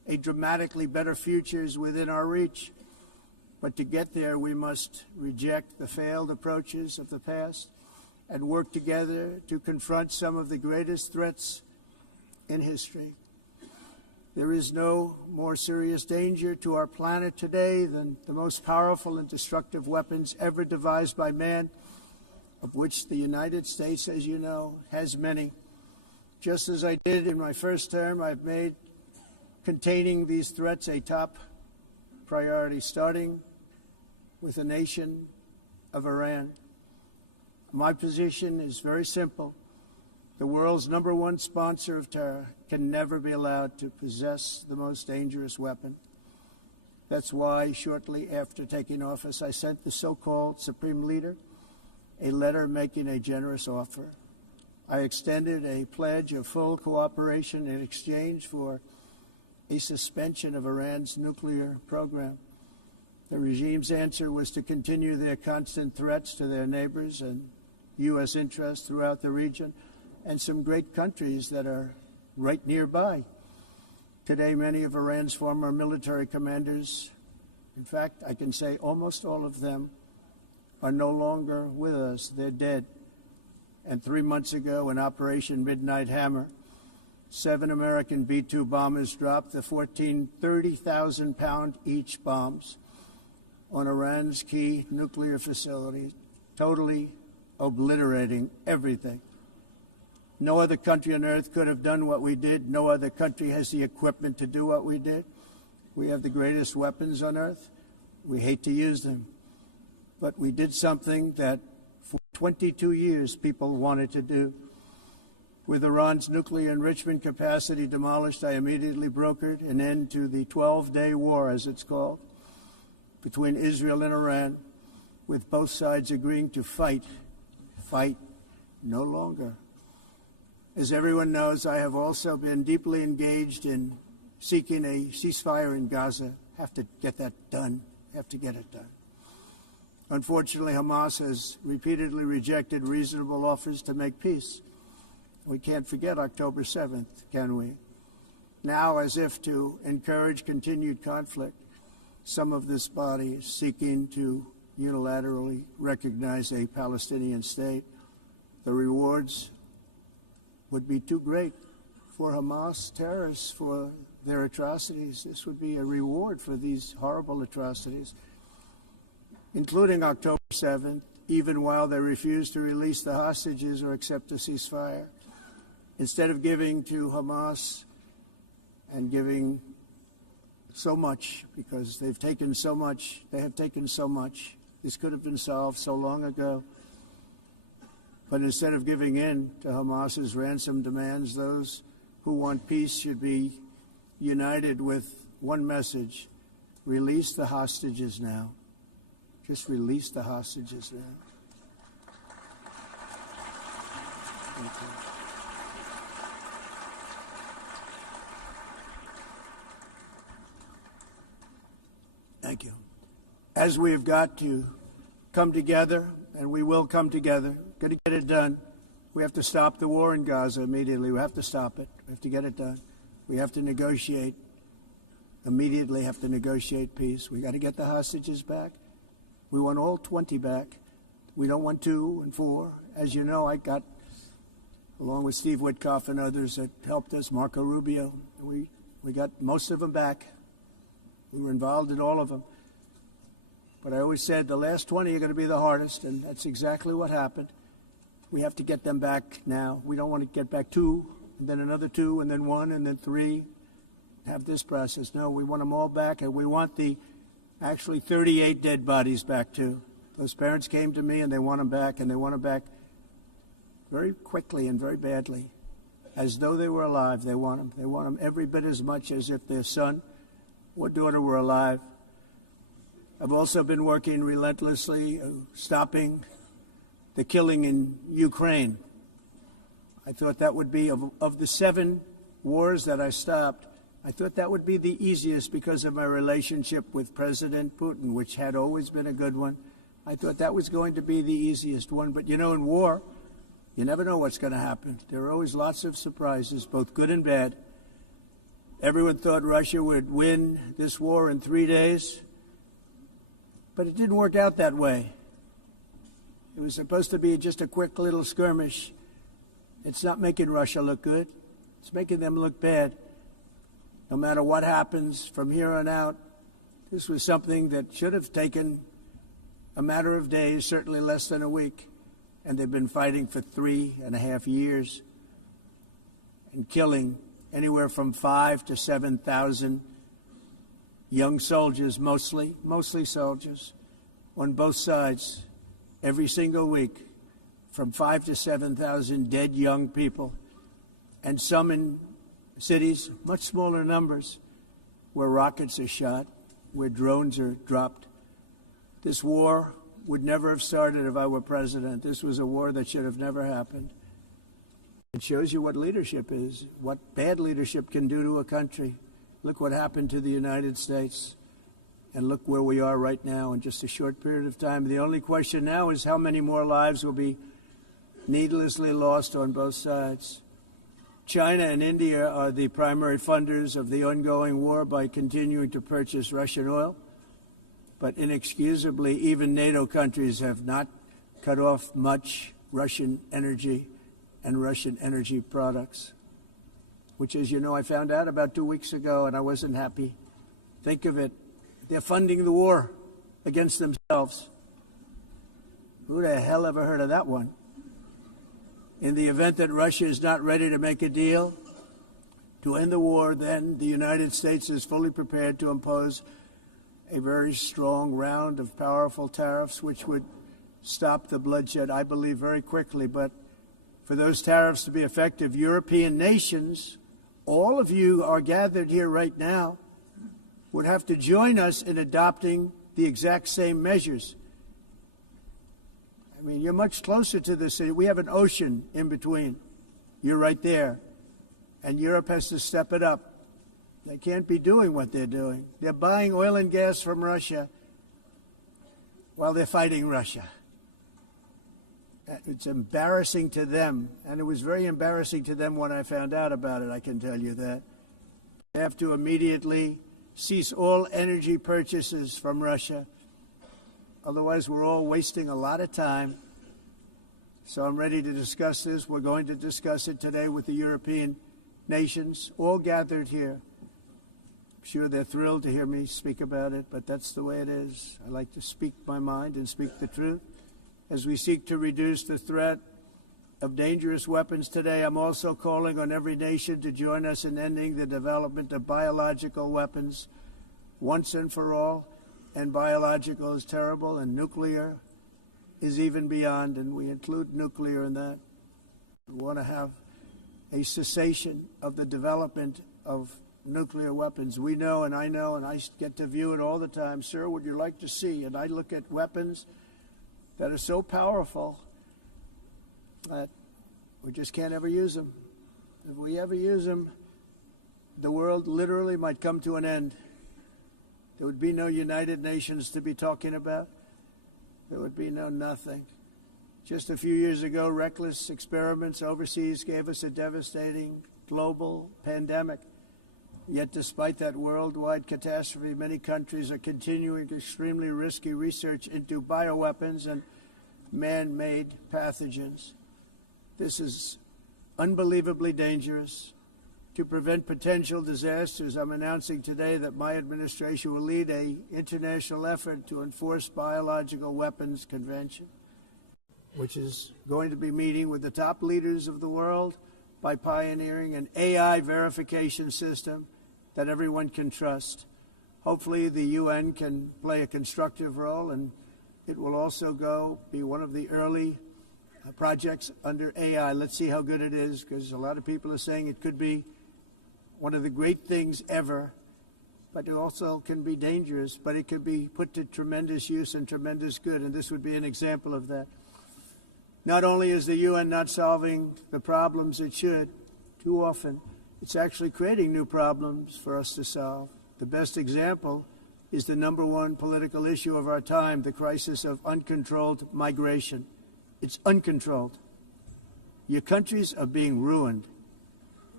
A dramatically better future is within our reach. But to get there, we must reject the failed approaches of the past and work together to confront some of the greatest threats in history. There is no more serious danger to our planet today than the most powerful and destructive weapons ever devised by man, of which the United States, as you know, has many. Just as I did in my first term, I've made containing these threats a top priority, starting with the nation of Iran. My position is very simple. The world's #1 sponsor of terror can never be allowed to possess the most dangerous weapon. That's why, shortly after taking office, I sent the so-called Supreme Leader a letter making a generous offer. I extended a pledge of full cooperation in exchange for a suspension of Iran's nuclear program. The regime's answer was to continue their constant threats to their neighbors and U.S. interests throughout the region and some great countries that are right nearby. Today, many of Iran's former military commanders, in fact, I can say almost all of them, are no longer with us. They're dead. And 3 months ago, in Operation Midnight Hammer, 7 American B-2 bombers dropped the 14 30,000-pound each bombs on Iran's key nuclear facilities, totally obliterating everything. No other country on earth could have done what we did. No other country has the equipment to do what we did. We have the greatest weapons on earth. We hate to use them. But we did something that for 22 years people wanted to do. With Iran's nuclear enrichment capacity demolished, I immediately brokered an end to the 12-day war, as it's called, between Israel and Iran, with both sides agreeing to fight no longer. As everyone knows, I have also been deeply engaged in seeking a ceasefire in Gaza. Have to get that done. Have to get it done. Unfortunately, Hamas has repeatedly rejected reasonable offers to make peace. We can't forget October 7th, can we? Now, as if to encourage continued conflict, some of this body is seeking to unilaterally recognize a Palestinian state. The rewards would be too great for Hamas terrorists for their atrocities. This would be a reward for these horrible atrocities, including October 7th, even while they refuse to release the hostages or accept a ceasefire. Instead of giving to Hamas and giving so much, because they've taken so much, this could have been solved so long ago. But instead of giving in to Hamas's ransom demands, those who want peace should be united with one message: release the hostages now. Just release the hostages now. Thank you. Thank you. As we have got to come together, and we will come together, got to get it done. We have to stop the war in Gaza immediately. We have to stop it. We have to get it done. We have to negotiate, immediately have to negotiate peace. We got to get the hostages back. We want all 20 back. We don't want 2 and 4. As you know, I got, along with Steve Witkoff and others that helped us, Marco Rubio, we got most of them back. We were involved in all of them. But I always said the last 20 are going to be the hardest, and that's exactly what happened. We have to get them back now. We don't want to get back 2, and then another 2, and then 1, and then 3, have this process. No, we want them all back, and we want the actually 38 dead bodies back, too. Those parents came to me, and they want them back, and they want them back very quickly and very badly, as though they were alive. They want them. They want them every bit as much as if their son or daughter were alive. I've also been working relentlessly, stopping the killing in Ukraine. I thought that would be, of the 7 wars that I stopped, I thought that would be the easiest because of my relationship with President Putin, which had always been a good one. I thought that was going to be the easiest one. But, you know, in war, you never know what's going to happen. There are always lots of surprises, both good and bad. Everyone thought Russia would win this war in 3 days, but it didn't work out that way. It was supposed to be just a quick little skirmish. It's not making Russia look good. It's making them look bad. No matter what happens from here on out, this was something that should have taken a matter of days, certainly less than a week. And they've been fighting for 3.5 years and killing anywhere from 5,000 to 7,000 young soldiers, mostly soldiers, on both sides, every single week, from 5,000 to 7,000 dead young people, and some in cities, much smaller numbers, where rockets are shot, where drones are dropped. This war would never have started if I were president. This was a war that should have never happened. It shows you what leadership is, what bad leadership can do to a country. Look what happened to the United States, and look where we are right now in just a short period of time. The only question now is how many more lives will be needlessly lost on both sides. China and India are the primary funders of the ongoing war by continuing to purchase Russian oil. But inexcusably, even NATO countries have not cut off much Russian energy and Russian energy products, which, as you know, I found out about 2 weeks ago, and I wasn't happy. Think of it. They're funding the war against themselves. Who the hell ever heard of that one? In the event that Russia is not ready to make a deal to end the war, then the United States is fully prepared to impose a very strong round of powerful tariffs, which would stop the bloodshed, I believe, very quickly. But for those tariffs to be effective, European nations, all of you are gathered here right now, would have to join us in adopting the exact same measures. I mean, you're much closer to the city. We have an ocean in between. You're right there. And Europe has to step it up. They can't be doing what they're doing. They're buying oil and gas from Russia while they're fighting Russia. It's embarrassing to them, and it was very embarrassing to them when I found out about it, I can tell you that. They have to immediately cease all energy purchases from Russia. Otherwise, we're all wasting a lot of time. So I'm ready to discuss this. We're going to discuss it today with the European nations, all gathered here. I'm sure they're thrilled to hear me speak about it, but that's the way it is. I like to speak my mind and speak the truth. As we seek to reduce the threat of dangerous weapons today, I'm also calling on every nation to join us in ending the development of biological weapons once and for all. And biological is terrible, and nuclear is even beyond, and we include nuclear in that. We want to have a cessation of the development of nuclear weapons. We know, and I get to view it all the time. Sir, would you like to see? And I look at weapons that are so powerful that we just can't ever use them. If we ever use them, the world literally might come to an end. There would be no United Nations to be talking about. There would be no nothing. Just a few years ago, reckless experiments overseas gave us a devastating global pandemic. Yet despite that worldwide catastrophe, many countries are continuing extremely risky research into bioweapons and man-made pathogens. This is unbelievably dangerous. To prevent potential disasters, I'm announcing today that my administration will lead an international effort to enforce biological weapons convention, which is going to be meeting with the top leaders of the world by pioneering an AI verification system that everyone can trust. Hopefully the UN can play a constructive role, and it will also be one of the early projects under AI. Let's see how good it is, because a lot of people are saying it could be one of the great things ever, but it also can be dangerous, but it could be put to tremendous use and tremendous good, and this would be an example of that. Not only is the UN not solving the problems it should, too often, it's actually creating new problems for us to solve. The best example is the number one political issue of our time, the crisis of uncontrolled migration. It's uncontrolled. Your countries are being ruined.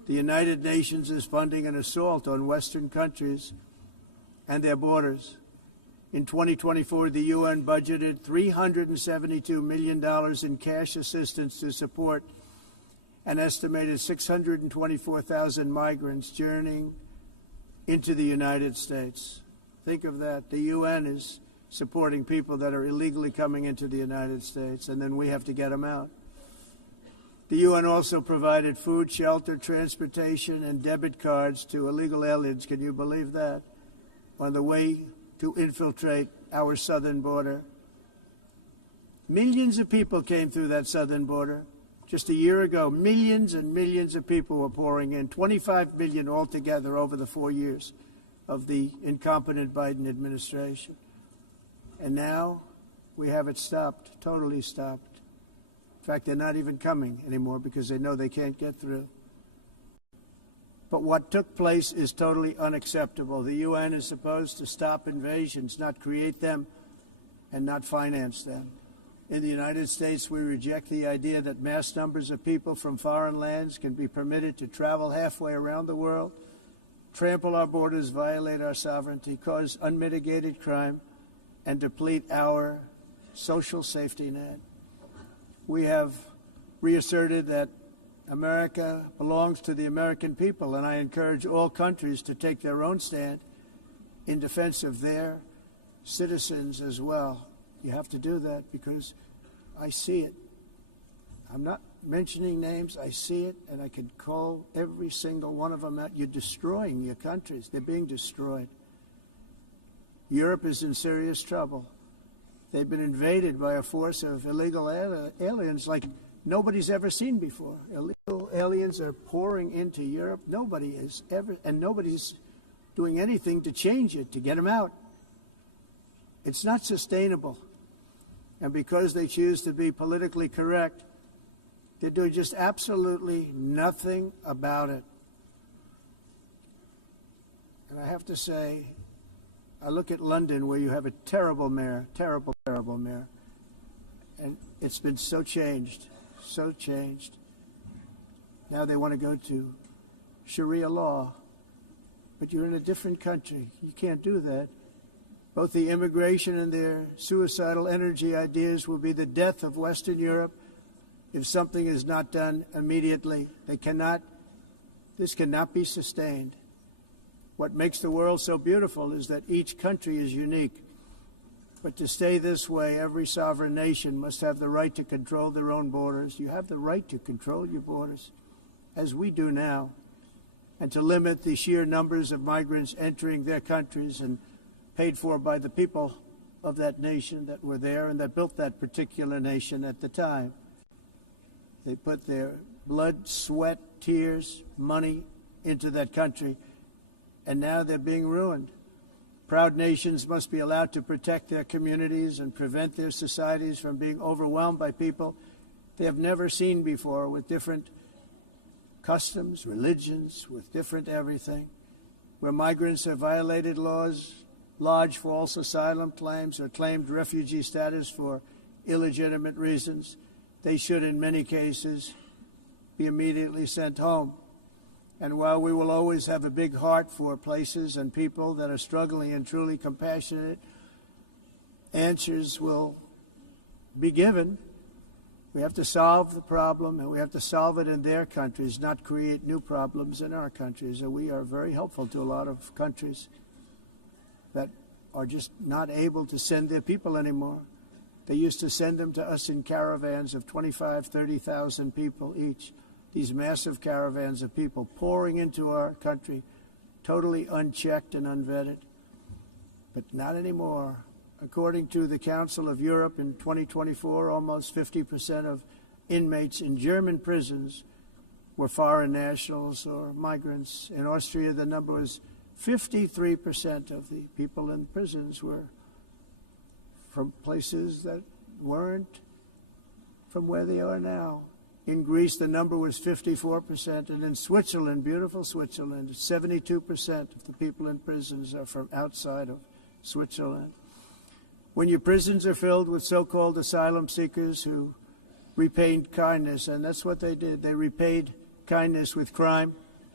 The United Nations is funding an assault on Western countries and their borders. In 2024, the UN budgeted $372 million in cash assistance to support an estimated 624,000 migrants journeying into the United States. Think of that. The UN is supporting people that are illegally coming into the United States, and then we have to get them out. The UN also provided food, shelter, transportation, and debit cards to illegal aliens. Can you believe that? On the way to infiltrate our southern border. Millions of people came through that southern border. Just a year ago, millions and millions of people were pouring in, 25 million altogether over the 4 years of the incompetent Biden administration. And now we have it stopped, totally stopped. In fact, they're not even coming anymore because they know they can't get through. But what took place is totally unacceptable. The UN is supposed to stop invasions, not create them and not finance them. In the United States, we reject the idea that mass numbers of people from foreign lands can be permitted to travel halfway around the world, trample our borders, violate our sovereignty, cause unmitigated crime, and deplete our social safety net. We have reasserted that America belongs to the American people, and I encourage all countries to take their own stand in defense of their citizens as well. You have to do that because I see it. I'm not mentioning names. I see it, and I can call every single one of them out. You're destroying your countries. They're being destroyed. Europe is in serious trouble. They've been invaded by a force of illegal aliens like nobody's ever seen before. Illegal aliens are pouring into Europe. Nobody is ever, and nobody's doing anything to change it, to get them out. It's not sustainable. And because they choose to be politically correct, they're doing just absolutely nothing about it. And I have to say, I look at London where you have a terrible mayor, terrible mayor. And it's been so changed, so changed. Now they want to go to Sharia law. But you're in a different country. You can't do that. Both the immigration and their suicidal energy ideas will be the death of Western Europe if something is not done immediately. This cannot be sustained. What makes the world so beautiful is that each country is unique. But to stay this way, every sovereign nation must have the right to control their own borders. You have the right to control your borders, as we do now, and to limit the sheer numbers of migrants entering their countries and paid for by the people of that nation that were there and that built that particular nation at the time. They put their blood, sweat, tears, money into that country, and now they're being ruined. Proud nations must be allowed to protect their communities and prevent their societies from being overwhelmed by people they have never seen before, with different customs, religions, with different everything. Where migrants have violated laws, lodged false asylum claims, or claimed refugee status for illegitimate reasons, they should, in many cases, be immediately sent home. And while we will always have a big heart for places and people that are struggling and truly compassionate, answers will be given. We have to solve the problem, and we have to solve it in their countries, not create new problems in our countries. And we are very helpful to a lot of countries that are just not able to send their people anymore. They used to send them to us in caravans of 25,000, 30,000 people each. These massive caravans of people pouring into our country, totally unchecked and unvetted. But not anymore. According to the Council of Europe in 2024, almost 50% of inmates in German prisons were foreign nationals or migrants. In Austria, the number was 53% of the people in prisons were from places that weren't from where they are now. In Greece, the number was 54%, and in Switzerland, beautiful Switzerland, 72% of the people in prisons are from outside of Switzerland. When your prisons are filled with so-called asylum seekers who repaid kindness, and that's what they did. They repaid kindness with crime.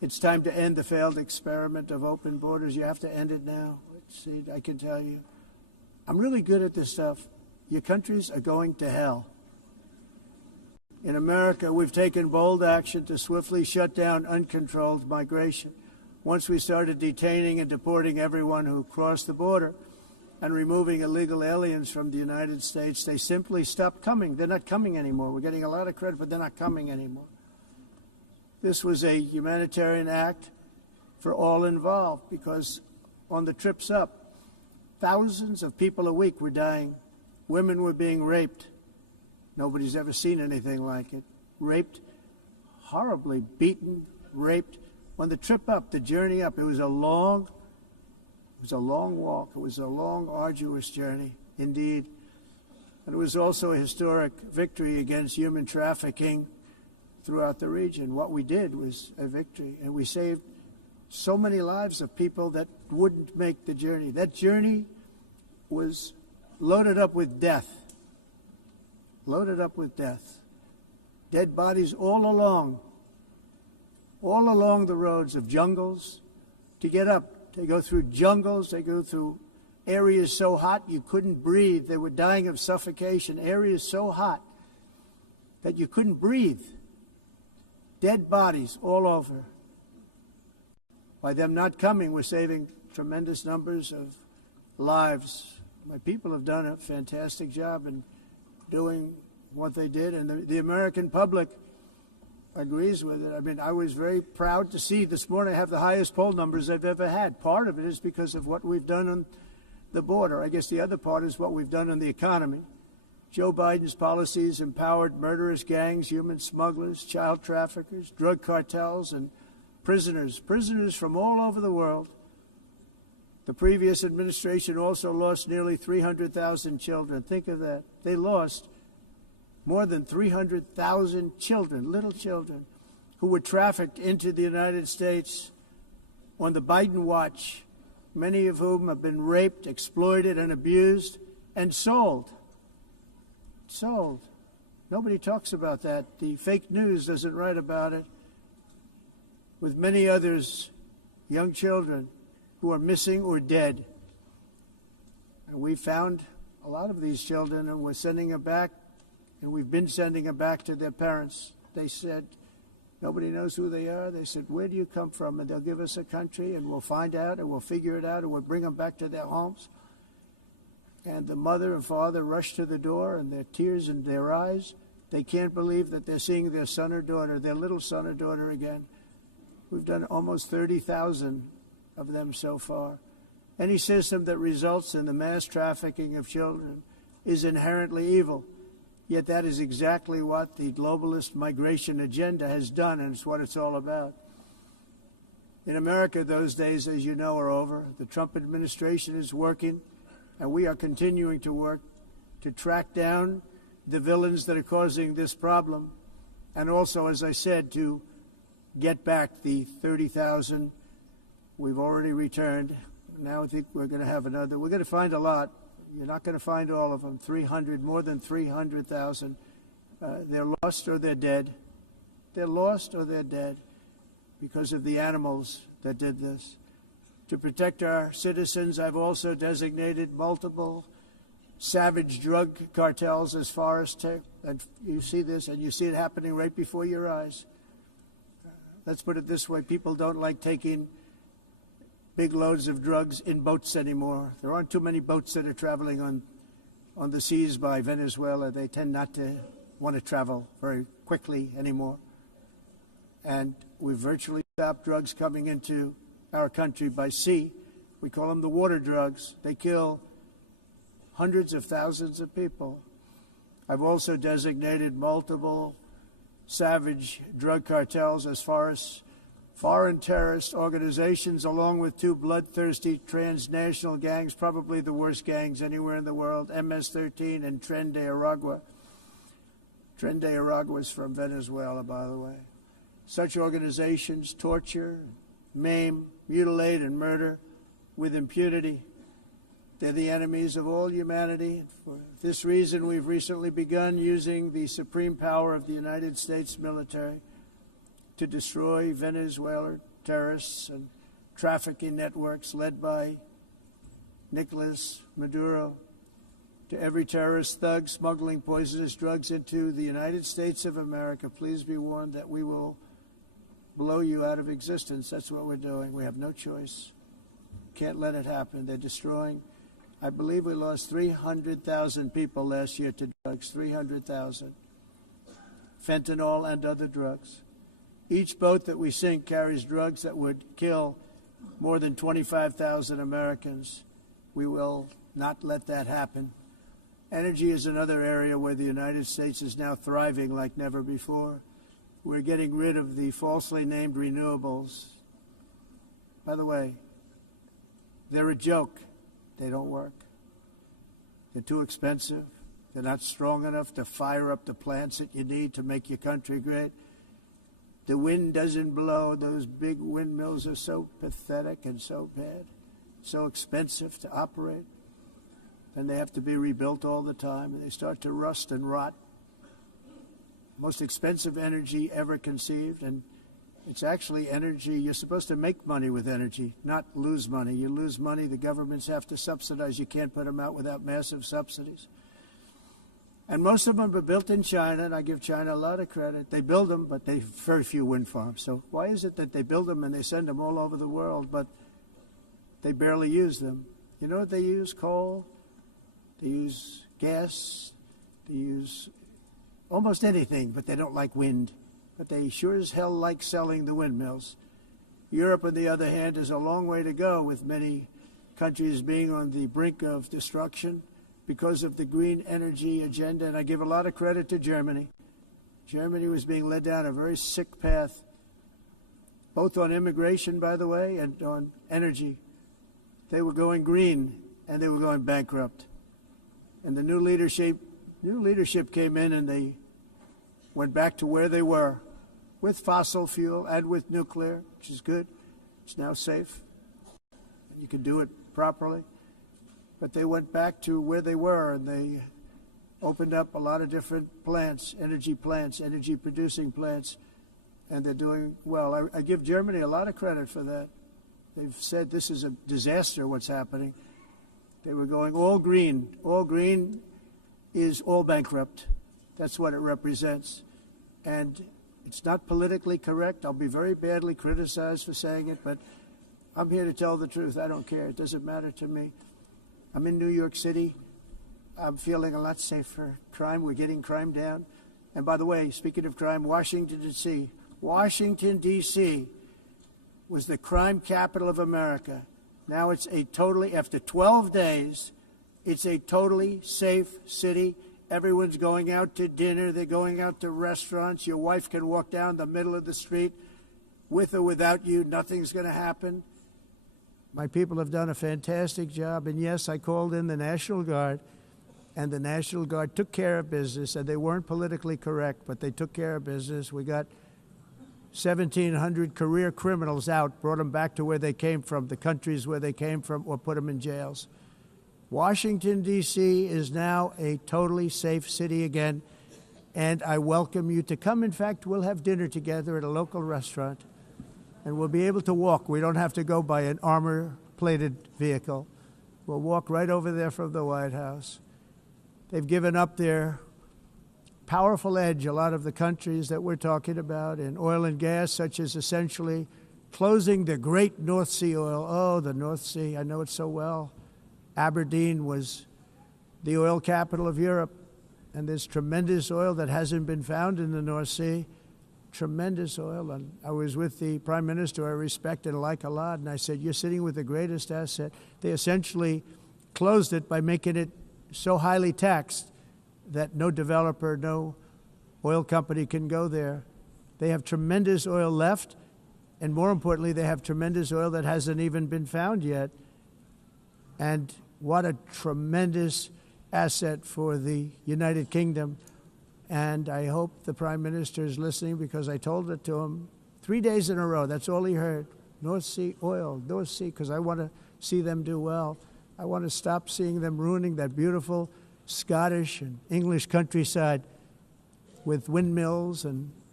It's time to end the failed experiment of open borders. You have to end it now. See, I can tell you. I'm really good at this stuff. Your countries are going to hell. In America, we've taken bold action to swiftly shut down uncontrolled migration. Once we started detaining and deporting everyone who crossed the border and removing illegal aliens from the United States, they simply stopped coming. They're not coming anymore. We're getting a lot of credit, but they're not coming anymore. This was a humanitarian act for all involved because on the trips up, thousands of people a week were dying. Women were being raped. Nobody's ever seen anything like it. Raped, horribly beaten, raped. On the trip up, the journey up, it was a long walk. It was a long, arduous journey, indeed. And it was also a historic victory against human trafficking throughout the region. What we did was a victory, and we saved so many lives of people that wouldn't make the journey. That journey was loaded up with death. Loaded up with death. Dead bodies all along the roads of jungles to get up. They go through jungles, they go through areas so hot you couldn't breathe. They were dying of suffocation, areas so hot that you couldn't breathe. Dead bodies all over. By them not coming, we're saving tremendous numbers of lives. My people have done a fantastic job in doing what they did, and the American public agrees with it. I mean, I was very proud to see this morning I have the highest poll numbers I've ever had. Part of it is because of what we've done on the border. I guess the other part is what we've done on the economy. Joe Biden's policies empowered murderous gangs, human smugglers, child traffickers, drug cartels, and prisoners from all over the world. The previous administration also lost nearly 300,000 children. Think of that. They lost more than 300,000 children, little children, who were trafficked into the United States on the Biden watch, many of whom have been raped, exploited, and abused, and sold. Sold. Nobody talks about that. The fake news doesn't write about it. With many others, young children who are missing or dead. And we found a lot of these children and we're sending them back, and we've been sending them back to their parents. They said, nobody knows who they are. They said, where do you come from? And they'll give us a country and we'll find out and we'll figure it out and we'll bring them back to their homes. And the mother and father rush to the door, and their tears in their eyes. They can't believe that they're seeing their son or daughter, their little son or daughter again. We've done almost 30,000 of them so far. Any system that results in the mass trafficking of children is inherently evil. Yet that is exactly what the globalist migration agenda has done, and it's what it's all about. In America, those days, as you know, are over. The Trump administration is working, and we are continuing to work to track down the villains that are causing this problem, and also, as I said, to get back the 30,000 we've already returned. Now I think we're going to have another. We're going to find a lot. You're not going to find all of them. 300, more than 300,000. They're lost or they're dead. They're lost or they're dead because of the animals that did this. To protect our citizens, I've also designated multiple savage drug cartels as far as and you see this, and you see it happening right before your eyes. Let's put it this way. People don't like taking big loads of drugs in boats anymore. There aren't too many boats that are traveling on the seas by Venezuela. They tend not to want to travel very quickly anymore. And we've virtually stopped drugs coming into our country by sea. We call them the water drugs. They kill hundreds of thousands of people. I've also designated multiple savage drug cartels as far as foreign terrorist organizations, along with two bloodthirsty transnational gangs, probably the worst gangs anywhere in the world, MS-13 and Tren de Aragua. Tren de Aragua is from Venezuela, by the way. Such organizations torture, maim, mutilate, and murder with impunity. They're the enemies of all humanity. For this reason, we've recently begun using the supreme power of the United States military to destroy Venezuela terrorists and trafficking networks led by Nicolas Maduro, to every terrorist thug smuggling poisonous drugs into the United States of America, please be warned that we will blow you out of existence. That's what we're doing. We have no choice. Can't let it happen. They're destroying. I believe we lost 300,000 people last year to drugs, 300,000. Fentanyl and other drugs. Each boat that we sink carries drugs that would kill more than 25,000 Americans. We will not let that happen. Energy is another area where the United States is now thriving like never before. We're getting rid of the falsely named renewables. By the way, they're a joke. They don't work. They're too expensive. They're not strong enough to fire up the plants that you need to make your country great. The wind doesn't blow. Those big windmills are so pathetic and so bad, so expensive to operate. And they have to be rebuilt all the time, and they start to rust and rot. Most expensive energy ever conceived, and it's actually energy. You're supposed to make money with energy, not lose money. You lose money, the governments have to subsidize. You can't put them out without massive subsidies. And most of them are built in China, and I give China a lot of credit. They build them, but they have very few wind farms. So why is it that they build them and they send them all over the world, but they barely use them? You know what they use? Coal. They use gas. They use almost anything, but they don't like wind. But they sure as hell like selling the windmills. Europe, on the other hand, has a long way to go, with many countries being on the brink of destruction because of the green energy agenda. And I give a lot of credit to Germany. Germany was being led down a very sick path, both on immigration, by the way, and on energy. They were going green, and they were going bankrupt. And the new leadership came in, and they went back to where they were, with fossil fuel and with nuclear, which is good. It's now safe. You can do it properly. But they went back to where they were, and they opened up a lot of different plants, energy-producing plants, and they're doing well. I give Germany a lot of credit for that. They've said this is a disaster, what's happening. They were going all green. All green is all bankrupt. That's what it represents. And it's not politically correct. I'll be very badly criticized for saying it, but I'm here to tell the truth. I don't care. It doesn't matter to me. I'm in New York City. I'm feeling a lot safer. Crime, we're getting crime down. And by the way, speaking of crime, Washington, D.C. was the crime capital of America. Now it's after 12 days, it's a totally safe city. Everyone's going out to dinner. They're going out to restaurants. Your wife can walk down the middle of the street with or without you. Nothing's going to happen. My people have done a fantastic job. And yes, I called in the National Guard, and the National Guard took care of business, and they weren't politically correct, but they took care of business. We got 1,700 career criminals out, brought them back to where they came from, the countries where they came from, or put them in jails. Washington, D.C. is now a totally safe city again, and I welcome you to come. In fact, we'll have dinner together at a local restaurant, and we'll be able to walk. We don't have to go by an armor-plated vehicle. We'll walk right over there from the White House. They've given up their powerful edge, a lot of the countries that we're talking about, in oil and gas, such as essentially closing the great North Sea oil. Oh, the North Sea, I know it so well. Aberdeen was the oil capital of Europe, and there's tremendous oil that hasn't been found in the North Sea, tremendous oil. And I was with the Prime Minister, I respect and like a lot, and I said, you're sitting with the greatest asset. They essentially closed it by making it so highly taxed that no developer, no oil company can go there. They have tremendous oil left, and more importantly, they have tremendous oil that hasn't even been found yet. And what a tremendous asset for the United Kingdom. And I hope the Prime Minister is listening, because I told it to him 3 days in a row. That's all he heard. North Sea oil, North Sea, because I want to see them do well. I want to stop seeing them ruining that beautiful Scottish and English countryside with windmills and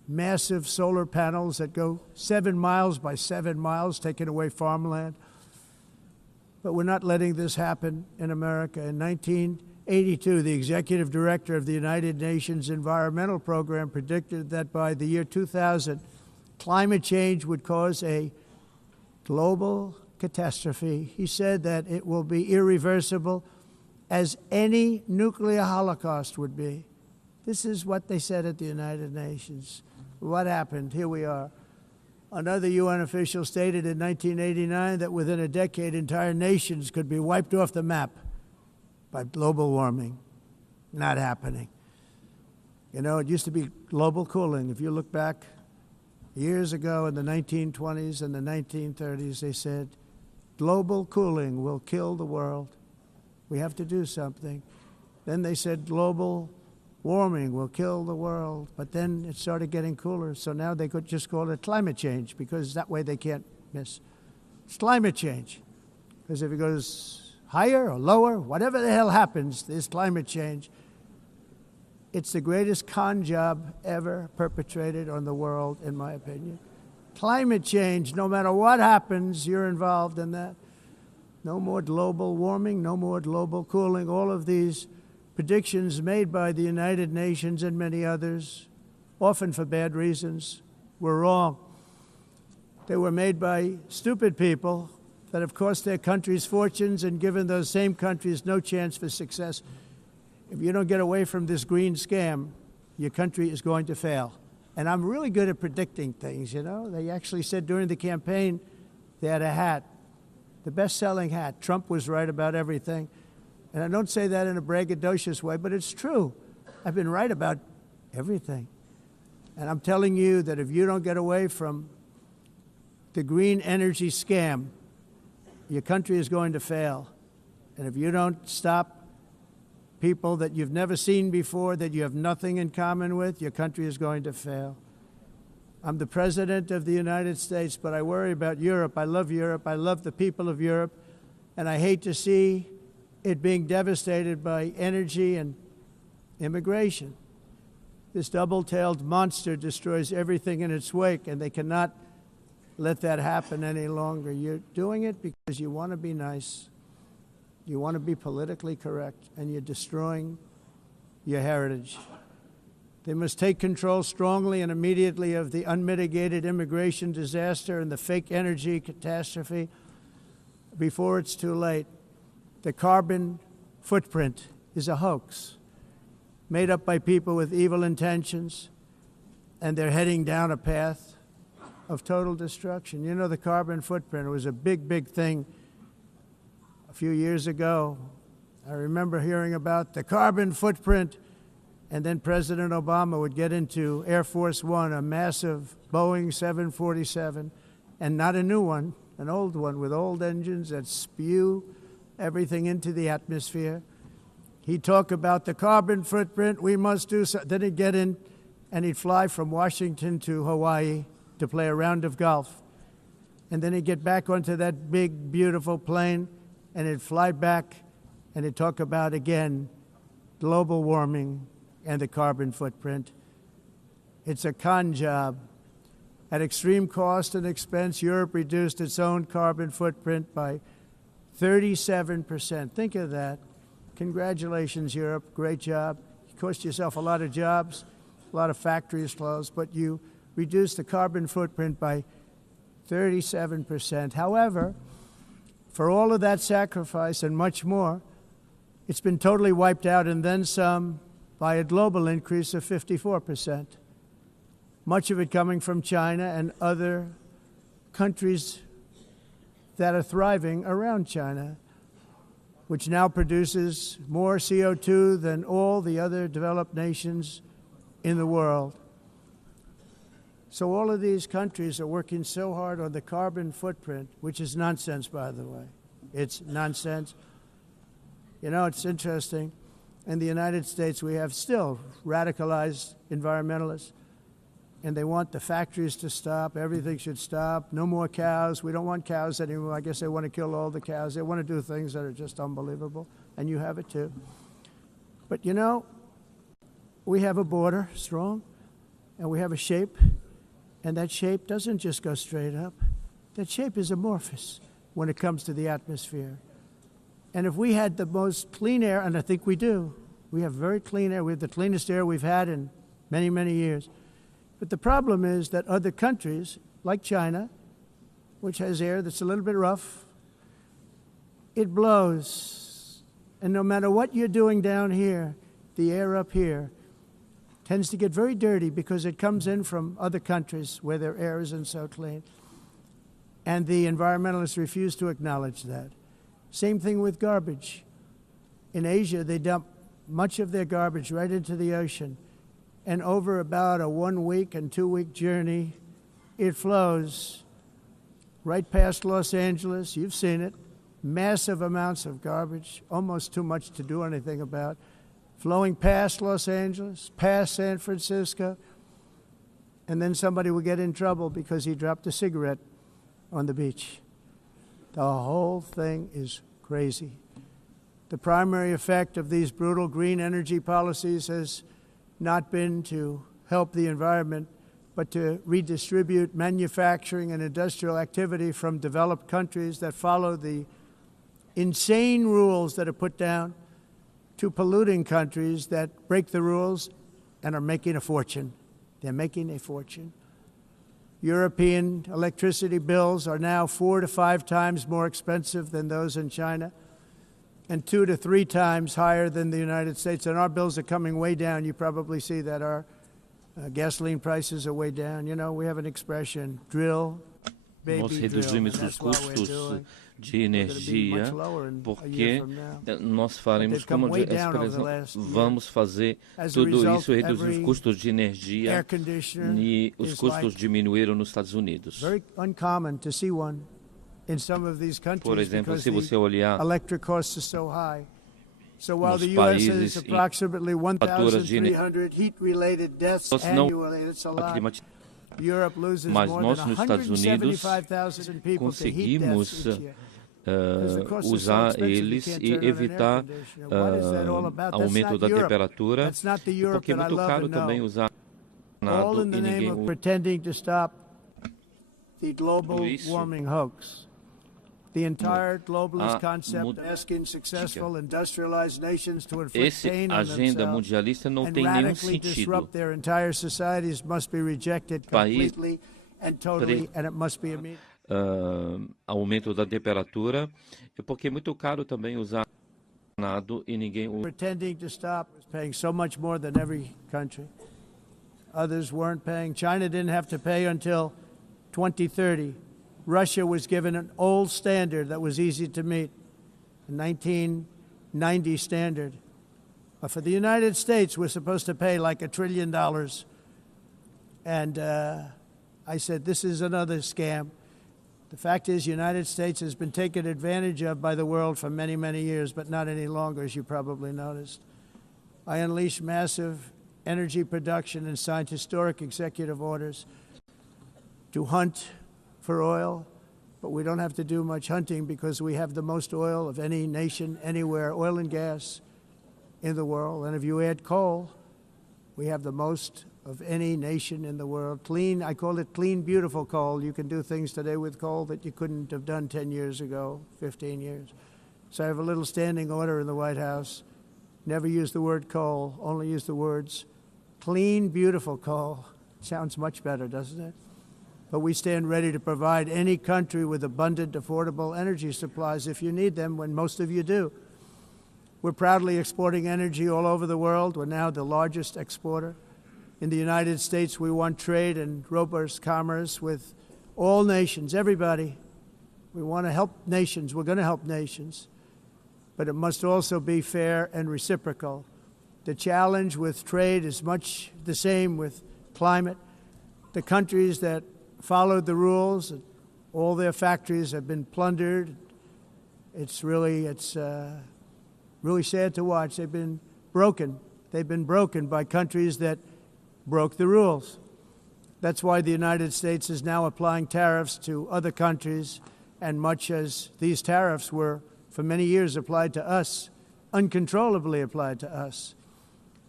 massive solar panels that go 7 miles by 7 miles, taking away farmland. But we're not letting this happen in America. In 1982, the executive director of the United Nations Environmental Program predicted that by the year 2000, climate change would cause a global catastrophe. He said that it will be irreversible, as any nuclear holocaust would be. This is what they said at the United Nations. What happened? Here we are. Another UN official stated in 1989 that within a decade, entire nations could be wiped off the map by global warming. Not happening. You know, it used to be global cooling. If you look back years ago in the 1920s and the 1930s, they said, global cooling will kill the world. We have to do something. Then they said global warming will kill the world. But then it started getting cooler. So now they could just call it climate change, because that way they can't miss. It's climate change. Because if it goes higher or lower, whatever the hell happens, there's climate change. It's the greatest con job ever perpetrated on the world, in my opinion. Climate change, no matter what happens, you're involved in that. No more global warming, no more global cooling. All of these predictions made by the United Nations and many others, often for bad reasons, were wrong. They were made by stupid people that have cost their countries fortunes and given those same countries no chance for success. If you don't get away from this green scam, your country is going to fail. And I'm really good at predicting things, you know. They actually said during the campaign they had a hat, the best-selling hat. Trump was right about everything. And I don't say that in a braggadocious way, but it's true. I've been right about everything. And I'm telling you that if you don't get away from the green energy scam, your country is going to fail. And if you don't stop people that you've never seen before, that you have nothing in common with, your country is going to fail. I'm the president of the United States, but I worry about Europe. I love Europe. I love the people of Europe. And I hate to see it being devastated by energy and immigration. This double-tailed monster destroys everything in its wake, and they cannot let that happen any longer. You're doing it because you want to be nice. You want to be politically correct, and you're destroying your heritage. They must take control strongly and immediately of the unmitigated immigration disaster and the fake energy catastrophe before it's too late. The carbon footprint is a hoax made up by people with evil intentions, and they're heading down a path of total destruction. You know, the carbon footprint was a big, big thing a few years ago. I remember hearing about the carbon footprint, and then President Obama would get into Air Force One, a massive Boeing 747, and not a new one, an old one with old engines that spew everything into the atmosphere. He'd talk about the carbon footprint, we must do so. Then he'd get in and he'd fly from Washington to Hawaii to play a round of golf. And then he'd get back onto that big, beautiful plane and he'd fly back and he'd talk about, again, global warming and the carbon footprint. It's a con job. At extreme cost and expense, Europe reduced its own carbon footprint by 37%. Think of that. Congratulations, Europe. Great job. You cost yourself a lot of jobs, a lot of factories closed, but you reduced the carbon footprint by 37%. However, for all of that sacrifice and much more, it's been totally wiped out and then some by a global increase of 54%. Much of it coming from China and other countries that are thriving around China, which now produces more CO2 than all the other developed nations in the world. So all of these countries are working so hard on the carbon footprint, which is nonsense, by the way. It's nonsense. You know, it's interesting. In the United States, we have still radicalized environmentalists, and they want the factories to stop. Everything should stop. No more cows. We don't want cows anymore. I guess they want to kill all the cows. They want to do things that are just unbelievable, and you have it too. But, you know, we have a border, strong. and we have a shape, and that shape doesn't just go straight up. That shape is amorphous when it comes to the atmosphere. And if we had the most clean air, and I think we do, we have very clean air. We have the cleanest air we've had in many, many years. But the problem is that other countries, like China, which has air that's a little bit rough, it blows. And no matter what you're doing down here, the air up here tends to get very dirty because it comes in from other countries where their air isn't so clean. And the environmentalists refuse to acknowledge that. Same thing with garbage. In Asia, they dump much of their garbage right into the ocean. And over about a 1 week and 2 week journey, it flows right past Los Angeles. You've seen it. Massive amounts of garbage, almost too much to do anything about, flowing past Los Angeles, past San Francisco, and then somebody will get in trouble because he dropped a cigarette on the beach. The whole thing is crazy. The primary effect of these brutal green energy policies has not been to help the environment, but to redistribute manufacturing and industrial activity from developed countries that follow the insane rules that are put down to polluting countries that break the rules and are making a fortune. They're making a fortune. European electricity bills are now 4 to 5 times more expensive than those in China and 2 to 3 times higher than the United States. And our bills are coming way down. You probably see that our gasoline prices are way down. You know, we have an expression, drill, baby, nós drill. reduzimos os custos de energia porque nós faremos, como a expressão, vamos fazer tudo isso, reduzir os custos de energia e os custos diminuíram nos Estados Unidos. Por exemplo, se você olhar nos países em faturas de energia, mas nós nos Estados Unidos conseguimos usar eles e evitar aumento da temperatura, porque é muito caro também usar nada e ninguém usa isso. The entire globalist concept asking successful industrialized nations to inflict pain on themselves and radically disrupt their entire societies must be rejected completely and totally, and it must be immediate. Aumento da temperatura, porque é muito caro também usar nada e ninguém usa. Pretending to stop is paying so much more than every country. Others weren't paying. China didn't have to pay until 2030. Russia was given an old standard that was easy to meet, a 1990 standard. But for the United States, we're supposed to pay like $1 trillion. And I said, this is another scam. The fact is, the United States has been taken advantage of by the world for many, many years, but not any longer, as you probably noticed. I unleashed massive energy production and signed historic executive orders to hunt for oil, but we don't have to do much hunting because we have the most oil of any nation anywhere, oil and gas in the world. And if you add coal, we have the most of any nation in the world. Clean, I call it clean, beautiful coal. You can do things today with coal that you couldn't have done 10 years ago, 15 years. So I have a little standing order in the White House. Never use the word coal, only use the words clean, beautiful coal. Sounds much better, doesn't it? But we stand ready to provide any country with abundant, affordable energy supplies if you need them, when most of you do. We're proudly exporting energy all over the world. We're now the largest exporter. In the United States, we want trade and robust commerce with all nations, everybody. We want to help nations. We're going to help nations. But it must also be fair and reciprocal. The challenge with trade is much the same with climate. The countries that followed the rules, all their factories have been plundered. It's really sad to watch. They've been broken. They've been broken by countries that broke the rules. That's why the United States is now applying tariffs to other countries, and much as these tariffs were for many years applied to us, uncontrollably applied to us.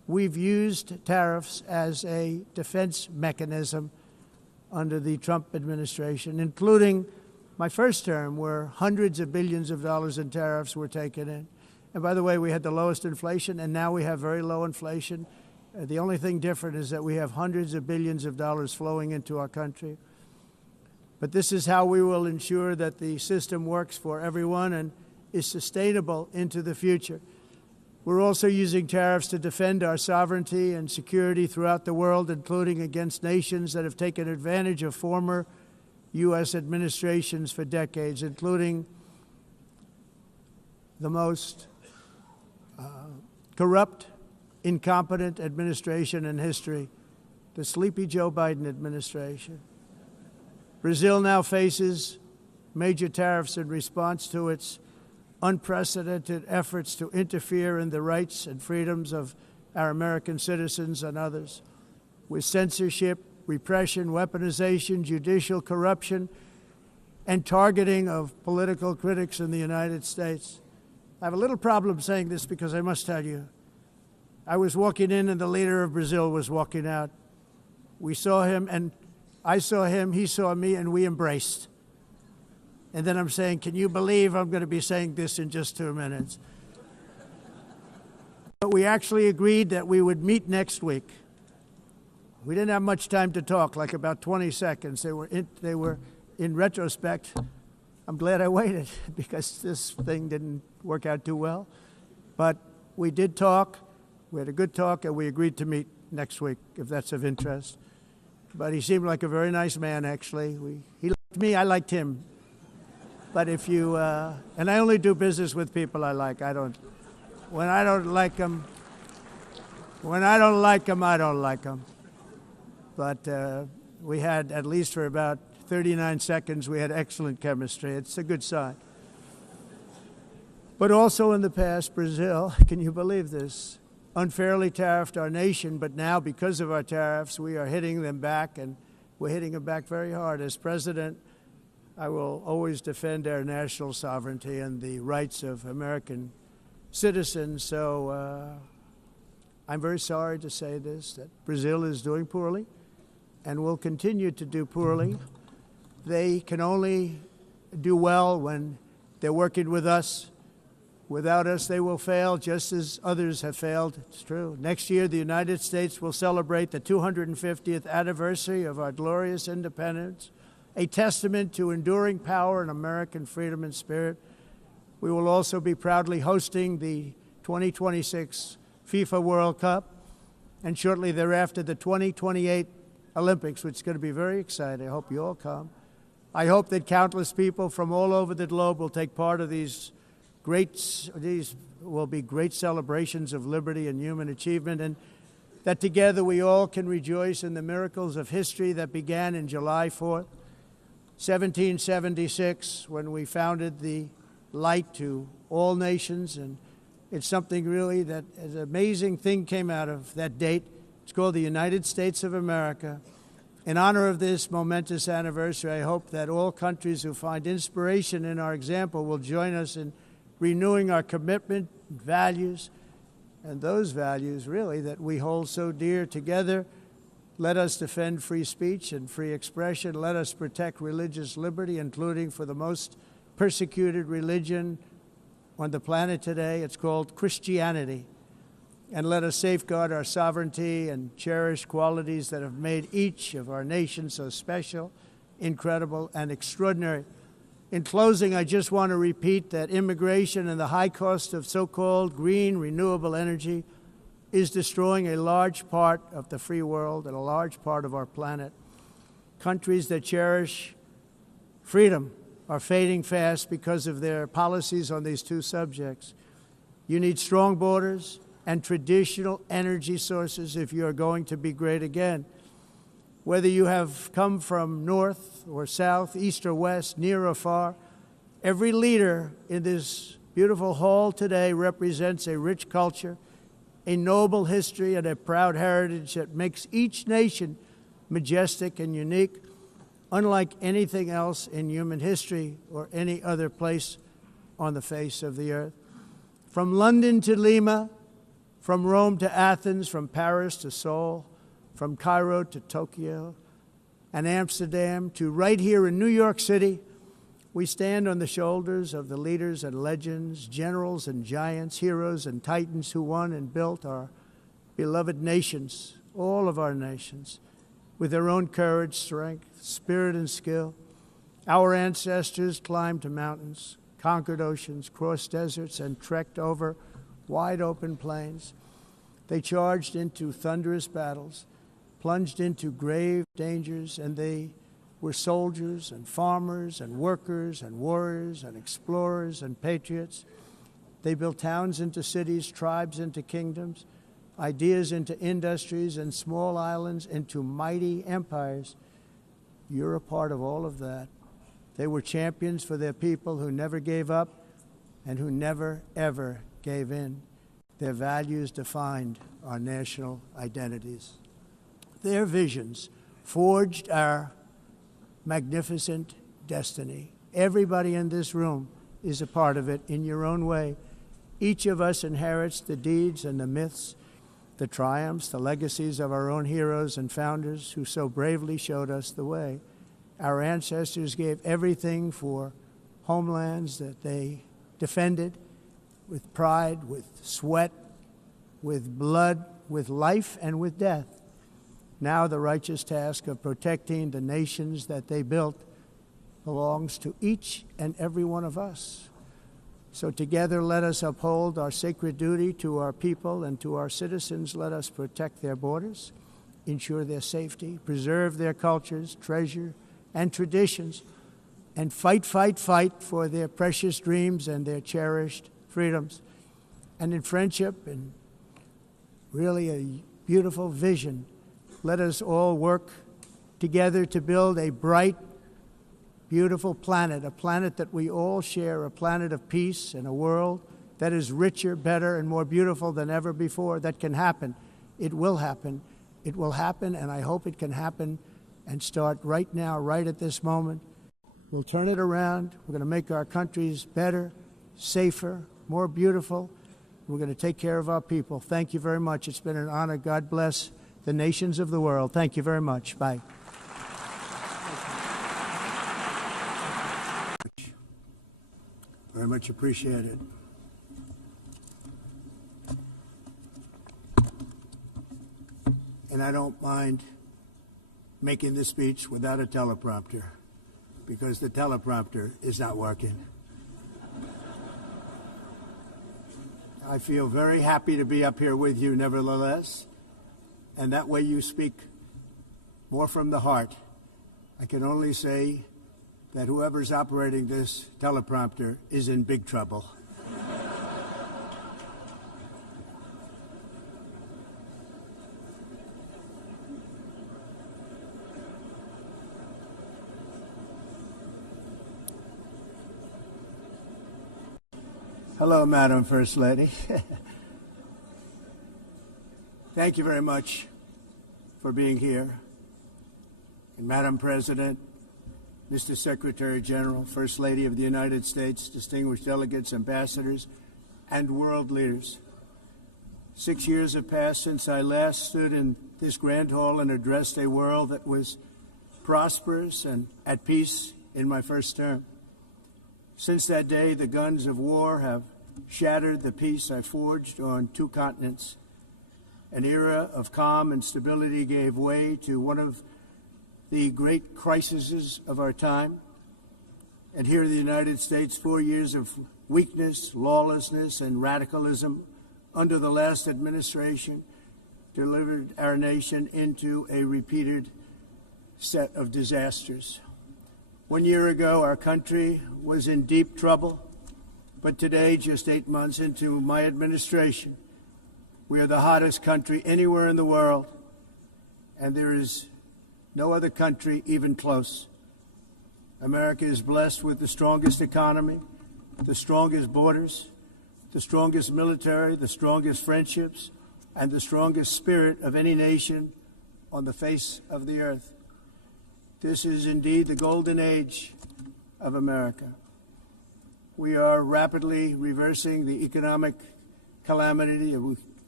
we've used tariffs as a defense mechanism under the Trump administration, including my first term, where hundreds of billions of dollars in tariffs were taken in. And by the way, we had the lowest inflation, and now we have very low inflation. The only thing different is that we have hundreds of billions of dollars flowing into our country. But this is how we will ensure that the system works for everyone and is sustainable into the future. We're also using tariffs to defend our sovereignty and security throughout the world, including against nations that have taken advantage of former U.S. administrations for decades, including the most corrupt, incompetent administration in history, the sleepy Joe Biden administration. Brazil now faces major tariffs in response to its unprecedented efforts to interfere in the rights and freedoms of our American citizens and others, with censorship, repression, weaponization, judicial corruption, and targeting of political critics in the United States. I have a little problem saying this because I must tell you, I was walking in and the leader of Brazil was walking out. We saw him, and I saw him, he saw me, and we embraced. And then I'm saying, can you believe I'm going to be saying this in just 2 minutes? But we actually agreed that we would meet next week. We didn't have much time to talk, like about 20 seconds. They were in retrospect, I'm glad I waited because this thing didn't work out too well. But we did talk. We had a good talk, and we agreed to meet next week, if that's of interest. But he seemed like a very nice man, actually. He liked me, I liked him. But if you, and I only do business with people I like. When I don't like them, I don't like them. But we had, at least for about 39 seconds, we had excellent chemistry. It's a good sign. But also in the past, Brazil, can you believe this, unfairly tariffed our nation, but now because of our tariffs, we are hitting them back, and we're hitting them back very hard. As president, I will always defend our national sovereignty and the rights of American citizens. So I'm very sorry to say this, that Brazil is doing poorly and will continue to do poorly. They can only do well when they're working with us. Without us, they will fail, just as others have failed. It's true. Next year, the United States will celebrate the 250th anniversary of our glorious independence, a testament to enduring power and American freedom and spirit. We will also be proudly hosting the 2026 FIFA World Cup, and shortly thereafter, the 2028 Olympics, which is going to be very exciting. I hope you all come. I hope that countless people from all over the globe will take part of these will be great celebrations of liberty and human achievement, and that together we all can rejoice in the miracles of history that began in July 4th, 1776, when we founded the light to all nations. And it's something really that an amazing thing came out of that date. It's called the United States of America. In honor of this momentous anniversary, I hope that all countries who find inspiration in our example will join us in renewing our commitment, values, and those values, really, that we hold so dear together. Let us defend free speech and free expression. Let us protect religious liberty, including for the most persecuted religion on the planet today. It's called Christianity. And let us safeguard our sovereignty and cherish qualities that have made each of our nations so special, incredible, and extraordinary. In closing, I just want to repeat that immigration and the high cost of so-called green renewable energy is destroying a large part of the free world and a large part of our planet. Countries that cherish freedom are fading fast because of their policies on these two subjects. You need strong borders and traditional energy sources if you are going to be great again. Whether you have come from north or south, east or west, near or far, every leader in this beautiful hall today represents a rich culture, a noble history, and a proud heritage that makes each nation majestic and unique, unlike anything else in human history or any other place on the face of the earth. From London to Lima, From Rome to Athens, from Paris to Seoul, from Cairo to Tokyo and Amsterdam to right here in New York City, we stand on the shoulders of the leaders and legends, generals and giants, heroes and titans who won and built our beloved nations, all of our nations, with their own courage, strength, spirit, and skill. Our ancestors climbed mountains, conquered oceans, crossed deserts, and trekked over wide open plains. They charged into thunderous battles, plunged into grave dangers, and they were soldiers and farmers and workers and warriors and explorers and patriots. They built towns into cities, tribes into kingdoms, ideas into industries, and small islands into mighty empires. You're a part of all of that. They were champions for their people who never gave up and who never, ever gave in. Their values defined our national identities. Their visions forged our magnificent destiny. Everybody in this room is a part of it in your own way. Each of us inherits the deeds and the myths, the triumphs, the legacies of our own heroes and founders who so bravely showed us the way. Our ancestors gave everything for homelands that they defended with pride, with sweat, with blood, with life, and with death. Now the righteous task of protecting the nations that they built belongs to each and every one of us. So together let us uphold our sacred duty to our people and to our citizens. Let us protect their borders, ensure their safety, preserve their cultures, treasure, and traditions, and fight, fight, fight for their precious dreams and their cherished freedoms. And in friendship and really a beautiful vision, let us all work together to build a bright, beautiful planet, a planet that we all share, a planet of peace and a world that is richer, better, and more beautiful than ever before. That can happen. It will happen. It will happen, and I hope it can happen and start right now, right at this moment. We'll turn it around. We're going to make our countries better, safer, more beautiful. We're going to take care of our people. Thank you very much. It's been an honor. God bless the nations of the world. Thank you very much. Bye. Very much appreciated. And I don't mind making this speech without a teleprompter, because the teleprompter is not working. I feel very happy to be up here with you nevertheless, and that way you speak more from the heart. I can only say that whoever's operating this teleprompter is in big trouble. Hello, Madam First Lady. Thank you very much for being here. And Madam President, Mr. Secretary General, First Lady of the United States, distinguished delegates, ambassadors, and world leaders. 6 years have passed since I last stood in this grand hall and addressed a world that was prosperous and at peace in my first term. Since that day, the guns of war have shattered the peace I forged on 2 continents. An era of calm and stability gave way to one of the great crises of our time. And here in the United States, 4 years of weakness, lawlessness, and radicalism under the last administration delivered our nation into a repeated set of disasters. 1 year ago, our country was in deep trouble, but today, just 8 months into my administration, we are the hottest country anywhere in the world, and there is no other country even close. America is blessed with the strongest economy, the strongest borders, the strongest military, the strongest friendships, and the strongest spirit of any nation on the face of the earth. This is indeed the golden age of America. We are rapidly reversing the economic calamity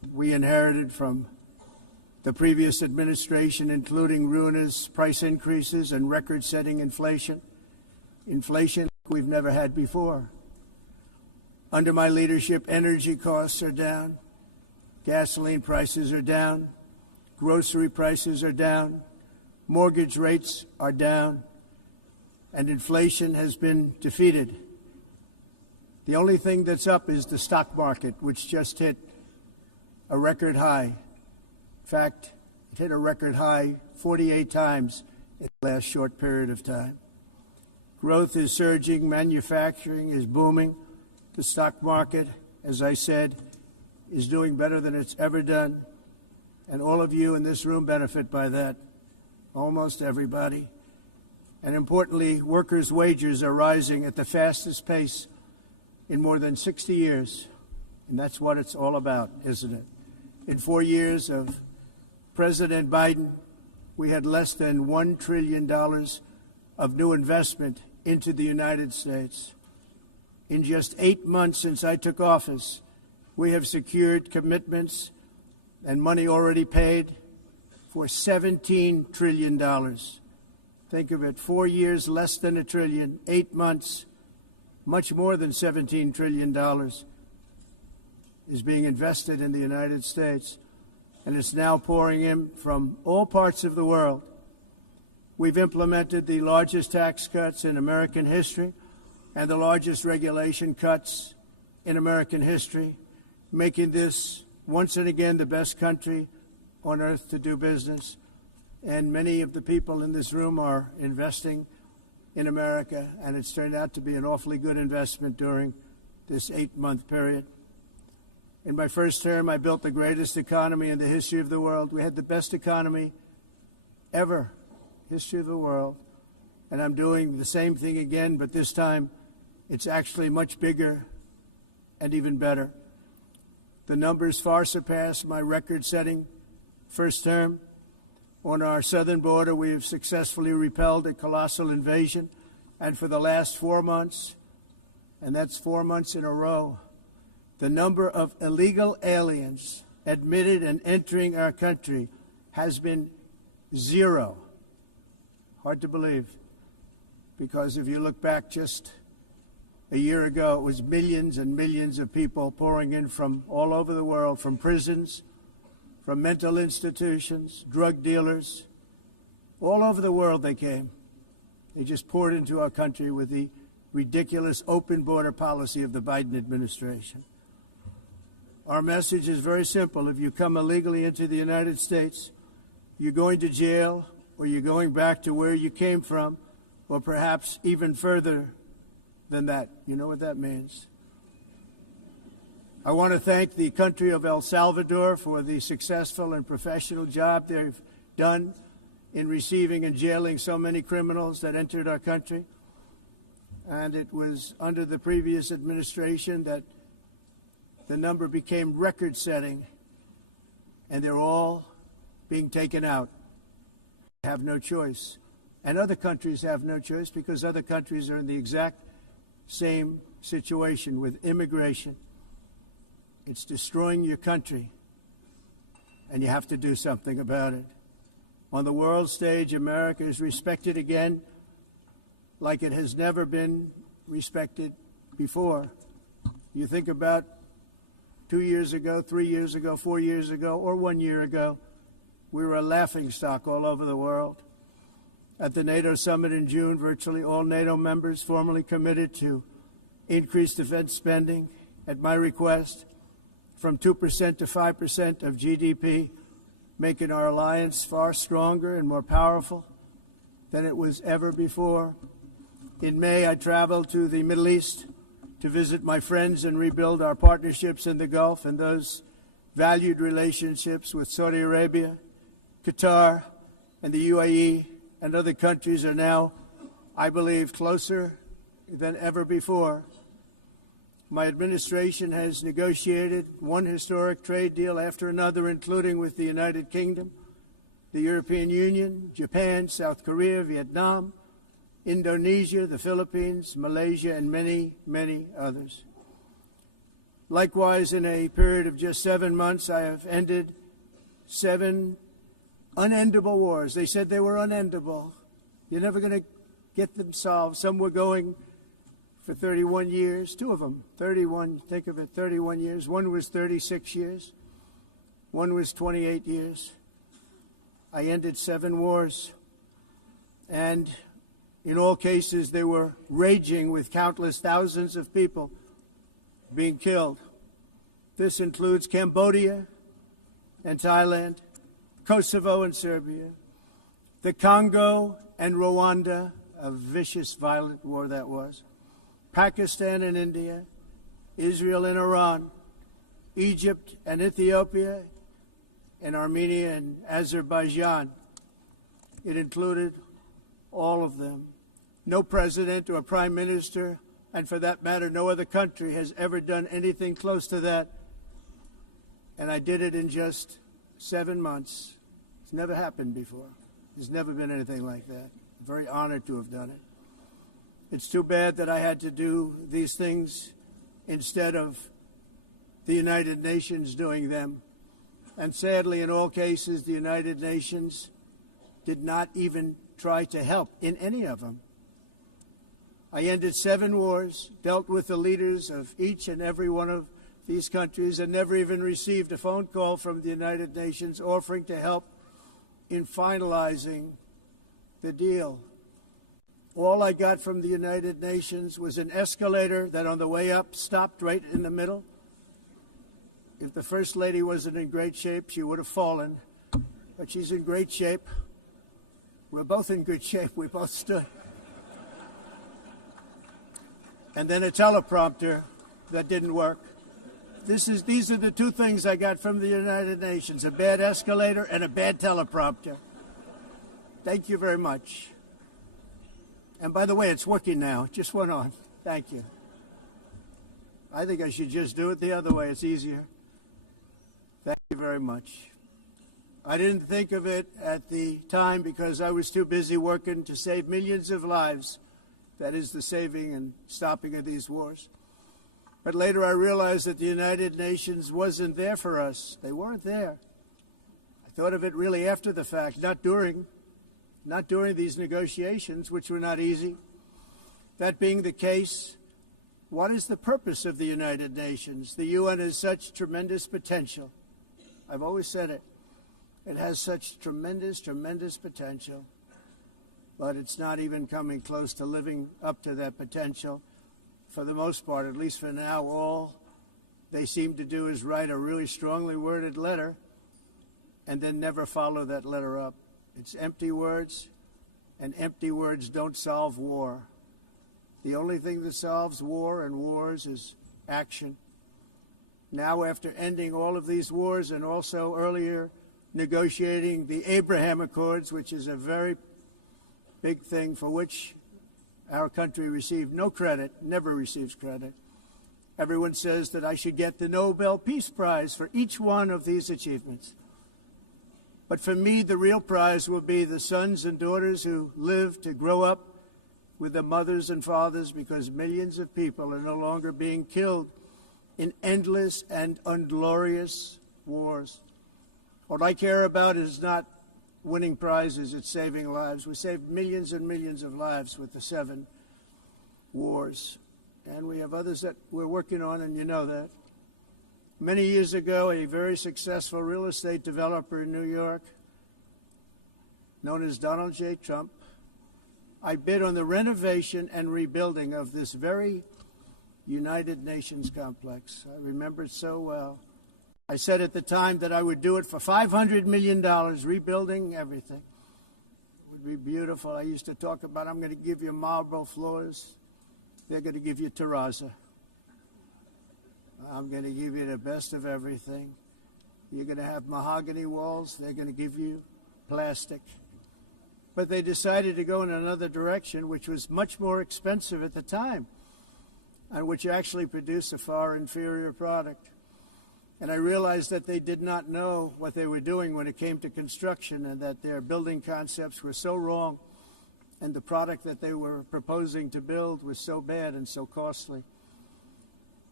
we inherited from the previous administration, including ruinous price increases and record-setting inflation. Inflation we've never had before. Under my leadership, energy costs are down, gasoline prices are down, grocery prices are down, mortgage rates are down, and inflation has been defeated. The only thing that's up is the stock market, which just hit a record high. In fact, it hit a record high 48 times in the last short period of time. Growth is surging, manufacturing is booming. The stock market, as I said, is doing better than it's ever done. And all of you in this room benefit by that, almost everybody. And importantly, workers' wages are rising at the fastest pace in more than 60 years. And that's what it's all about, isn't it? In 4 years of President Biden, we had less than $1 trillion of new investment into the United States. In just 8 months since I took office, we have secured commitments and money already paid for $17 trillion. Think of it, 4 years, less than $1 trillion, 8 months, much more than $17 trillion is being invested in the United States, and it's now pouring in from all parts of the world. We've implemented the largest tax cuts in American history and the largest regulation cuts in American history, making this once and again the best country on earth to do business. And many of the people in this room are investing in America, and it's turned out to be an awfully good investment during this 8-month period. In my first term, I built the greatest economy in the history of the world. We had the best economy ever, history of the world. And I'm doing the same thing again, but this time it's actually much bigger and even better. The numbers far surpass my record-setting first term. On our southern border, we have successfully repelled a colossal invasion. And for the last 4 months, and that's 4 months in a row, the number of illegal aliens admitted and entering our country has been 0. Hard to believe, because if you look back just a year ago, it was millions and millions of people pouring in from all over the world, from prisons, from mental institutions, drug dealers. All over the world they came. They just poured into our country with the ridiculous open border policy of the Biden administration. Our message is very simple. If you come illegally into the United States, you're going to jail, or you're going back to where you came from, or perhaps even further than that. You know what that means. I want to thank the country of El Salvador for the successful and professional job they've done in receiving and jailing so many criminals that entered our country. And it was under the previous administration that the number became record-setting, and they're all being taken out. They have no choice. And other countries have no choice, because other countries are in the exact same situation with immigration. It's destroying your country, and you have to do something about it. On the world stage, America is respected again like it has never been respected before. You think about 2 years ago, 3 years ago, 4 years ago, or 1 year ago, we were a laughingstock all over the world. At the NATO summit in June, virtually all NATO members formally committed to increase defense spending, at my request, from 2% to 5% of GDP, making our alliance far stronger and more powerful than it was ever before. In May, I traveled to the Middle East to visit my friends and rebuild our partnerships in the Gulf and those valued relationships with Saudi Arabia, Qatar, and the UAE, and other countries are now, I believe, closer than ever before. My administration has negotiated one historic trade deal after another, including with the United Kingdom, the European Union, Japan, South Korea, Vietnam, Indonesia, the Philippines, Malaysia, and many, many others. Likewise, in a period of just 7 months, I have ended 7 unendable wars. They said they were unendable. You're never going to get them solved. Some were going for 31 years, 2 of them, 31, think of it, 31 years. One was 36 years. One was 28 years. I ended 7 wars. And in all cases, they were raging with countless thousands of people being killed. This includes Cambodia and Thailand, Kosovo and Serbia, the Congo and Rwanda, a vicious, violent war that was, Pakistan and India, Israel and Iran, Egypt and Ethiopia, and Armenia and Azerbaijan. It included all of them. No president or prime minister, and for that matter, no other country has ever done anything close to that. And I did it in just 7 months. It's never happened before. There's never been anything like that. I'm very honored to have done it. It's too bad that I had to do these things instead of the United Nations doing them. And sadly, in all cases, the United Nations did not even try to help in any of them. I ended 7 wars, dealt with the leaders of each and every one of these countries, and never even received a phone call from the United Nations offering to help in finalizing the deal. All I got from the United Nations was an escalator that on the way up stopped right in the middle. If the First Lady wasn't in great shape, she would have fallen. But she's in great shape. We're both in good shape. We both stood. And then a teleprompter that didn't work. These are the 2 things I got from the United Nations, a bad escalator and a bad teleprompter. Thank you very much. And by the way, it's working now. It just went on. Thank you. I think I should just do it the other way. It's easier. Thank you very much. I didn't think of it at the time because I was too busy working to save millions of lives. That is the saving and stopping of these wars. But later I realized that the United Nations wasn't there for us. They weren't there. I thought of it really after the fact, not during these negotiations, which were not easy. That being the case, what is the purpose of the United Nations? The UN has such tremendous potential. I've always said it. It has such tremendous, tremendous potential. But it's not even coming close to living up to that potential. For the most part, at least for now, all they seem to do is write a really strongly worded letter and then never follow that letter up. It's empty words, and empty words don't solve war. The only thing that solves war and wars is action. Now, after ending all of these wars and also earlier negotiating the Abraham Accords, which is a very big thing for which our country received no credit, never receives credit. Everyone says that I should get the Nobel Peace Prize for each one of these achievements. But for me, the real prize will be the sons and daughters who live to grow up with the mothers and fathers, because millions of people are no longer being killed in endless and unglorious wars. What I care about is not winning prizes, it's saving lives. We saved millions and millions of lives with the 7 wars. And we have others that we're working on, and you know that. Many years ago, a very successful real estate developer in New York, known as Donald J. Trump, I bid on the renovation and rebuilding of this very United Nations complex. I remember it so well. I said at the time that I would do it for $500 million, rebuilding everything. It would be beautiful. I used to talk about, I'm going to give you marble floors. They're going to give you terrazzo. I'm going to give you the best of everything. You're going to have mahogany walls. They're going to give you plastic. But they decided to go in another direction, which was much more expensive at the time, and which actually produced a far inferior product. And I realized that they did not know what they were doing when it came to construction, and that their building concepts were so wrong, and the product that they were proposing to build was so bad and so costly.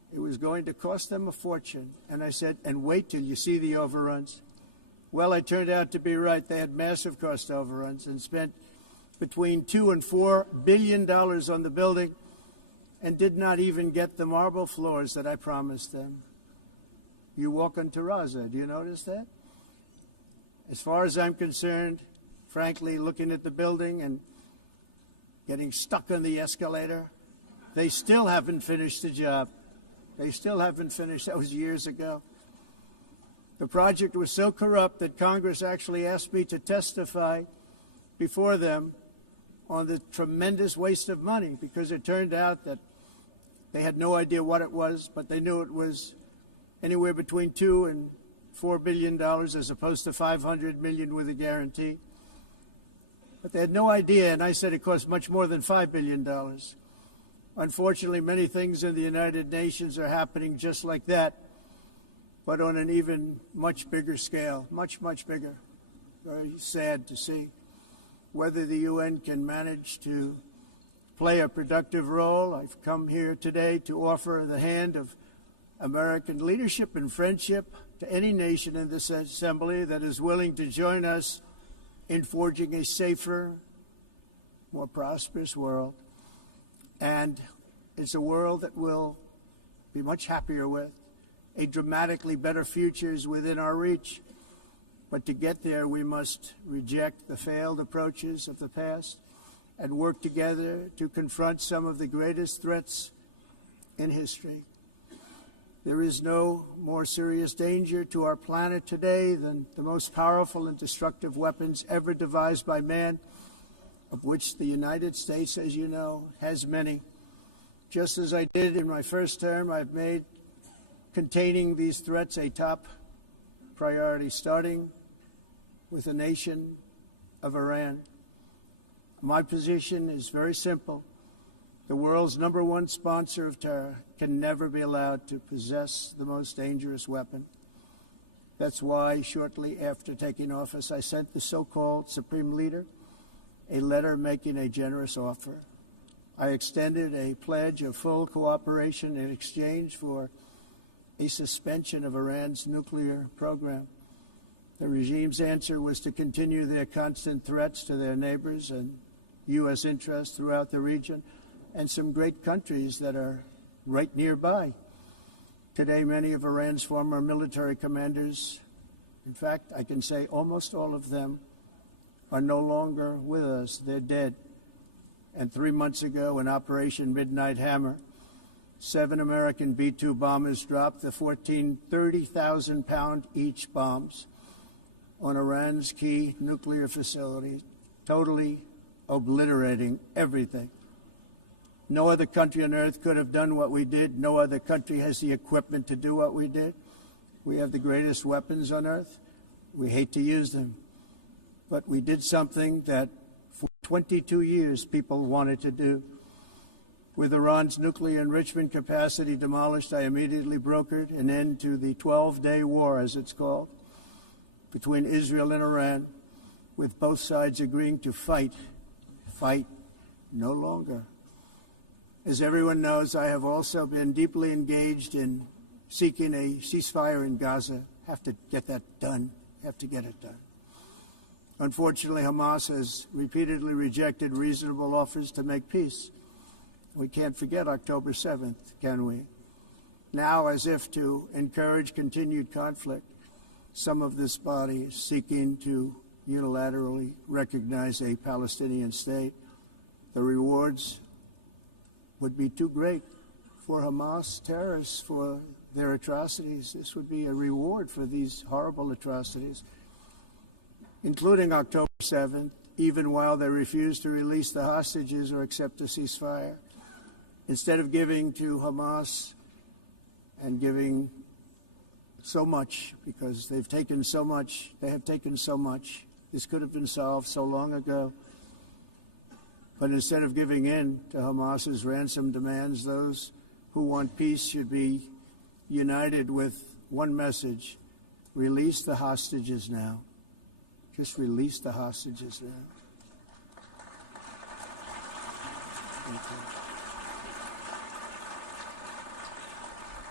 It was going to cost them a fortune. And I said, and wait till you see the overruns. Well, I turned out to be right. They had massive cost overruns and spent between $2 and $4 billion on the building and did not even get the marble floors that I promised them. You walk on terrazzo. Do you notice that? As far as I'm concerned, frankly, looking at the building and getting stuck on the escalator, they still haven't finished the job. They still haven't finished. That was years ago. The project was so corrupt that Congress actually asked me to testify before them on the tremendous waste of money, because it turned out that they had no idea what it was, but they knew it was anywhere between $2 and $4 billion as opposed to $500 million with a guarantee. But they had no idea, and I said it cost much more than $5 billion. Unfortunately, many things in the United Nations are happening just like that, but on an even much bigger scale, much, much bigger. Very sad to see. Whether the UN can manage to play a productive role, I've come here today to offer the hand of American leadership and friendship to any nation in this assembly that is willing to join us in forging a safer, more prosperous world. And it's a world that we'll be much happier with. A dramatically better future is within our reach. But to get there, we must reject the failed approaches of the past and work together to confront some of the greatest threats in history. There is no more serious danger to our planet today than the most powerful and destructive weapons ever devised by man, of which the United States, as you know, has many. Just as I did in my first term, I've made containing these threats a top priority, starting with the nation of Iran. My position is very simple. The world's #1 sponsor of terror can never be allowed to possess the most dangerous weapon. That's why, shortly after taking office, I sent the so-called Supreme Leader a letter making a generous offer. I extended a pledge of full cooperation in exchange for a suspension of Iran's nuclear program. The regime's answer was to continue their constant threats to their neighbors and U.S. interests throughout the region and some great countries that are right nearby. Today, many of Iran's former military commanders, in fact, I can say almost all of them, are no longer with us. They're dead. And 3 months ago, in Operation Midnight Hammer, 7 American B-2 bombers dropped the 30,000-pound each bombs on Iran's key nuclear facilities, totally obliterating everything. No other country on earth could have done what we did. No other country has the equipment to do what we did. We have the greatest weapons on earth. We hate to use them. But we did something that for 22 years people wanted to do. With Iran's nuclear enrichment capacity demolished, I immediately brokered an end to the 12-day war, as it's called, between Israel and Iran, with both sides agreeing to fight no longer. As everyone knows, I have also been deeply engaged in seeking a ceasefire in Gaza. Have to get that done. Have to get it done. Unfortunately, Hamas has repeatedly rejected reasonable offers to make peace. We can't forget October 7th, can we? Now, as if to encourage continued conflict, some of this body is seeking to unilaterally recognize a Palestinian state. The rewards would be too great for Hamas terrorists for their atrocities. This would be a reward for these horrible atrocities, including October 7th, even while they refuse to release the hostages or accept a ceasefire. Instead of giving to Hamas and giving so much, because they've taken so much, this could have been solved so long ago. But instead of giving in to Hamas's ransom demands, those who want peace should be united with one message: release the hostages now. Just release the hostages now. Thank you.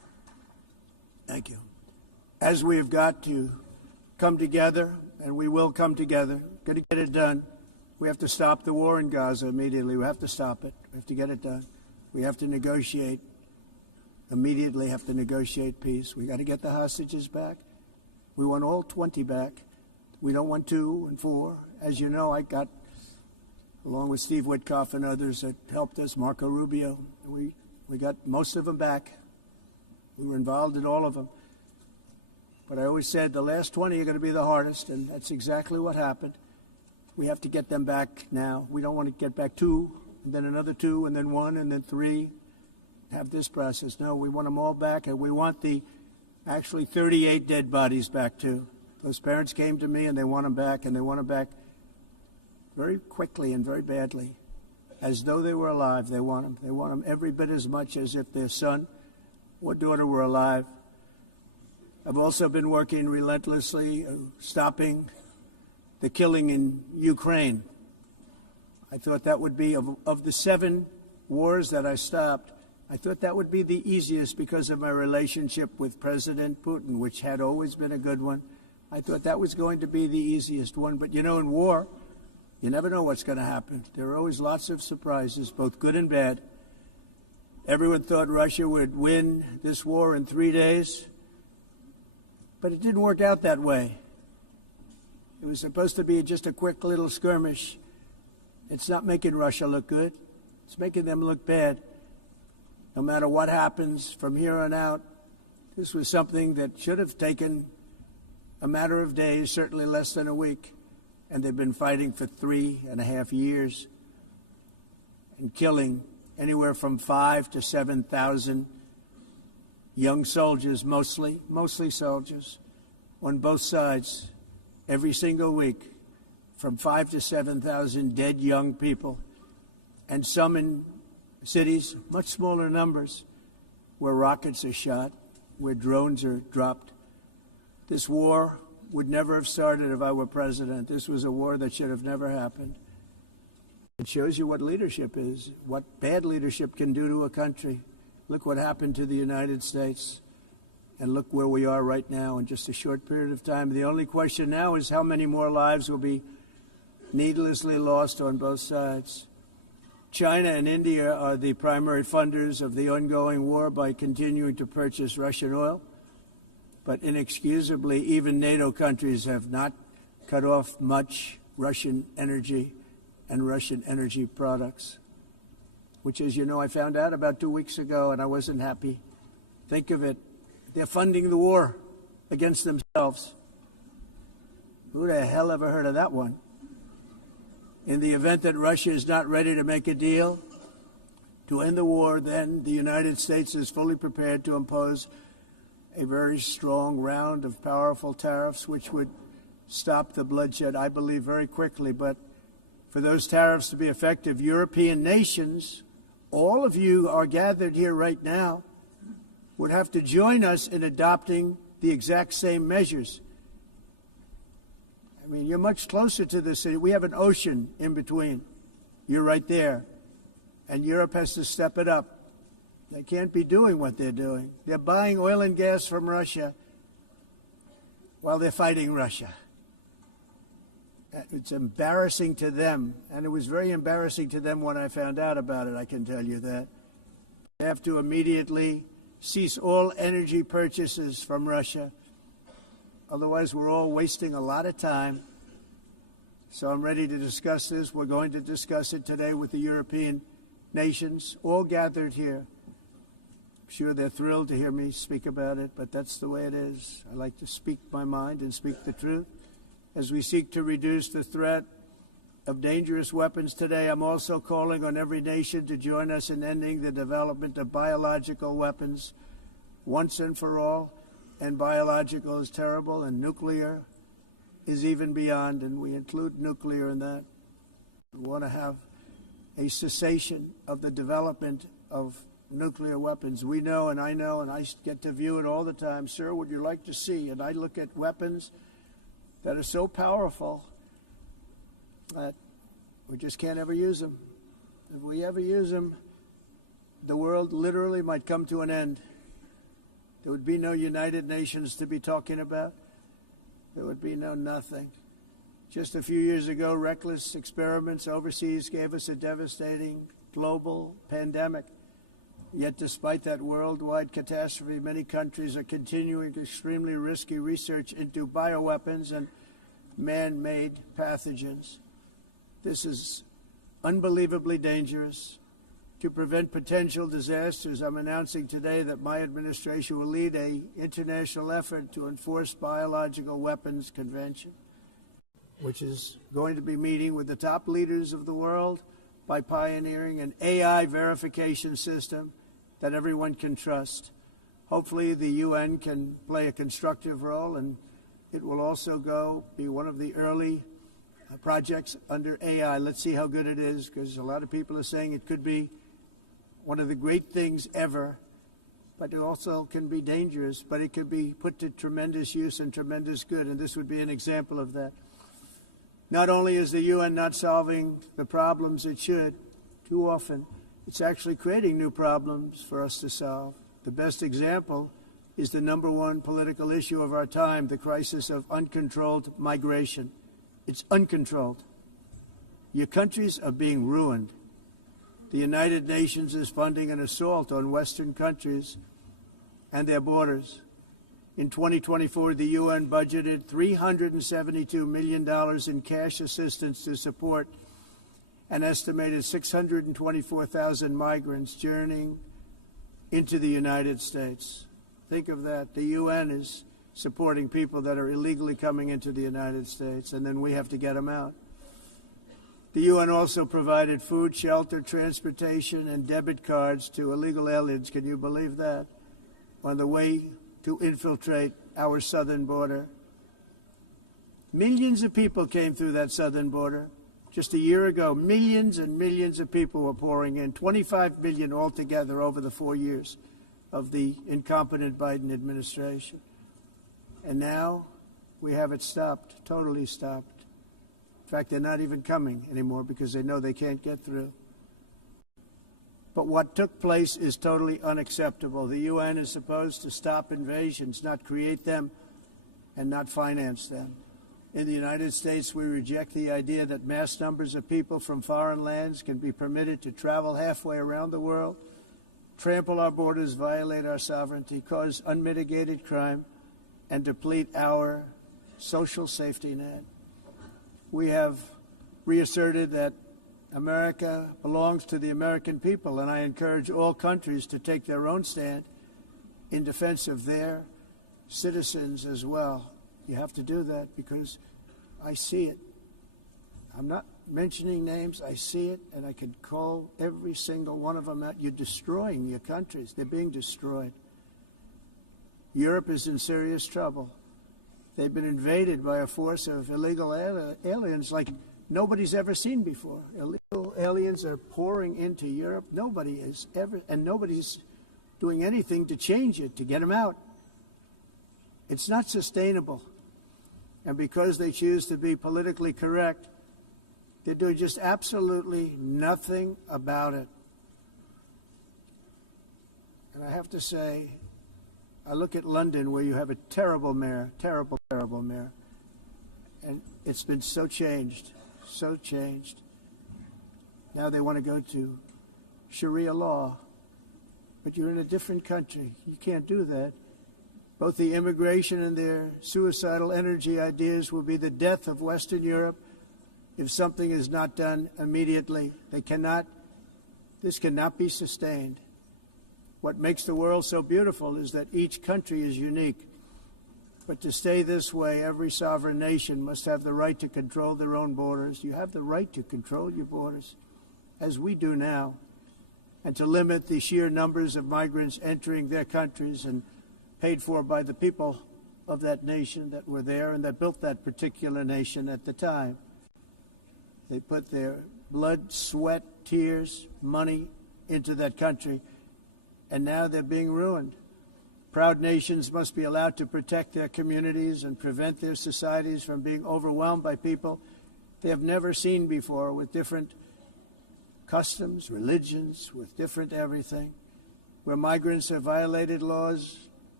as we've got to come together, and we will come together, going to get it done. We have to stop the war in Gaza immediately. We have to stop it. We have to get it done. We have to negotiate, immediately have to negotiate peace. We got to get the hostages back. We want all 20 back. We don't want 2 and 4. As you know, I got, along with Steve Witkoff and others that helped us, Marco Rubio, we got most of them back. We were involved in all of them. But I always said the last 20 are going to be the hardest, and that's exactly what happened. We have to get them back now. We don't want to get back 2, and then another 2, and then 1, and then 3. Have this process. No, we want them all back, and we want the actually 38 dead bodies back too. Those parents came to me, and they want them back, and they want them back very quickly and very badly, as though they were alive. They want them. They want them every bit as much as if their son or daughter were alive. I've also been working relentlessly, stopping the killing in Ukraine. I thought that would be, of the 7 wars that I stopped, I thought that would be the easiest because of my relationship with President Putin, which had always been a good one. I thought that was going to be the easiest one. But, you know, in war, you never know what's going to happen. There are always lots of surprises, both good and bad. Everyone thought Russia would win this war in 3 days, but it didn't work out that way. It was supposed to be just a quick little skirmish. It's not making Russia look good. It's making them look bad. No matter what happens from here on out, this was something that should have taken a matter of days, certainly less than a week. And they've been fighting for 3.5 years and killing anywhere from 5,000 to 7,000 young soldiers, mostly soldiers, on both sides, every single week, from 5,000 to 7,000 dead young people, and some in cities, much smaller numbers, where rockets are shot, where drones are dropped. This war would never have started if I were president. This was a war that should have never happened. It shows you what leadership is, what bad leadership can do to a country. Look what happened to the United States, and look where we are right now in just a short period of time. The only question now is how many more lives will be needlessly lost on both sides. China and India are the primary funders of the ongoing war by continuing to purchase Russian oil. But inexcusably, even NATO countries have not cut off much Russian energy and Russian energy products, which, as you know, I found out about 2 weeks ago, and I wasn't happy. Think of it. They're funding the war against themselves. Who the hell ever heard of that one? In the event that Russia is not ready to make a deal to end the war, then the United States is fully prepared to impose a very strong round of powerful tariffs, which would stop the bloodshed, I believe, very quickly. But for those tariffs to be effective, European nations, all of you are gathered here right now, would have to join us in adopting the exact same measures. I mean, you're much closer to the city. We have an ocean in between. You're right there. And Europe has to step it up. They can't be doing what they're doing. They're buying oil and gas from Russia while they're fighting Russia. It's embarrassing to them, and it was very embarrassing to them when I found out about it, I can tell you that. They have to immediately cease all energy purchases from Russia. Otherwise, we're all wasting a lot of time. So I'm ready to discuss this. We're going to discuss it today with the European nations, all gathered here. I'm sure they're thrilled to hear me speak about it, but that's the way it is. I like to speak my mind and speak the truth. As we seek to reduce the threat of dangerous weapons today, I'm also calling on every nation to join us in ending the development of biological weapons once and for all. And biological is terrible, and nuclear is even beyond, and we include nuclear in that. We want to have a cessation of the development of nuclear weapons. We know, and I get to view it all the time. Sir, would you like to see? And I look at weapons that are so powerful that we just can't ever use them. If we ever use them, the world literally might come to an end. There would be no United Nations to be talking about. There would be no nothing. Just a few years ago, reckless experiments overseas gave us a devastating global pandemic. Yet despite that worldwide catastrophe, many countries are continuing extremely risky research into bioweapons and man-made pathogens. This is unbelievably dangerous. To prevent potential disasters, I'm announcing today that my administration will lead an international effort to enforce Biological Weapons Convention, which is going to be meeting with the top leaders of the world by pioneering an AI verification system that everyone can trust. Hopefully the UN can play a constructive role, and it will also be one of the early projects under AI. Let's see how good it is, because a lot of people are saying it could be one of the great things ever, but it also can be dangerous, but it could be put to tremendous use and tremendous good, and this would be an example of that. Not only is the UN not solving the problems it should, too often, it's actually creating new problems for us to solve. The best example is the number one political issue of our time, the crisis of uncontrolled migration. It's uncontrolled. Your countries are being ruined. The United Nations is funding an assault on Western countries and their borders. In 2024, the UN budgeted $372 million in cash assistance to support an estimated 624,000 migrants journeying into the United States. Think of that. The UN is supporting people that are illegally coming into the United States, and then we have to get them out. The UN also provided food, shelter, transportation, and debit cards to illegal aliens. Can you believe that? On the way to infiltrate our southern border. Millions of people came through that southern border. Just a year ago, millions and millions of people were pouring in, 25 million altogether over the 4 years of the incompetent Biden administration. And now we have it stopped, totally stopped. In fact, they're not even coming anymore because they know they can't get through. But what took place is totally unacceptable. The UN is supposed to stop invasions, not create them and not finance them. In the United States, we reject the idea that mass numbers of people from foreign lands can be permitted to travel halfway around the world, trample our borders, violate our sovereignty, cause unmitigated crime, and deplete our social safety net. We have reasserted that America belongs to the American people, and I encourage all countries to take their own stand in defense of their citizens as well. You have to do that because I see it. I'm not mentioning names. I see it, and I could call every single one of them out. You're destroying your countries. They're being destroyed. Europe is in serious trouble. They've been invaded by a force of illegal aliens like nobody's ever seen before. Illegal aliens are pouring into Europe. Nobody is ever, and nobody's doing anything to change it, to get them out. It's not sustainable. And because they choose to be politically correct, they're doing just absolutely nothing about it. And I have to say, I look at London, where you have a terrible mayor, terrible mayor, and it's been so changed. Now they want to go to Sharia law, but you're in a different country. You can't do that. Both the immigration and their suicidal energy ideas will be the death of Western Europe if something is not done immediately. This cannot be sustained. What makes the world so beautiful is that each country is unique. But to stay this way, every sovereign nation must have the right to control their own borders. You have the right to control your borders, as we do now, and to limit the sheer numbers of migrants entering their countries and paid for by the people of that nation that were there and that built that particular nation at the time. They put their blood, sweat, tears, money into that country, and now they're being ruined. Proud nations must be allowed to protect their communities and prevent their societies from being overwhelmed by people they have never seen before, with different customs, religions, with different everything. Where migrants have violated laws,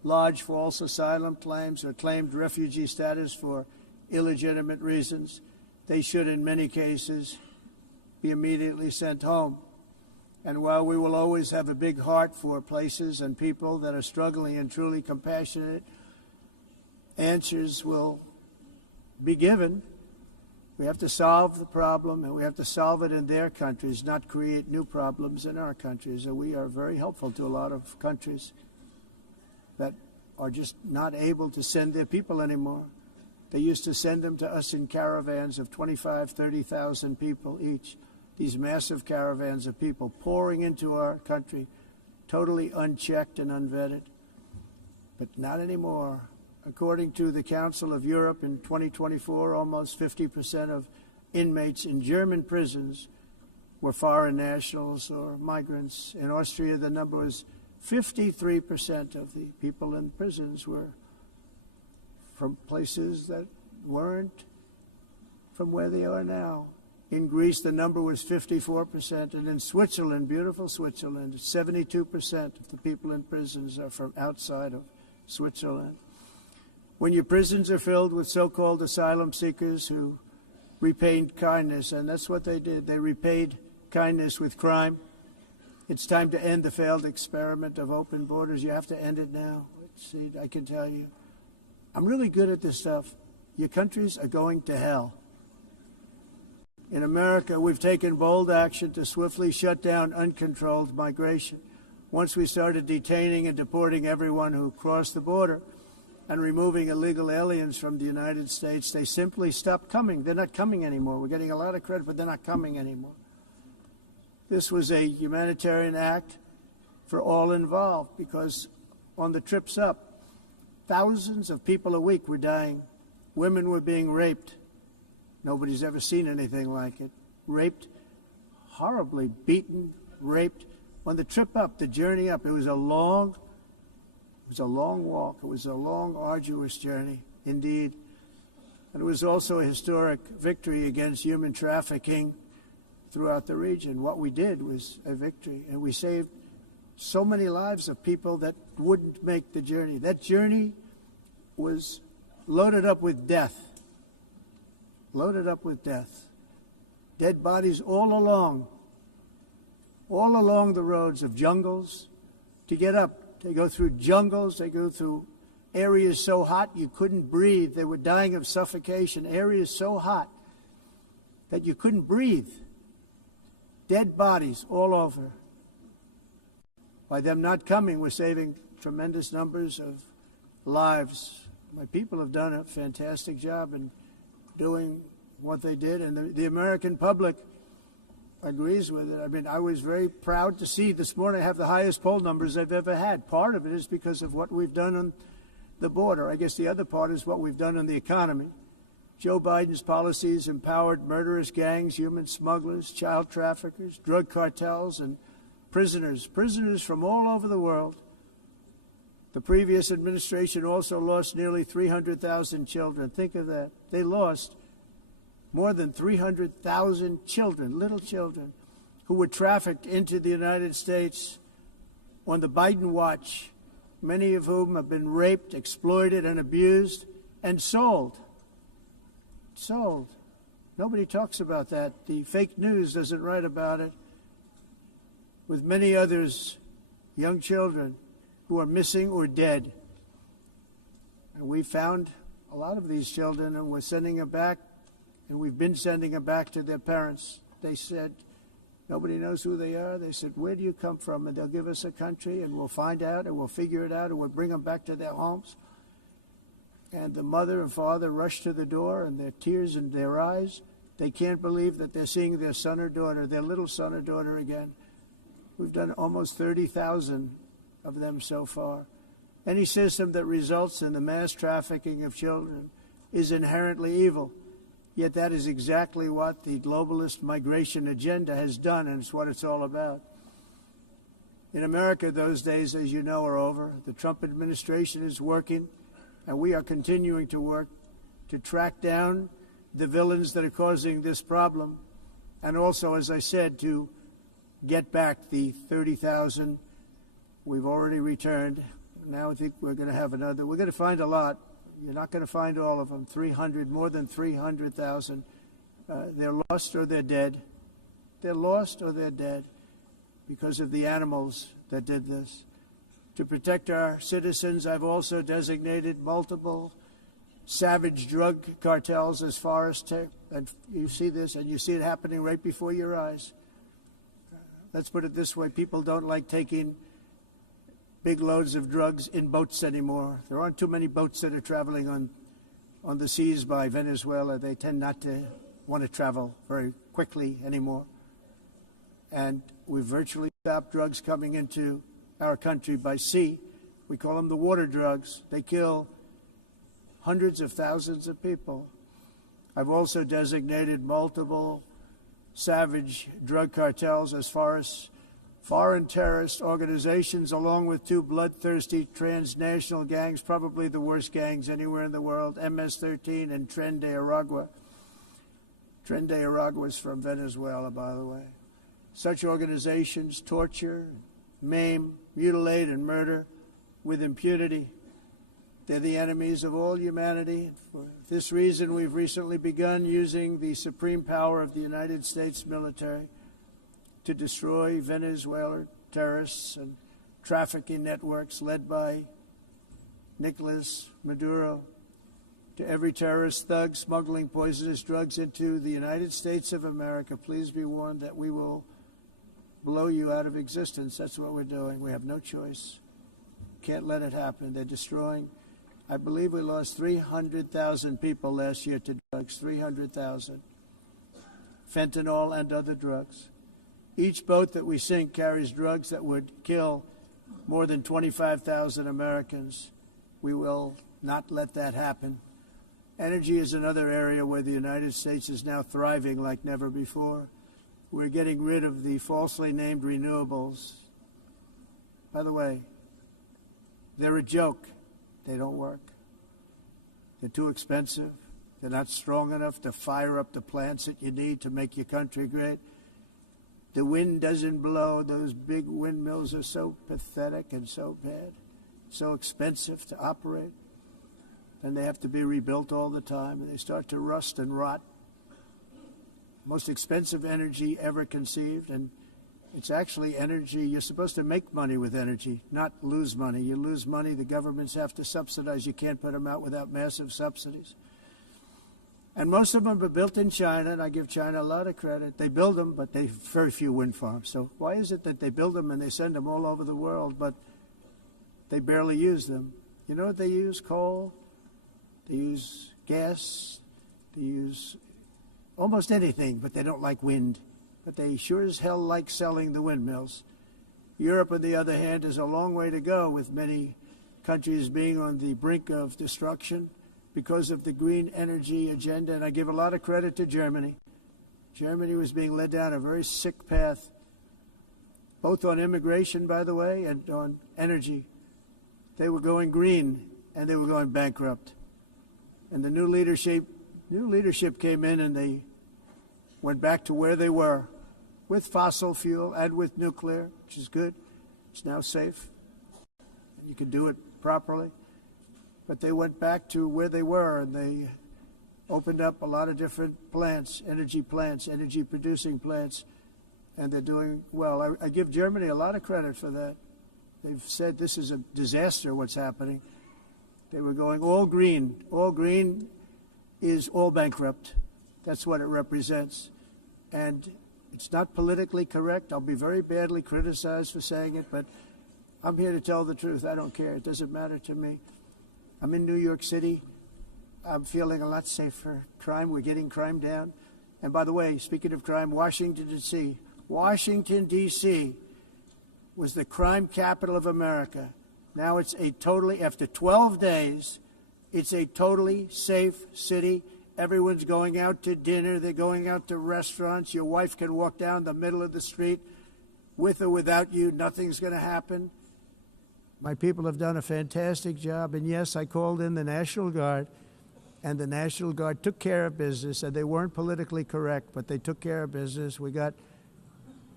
lodge false asylum claims or claimed refugee status for illegitimate reasons, they should, in many cases, be immediately sent home. And while we will always have a big heart for places and people that are struggling and truly compassionate, answers will be given. We have to solve the problem, and we have to solve it in their countries, not create new problems in our countries. And we are very helpful to a lot of countries that are just not able to send their people anymore. They used to send them to us in caravans of 25, 30,000 people each. These massive caravans of people pouring into our country, totally unchecked and unvetted. But not anymore. According to the Council of Europe in 2024, almost 50% of inmates in German prisons were foreign nationals or migrants. In Austria, the number was 53% of the people in prisons were from places that weren't from where they are now. In Greece, the number was 54%, and in Switzerland, beautiful Switzerland, 72% of the people in prisons are from outside of Switzerland. When your prisons are filled with so-called asylum seekers who repaid kindness, and that's what they did, they repaid kindness with crime, it's time to end the failed experiment of open borders. You have to end it now. See, I can tell you, I'm really good at this stuff. Your countries are going to hell. In America, we've taken bold action to swiftly shut down uncontrolled migration. Once we started detaining and deporting everyone who crossed the border and removing illegal aliens from the United States, they simply stopped coming. They're not coming anymore. We're getting a lot of credit, but they're not coming anymore. This was a humanitarian act for all involved, because on the trips up, thousands of people a week were dying. Women were being raped. Nobody's ever seen anything like it. Raped, horribly beaten, raped. On the trip up, the journey up, it was a long walk. It was a long, arduous journey, indeed. And it was also a historic victory against human trafficking throughout the region. What we did was a victory, and we saved so many lives of people that wouldn't make the journey. That journey was loaded up with death. Loaded up with death. Dead bodies all along the roads of jungles. To get up, they go through jungles, they go through areas so hot you couldn't breathe. They were dying of suffocation, areas so hot that you couldn't breathe. Dead bodies all over. By them not coming, we're saving tremendous numbers of lives. My people have done a fantastic job in doing what they did, and the American public agrees with it. I mean, I was very proud to see this morning I have the highest poll numbers I've ever had. Part of it is because of what we've done on the border. I guess the other part is what we've done on the economy. Joe Biden's policies empowered murderous gangs, human smugglers, child traffickers, drug cartels, and prisoners from all over the world. The previous administration also lost nearly 300,000 children. Think of that. They lost more than 300,000 children, little children, who were trafficked into the United States on the Biden watch, many of whom have been raped, exploited, and abused, and sold. Sold. Nobody talks about that. The fake news doesn't write about it. With many others, young children who are missing or dead. And we found a lot of these children, and we're sending them back, and we've been sending them back to their parents. They said, nobody knows who they are. They said, where do you come from? And they'll give us a country, and we'll find out, and we'll figure it out, and we'll bring them back to their homes. And the mother and father rush to the door, and their tears in their eyes. They can't believe that they're seeing their son or daughter, their little son or daughter again. We've done almost 30,000 of them so far. Any system that results in the mass trafficking of children is inherently evil. Yet that is exactly what the globalist migration agenda has done, and it's what it's all about. In America, those days, as you know, are over. The Trump administration is working, and we are continuing to work to track down the villains that are causing this problem, and also, as I said, to get back the 30,000 we've already returned. Now I think we're going to have another. We're going to find a lot. You're not going to find all of them. 300, more than 300,000. They're lost or they're dead. They're lost or they're dead because of the animals that did this. To protect our citizens, I've also designated multiple savage drug cartels as far as and you see this, and you see it happening right before your eyes. Let's put it this way. People don't like taking big loads of drugs in boats anymore. There aren't too many boats that are traveling on the seas by Venezuela. They tend not to want to travel very quickly anymore. And we've virtually stopped drugs coming into our country by sea. We call them the water drugs. They kill hundreds of thousands of people. I've also designated multiple savage drug cartels as far as foreign terrorist organizations, along with two bloodthirsty transnational gangs, probably the worst gangs anywhere in the world, MS-13 and Tren de Aragua. Tren de Aragua is from Venezuela, by the way. Such organizations torture, maim, mutilate, and murder with impunity. They're the enemies of all humanity. For this reason, we've recently begun using the supreme power of the United States military to destroy Venezuelan terrorists and trafficking networks led by Nicolas Maduro. To every terrorist thug smuggling poisonous drugs into the United States of America, please be warned that we will blow you out of existence. That's what we're doing. We have no choice. Can't let it happen. They're destroying. I believe we lost 300,000 people last year to drugs, 300,000. Fentanyl and other drugs. Each boat that we sink carries drugs that would kill more than 25,000 Americans. We will not let that happen. Energy is another area where the United States is now thriving like never before. We're getting rid of the falsely named renewables. By the way, they're a joke. They don't work. They're too expensive. They're not strong enough to fire up the plants that you need to make your country great. The wind doesn't blow. Those big windmills are so pathetic and so bad, so expensive to operate. And they have to be rebuilt all the time, and they start to rust and rot. Most expensive energy ever conceived, and it's actually energy. You're supposed to make money with energy, not lose money. You lose money, the governments have to subsidize. You can't put them out without massive subsidies. And most of them are built in China, and I give China a lot of credit. They build them, but they have very few wind farms. So why is it that they build them and they send them all over the world, but they barely use them? You know what they use? Coal. They use gas. They use almost anything, but they don't like wind. But they sure as hell like selling the windmills. Europe, on the other hand, is a long way to go, with many countries being on the brink of destruction because of the green energy agenda. And I give a lot of credit to Germany. Germany was being led down a very sick path, both on immigration, by the way, and on energy. They were going green, and they were going bankrupt. And the new leadership came in, and they went back to where they were, with fossil fuel and with nuclear, which is good. It's now safe. You can do it properly. But they went back to where they were, and they opened up a lot of different plants, energy producing plants, and they're doing well. I give Germany a lot of credit for that. They've said this is a disaster, what's happening. They were going all green. All green is all bankrupt. That's what it represents. And it's not politically correct. I'll be very badly criticized for saying it, but I'm here to tell the truth. I don't care. It doesn't matter to me. I'm in New York City. I'm feeling a lot safer. Crime, we're getting crime down. And by the way, speaking of crime, Washington, D.C. was the crime capital of America. Now it's after 12 days, it's a totally safe city. Everyone's going out to dinner. They're going out to restaurants. Your wife can walk down the middle of the street with or without you. Nothing's going to happen. My people have done a fantastic job. And yes, I called in the National Guard, and the National Guard took care of business. And they weren't politically correct, but they took care of business. We got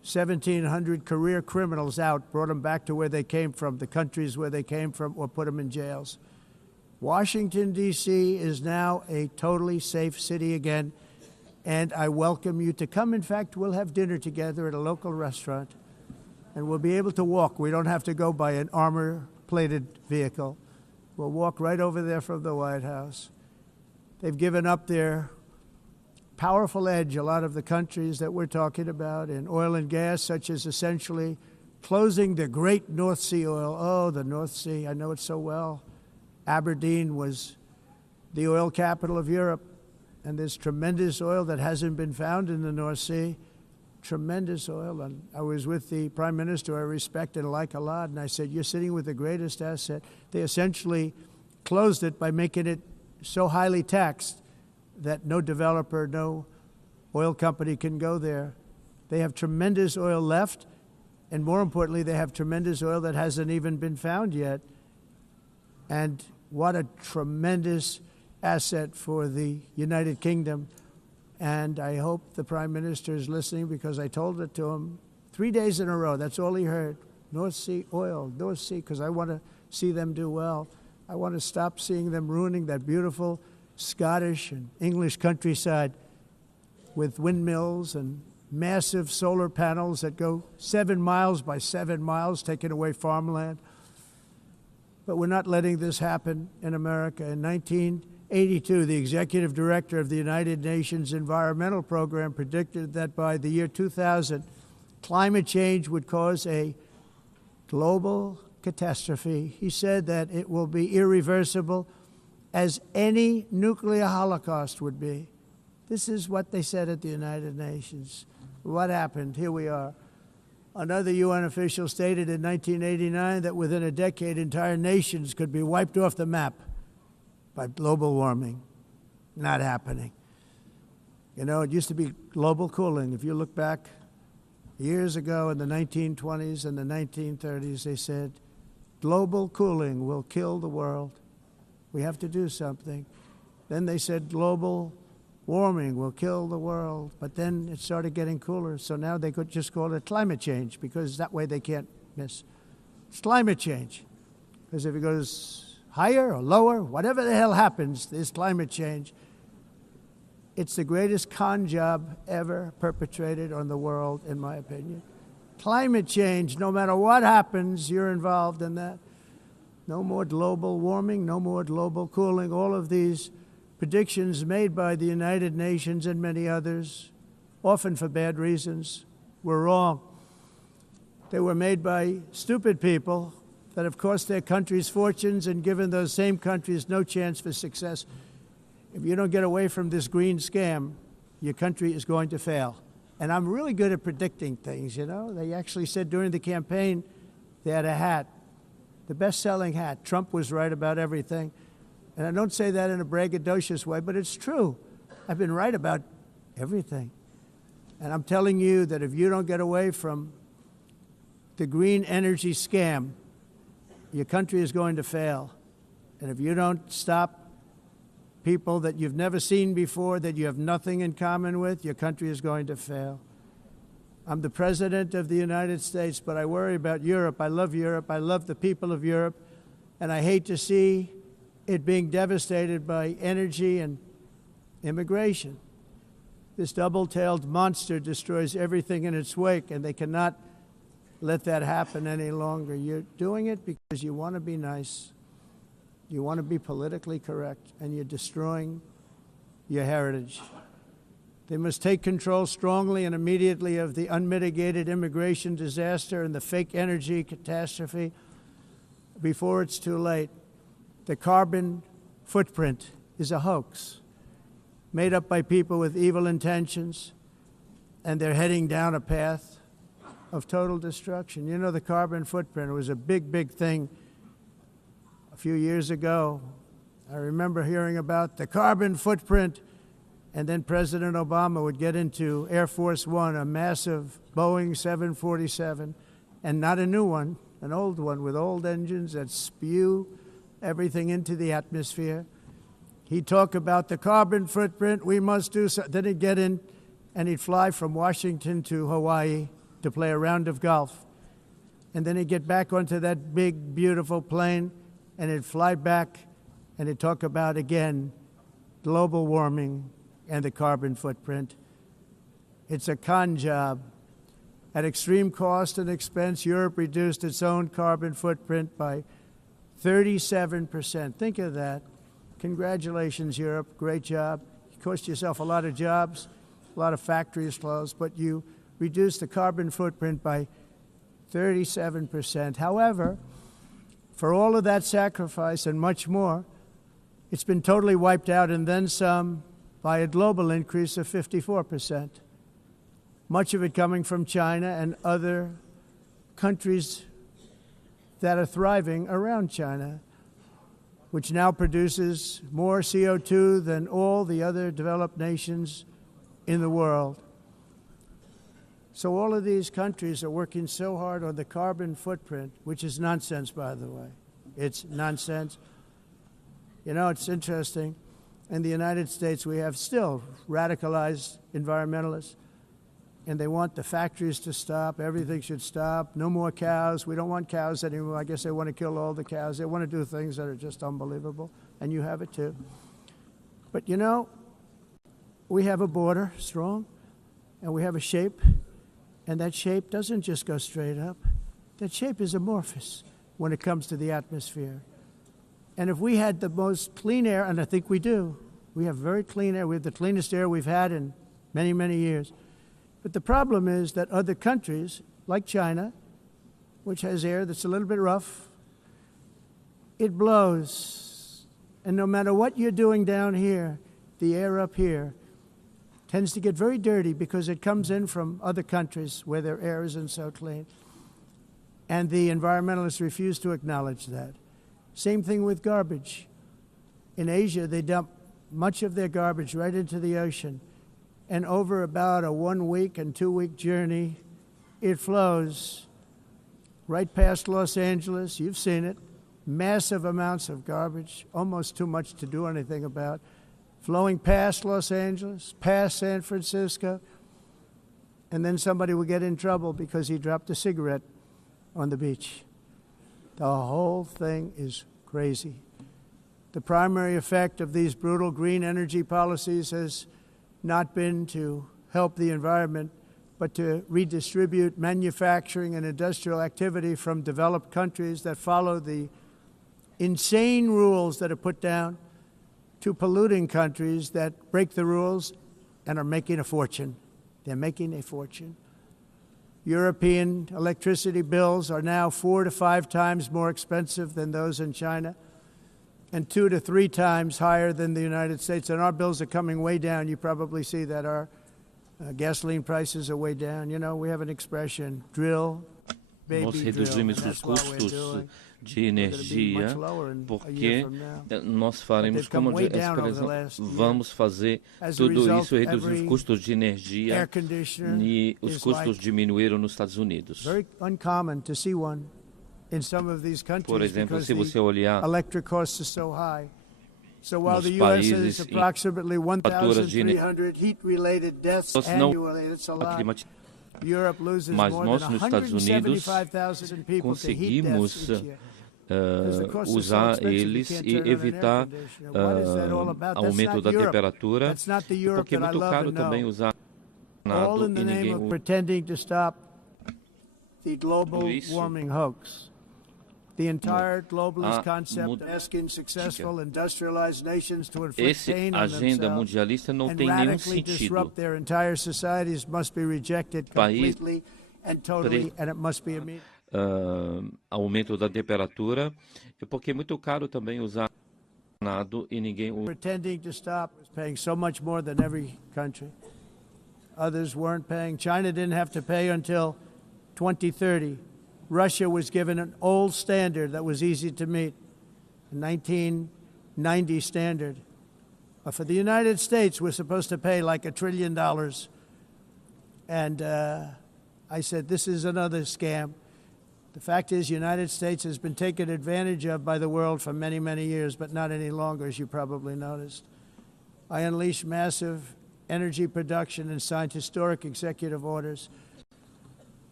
1,700 career criminals out, brought them back to where they came from, the countries where they came from, or put them in jails. Washington, D.C. is now a totally safe city again, and I welcome you to come. In fact, we'll have dinner together at a local restaurant, and we'll be able to walk. We don't have to go by an armor-plated vehicle. We'll walk right over there from the White House. They've given up their powerful edge, a lot of the countries that we're talking about, in oil and gas, such as essentially closing the great North Sea oil. Oh, the North Sea, I know it so well. Aberdeen was the oil capital of Europe, and there's tremendous oil that hasn't been found in the North Sea. Tremendous oil. And I was with the Prime Minister I respect and like a lot, and I said, you're sitting with the greatest asset. They essentially closed it by making it so highly taxed that no developer, no oil company can go there. They have tremendous oil left, and more importantly, they have tremendous oil that hasn't even been found yet. And what a tremendous asset for the United Kingdom. And I hope the Prime Minister is listening, because I told it to him 3 days in a row. That's all he heard. North Sea oil, North Sea, because I want to see them do well. I want to stop seeing them ruining that beautiful Scottish and English countryside with windmills and massive solar panels that go 7 miles by 7 miles, taking away farmland. But we're not letting this happen in America. In 1982, the executive director of the United Nations Environmental Program predicted that by the year 2000, climate change would cause a global catastrophe. He said that it will be irreversible, as any nuclear holocaust would be. This is what they said at the United Nations. What happened? Here we are. Another UN official stated in 1989 that within a decade, entire nations could be wiped off the map by global warming. Not happening. You know, it used to be global cooling. If you look back years ago in the 1920s and the 1930s, they said, global cooling will kill the world. We have to do something. Then they said global warming will kill the world. But then it started getting cooler. So now they could just call it climate change, because that way they can't miss. It's climate change. Because if it goes higher or lower, whatever the hell happens, there's climate change. It's the greatest con job ever perpetrated on the world, in my opinion. Climate change, no matter what happens, you're involved in that. No more global warming, no more global cooling. All of these predictions made by the United Nations and many others, often for bad reasons, were wrong. They were made by stupid people that have cost their countries fortunes and given those same countries no chance for success. If you don't get away from this green scam, your country is going to fail. And I'm really good at predicting things, you know. They actually said during the campaign they had a hat, the best-selling hat. Trump was right about everything. And I don't say that in a braggadocious way, but it's true. I've been right about everything. And I'm telling you that if you don't get away from the green energy scam, your country is going to fail. And if you don't stop people that you've never seen before, that you have nothing in common with, your country is going to fail. I'm the President of the United States, but I worry about Europe. I love Europe. I love the people of Europe. And I hate to see it being devastated by energy and immigration. This double-tailed monster destroys everything in its wake, and they cannot let that happen any longer. You're doing it because you want to be nice. You want to be politically correct, and you're destroying your heritage. They must take control strongly and immediately of the unmitigated immigration disaster and the fake energy catastrophe before it's too late. The carbon footprint is a hoax made up by people with evil intentions, and they're heading down a path of total destruction. You know, the carbon footprint was a big, big thing a few years ago. I remember hearing about the carbon footprint, and then President Obama would get into Air Force One, a massive Boeing 747, and not a new one, an old one with old engines that spew everything into the atmosphere. He'd talk about the carbon footprint, we must do so. Then he'd get in and he'd fly from Washington to Hawaii to play a round of golf. And then he'd get back onto that big, beautiful plane, and he'd fly back, and he'd talk about, again, global warming and the carbon footprint. It's a con job. At extreme cost and expense, Europe reduced its own carbon footprint by 37%. Think of that. Congratulations, Europe. Great job. You cost yourself a lot of jobs, a lot of factories closed, but you reduced the carbon footprint by 37%. However, for all of that sacrifice and much more, it's been totally wiped out and then some by a global increase of 54%. Much of it coming from China and other countries that are thriving around China, which now produces more CO2 than all the other developed nations in the world. So all of these countries are working so hard on the carbon footprint, which is nonsense, by the way. It's nonsense. You know, it's interesting. In the United States, we have still radicalized environmentalists, and they want the factories to stop. Everything should stop. No more cows. We don't want cows anymore. I guess they want to kill all the cows. They want to do things that are just unbelievable, and you have it too. But, you know, we have a border, strong, and we have a shape, and that shape doesn't just go straight up. That shape is amorphous when it comes to the atmosphere. And if we had the most clean air, and I think we do, we have very clean air. We have the cleanest air we've had in many, many years. But the problem is that other countries, like China, which has air that's a little bit rough, it blows. And no matter what you're doing down here, the air up here tends to get very dirty because it comes in from other countries where their air isn't so clean. And the environmentalists refuse to acknowledge that. Same thing with garbage. In Asia, they dump much of their garbage right into the ocean. And over about a 1 week and 2 week journey, it flows right past Los Angeles. You've seen it. Massive amounts of garbage, almost too much to do anything about, flowing past Los Angeles, past San Francisco, and then somebody will get in trouble because he dropped a cigarette on the beach. The whole thing is crazy. The primary effect of these brutal green energy policies has not been to help the environment, but to redistribute manufacturing and industrial activity from developed countries that follow the insane rules that are put down to polluting countries that break the rules and are making a fortune. They're making a fortune. European electricity bills are now 4 to 5 times more expensive than those in China, and 2 to 3 times higher than the United States. And our bills are coming way down. You probably see that our gasoline prices are way down. You know, we have an expression, drill, baby, nós drill. reduzimos os custos de energia porque nós faremos, como essa expressão, vamos fazer tudo isso, reduzir os custos de energia e os custos diminuíram nos Estados Unidos. Very uncommon to see one in some of these countries. Por exemplo, se você olhar electric costs are so high. So while nos the US has países approximately 1,300 heat-related deaths annually, it's a lot. Europe loses Mas more nós than nos Estados Unidos 175,000 people to heat deaths conseguimos each year. usar eles e evitar aumento da temperatura, porque é muito caro também usar all in the name of pretending to stop the global isso. warming hoax. The entire globalist concept asking successful industrialized nations to inflict pain on agenda themselves mundialista não and tem nenhum radically sentido. disrupt their entire societies must be rejected completely and totally, and it must be immediate. Aumento da temperatura, porque é muito caro também usar nado e ninguém pretending to stop was paying so much more than every country. Others weren't paying. China didn't have to pay until 2030. Russia was given an old standard that was easy to meet, a 1990 standard. For the United States, we're supposed to pay like $1 trillion. And I said, this is another scam. The fact is, the United States has been taken advantage of by the world for many, many years, but not any longer, as you probably noticed. I unleashed massive energy production and signed historic executive orders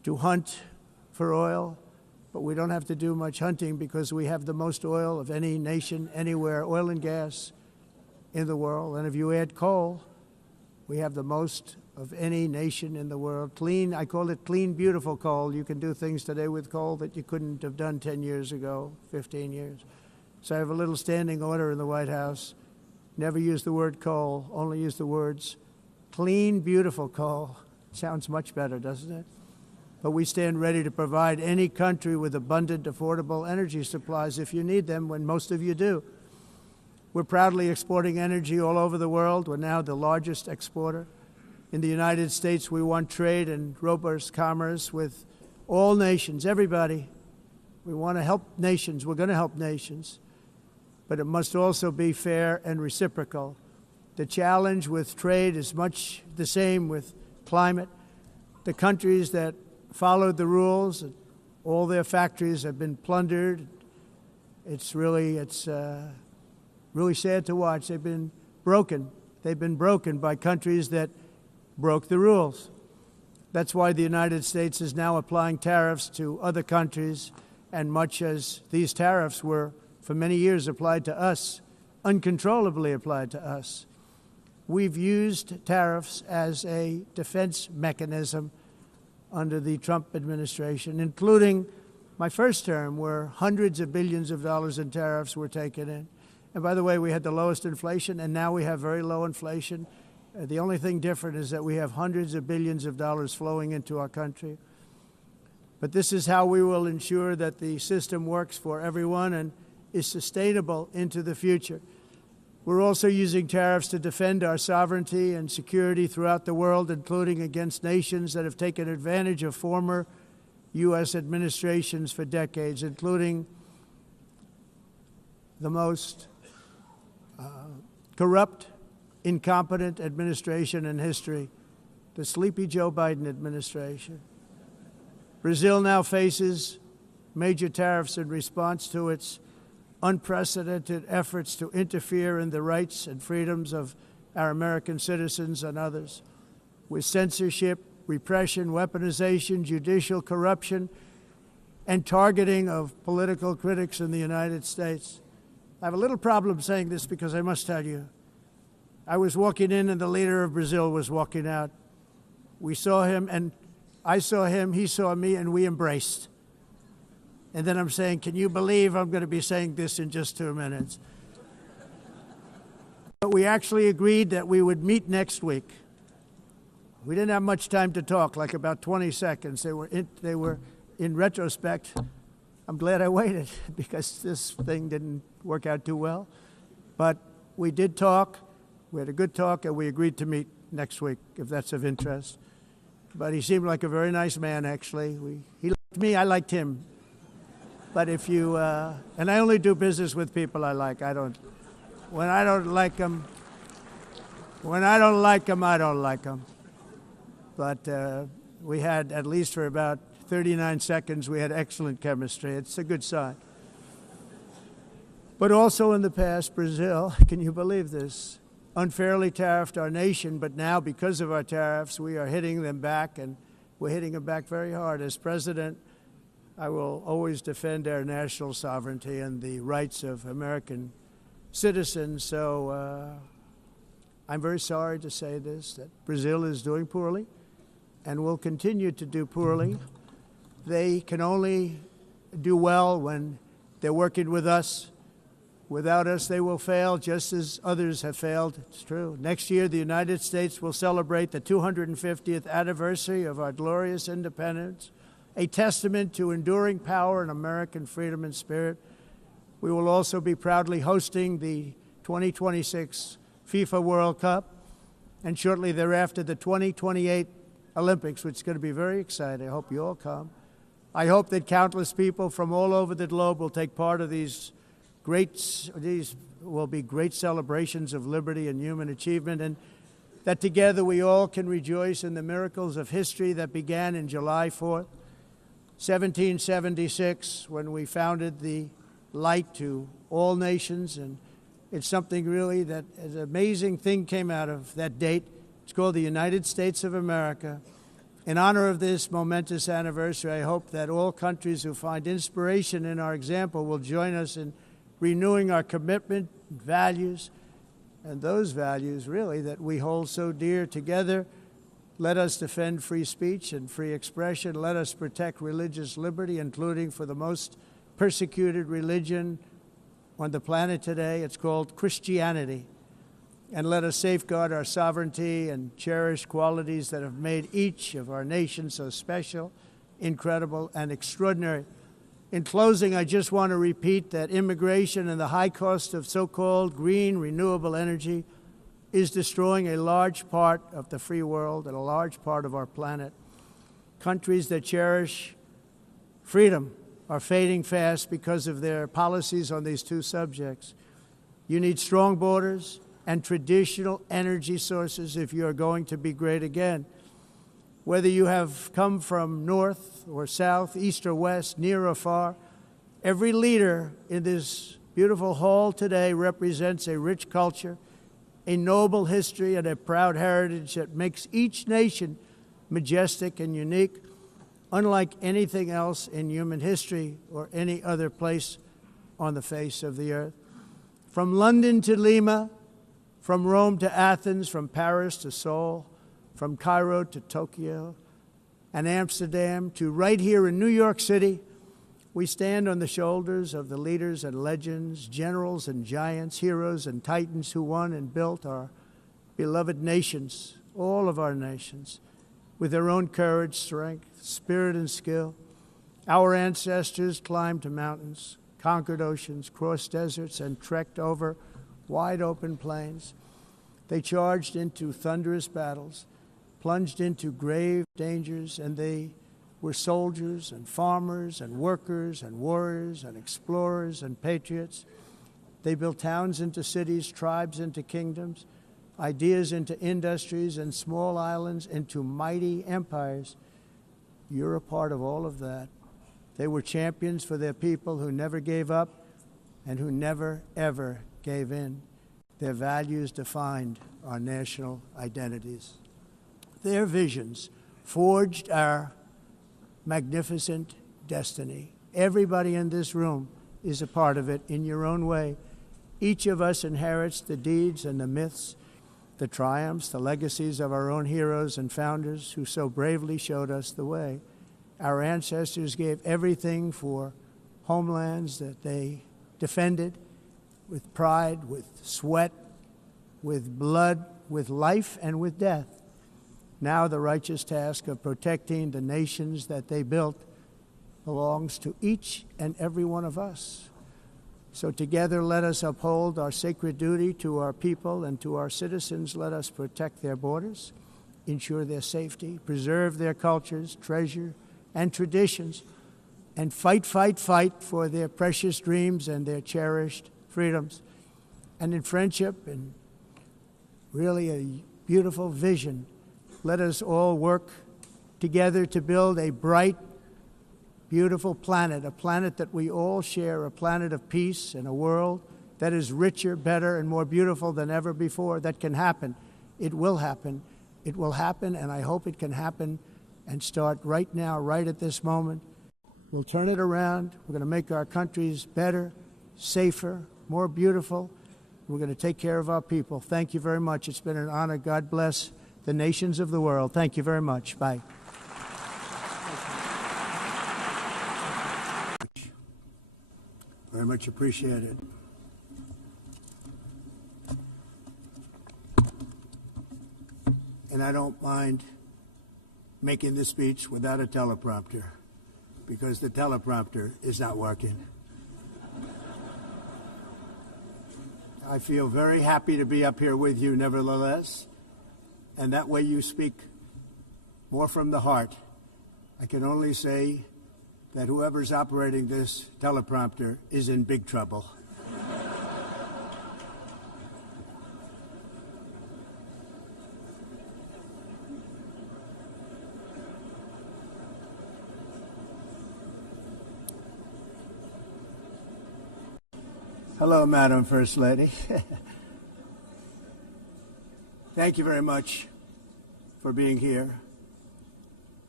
to hunt for oil, but we don't have to do much hunting because we have the most oil of any nation anywhere, oil and gas in the world. And if you add coal, we have the most of any nation in the world. Clean, I call it clean, beautiful coal. You can do things today with coal that you couldn't have done 10 years ago, 15 years. So I have a little standing order in the White House. Never use the word coal, only use the words clean, beautiful coal. Sounds much better, doesn't it? But we stand ready to provide any country with abundant, affordable energy supplies if you need them, when most of you do. We're proudly exporting energy all over the world. We're now the largest exporter. In the United States, we want trade and robust commerce with all nations, everybody. We want to help nations. We're going to help nations. But it must also be fair and reciprocal. The challenge with trade is much the same with climate. The countries that followed the rules, all their factories have been plundered. It's really sad to watch. They've been broken. They've been broken by countries that broke the rules. That's why the United States is now applying tariffs to other countries, and much as these tariffs were for many years applied to us, uncontrollably applied to us. We've used tariffs as a defense mechanism under the Trump administration, including my first term, where hundreds of billions of dollars in tariffs were taken in. And by the way, we had the lowest inflation, and now we have very low inflation. The only thing different is that we have hundreds of billions of dollars flowing into our country. But this is how we will ensure that the system works for everyone and is sustainable into the future. We're also using tariffs to defend our sovereignty and security throughout the world, including against nations that have taken advantage of former U.S. administrations for decades, including the most corrupt, incompetent administration in history, the sleepy Joe Biden administration. Brazil now faces major tariffs in response to its unprecedented efforts to interfere in the rights and freedoms of our American citizens and others, with censorship, repression, weaponization, judicial corruption, and targeting of political critics in the United States. I have a little problem saying this because I must tell you, I was walking in and the leader of Brazil was walking out. We saw him and I saw him, he saw me, and we embraced. And then I'm saying, can you believe I'm going to be saying this in just 2 minutes? But we actually agreed that we would meet next week. We didn't have much time to talk, like about 20 seconds. They were in retrospect, I'm glad I waited because this thing didn't work out too well. But we did talk. We had a good talk, and we agreed to meet next week, if that's of interest. But he seemed like a very nice man, actually. He liked me, I liked him. But if you, and I only do business with people I like. When I don't like them, I don't like them. But we had, at least for about 39 seconds, we had excellent chemistry. It's a good sign. But also in the past, Brazil, can you believe this, unfairly tariffed our nation, but now because of our tariffs, we are hitting them back, and we're hitting them back very hard. As president, I will always defend our national sovereignty and the rights of American citizens. So I'm very sorry to say this, that Brazil is doing poorly and will continue to do poorly. They can only do well when they're working with us. Without us, they will fail, just as others have failed. It's true. Next year, the United States will celebrate the 250th anniversary of our glorious independence, a testament to enduring power and American freedom and spirit. We will also be proudly hosting the 2026 FIFA World Cup, and shortly thereafter, the 2028 Olympics, which is going to be very exciting. I hope you all come. I hope that countless people from all over the globe will take part of these will be great celebrations of liberty and human achievement, and that together we all can rejoice in the miracles of history that began in July 4th, 1776, when we founded the light to all nations. And it's something really that an amazing thing came out of that date. It's called the United States of America. In honor of this momentous anniversary, I hope that all countries who find inspiration in our example will join us in renewing our commitment, values, and those values, really, that we hold so dear together. Let us defend free speech and free expression. Let us protect religious liberty, including for the most persecuted religion on the planet today. It's called Christianity. And let us safeguard our sovereignty and cherish qualities that have made each of our nations so special, incredible, and extraordinary. In closing, I just want to repeat that immigration and the high cost of so-called green renewable energy is destroying a large part of the free world and a large part of our planet. Countries that cherish freedom are fading fast because of their policies on these two subjects. You need strong borders and traditional energy sources if you are going to be great again. Whether you have come from north or south, east or west, near or far, every leader in this beautiful hall today represents a rich culture, a noble history, and a proud heritage that makes each nation majestic and unique, unlike anything else in human history or any other place on the face of the earth. From London to Lima, from Rome to Athens, from Paris to Seoul, from Cairo to Tokyo and Amsterdam to right here in New York City, we stand on the shoulders of the leaders and legends, generals and giants, heroes and titans who won and built our beloved nations, all of our nations, with their own courage, strength, spirit, and skill. Our ancestors climbed mountains, conquered oceans, crossed deserts, and trekked over wide open plains. They charged into thunderous battles, plunged into grave dangers, and they were soldiers and farmers and workers and warriors and explorers and patriots. They built towns into cities, tribes into kingdoms, ideas into industries, and small islands into mighty empires. You're a part of all of that. They were champions for their people who never gave up and who never, ever gave in. Their values defined our national identities. Their visions forged our magnificent destiny. Everybody in this room is a part of it in your own way. Each of us inherits the deeds and the myths, the triumphs, the legacies of our own heroes and founders who so bravely showed us the way. Our ancestors gave everything for homelands that they defended with pride, with sweat, with blood, with life, and with death. Now the righteous task of protecting the nations that they built belongs to each and every one of us. So together let us uphold our sacred duty to our people and to our citizens. Let us protect their borders, ensure their safety, preserve their cultures, treasure, and traditions, and fight for their precious dreams and their cherished freedoms. And in friendship and really a beautiful vision, let us all work together to build a bright, beautiful planet, a planet that we all share, a planet of peace and a world that is richer, better, and more beautiful than ever before. That can happen. It will happen. It will happen, and I hope it can happen and start right now, right at this moment. We'll turn it around. We're going to make our countries better, safer, more beautiful. We're going to take care of our people. Thank you very much. It's been an honor. God bless the nations of the world. Thank you very much. Bye. Very much appreciated. And I don't mind making this speech without a teleprompter, because the teleprompter is not working. I feel very happy to be up here with you nevertheless, and that way you speak more from the heart. I can only say that whoever's operating this teleprompter is in big trouble. Hello, Madam First Lady. Thank you very much for being here.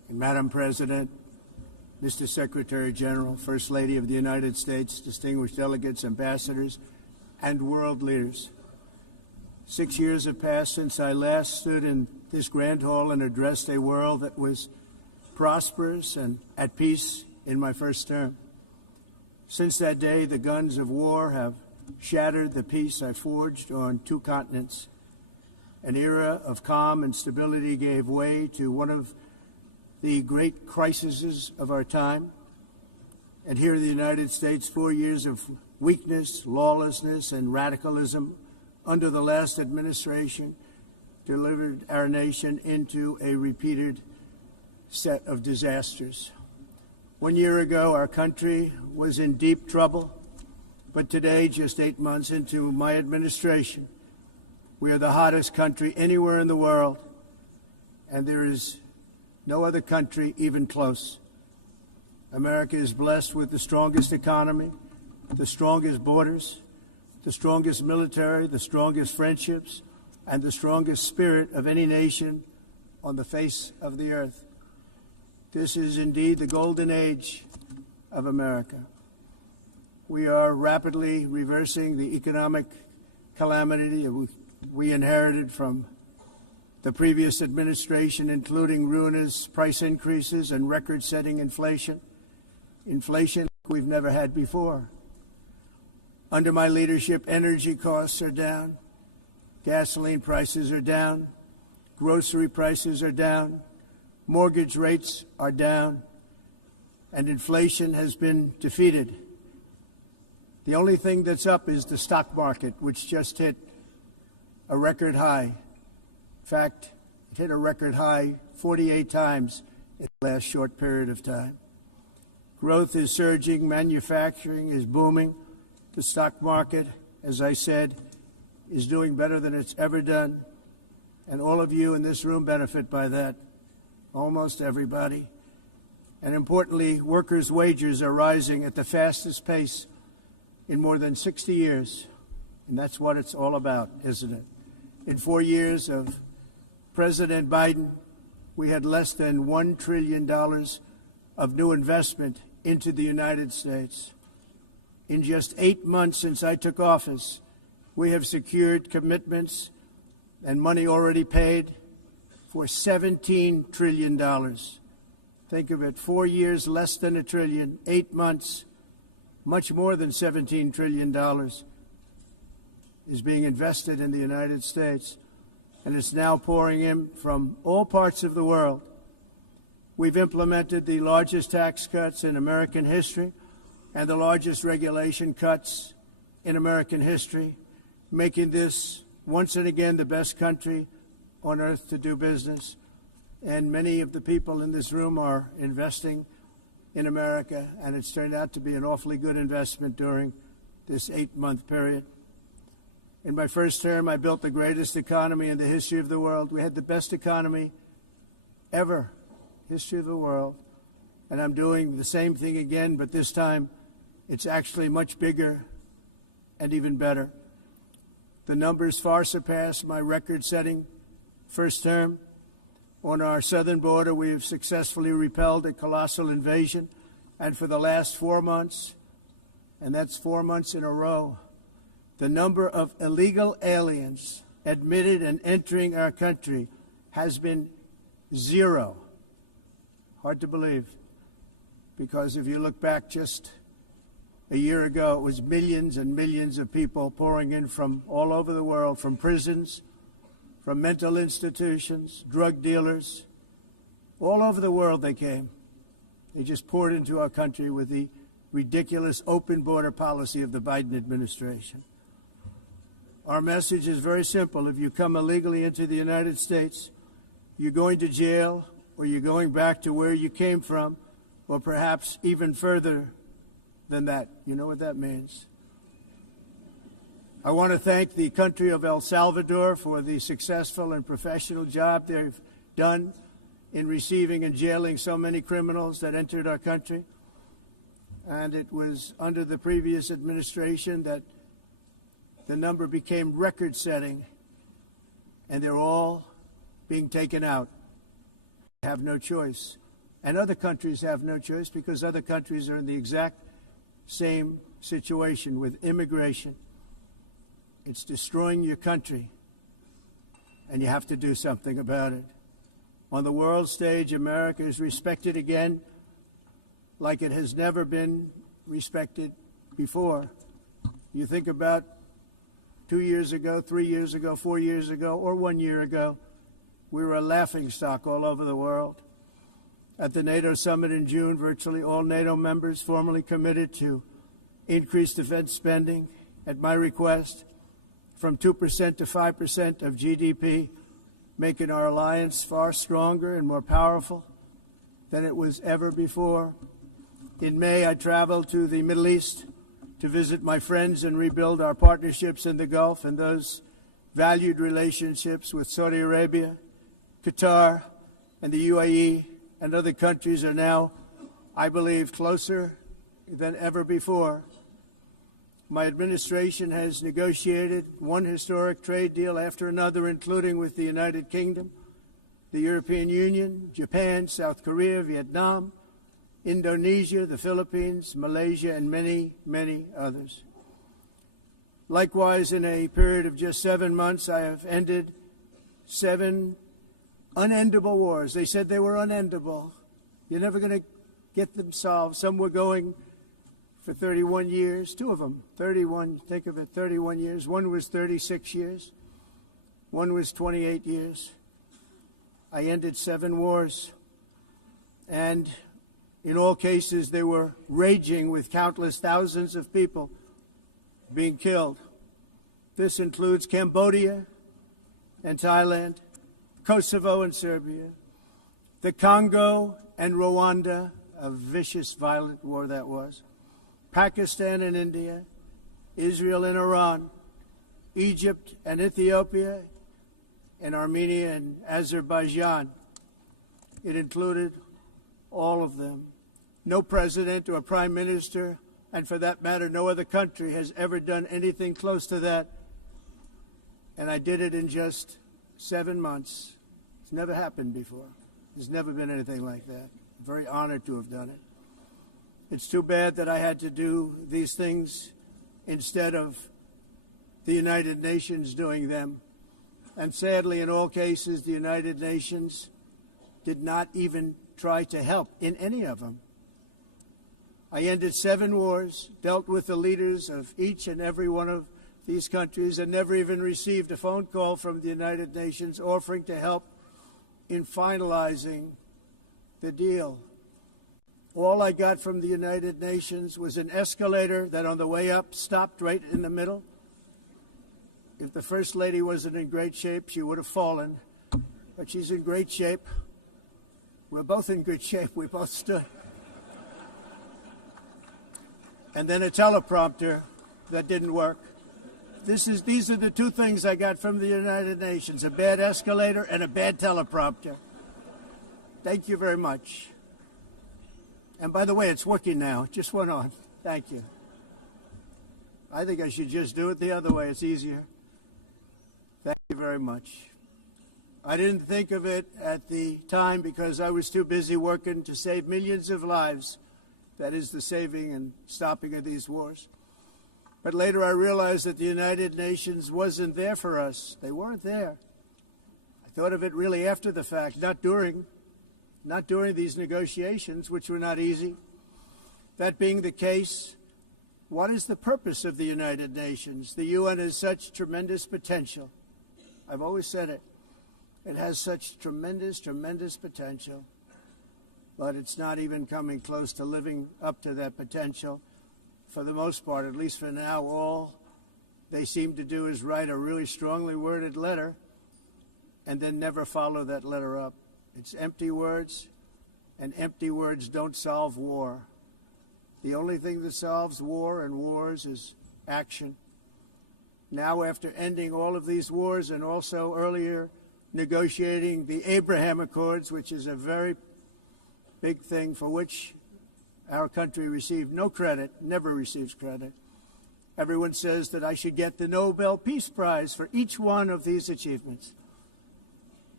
Madam President, Mr. Secretary General, First Lady of the United States, distinguished delegates, ambassadors, and world leaders. 6 years have passed since I last stood in this grand hall and addressed a world that was prosperous and at peace in my first term. Since that day, the guns of war have shattered the peace I forged on 2 continents. An era of calm and stability gave way to one of the great crises of our time. And here in the United States, 4 years of weakness, lawlessness, and radicalism under the last administration delivered our nation into a repeated set of disasters. 1 year ago, our country was in deep trouble, but today, just 8 months into my administration, we are the hottest country anywhere in the world, and there is no other country even close. America is blessed with the strongest economy, the strongest borders, the strongest military, the strongest friendships, and the strongest spirit of any nation on the face of the earth. This is indeed the golden age of America. We are rapidly reversing the economic calamity we inherited from the previous administration, including ruinous price increases and record-setting inflation we've never had before. Under my leadership, energy costs are down, gasoline prices are down, grocery prices are down, mortgage rates are down, and inflation has been defeated. The only thing that's up is the stock market, which just hit a record high. In fact, it hit a record high 48 times in the last short period of time. Growth is surging, manufacturing is booming. The stock market, as I said, is doing better than it's ever done. And all of you in this room benefit by that, almost everybody. And importantly, workers' wages are rising at the fastest pace in more than 60 years. And that's what it's all about, isn't it? In 4 years of President Biden, we had less than $1 trillion of new investment into the United States. In just 8 months since I took office, we have secured commitments and money already paid for $17 trillion. Think of it, 4 years, less than $1 trillion, 8 months, much more than $17 trillion is being invested in the United States, and it's now pouring in from all parts of the world. We've implemented the largest tax cuts in American history and the largest regulation cuts in American history, making this once and again the best country on earth to do business. And many of the people in this room are investing in America, and it's turned out to be an awfully good investment during this 8-month period. In my first term, I built the greatest economy in the history of the world. We had the best economy ever, history of the world. And I'm doing the same thing again, but this time it's actually much bigger and even better. The numbers far surpass my record-setting first term. On our southern border, we have successfully repelled a colossal invasion. And for the last 4 months, and that's 4 months in a row, the number of illegal aliens admitted and entering our country has been 0. Hard to believe, because if you look back just a year ago, it was millions and millions of people pouring in from all over the world, from prisons, from mental institutions, drug dealers. All over the world they came. They just poured into our country with the ridiculous open border policy of the Biden administration. Our message is very simple. If you come illegally into the United States, you're going to jail, or you're going back to where you came from, or perhaps even further than that. You know what that means. I want to thank the country of El Salvador for the successful and professional job they've done in receiving and jailing so many criminals that entered our country. And it was under the previous administration that the number became record-setting, and they're all being taken out. They have no choice. And other countries have no choice because other countries are in the exact same situation with immigration. It's destroying your country, and you have to do something about it. On the world stage, America is respected again like it has never been respected before. You think about 2 years ago, 3 years ago, 4 years ago, or 1 year ago, we were a laughingstock all over the world. At the NATO summit in June, virtually all NATO members formally committed to increase defense spending at my request from 2% to 5% of GDP, making our alliance far stronger and more powerful than it was ever before. In May, I traveled to the Middle East to visit my friends and rebuild our partnerships in the Gulf and those valued relationships with Saudi Arabia, Qatar, and the UAE and other countries are now, I believe, closer than ever before. My administration has negotiated one historic trade deal after another, including with the United Kingdom, the European Union, Japan, South Korea, Vietnam, Indonesia, the Philippines, Malaysia, and many, many others. Likewise, in a period of just 7 months, I have ended 7 unendable wars. They said they were unendable. You're never going to get them solved. Some were going for 31 years, 2 of them, 31, think of it, 31 years. One was 36 years. One was 28 years. I ended 7 wars. And in all cases, they were raging with countless thousands of people being killed. This includes Cambodia and Thailand, Kosovo and Serbia, the Congo and Rwanda, a vicious, violent war that was, Pakistan and India, Israel and Iran, Egypt and Ethiopia, and Armenia and Azerbaijan. It included all of them. No president or prime minister, and for that matter, no other country has ever done anything close to that. And I did it in just 7 months. It's never happened before. There's never been anything like that. I'm very honored to have done it. It's too bad that I had to do these things instead of the United Nations doing them. And sadly, in all cases, the United Nations did not even try to help in any of them. I ended 7 wars, dealt with the leaders of each and every one of these countries, and never even received a phone call from the United Nations offering to help in finalizing the deal. All I got from the United Nations was an escalator that on the way up stopped right in the middle. If the First Lady wasn't in great shape, she would have fallen, but she's in great shape. We're both in good shape. We both stood. And then a teleprompter that didn't work. These are the 2 things I got from the United Nations, a bad escalator and a bad teleprompter. Thank you very much. And by the way, it's working now. It just went on. Thank you. I think I should just do it the other way. It's easier. Thank you very much. I didn't think of it at the time because I was too busy working to save millions of lives. That is the saving and stopping of these wars. But later I realized that the United Nations wasn't there for us. They weren't there. I thought of it really after the fact, not during these negotiations, which were not easy. That being the case, what is the purpose of the United Nations? The UN has such tremendous potential. I've always said it. It has such tremendous, tremendous potential, but it's not even coming close to living up to that potential. For the most part, at least for now, all they seem to do is write a really strongly worded letter and then never follow that letter up. It's empty words, and empty words don't solve war. The only thing that solves war and wars is action. Now, after ending all of these wars and also earlier negotiating the Abraham Accords, which is a very big thing for which our country received no credit, never receives credit. Everyone says that I should get the Nobel Peace Prize for each one of these achievements.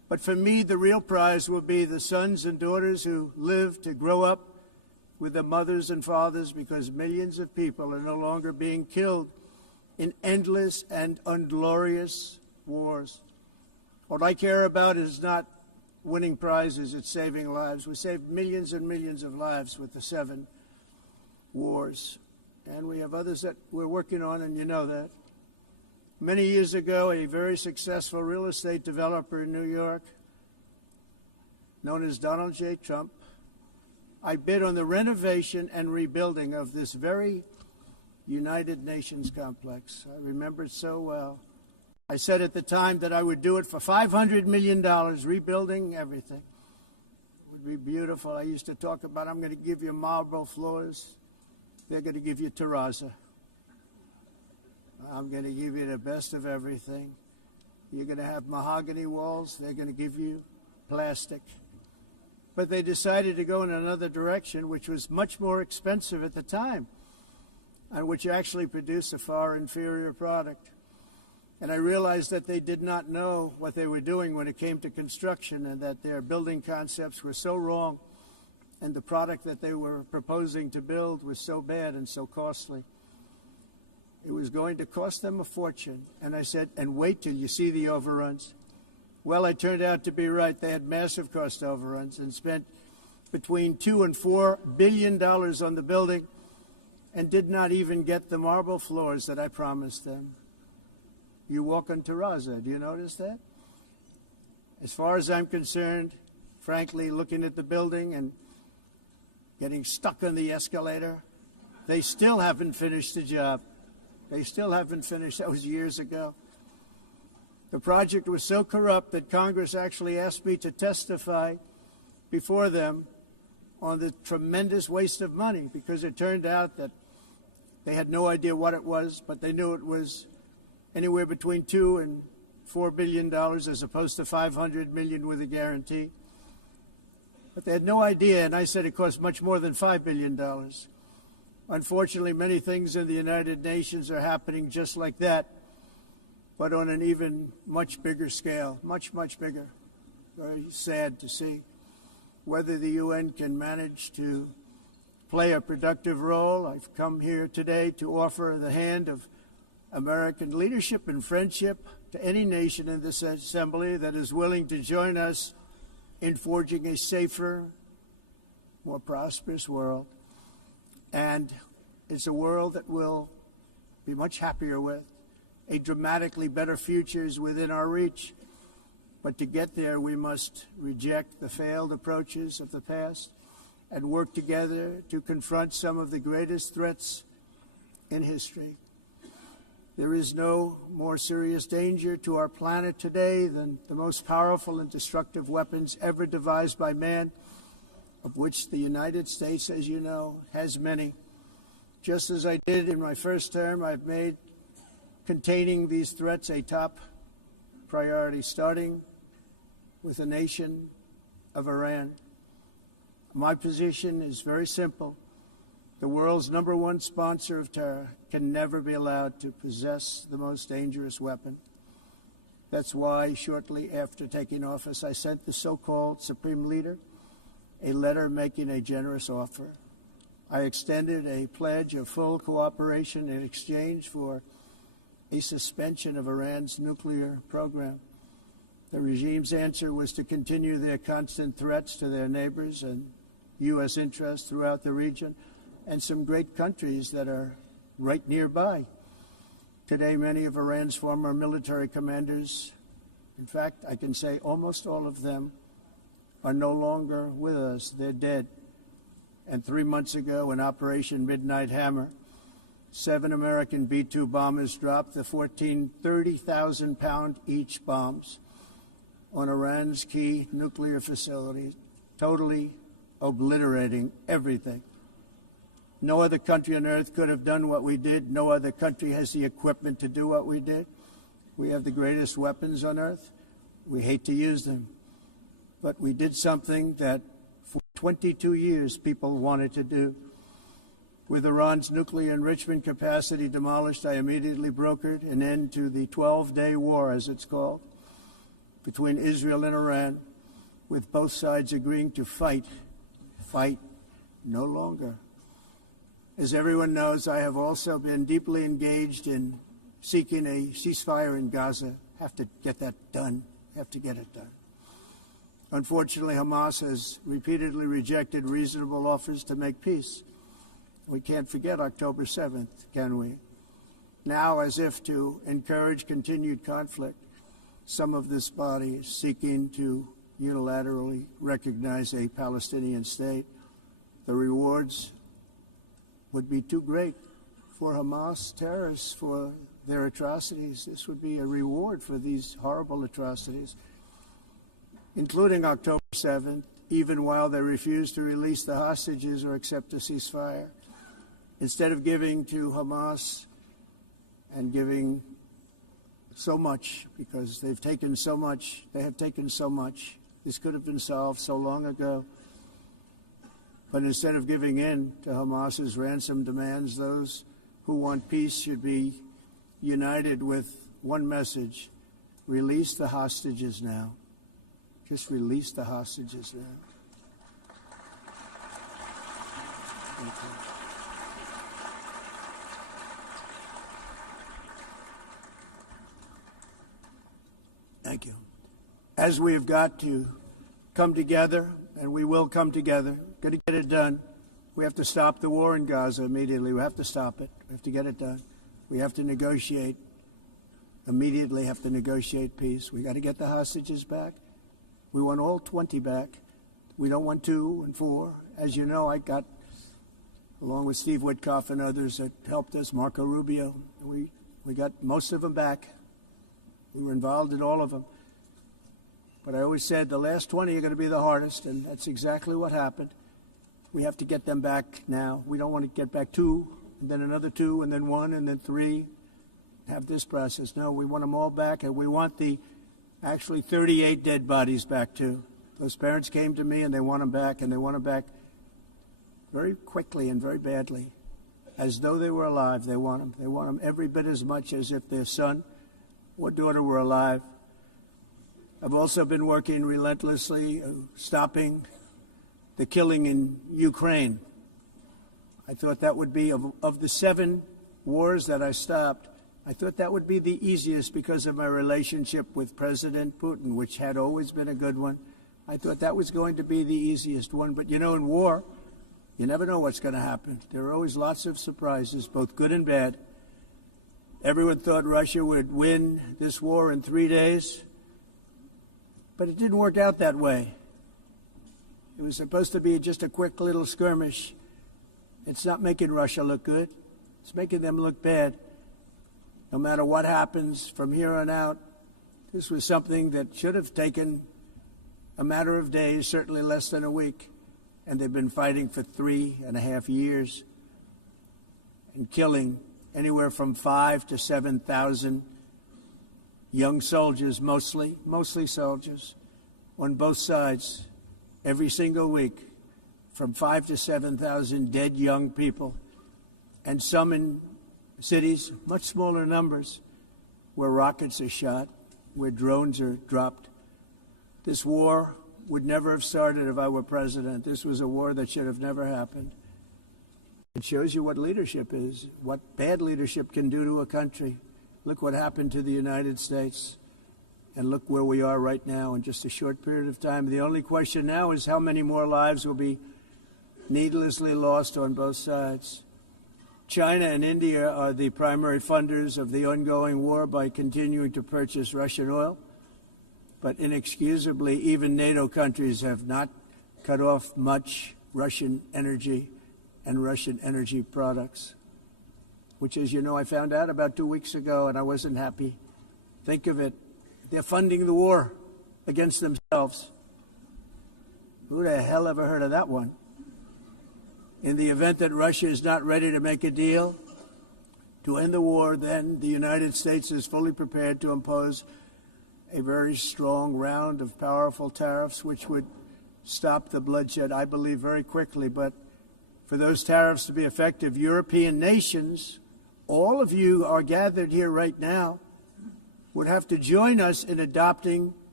But for me, the real prize will be the sons and daughters who live to grow up with their mothers and fathers, because millions of people are no longer being killed in endless and unglorious wars. What I care about is not winning prizes, it's saving lives. We saved millions and millions of lives with the 7 wars. And we have others that we're working on, and you know that. Many years ago, a very successful real estate developer in New York, known as Donald J. Trump, I bid on the renovation and rebuilding of this very United Nations complex. I remember it so well. I said at the time that I would do it for $500 million, rebuilding everything. It would be beautiful. I used to talk about, I'm going to give you marble floors. They're going to give you terrazzo. I'm going to give you the best of everything. You're going to have mahogany walls. They're going to give you plastic. But they decided to go in another direction, which was much more expensive at the time, and which actually produced a far inferior product. And I realized that they did not know what they were doing when it came to construction, and that their building concepts were so wrong, and the product that they were proposing to build was so bad and so costly. It was going to cost them a fortune. And I said, and wait till you see the overruns. Well, I turned out to be right. They had massive cost overruns and spent between $2 and $4 billion on the building and did not even get the marble floors that I promised them. You walk on terrazzo. Do you notice that? As far as I'm concerned, frankly, looking at the building and getting stuck on the escalator, they still haven't finished the job. They still haven't finished. That was years ago. The project was so corrupt that Congress actually asked me to testify before them on the tremendous waste of money, because it turned out that they had no idea what it was, but they knew it was anywhere between $2 and $4 billion as opposed to $500 million with a guarantee. But they had no idea, and I said it cost much more than $5 billion. Unfortunately, many things in the United Nations are happening just like that, but on an even much bigger scale, much, much bigger. Very sad to see. Whether the UN can manage to play a productive role, I've come here today to offer the hand of American leadership and friendship to any nation in this assembly that is willing to join us in forging a safer, more prosperous world. And it's a world that we'll be much happier with. A dramatically better future is within our reach. But to get there, we must reject the failed approaches of the past and work together to confront some of the greatest threats in history. There is no more serious danger to our planet today than the most powerful and destructive weapons ever devised by man, of which the United States, as you know, has many. Just as I did in my first term, I've made containing these threats a top priority, starting with the nation of Iran. My position is very simple. The world's #1 sponsor of terror can never be allowed to possess the most dangerous weapon. That's why, shortly after taking office, I sent the so-called Supreme Leader a letter making a generous offer. I extended a pledge of full cooperation in exchange for a suspension of Iran's nuclear program. The regime's answer was to continue their constant threats to their neighbors and U.S. interests throughout the region and some great countries that are right nearby. Today, many of Iran's former military commanders, in fact, I can say almost all of them, are no longer with us. They're dead. And 3 months ago, in Operation Midnight Hammer, 7 American B-2 bombers dropped the 14 30,000-pound each bombs on Iran's key nuclear facilities, totally obliterating everything. No other country on earth could have done what we did. No other country has the equipment to do what we did. We have the greatest weapons on earth. We hate to use them. But we did something that for 22 years people wanted to do. With Iran's nuclear enrichment capacity demolished, I immediately brokered an end to the 12-day war, as it's called, between Israel and Iran, with both sides agreeing to fight no longer. As everyone knows, I have also been deeply engaged in seeking a ceasefire in Gaza. Have to get that done. Have to get it done. Unfortunately, Hamas has repeatedly rejected reasonable offers to make peace. We can't forget October 7th, can we? Now, as if to encourage continued conflict, some of this body is seeking to unilaterally recognize a Palestinian state. The rewards would be too great for Hamas terrorists for their atrocities. This would be a reward for these horrible atrocities, including October 7th, even while they refuse to release the hostages or accept a ceasefire. Instead of giving to Hamas and giving so much, because they've taken so much, they have taken so much. This could have been solved so long ago. But instead of giving in to Hamas's ransom demands, those who want peace should be united with one message: release the hostages now. Just release the hostages now. Thank you. Thank you. As we have got to come together, and we will come together, got to get it done. We have to stop the war in Gaza immediately. We have to stop it. We have to get it done. We have to negotiate, immediately have to negotiate peace. We got to get the hostages back. We want all 20 back. We don't want 2 and 4. As you know, I got, along with Steve Witkoff and others that helped us, Marco Rubio, we got most of them back. We were involved in all of them. But I always said the last 20 are going to be the hardest, and that's exactly what happened. We have to get them back now. We don't want to get back 2, and then another 2, and then 1, and then 3. Have this process. No, we want them all back, and we want the actually 38 dead bodies back too. Those parents came to me, and they want them back, and they want them back very quickly and very badly, as though they were alive. They want them. They want them every bit as much as if their son or daughter were alive. I've also been working relentlessly, stopping the killing in Ukraine. I thought that would be, of the 7 wars that I stopped, I thought that would be the easiest because of my relationship with President Putin, which had always been a good one. I thought that was going to be the easiest one. But, you know, in war, you never know what's going to happen. There are always lots of surprises, both good and bad. Everyone thought Russia would win this war in 3 days, but it didn't work out that way. It was supposed to be just a quick little skirmish. It's not making Russia look good. It's making them look bad. No matter what happens from here on out, this was something that should have taken a matter of days, certainly less than a week. And they've been fighting for 3.5 years and killing anywhere from 5,000 to 7,000 young soldiers, mostly soldiers, on both sides, every single week, from 5,000 to 7,000 dead young people, and some in cities, much smaller numbers, where rockets are shot, where drones are dropped. This war would never have started if I were president. This was a war that should have never happened. It shows you what leadership is, what bad leadership can do to a country. Look what happened to the United States, and look where we are right now in just a short period of time. The only question now is how many more lives will be needlessly lost on both sides. China and India are the primary funders of the ongoing war by continuing to purchase Russian oil. But inexcusably, even NATO countries have not cut off much Russian energy and Russian energy products, which, as you know, I found out about 2 weeks ago, and I wasn't happy. Think of it. They're funding the war against themselves. Who the hell ever heard of that one? In the event that Russia is not ready to make a deal to end the war, then the United States is fully prepared to impose a very strong round of powerful tariffs, which would stop the bloodshed, I believe, very quickly. But for those tariffs to be effective, European nations, all of you are gathered here right now, would have to join us in adopting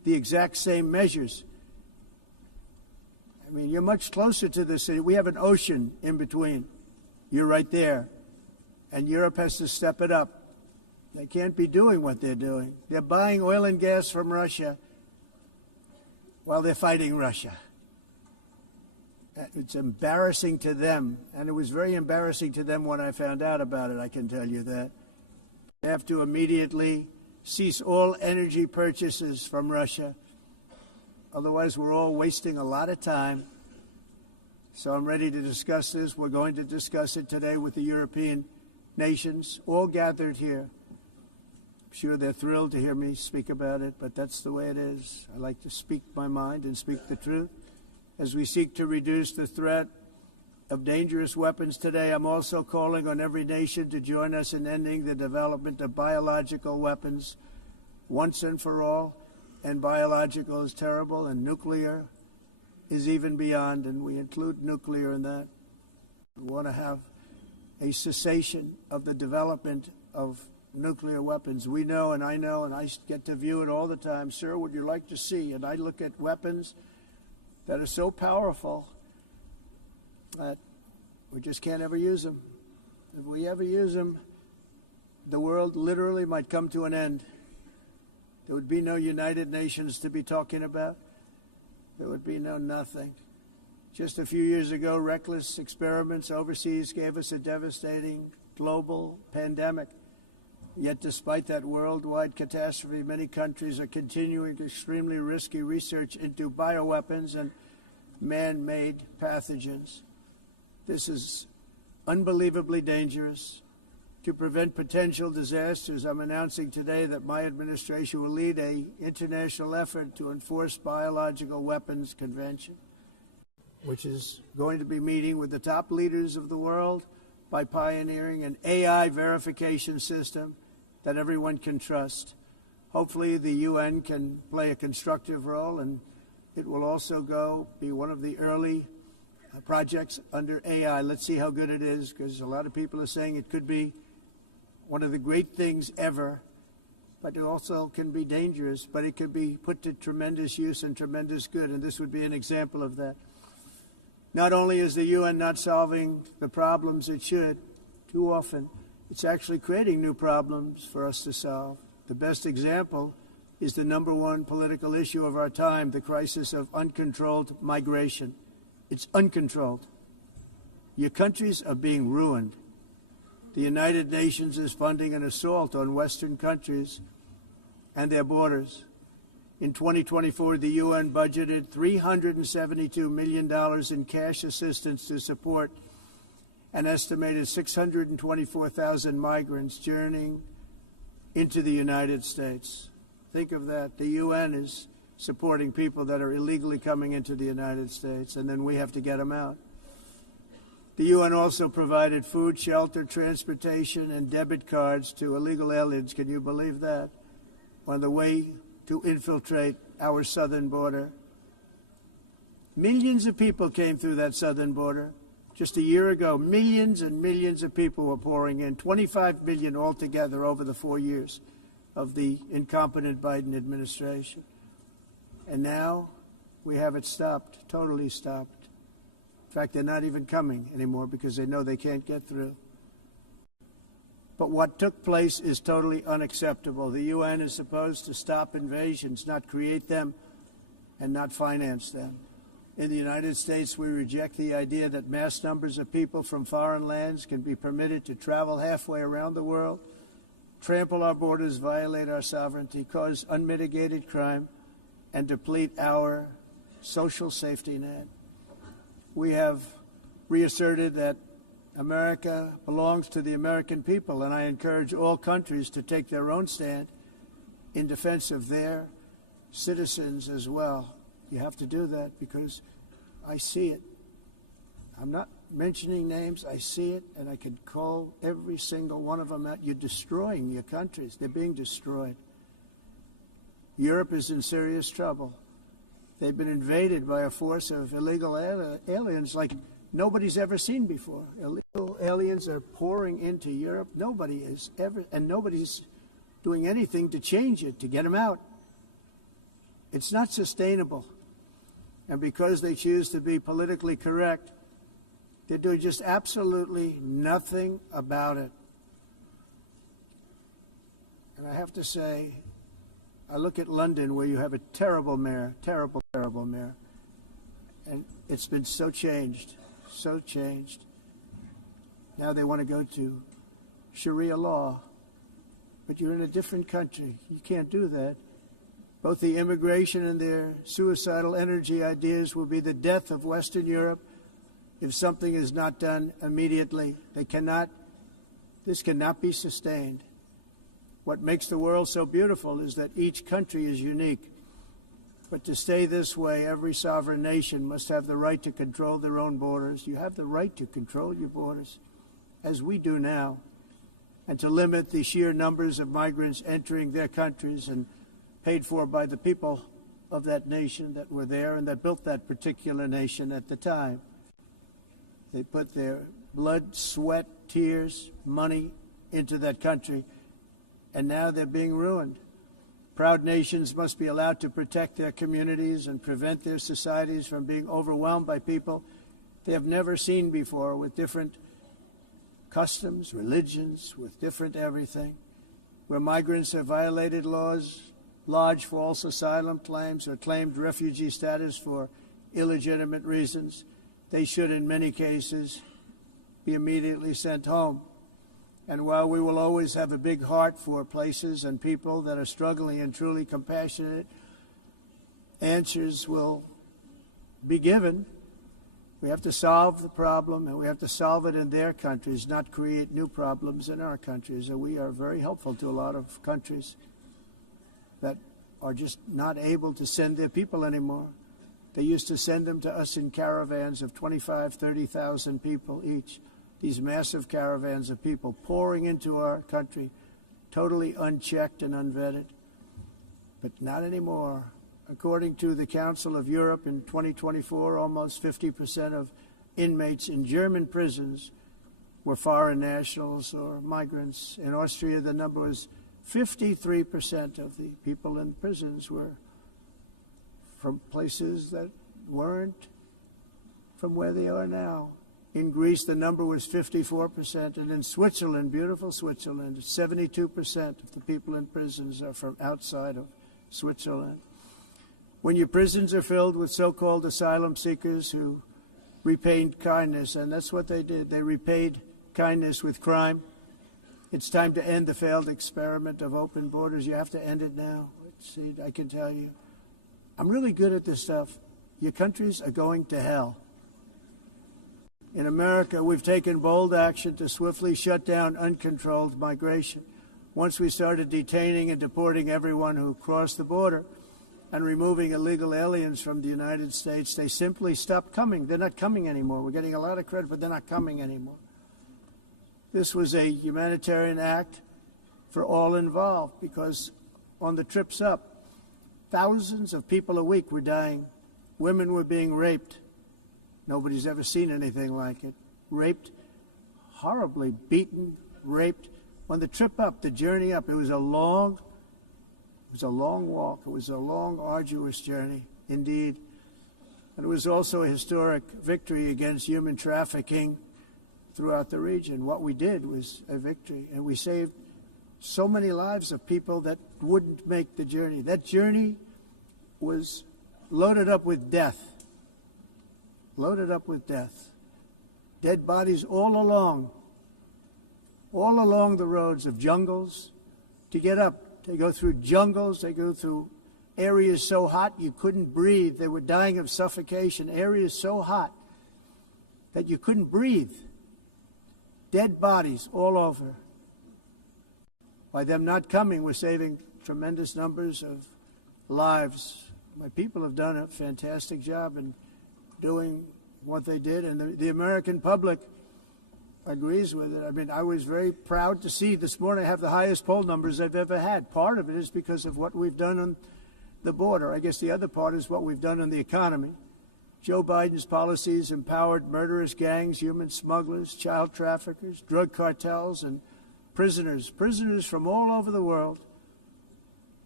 the exact same measures. I mean, you're much closer to the city. We have an ocean in between. You're right there. And Europe has to step it up. They can't be doing what they're doing. They're buying oil and gas from Russia while they're fighting Russia. It's embarrassing to them, and it was very embarrassing to them when I found out about it, I can tell you that. They have to immediately cease all energy purchases from Russia. Otherwise, we're all wasting a lot of time. So I'm ready to discuss this. We're going to discuss it today with the European nations, all gathered here. I'm sure they're thrilled to hear me speak about it, but that's the way it is. I like to speak my mind and speak the truth. As we seek to reduce the threat of dangerous weapons today, I'm also calling on every nation to join us in ending the development of biological weapons once and for all. And biological is terrible, and nuclear is even beyond, and we include nuclear in that. We want to have a cessation of the development of nuclear weapons. We know, and I get to view it all the time. Sir, would you like to see? And I look at weapons that are so powerful that we just can't ever use them. If we ever use them, the world literally might come to an end. There would be no United Nations to be talking about. There would be no nothing. Just a few years ago, reckless experiments overseas gave us a devastating global pandemic. Yet despite that worldwide catastrophe, many countries are continuing extremely risky research into bioweapons and man-made pathogens. This is unbelievably dangerous. To prevent potential disasters, I'm announcing today that my administration will lead an international effort to enforce Biological Weapons Convention, which is going to be meeting with the top leaders of the world by pioneering an AI verification system that everyone can trust. Hopefully the UN can play a constructive role, and it will also be one of the early projects under AI. Let's see how good it is, because a lot of people are saying it could be one of the great things ever, but it also can be dangerous, but it can be put to tremendous use and tremendous good, and this would be an example of that. Not only is the UN not solving the problems it should, too often, it's actually creating new problems for us to solve. The best example is the number one political issue of our time, the crisis of uncontrolled migration. It's uncontrolled. Your countries are being ruined. The United Nations is funding an assault on Western countries and their borders. In 2024, the UN budgeted $372 million in cash assistance to support an estimated 624,000 migrants journeying into the United States. Think of that. The UN is supporting people that are illegally coming into the United States, and then we have to get them out. The UN also provided food, shelter, transportation, and debit cards to illegal aliens. Can you believe that? On the way to infiltrate our southern border. Millions of people came through that southern border. Just a year ago, millions and millions of people were pouring in, 25 million altogether over the 4 years of the incompetent Biden administration. And now we have it stopped, totally stopped. In fact, they're not even coming anymore because they know they can't get through. But what took place is totally unacceptable. The UN is supposed to stop invasions, not create them and not finance them. In the United States, we reject the idea that mass numbers of people from foreign lands can be permitted to travel halfway around the world, trample our borders, violate our sovereignty, cause unmitigated crime, and deplete our social safety net. We have reasserted that America belongs to the American people, and I encourage all countries to take their own stand in defense of their citizens as well. You have to do that because I see it. I'm not mentioning names. I see it, and I could call every single one of them out. You're destroying your countries. They're being destroyed. Europe is in serious trouble. They've been invaded by a force of illegal aliens like nobody's ever seen before. Illegal aliens are pouring into Europe. Nobody is ever, and nobody's doing anything to change it, to get them out. It's not sustainable. And because they choose to be politically correct, they're doing just absolutely nothing about it. And I have to say, I look at London, where you have a terrible mayor, terrible mayor, and it's been so changed. Now they want to go to Sharia law, but you're in a different country. You can't do that. Both the immigration and their suicidal energy ideas will be the death of Western Europe if something is not done immediately. This cannot be sustained. What makes the world so beautiful is that each country is unique. But to stay this way, every sovereign nation must have the right to control their own borders. You have the right to control your borders, as we do now, and to limit the sheer numbers of migrants entering their countries and paid for by the people of that nation that were there and that built that particular nation at the time. They put their blood, sweat, tears, money into that country, and now they're being ruined. Proud nations must be allowed to protect their communities and prevent their societies from being overwhelmed by people they have never seen before, with different customs, religions, with different everything. Where migrants have violated laws, lodged false asylum claims, or claimed refugee status for illegitimate reasons, they should, in many cases, be immediately sent home. And while we will always have a big heart for places and people that are struggling and truly compassionate, answers will be given. We have to solve the problem, and we have to solve it in their countries, not create new problems in our countries. And we are very helpful to a lot of countries that are just not able to send their people anymore. They used to send them to us in caravans of 25,000, 30,000 people each. These massive caravans of people pouring into our country, totally unchecked and unvetted. But not anymore. According to the Council of Europe, in 2024, almost 50% of inmates in German prisons were foreign nationals or migrants. In Austria, the number was 53% of the people in prisons were from places that weren't from where they are now. In Greece, the number was 54%, and in Switzerland, beautiful Switzerland, 72% of the people in prisons are from outside of Switzerland. When your prisons are filled with so-called asylum seekers who repaid kindness, and that's what they did, they repaid kindness with crime, it's time to end the failed experiment of open borders. You have to end it now. See, I can tell you, I'm really good at this stuff. Your countries are going to hell. In America, we've taken bold action to swiftly shut down uncontrolled migration. Once we started detaining and deporting everyone who crossed the border and removing illegal aliens from the United States, they simply stopped coming. They're not coming anymore. We're getting a lot of credit, but they're not coming anymore. This was a humanitarian act for all involved, because on the trips up, thousands of people a week were dying. Women were being raped. Nobody's ever seen anything like it. Raped, horribly beaten, raped. On the trip up, the journey up, it was a long walk. It was a long, arduous journey, indeed. And it was also a historic victory against human trafficking throughout the region. What we did was a victory, and we saved so many lives of people that wouldn't make the journey. That journey was loaded up with death. Loaded up with death. Dead bodies all along the roads of jungles. To get up, they go through jungles, they go through areas so hot you couldn't breathe. They were dying of suffocation, areas so hot that you couldn't breathe. Dead bodies all over. By them not coming, we're saving tremendous numbers of lives. My people have done a fantastic job in doing what they did, and the American public agrees with it. I mean, I was very proud to see this morning I have the highest poll numbers I've ever had. Part of it is because of what we've done on the border. I guess the other part is what we've done on the economy. Joe Biden's policies empowered murderous gangs, human smugglers, child traffickers, drug cartels, and prisoners from all over the world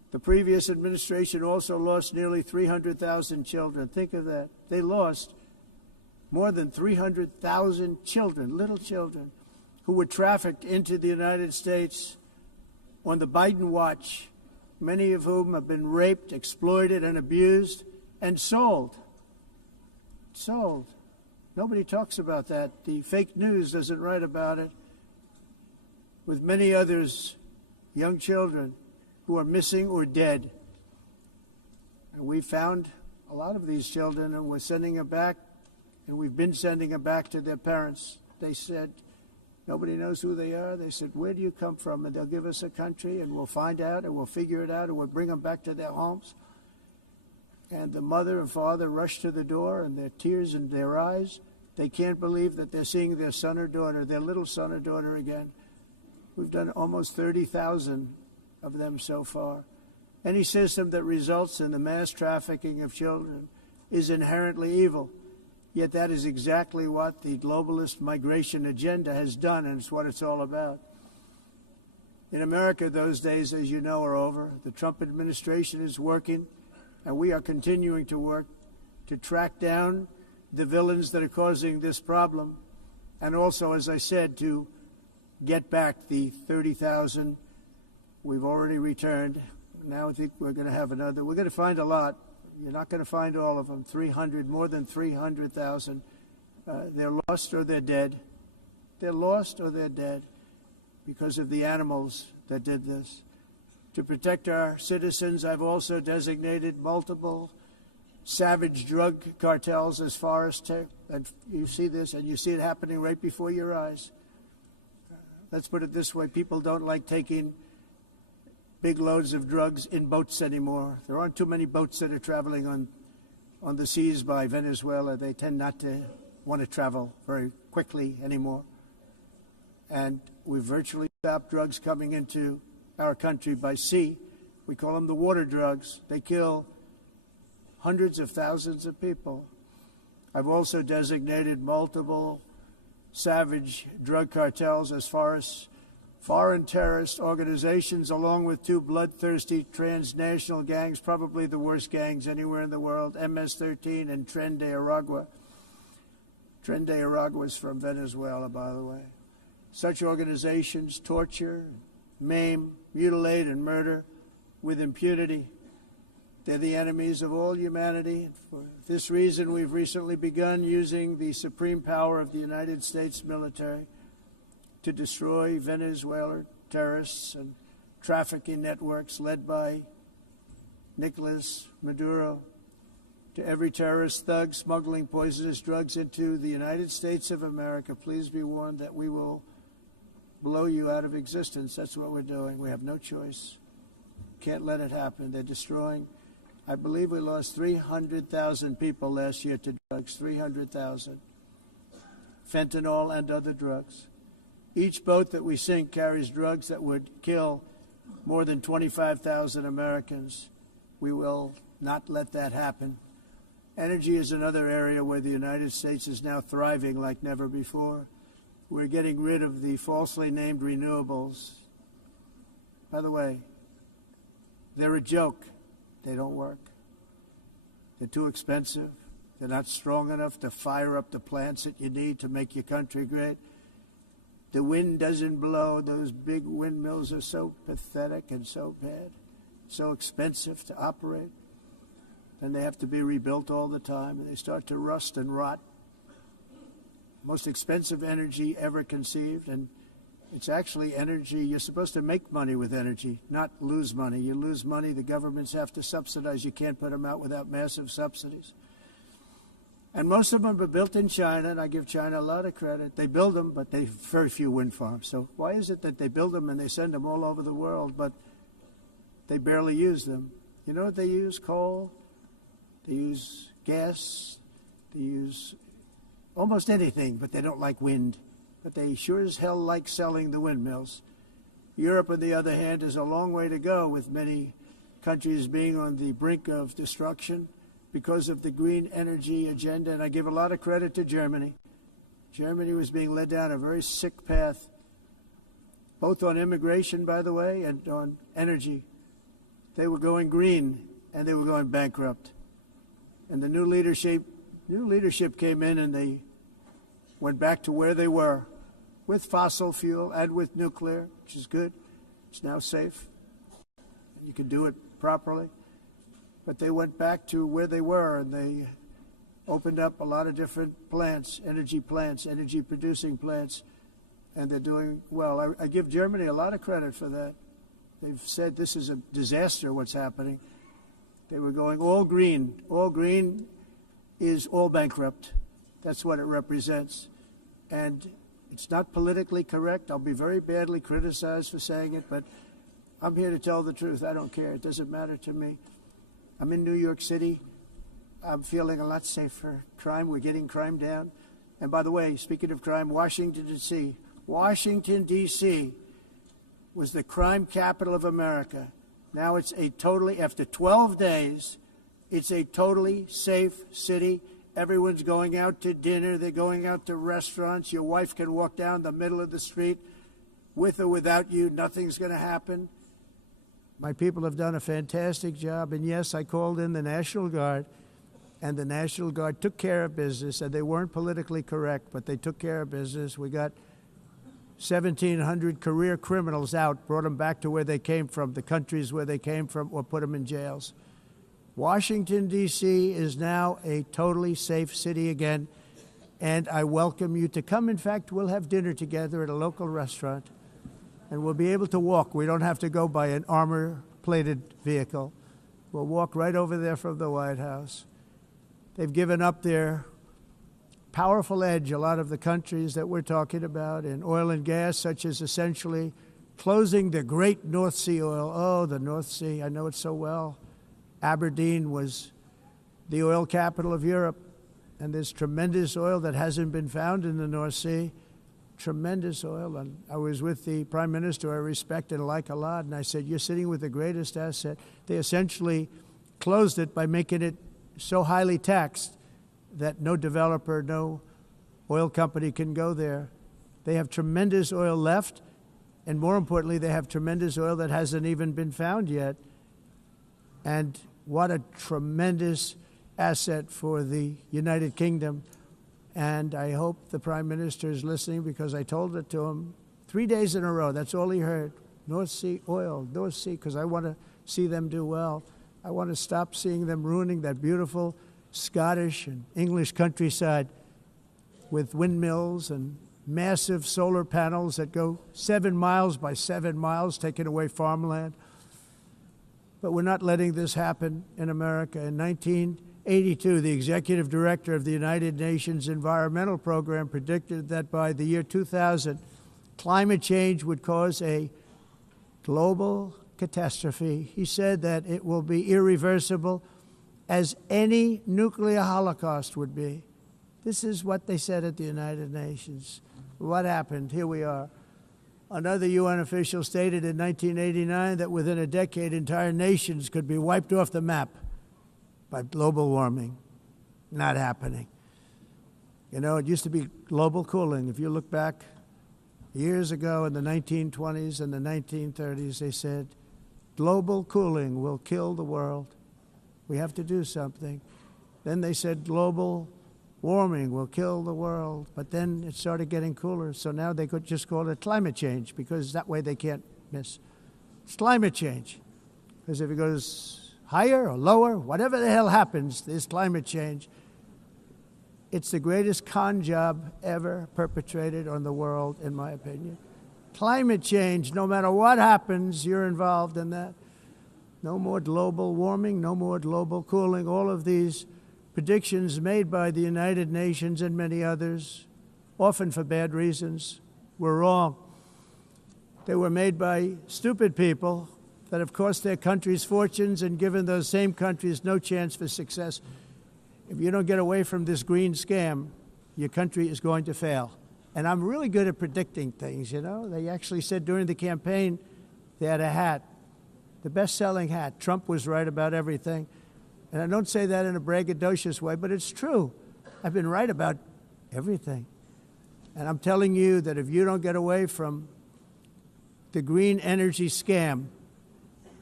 The previous administration also lost nearly 300,000 children. Think of that. They lost more than 300,000 children, little children, who were trafficked into the United States on the Biden watch, many of whom have been raped, exploited, and abused, and sold. Sold. Nobody talks about that. The fake news doesn't write about it. With many others, young children who are missing or dead. And we found a lot of these children, and we're sending them back, and we've been sending them back to their parents. They said, nobody knows who they are. They said, where do you come from? And they'll give us a country, and we'll find out, and we'll figure it out, and we'll bring them back to their homes. And the mother and father rush to the door, and their tears in their eyes. They can't believe that they're seeing their son or daughter, their little son or daughter again. We've done almost 30,000 of them so far. Any system that results in the mass trafficking of children is inherently evil. Yet that is exactly what the globalist migration agenda has done, and it's what it's all about. In America, those days, as you know, are over. The Trump administration is working, and we are continuing to work to track down the villains that are causing this problem, and also, as I said, to get back the 30,000 we've already returned. Now I think we're going to have another. We're going to find a lot. You're not going to find all of them. 300, more than 300,000. They're lost or they're dead. They're lost or they're dead because of the animals that did this. To protect our citizens, I've also designated multiple savage drug cartels as far as and you see this, and you see it happening right before your eyes. Let's put it this way. People don't like taking big loads of drugs in boats anymore. There aren't too many boats that are traveling on the seas by Venezuela. They tend not to want to travel very quickly anymore. And we've virtually stopped drugs coming into our country by sea. We call them the water drugs. They kill hundreds of thousands of people. I've also designated multiple savage drug cartels as far as foreign terrorist organizations, along with two bloodthirsty transnational gangs, probably the worst gangs anywhere in the world, MS-13 and Tren de Aragua. Tren de Aragua is from Venezuela, by the way. Such organizations torture, maim, mutilate, and murder with impunity. They're the enemies of all humanity. For this reason, we've recently begun using the supreme power of the United States military to destroy Venezuelan terrorists and trafficking networks led by Nicolas Maduro. To every terrorist thug smuggling poisonous drugs into the United States of America, please be warned that we will blow you out of existence. That's what we're doing. We have no choice. Can't let it happen. They're destroying. I believe we lost 300,000 people last year to drugs, 300,000. Fentanyl and other drugs. Each boat that we sink carries drugs that would kill more than 25,000 Americans. We will not let that happen. Energy is another area where the United States is now thriving like never before. We're getting rid of the falsely named renewables. By the way, they're a joke. They don't work. They're too expensive. They're not strong enough to fire up the plants that you need to make your country great. The wind doesn't blow. Those big windmills are so pathetic and so bad, so expensive to operate. And they have to be rebuilt all the time, and they start to rust and rot. Most expensive energy ever conceived, and it's actually energy. You're supposed to make money with energy, not lose money. You lose money, the governments have to subsidize. You can't put them out without massive subsidies. And most of them are built in China, and I give China a lot of credit. They build them, but they have very few wind farms. So why is it that they build them and they send them all over the world, but they barely use them? You know what they use? Coal. They use gas. They use almost anything, but they don't like wind. But they sure as hell like selling the windmills. Europe, on the other hand, is a long way to go, with many countries being on the brink of destruction because of the green energy agenda. And I give a lot of credit to Germany. Germany was being led down a very sick path, both on immigration, by the way, and on energy. they were going green and they were going bankrupt. And the new leadership came in and they went back to where they were with fossil fuel and with nuclear, which is good. It's now safe. You can do it properly. But they went back to where they were and they opened up a lot of different plants, energy producing plants, and they're doing well. I give Germany a lot of credit for that. They've said this is a disaster, what's happening. They were going all green. All green is all bankrupt. That's what it represents. And it's not politically correct. I'll be very badly criticized for saying it, but I'm here to tell the truth. I don't care. It doesn't matter to me. I'm in New York City. I'm feeling a lot safer. We're getting crime down. And by the way, speaking of crime, Washington, D.C. was the crime capital of America. Now it's after 12 days, it's a totally safe city. Everyone's going out to dinner. They're going out to restaurants. Your wife can walk down the middle of the street with or without you. Nothing's going to happen. My people have done a fantastic job. And yes, I called in the National Guard, and the National Guard took care of business, and they weren't politically correct, but they took care of business. We got 1,700 career criminals out, brought them back to where they came from, the countries where they came from, or put them in jails. Washington, D.C. is now a totally safe city again, and I welcome you to come. In fact, we'll have dinner together at a local restaurant, and we'll be able to walk. We don't have to go by an armor-plated vehicle. We'll walk right over there from the White House. They've given up their powerful edge, a lot of the countries that we're talking about, in oil and gas, such as essentially closing the great North Sea oil. Oh, the North Sea, I know it so well. Aberdeen was the oil capital of Europe, and there's tremendous oil that hasn't been found in the North Sea. Tremendous oil. And I was with the Prime Minister I respect and like a lot, and I said, you're sitting with the greatest asset. They essentially closed it by making it so highly taxed that no developer, no oil company can go there. They have tremendous oil left, and more importantly, they have tremendous oil that hasn't even been found yet. And what a tremendous asset for the United Kingdom. And I hope the Prime Minister is listening, because I told it to him 3 days in a row. That's all he heard. North Sea oil, North Sea, because I want to see them do well. I want to stop seeing them ruining that beautiful Scottish and English countryside with windmills and massive solar panels that go 7 miles by 7 miles, taking away farmland. But we're not letting this happen in America. In 1982, the executive director of the United Nations Environmental Program predicted that by the year 2000, climate change would cause a global catastrophe. He said that it will be irreversible, as any nuclear holocaust would be. This is what they said at the United Nations. What happened? Here we are. Another UN official stated in 1989 that within a decade, entire nations could be wiped off the map by global warming. Not happening. You know, it used to be global cooling. If you look back years ago in the 1920s and the 1930s, they said, global cooling will kill the world. We have to do something. Then they said global warming will kill the world. But then it started getting cooler. So now they could just call it climate change, because that way they can't miss. It's climate change. Because if it goes higher or lower, whatever the hell happens, there's climate change. It's the greatest con job ever perpetrated on the world, in my opinion. Climate change, no matter what happens, you're involved in that. No more global warming, no more global cooling. All of these predictions made by the United Nations and many others, often for bad reasons, were wrong. They were made by stupid people that have cost their countries fortunes and given those same countries no chance for success. If you don't get away from this green scam, your country is going to fail. And I'm really good at predicting things, you know. They actually said during the campaign they had a hat, the best-selling hat. Trump was right about everything. And I don't say that in a braggadocious way, but it's true. I've been right about everything. And I'm telling you that if you don't get away from the green energy scam,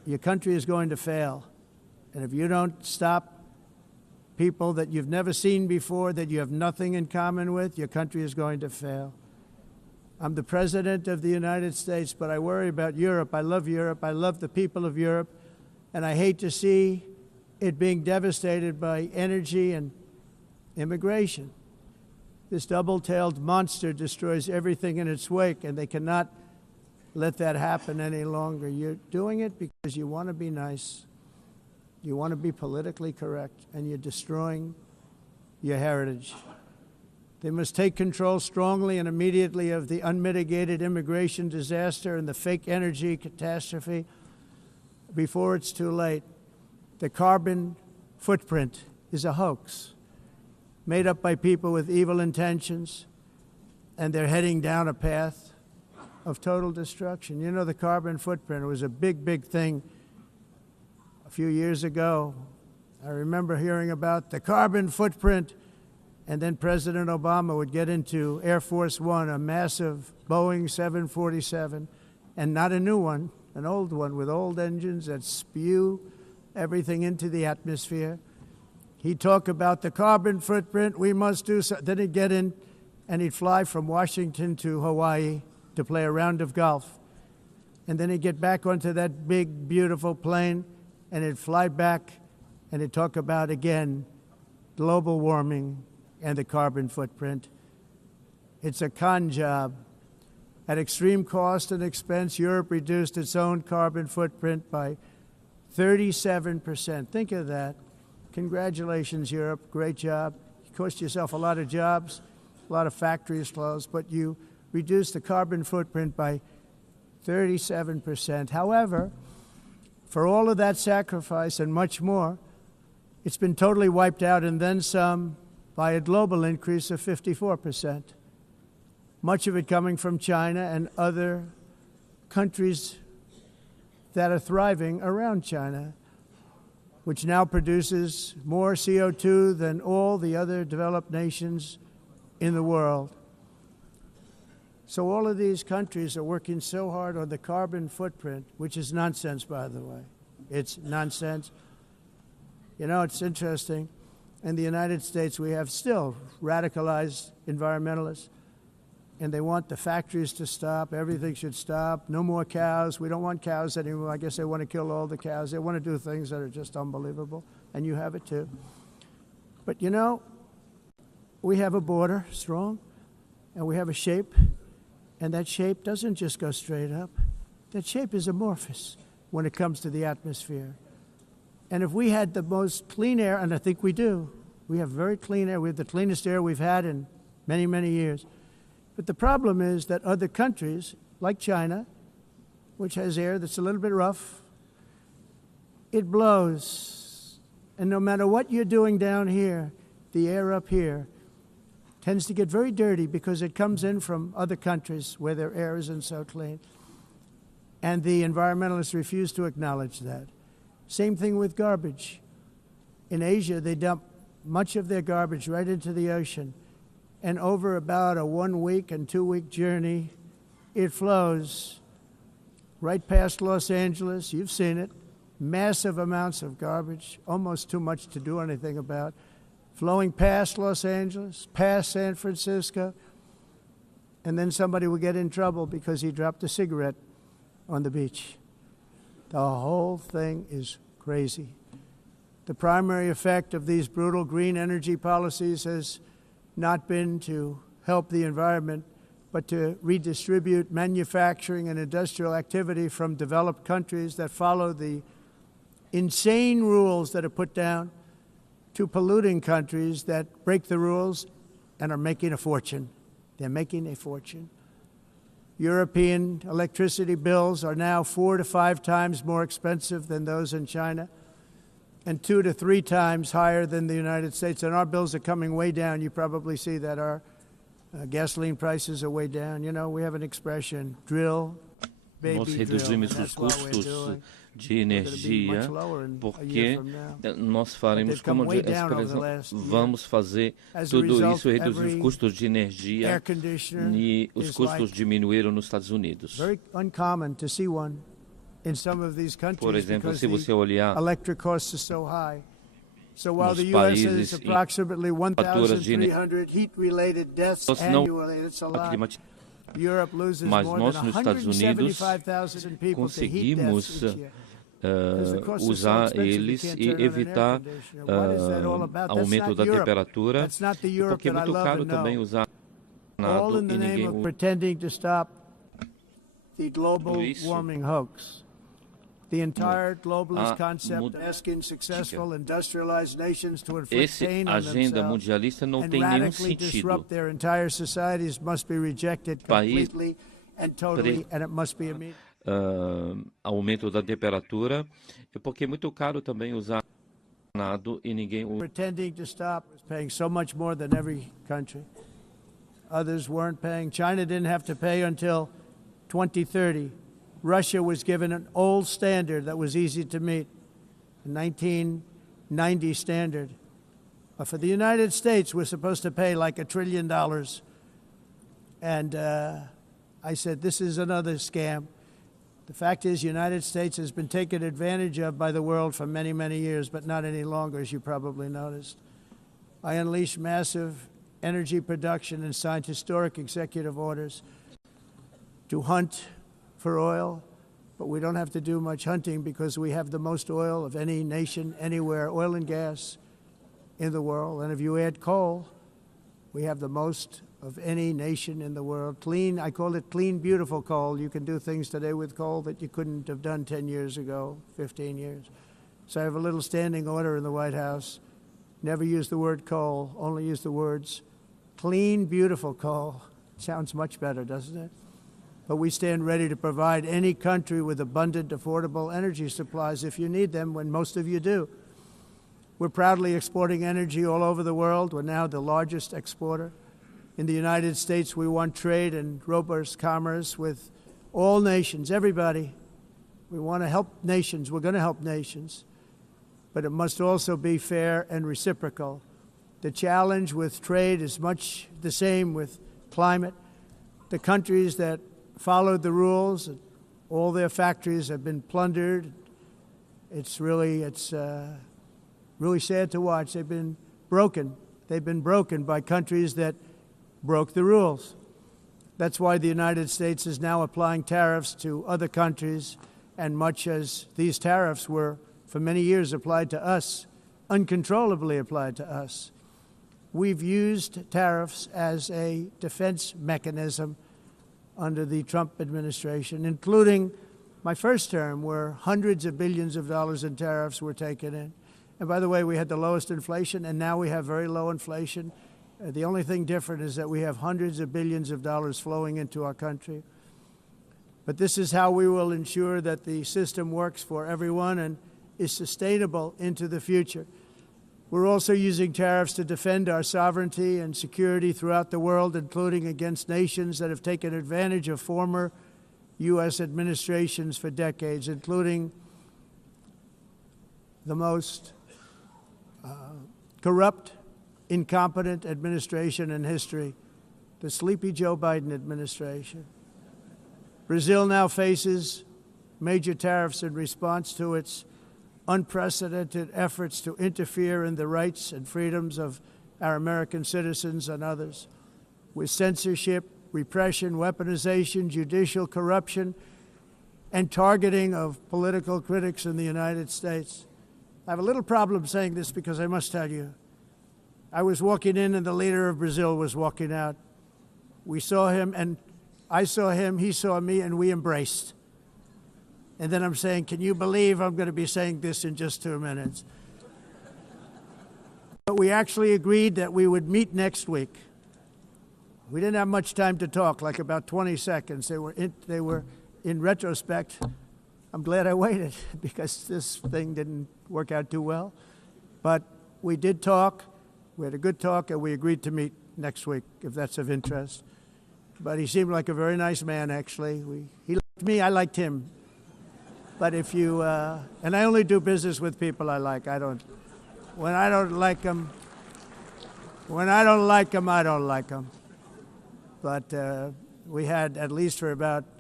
your country is going to fail. And if you don't stop people that you've never seen before, that you have nothing in common with, your country is going to fail. I'm the President of the United States, but I worry about Europe. I love Europe. I love the people of Europe. And I hate to see it being devastated by energy and immigration. This double-tailed monster destroys everything in its wake, and they cannot let that happen any longer. You're doing it because you want to be nice. You want to be politically correct, and you're destroying your heritage. They must take control strongly and immediately of the unmitigated immigration disaster and the fake energy catastrophe before it's too late. The carbon footprint is a hoax made up by people with evil intentions, and they're heading down a path of total destruction. You know, the carbon footprint was a big, big thing a few years ago. I remember hearing about the carbon footprint, and then President Obama would get into Air Force One, a massive Boeing 747, and not a new one, an old one with old engines that spew everything into the atmosphere. He'd talk about the carbon footprint, we must do so. Then he'd get in and he'd fly from Washington to Hawaii to play a round of golf. And then he'd get back onto that big, beautiful plane and he'd fly back and he'd talk about, again, global warming and the carbon footprint. It's a con job. At extreme cost and expense, Europe reduced its own carbon footprint by 37%. Think of that. Congratulations, Europe. Great job. You cost yourself a lot of jobs, a lot of factories closed, but you reduced the carbon footprint by 37%. However, for all of that sacrifice and much more, it's been totally wiped out and then some by a global increase of 54%. Much of it coming from China and other countries that are thriving around China, which now produces more CO2 than all the other developed nations in the world. So all of these countries are working so hard on the carbon footprint, which is nonsense, by the way. It's nonsense. You know, it's interesting. In the United States, we have still radicalized environmentalists, and they want the factories to stop. Everything should stop. No more cows. We don't want cows anymore. I guess they want to kill all the cows. They want to do things that are just unbelievable, and you have it too. But you know, we have a border, strong, and we have a shape, and that shape doesn't just go straight up. That shape is amorphous when it comes to the atmosphere. And if we had the most clean air, and I think we do, we have very clean air. We have the cleanest air we've had in many, many years. But the problem is that other countries, like China, which has air that's a little bit rough, it blows. And no matter what you're doing down here, the air up here tends to get very dirty because it comes in from other countries where their air isn't so clean. And the environmentalists refuse to acknowledge that. Same thing with garbage. In Asia, they dump much of their garbage right into the ocean. And over about a 1 week and 2 week journey, it flows right past Los Angeles. You've seen it. Massive amounts of garbage, almost too much to do anything about, flowing past Los Angeles, past San Francisco, and then somebody will get in trouble because he dropped a cigarette on the beach. The whole thing is crazy. The primary effect of these brutal green energy policies has not been to help the environment, but to redistribute manufacturing and industrial activity from developed countries that follow the insane rules that are put down to polluting countries that break the rules and are making a fortune. They're making a fortune. European electricity bills are now 4 to 5 times more expensive than those in China, and 2 to 3 times higher than the United States. And our bills are coming way down. You probably see that our gasoline prices are way down. You know, we have an expression, drill, baby, nós reduzimos os custos de energia porque nós faremos como vamos fazer tudo isso, reduzir os custos de energia, e os custos diminuíram nos Estados Unidos. Very uncommon to see one in some of these Por countries exemplo, because se você the olhar electric costs are so high. So while nos the U.S. países has approximately faturas de 1,300 heat-related deaths não annually, it's a lot. climática, Europe loses mas more nós than nos Estados Unidos 175,000 people to heat deaths conseguimos each year. Because the cost is so usar expensive, you eles can't e turn on an air evitar conditioner. What is that all about? That's aumento not da Europe. temperatura, That's not the Europe porque é that I muito love caro and também know. usar All in e the name ninguém of usa pretending to stop the global isso. warming hoax. The entire globalist A concept asking successful industrialized nations to inflict Esse pain on agenda themselves mundialista não and tem nenhum radically sentido. disrupt their entire societies must be rejected País completely and totally, and it must be immediate. Aumento da temperatura, porque é muito caro também usar nado e ninguém usa. Pretending to stop, paying so much more than every country. Others weren't paying. China didn't have to pay until 2030. Russia was given an old standard that was easy to meet, a 1990 standard. But for the United States, we're supposed to pay like $1 trillion. And I said, this is another scam. The fact is, the United States has been taken advantage of by the world for many, many years, but not any longer, as you probably noticed. I unleashed massive energy production and signed historic executive orders to hunt for oil, but we don't have to do much hunting because we have the most oil of any nation anywhere, oil and gas in the world. And if you add coal, we have the most of any nation in the world. Clean, I call it clean, beautiful coal. You can do things today with coal that you couldn't have done 10 years ago, 15 years. So I have a little standing order in the White House. Never use the word coal, only use the words clean, beautiful coal. Sounds much better, doesn't it? But we stand ready to provide any country with abundant, affordable energy supplies if you need them, when most of you do. We're proudly exporting energy all over the world. We're now the largest exporter. In the United States, we want trade and robust commerce with all nations, everybody. We want to help nations. We're going to help nations. But it must also be fair and reciprocal. The challenge with trade is much the same with climate. The countries that followed the rules, all their factories have been plundered. It's really sad to watch. They've been broken. They've been broken by countries that broke the rules. That's why the United States is now applying tariffs to other countries, and much as these tariffs were for many years applied to us, uncontrollably applied to us. We've used tariffs as a defense mechanism under the Trump administration, including my first term, where hundreds of billions of dollars in tariffs were taken in. And by the way, we had the lowest inflation, and now we have very low inflation. The only thing different is that we have hundreds of billions of dollars flowing into our country. But this is how we will ensure that the system works for everyone and is sustainable into the future. We're also using tariffs to defend our sovereignty and security throughout the world, including against nations that have taken advantage of former U.S. administrations for decades, including the most corrupt, incompetent administration in history, the sleepy Joe Biden administration. Brazil now faces major tariffs in response to its unprecedented efforts to interfere in the rights and freedoms of our American citizens and others, with censorship, repression, weaponization, judicial corruption, and targeting of political critics in the United States. I have a little problem saying this because I must tell you, I was walking in and the leader of Brazil was walking out. We saw him, and I saw him, he saw me, and we embraced. And then I'm saying, can you believe I'm going to be saying this in just 2 minutes? But we actually agreed that we would meet next week. We didn't have much time to talk, like about 20 seconds. They were in retrospect, I'm glad I waited because this thing didn't work out too well. But we did talk. We had a good talk, and we agreed to meet next week, if that's of interest. But he seemed like a very nice man, actually. He liked me, I liked him. But if you, and I only do business with people I like. When I don't like them, I don't like them. But we had, at least for about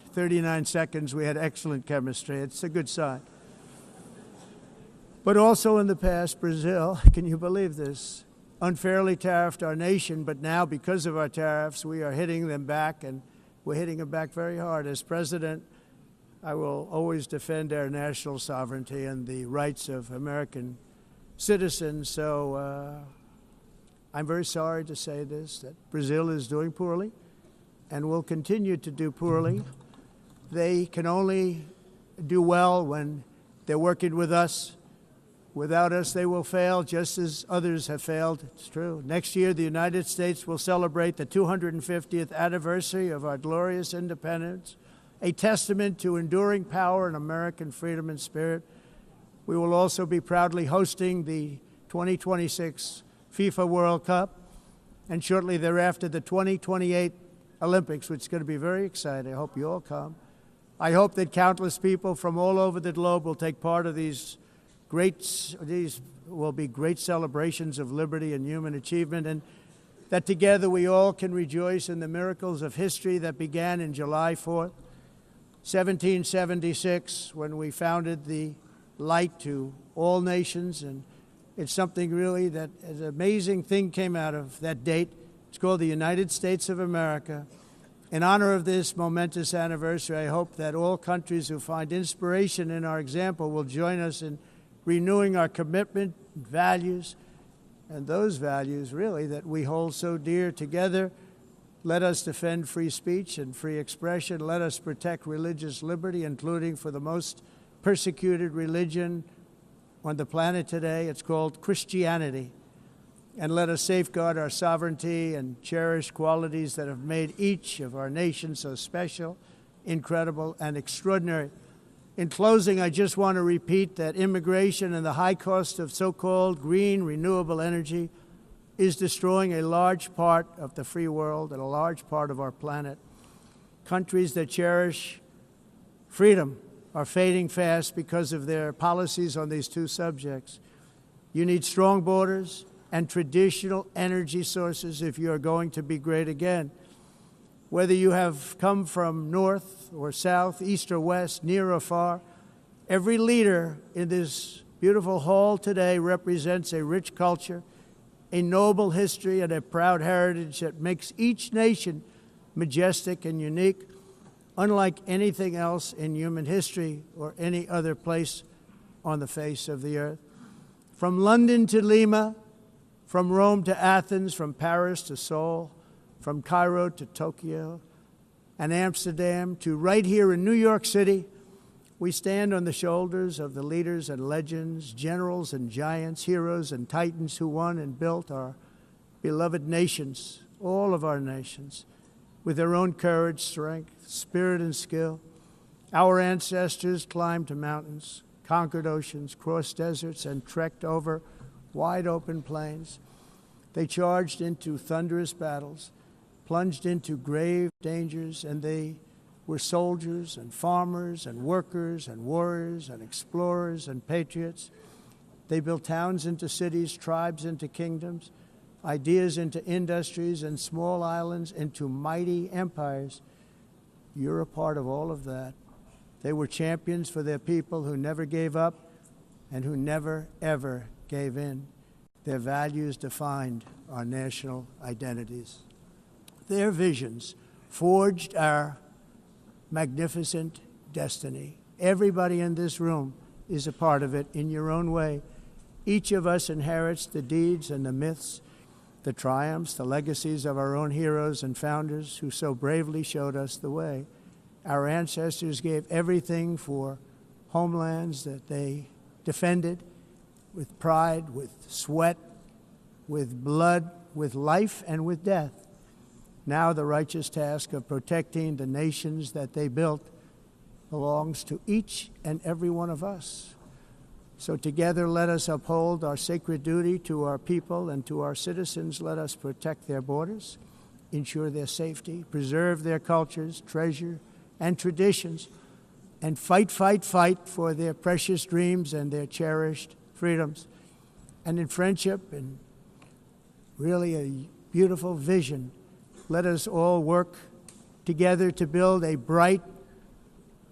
39 seconds, we had excellent chemistry. It's a good sign. But also in the past, Brazil, can you believe this, unfairly tariffed our nation, but now because of our tariffs, we are hitting them back, and we're hitting them back very hard. As president, I will always defend our national sovereignty and the rights of American citizens. So I'm very sorry to say this, that Brazil is doing poorly and will continue to do poorly. They can only do well when they're working with us. Without us, they will fail, just as others have failed. It's true. Next year, the United States will celebrate the 250th anniversary of our glorious independence, a testament to enduring power and American freedom and spirit. We will also be proudly hosting the 2026 FIFA World Cup, and shortly thereafter, the 2028 Olympics, which is going to be very exciting. I hope you all come. I hope that countless people from all over the globe will take part of these will be great celebrations of liberty and human achievement, and that together we all can rejoice in the miracles of history that began in July 4th, 1776, when we founded the light to all nations. And it's something really that an amazing thing came out of that date. It's called the United States of America. In honor of this momentous anniversary, I hope that all countries who find inspiration in our example will join us in renewing our commitment, values, and those values, really, that we hold so dear. Together, let us defend free speech and free expression. Let us protect religious liberty, including for the most persecuted religion on the planet today. It's called Christianity. And let us safeguard our sovereignty and cherish qualities that have made each of our nations so special, incredible, and extraordinary. In closing, I just want to repeat that immigration and the high cost of so-called green renewable energy is destroying a large part of the free world and a large part of our planet. Countries that cherish freedom are fading fast because of their policies on these two subjects. You need strong borders and traditional energy sources if you are going to be great again. Whether you have come from north or south, east or west, near or far, every leader in this beautiful hall today represents a rich culture, a noble history, and a proud heritage that makes each nation majestic and unique, unlike anything else in human history or any other place on the face of the earth. From London to Lima, from Rome to Athens, from Paris to Seoul, from Cairo to Tokyo and Amsterdam to right here in New York City, we stand on the shoulders of the leaders and legends, generals and giants, heroes and titans who won and built our beloved nations, all of our nations, with their own courage, strength, spirit, and skill. Our ancestors climbed mountains, conquered oceans, crossed deserts, and trekked over wide open plains. They charged into thunderous battles, plunged into grave dangers, and they were soldiers and farmers and workers and warriors and explorers and patriots. They built towns into cities, tribes into kingdoms, ideas into industries, and small islands into mighty empires. You're a part of all of that. They were champions for their people who never gave up and who never, ever gave in. Their values defined our national identities. Their visions forged our magnificent destiny. Everybody in this room is a part of it in your own way. Each of us inherits the deeds and the myths, the triumphs, the legacies of our own heroes and founders who so bravely showed us the way. Our ancestors gave everything for homelands that they defended with pride, with sweat, with blood, with life, and with death. Now the righteous task of protecting the nations that they built belongs to each and every one of us. So together let us uphold our sacred duty to our people and to our citizens. Let us protect their borders, ensure their safety, preserve their cultures, treasure, and traditions, and fight, fight, fight for their precious dreams and their cherished freedoms. And in friendship and really a beautiful vision, let us all work together to build a bright,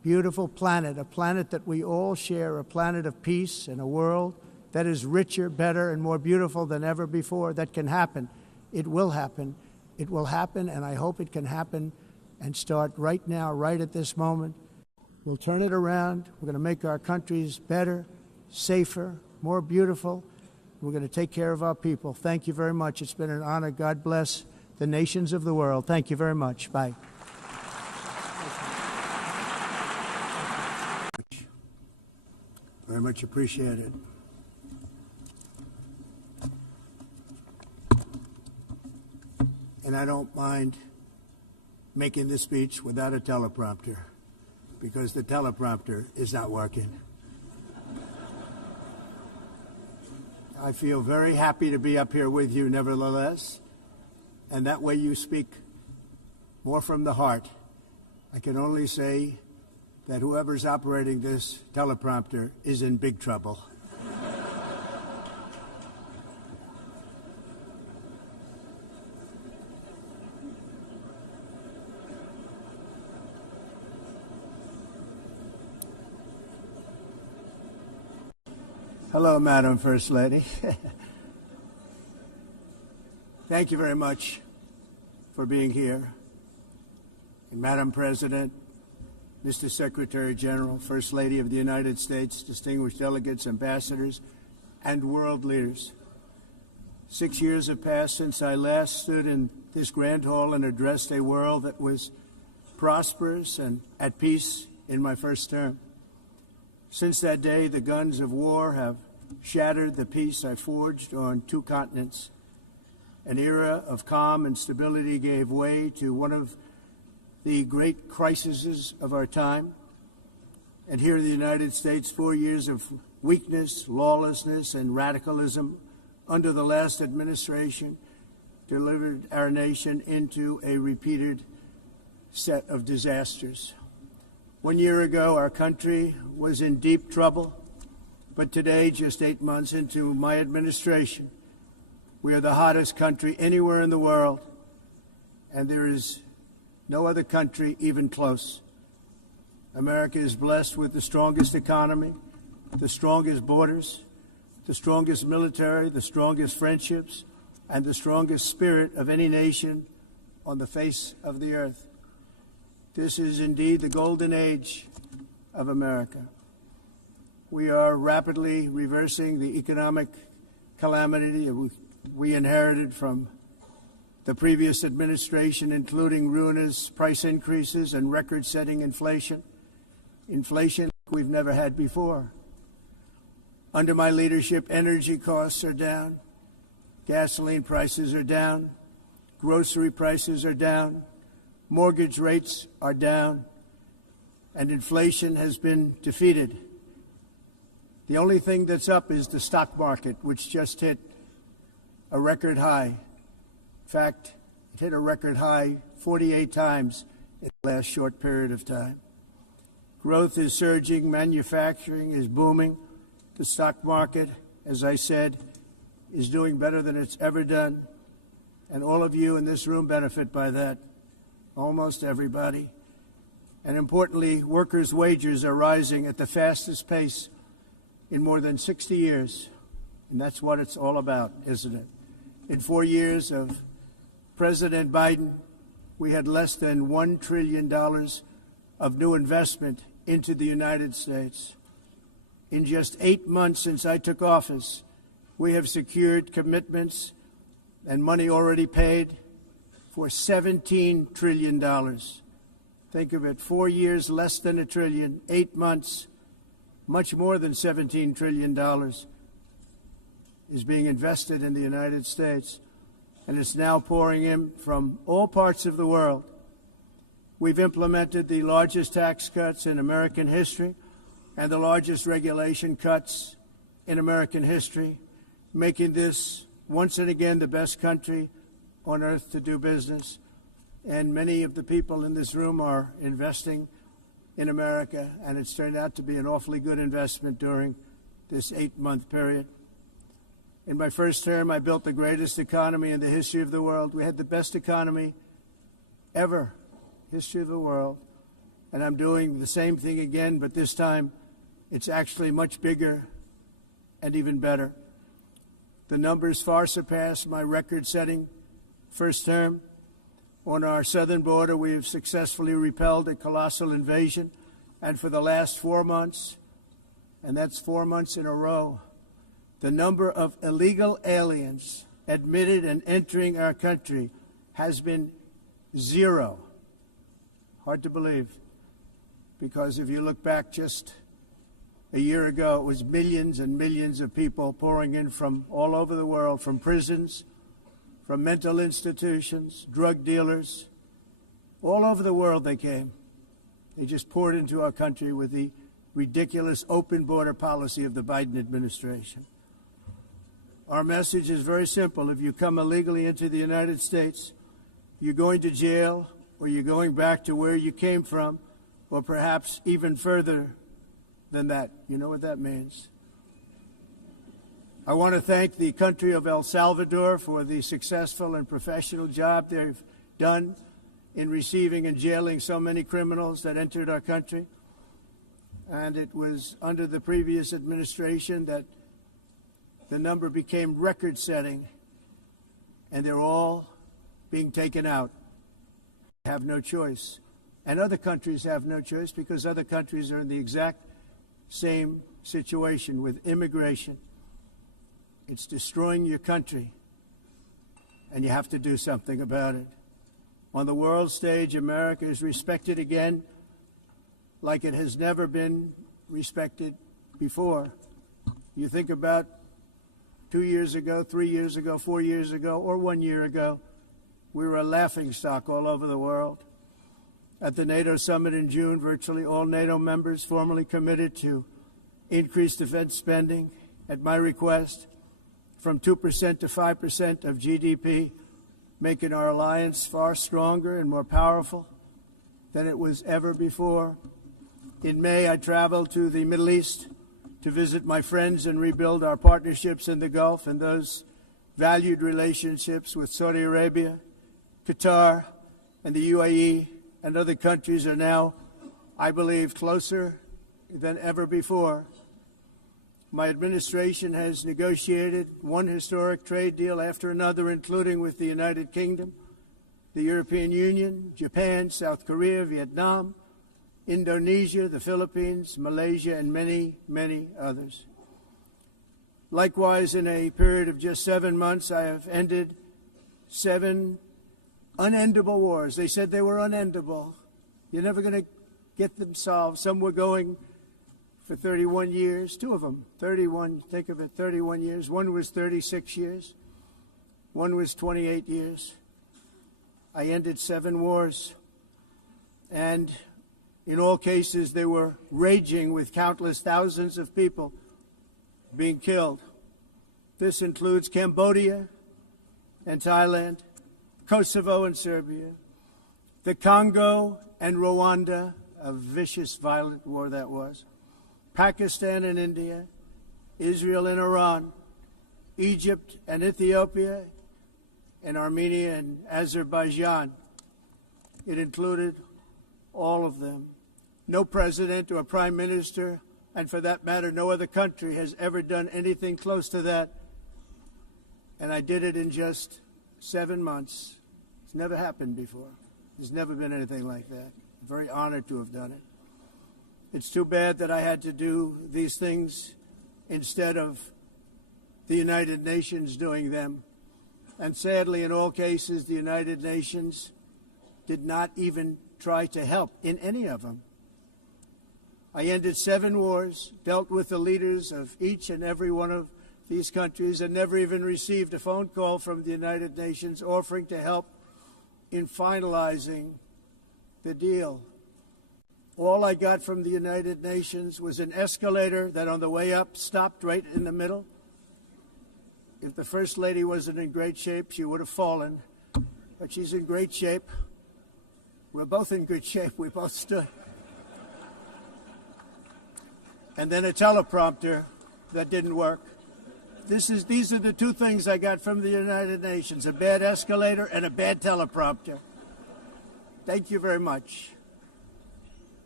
beautiful planet, a planet that we all share, a planet of peace and a world that is richer, better, and more beautiful than ever before. That can happen. It will happen. It will happen, and I hope it can happen and start right now, right at this moment. We'll turn it around. We're going to make our countries better, safer, more beautiful. We're going to take care of our people. Thank you very much. It's been an honor. God bless the nations of the world. Thank you very much. Bye. Very much appreciated. And I don't mind making this speech without a teleprompter, because the teleprompter is not working. I feel very happy to be up here with you nevertheless, and that way you speak more from the heart. I can only say that whoever's operating this teleprompter is in big trouble. Hello, Madam First Lady. Thank you very much for being here. And Madam President, Mr. Secretary General, First Lady of the United States, distinguished delegates, ambassadors, and world leaders. 6 years have passed since I last stood in this grand hall and addressed a world that was prosperous and at peace in my first term. Since that day, the guns of war have shattered the peace I forged on 2 continents. An era of calm and stability gave way to one of the great crises of our time. And here in the United States, 4 years of weakness, lawlessness, and radicalism under the last administration delivered our nation into a repeated set of disasters. 1 year ago, our country was in deep trouble, but today, just 8 months into my administration, we are the hottest country anywhere in the world, and there is no other country even close. America is blessed with the strongest economy, the strongest borders, the strongest military, the strongest friendships, and the strongest spirit of any nation on the face of the earth. This is indeed the golden age of America. We are rapidly reversing the economic calamity we inherited from the previous administration, including ruinous price increases and record-setting inflation we've never had before. Under my leadership, energy costs are down, gasoline prices are down, grocery prices are down, mortgage rates are down, and inflation has been defeated. The only thing that's up is the stock market, which just hit a record high. In fact, it hit a record high 48 times in the last short period of time. Growth is surging, manufacturing is booming. The stock market, as I said, is doing better than it's ever done. And all of you in this room benefit by that, almost everybody. And importantly, workers' wages are rising at the fastest pace in more than 60 years. And that's what it's all about, isn't it? In 4 years of President Biden, we had less than $1 trillion of new investment into the United States. In just 8 months since I took office, we have secured commitments and money already paid for $17 trillion. Think of it, 4 years, less than $1 trillion, 8 months, much more than $17 trillion is being invested in the United States, and it's now pouring in from all parts of the world. We've implemented the largest tax cuts in American history and the largest regulation cuts in American history, making this once and again the best country on earth to do business. And many of the people in this room are investing in America, and it's turned out to be an awfully good investment during this 8-month period. In my first term, I built the greatest economy in the history of the world. We had the best economy ever, history of the world. And I'm doing the same thing again, but this time it's actually much bigger and even better. The numbers far surpass my record-setting first term. On our southern border, we have successfully repelled a colossal invasion, and for the last 4 months, and that's 4 months in a row, the number of illegal aliens admitted and entering our country has been 0. Hard to believe, because if you look back just a year ago, it was millions and millions of people pouring in from all over the world, from prisons, from mental institutions, drug dealers. All over the world they came. They just poured into our country with the ridiculous open border policy of the Biden administration. Our message is very simple. If you come illegally into the United States, you're going to jail, or you're going back to where you came from, or perhaps even further than that. You know what that means. I want to thank the country of El Salvador for the successful and professional job they've done in receiving and jailing so many criminals that entered our country. And it was under the previous administration that the number became record-setting, and they're all being taken out. They have no choice. And other countries have no choice, because other countries are in the exact same situation with immigration. It's destroying your country, and you have to do something about it. On the world stage, America is respected again like it has never been respected before. You think about 2 years ago, 3 years ago, 4 years ago, or 1 year ago, we were a laughingstock all over the world. At the NATO summit in June, virtually all NATO members formally committed to increase defense spending, at my request, from 2% to 5% of GDP, making our alliance far stronger and more powerful than it was ever before. In May, I traveled to the Middle East to visit my friends and rebuild our partnerships in the Gulf and those valued relationships with Saudi Arabia, Qatar, and the UAE, and other countries are now, I believe, closer than ever before. My administration has negotiated one historic trade deal after another, including with the United Kingdom, the European Union, Japan, South Korea, Vietnam, Indonesia, the Philippines, Malaysia, and many, many others. Likewise, in a period of just 7 months, I have ended 7 unendable wars. They said they were unendable. You're never going to get them solved. Some were going for 31 years, 2 of them, 31, think of it, 31 years. One was 36 years. One was 28 years. I ended 7 wars. And in all cases, they were raging with countless thousands of people being killed. This includes Cambodia and Thailand, Kosovo and Serbia, the Congo and Rwanda, a vicious, violent war that was, Pakistan and India, Israel and Iran, Egypt and Ethiopia, and Armenia and Azerbaijan. It included all of them. No president or prime minister, and for that matter, no other country has ever done anything close to that. And I did it in just 7 months. It's never happened before. There's never been anything like that. I'm very honored to have done it. It's too bad that I had to do these things instead of the United Nations doing them. And sadly, in all cases, the United Nations did not even try to help in any of them. I ended 7 wars, dealt with the leaders of each and every one of these countries, and never even received a phone call from the United Nations offering to help in finalizing the deal. All I got from the United Nations was an escalator that on the way up stopped right in the middle. If the First Lady wasn't in great shape, she would have fallen. But she's in great shape. We're both in good shape. We both stood. And then a teleprompter that didn't work. These are the 2 things I got from the United Nations, a bad escalator and a bad teleprompter. Thank you very much.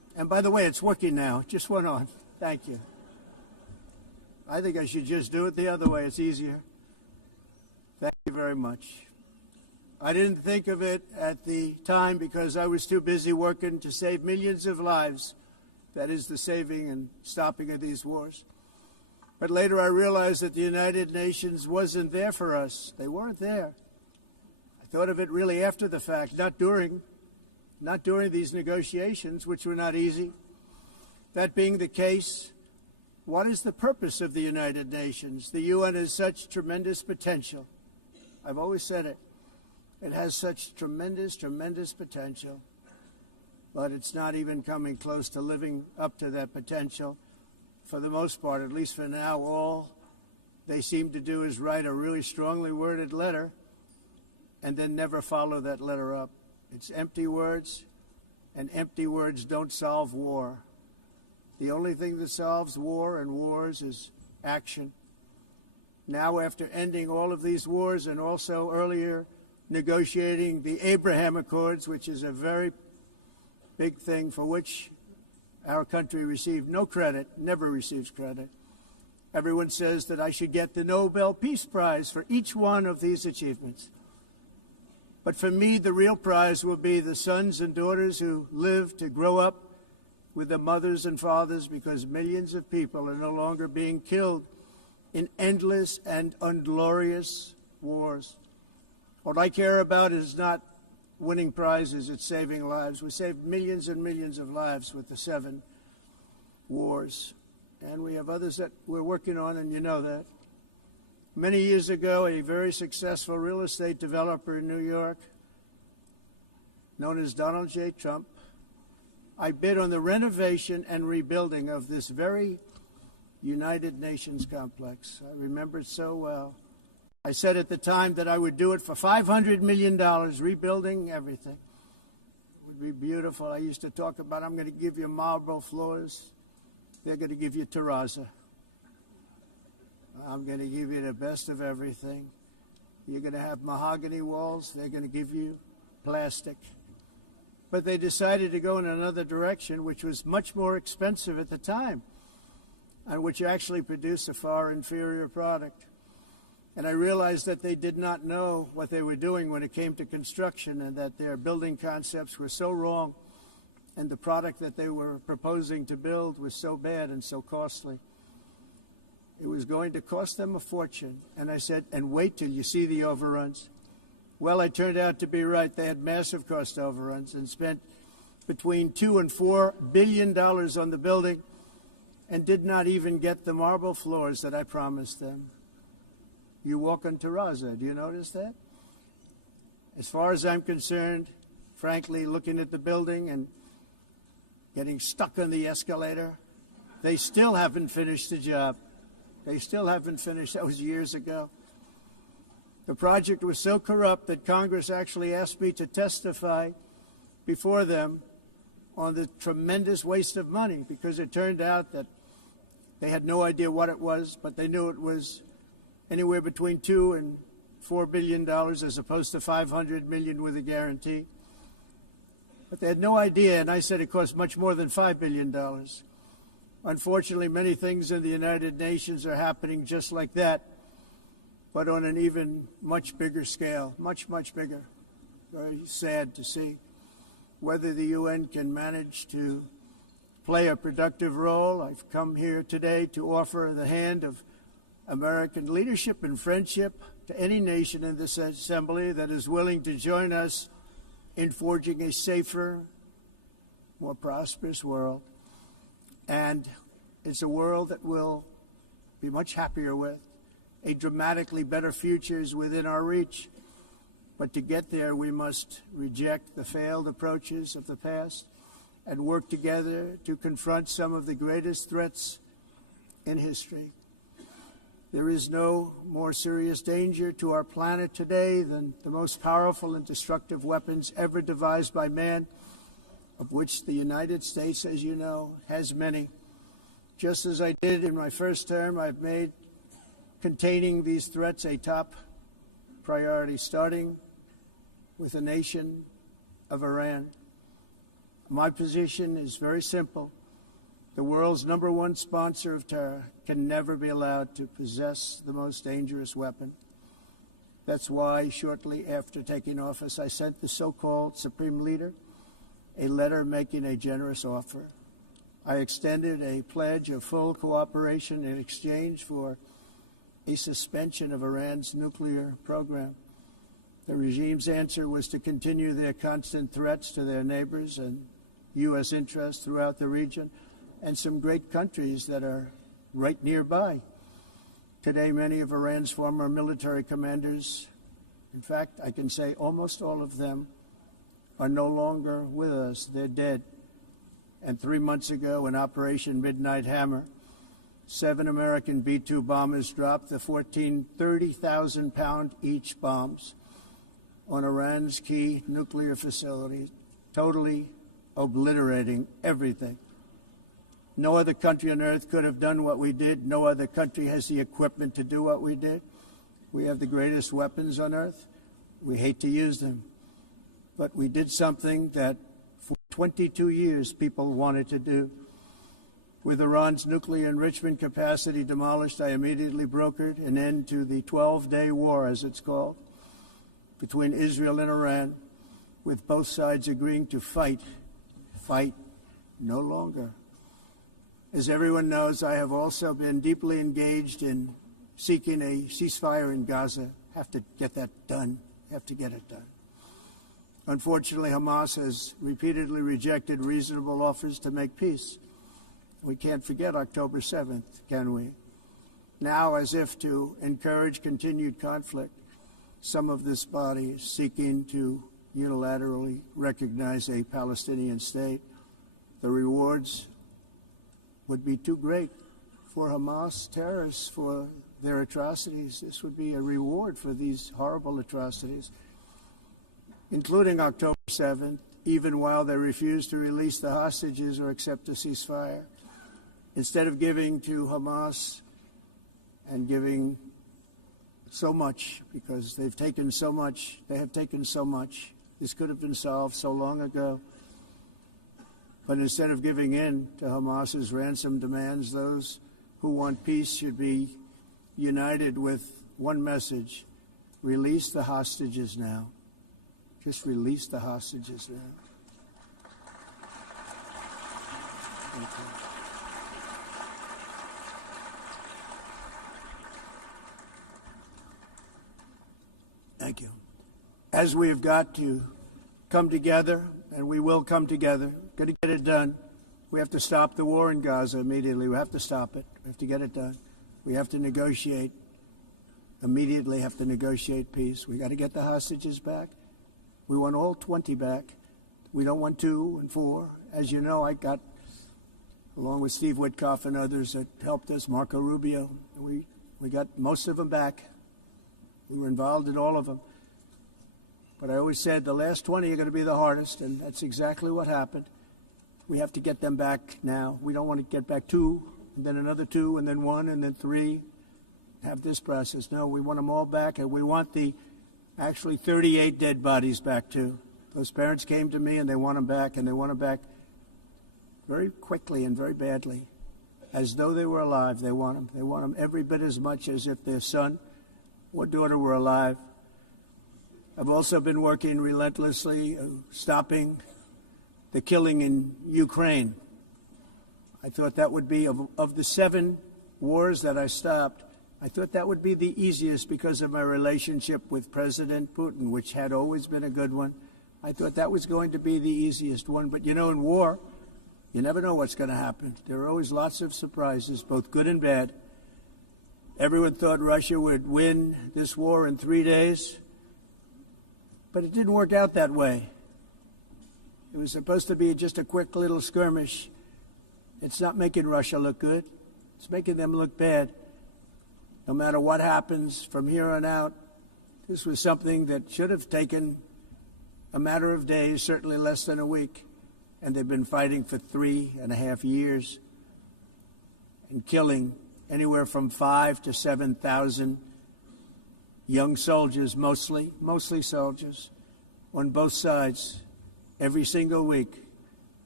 And by the way, it's working now. It just went on. Thank you. I think I should just do it the other way. It's easier. Thank you very much. I didn't think of it at the time because I was too busy working to save millions of lives. That is the saving and stopping of these wars. But later I realized that the United Nations wasn't there for us. They weren't there. I thought of it really after the fact, not during these negotiations, which were not easy. That being the case, what is the purpose of the United Nations? The UN has such tremendous potential. I've always said it. It has such tremendous, tremendous potential. But it's not even coming close to living up to that potential. For the most part, at least for now, all they seem to do is write a really strongly worded letter and then never follow that letter up. It's empty words, and empty words don't solve war. The only thing that solves war and wars is action. Now, after ending all of these wars and also earlier negotiating the Abraham Accords, which is a very big thing for which our country received no credit, never receives credit. Everyone says that I should get the Nobel Peace Prize for each one of these achievements. But for me, the real prize will be the sons and daughters who live to grow up with the mothers and fathers, because millions of people are no longer being killed in endless and unglorious wars. What I care about is not winning prizes, it's saving lives. We saved millions and millions of lives with the 7 wars. And we have others that we're working on, and you know that. Many years ago, a very successful real estate developer in New York, known as Donald J. Trump, I bid on the renovation and rebuilding of this very United Nations complex. I remember it so well. I said at the time that I would do it for $500 million, rebuilding everything. It would be beautiful. I used to talk about, I'm going to give you marble floors. They're going to give you terrazzo. I'm going to give you the best of everything. You're going to have mahogany walls. They're going to give you plastic. But they decided to go in another direction, which was much more expensive at the time, and which actually produced a far inferior product. And I realized that they did not know what they were doing when it came to construction, and that their building concepts were so wrong, and the product that they were proposing to build was so bad and so costly. It was going to cost them a fortune. And I said, and wait till you see the overruns. Well, I turned out to be right. They had massive cost overruns and spent between $2 and $4 billion on the building and did not even get the marble floors that I promised them. You walk on terrazzo. Do you notice that? As far as I'm concerned, frankly, looking at the building and getting stuck on the escalator, they still haven't finished the job. They still haven't finished. That was years ago. The project was so corrupt that Congress actually asked me to testify before them on the tremendous waste of money, because it turned out that they had no idea what it was, but they knew it was anywhere between $2 and $4 billion as opposed to $500 million with a guarantee. But they had no idea, and I said it cost much more than $5 billion. Unfortunately, many things in the United Nations are happening just like that, but on an even much bigger scale, much, much bigger. Very sad to see. Whether the UN can manage to play a productive role, I've come here today to offer the hand of American leadership and friendship to any nation in this assembly that is willing to join us in forging a safer, more prosperous world. And it's a world that we'll be much happier with. A dramatically better future is within our reach. But to get there, we must reject the failed approaches of the past and work together to confront some of the greatest threats in history. There is no more serious danger to our planet today than the most powerful and destructive weapons ever devised by man, of which the United States, as you know, has many. Just as I did in my first term, I've made containing these threats a top priority, starting with the nation of Iran. My position is very simple. The world's #1 sponsor of terror can never be allowed to possess the most dangerous weapon. That's why, shortly after taking office, I sent the so-called Supreme Leader a letter making a generous offer. I extended a pledge of full cooperation in exchange for a suspension of Iran's nuclear program. The regime's answer was to continue their constant threats to their neighbors and U.S. interests throughout the region and some great countries that are right nearby. Today, many of Iran's former military commanders, in fact, I can say almost all of them, are no longer with us. They're dead. And 3 months ago, in Operation Midnight Hammer, 7 American B-2 bombers dropped the 14 30,000-pound each bombs on Iran's key nuclear facilities, totally obliterating everything. No other country on earth could have done what we did. No other country has the equipment to do what we did. We have the greatest weapons on earth. We hate to use them. But we did something that for 22 years people wanted to do. With Iran's nuclear enrichment capacity demolished, I immediately brokered an end to the 12-day war, as it's called, between Israel and Iran, with both sides agreeing to fight no longer. As everyone knows, I have also been deeply engaged in seeking a ceasefire in Gaza. Have to get that done. Have to get it done. Unfortunately, Hamas has repeatedly rejected reasonable offers to make peace. We can't forget October 7th, can we? Now, as if to encourage continued conflict, some of this body is seeking to unilaterally recognize a Palestinian state. The rewards would be too great for Hamas terrorists for their atrocities. This would be a reward for these horrible atrocities, including October 7th, even while they refuse to release the hostages or accept a ceasefire. Instead of giving to Hamas and giving so much, because they've taken so much, they have taken so much. This could have been solved so long ago. But instead of giving in to Hamas's ransom demands, those who want peace should be united with one message: release the hostages now. Just release the hostages now. Thank you. Thank you. As we have got to come together, and we will come together, got to get it done. We have to stop the war in Gaza immediately. We have to stop it. We have to get it done. We have to negotiate, immediately have to negotiate peace. We got to get the hostages back. We want all 20 back. We don't want 2 and 4. As you know, I got, along with Steve Witkoff and others that helped us, Marco Rubio, we got most of them back. We were involved in all of them. But I always said the last 20 are going to be the hardest, and that's exactly what happened. We have to get them back now. We don't want to get back 2, and then another 2, and then 1, and then 3, have this process. No, we want them all back, and we want the actually 38 dead bodies back, too. Those parents came to me, and they want them back, and they want them back very quickly and very badly, as though they were alive. They want them. They want them every bit as much as if their son or daughter were alive. I've also been working relentlessly, stopping the killing in Ukraine. I thought that would be, of the 7 wars that I stopped, I thought that would be the easiest because of my relationship with President Putin, which had always been a good one. I thought that was going to be the easiest one. But, you know, in war, you never know what's going to happen. There are always lots of surprises, both good and bad. Everyone thought Russia would win this war in 3 days. But it didn't work out that way. It was supposed to be just a quick little skirmish. It's not making Russia look good. It's making them look bad. No matter what happens from here on out, this was something that should have taken a matter of days, certainly less than a week. And they've been fighting for 3.5 years and killing anywhere from 5,000 to 7,000 young soldiers, mostly soldiers, on both sides, every single week.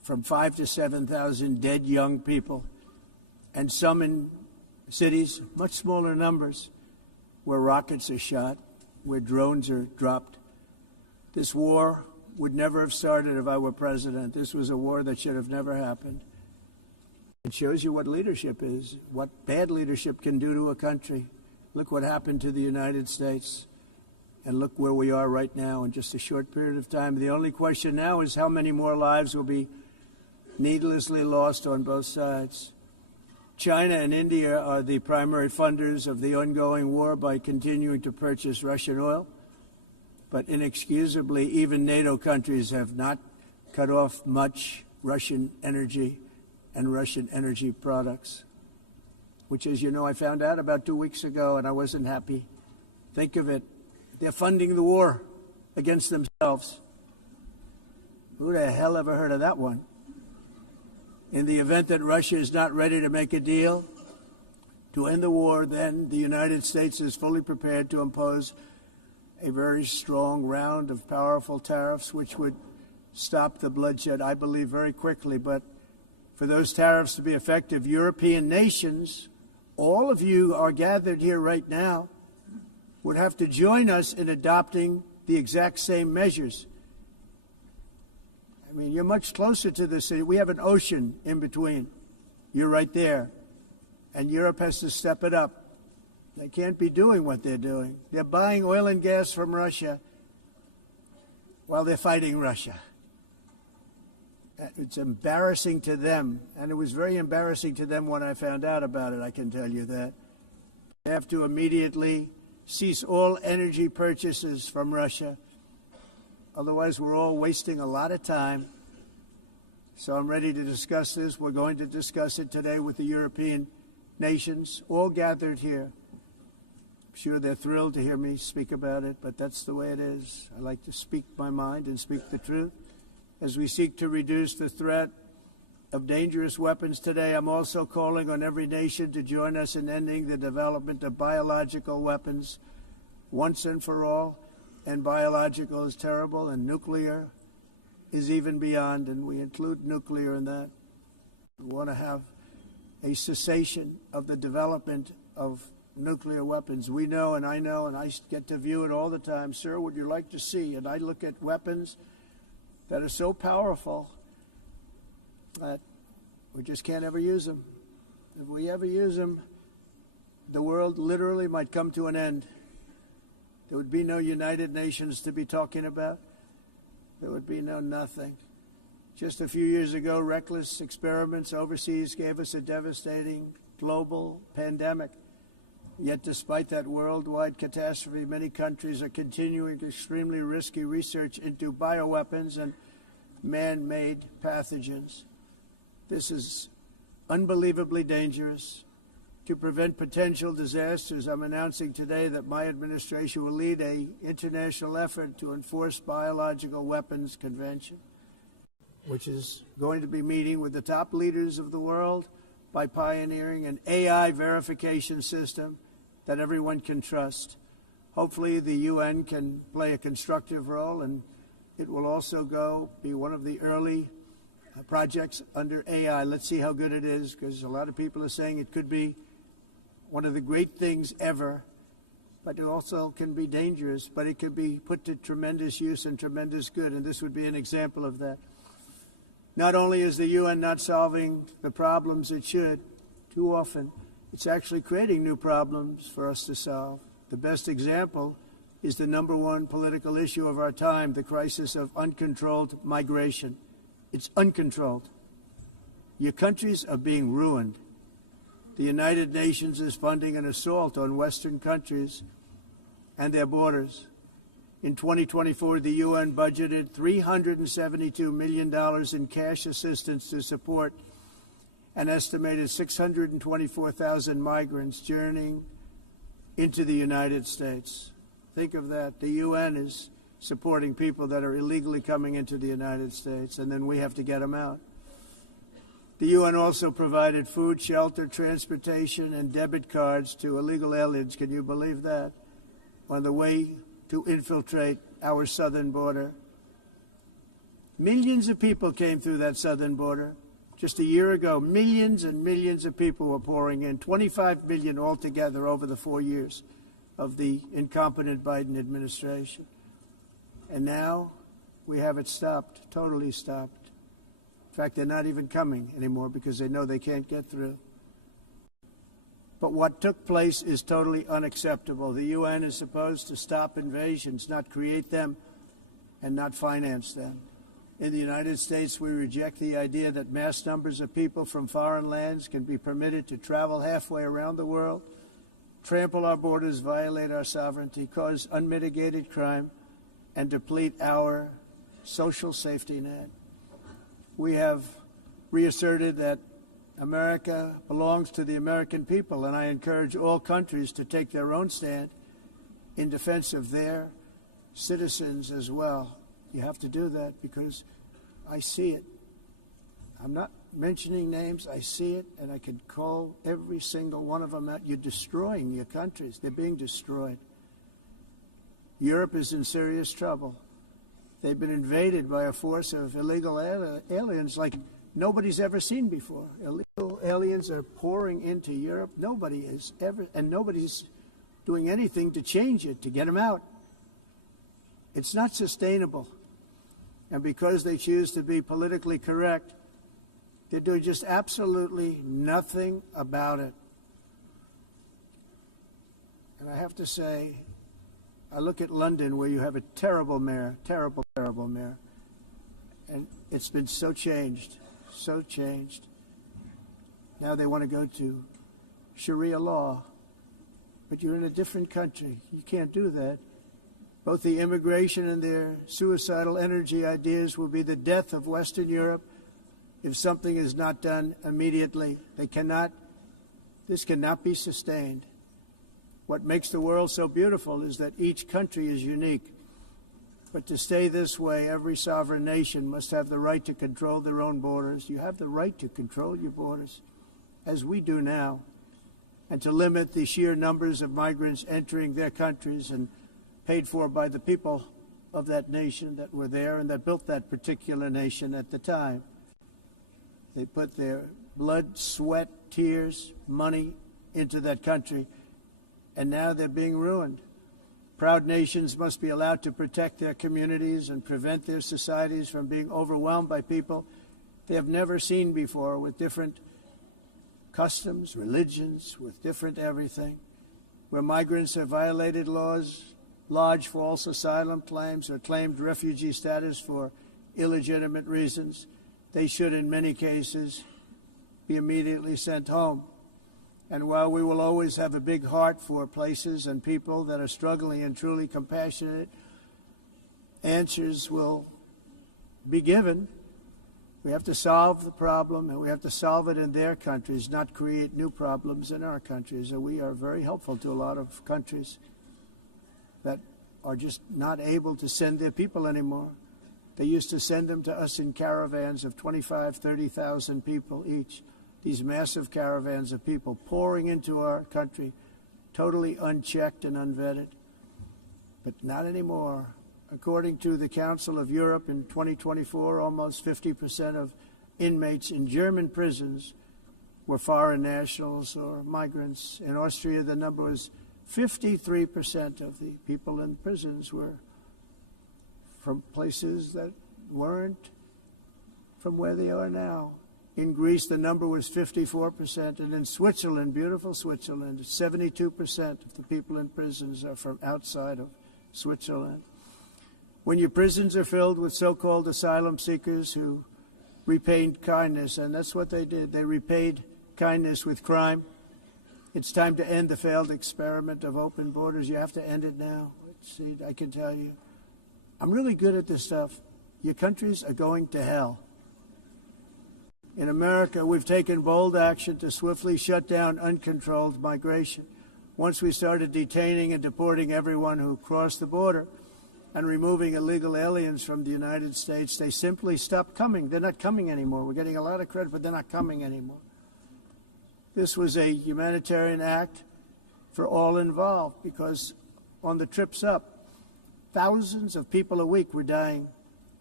from 5,000 to 7,000 dead young people, and some in cities, much smaller numbers, where rockets are shot, where drones are dropped. This war would never have started if I were president. This was a war that should have never happened. It shows you what leadership is, what bad leadership can do to a country. Look what happened to the United States, and look where we are right now in just a short period of time. The only question now is how many more lives will be needlessly lost on both sides. China and India are the primary funders of the ongoing war by continuing to purchase Russian oil. But inexcusably, even NATO countries have not cut off much Russian energy and Russian energy products, which, as you know, I found out about 2 weeks ago, and I wasn't happy. Think of it. They're funding the war against themselves. Who the hell ever heard of that one? In the event that Russia is not ready to make a deal to end the war, then the United States is fully prepared to impose a very strong round of powerful tariffs, which would stop the bloodshed, I believe, very quickly. But for those tariffs to be effective, European nations, all of you are gathered here right now, would have to join us in adopting the exact same measures. I mean, you're much closer to the city. We have an ocean in between. You're right there. And Europe has to step it up. They can't be doing what they're doing. They're buying oil and gas from Russia while they're fighting Russia. It's embarrassing to them, and it was very embarrassing to them when I found out about it, I can tell you that. They have to immediately cease all energy purchases from Russia. Otherwise, we're all wasting a lot of time. So I'm ready to discuss this. We're going to discuss it today with the European nations, all gathered here. I'm sure they're thrilled to hear me speak about it, but that's the way it is. I like to speak my mind and speak the truth. As we seek to reduce the threat of dangerous weapons today, I'm also calling on every nation to join us in ending the development of biological weapons once and for all. And biological is terrible, and nuclear is even beyond, and we include nuclear in that. We want to have a cessation of the development of nuclear weapons. We know, and I get to view it all the time. Sir, would you like to see? And I look at weapons that are so powerful that we just can't ever use them. If we ever use them, the world literally might come to an end. There would be no United Nations to be talking about. There would be no nothing. Just a few years ago, reckless experiments overseas gave us a devastating global pandemic. Yet despite that worldwide catastrophe, many countries are continuing extremely risky research into bioweapons and man-made pathogens. This is unbelievably dangerous. To prevent potential disasters, I'm announcing today that my administration will lead an international effort to enforce biological weapons convention, which is going to be meeting with the top leaders of the world by pioneering an AI verification system that everyone can trust. Hopefully the UN can play a constructive role, and it will also be one of the early projects under AI. Let's see how good it is, because a lot of people are saying it could be one of the great things ever, but it also can be dangerous, but it could be put to tremendous use and tremendous good, and this would be an example of that. Not only is the UN not solving the problems it should, too often, it's actually creating new problems for us to solve. The best example is the number one political issue of our time, the crisis of uncontrolled migration. It's uncontrolled. Your countries are being ruined. The United Nations is funding an assault on Western countries and their borders. In 2024, the UN budgeted $372 million in cash assistance to support an estimated 624,000 migrants journeying into the United States. Think of that. The UN is supporting people that are illegally coming into the United States, and then we have to get them out. The UN also provided food, shelter, transportation, and debit cards to illegal aliens. Can you believe that? On the way to infiltrate our southern border. Millions of people came through that southern border. Just a year ago, millions and millions of people were pouring in, 25 million altogether over the 4 years of the incompetent Biden administration. And now we have it stopped, totally stopped. In fact, they're not even coming anymore because they know they can't get through. But what took place is totally unacceptable. The UN is supposed to stop invasions, not create them and not finance them. In the United States, we reject the idea that mass numbers of people from foreign lands can be permitted to travel halfway around the world, trample our borders, violate our sovereignty, cause unmitigated crime, and deplete our social safety net. We have reasserted that America belongs to the American people, and I encourage all countries to take their own stand in defense of their citizens as well. You have to do that because I see it. I'm not mentioning names. I see it, and I can call every single one of them out. You're destroying your countries. They're being destroyed. Europe is in serious trouble. They've been invaded by a force of illegal aliens like nobody's ever seen before. Illegal aliens are pouring into Europe. Nobody is ever, and nobody's doing anything to change it, to get them out. It's not sustainable. And because they choose to be politically correct, they're doing just absolutely nothing about it. And I have to say, I look at London where you have a terrible mayor, terrible mayor. And it's been so changed, so changed. Now they want to go to Sharia law. But you're in a different country. You can't do that. Both the immigration and their suicidal energy ideas will be the death of Western Europe if something is not done immediately. This cannot be sustained. What makes the world so beautiful is that each country is unique. But to stay this way, every sovereign nation must have the right to control their own borders. You have the right to control your borders, as we do now, and to limit the sheer numbers of migrants entering their countries and paid for by the people of that nation that were there and that built that particular nation at the time. They put their blood, sweat, tears, money into that country, and now they're being ruined. Proud nations must be allowed to protect their communities and prevent their societies from being overwhelmed by people they have never seen before, with different customs, religions, with different everything. Where migrants have violated laws, lodged false asylum claims, or claimed refugee status for illegitimate reasons, they should, in many cases, be immediately sent home. And while we will always have a big heart for places and people that are struggling and truly compassionate, answers will be given. We have to solve the problem, and we have to solve it in their countries, not create new problems in our countries. And we are very helpful to a lot of countries that are just not able to send their people anymore. They used to send them to us in caravans of 25,000, 30,000 people each. These massive caravans of people pouring into our country, totally unchecked and unvetted. But not anymore. According to the Council of Europe in 2024, almost 50% of inmates in German prisons were foreign nationals or migrants. In Austria, the number was 53% of the people in prisons were from places that weren't from where they are now. In Greece, the number was 54%, and in Switzerland, beautiful Switzerland, 72% of the people in prisons are from outside of Switzerland. When your prisons are filled with so-called asylum seekers who repaid kindness, and that's what they did, they repaid kindness with crime. It's time to end the failed experiment of open borders. You have to end it now. See, I can tell you, I'm really good at this stuff. Your countries are going to hell. In America, we've taken bold action to swiftly shut down uncontrolled migration. Once we started detaining and deporting everyone who crossed the border and removing illegal aliens from the United States, they simply stopped coming. They're not coming anymore. We're getting a lot of credit, but they're not coming anymore. This was a humanitarian act for all involved, because on the trips up, thousands of people a week were dying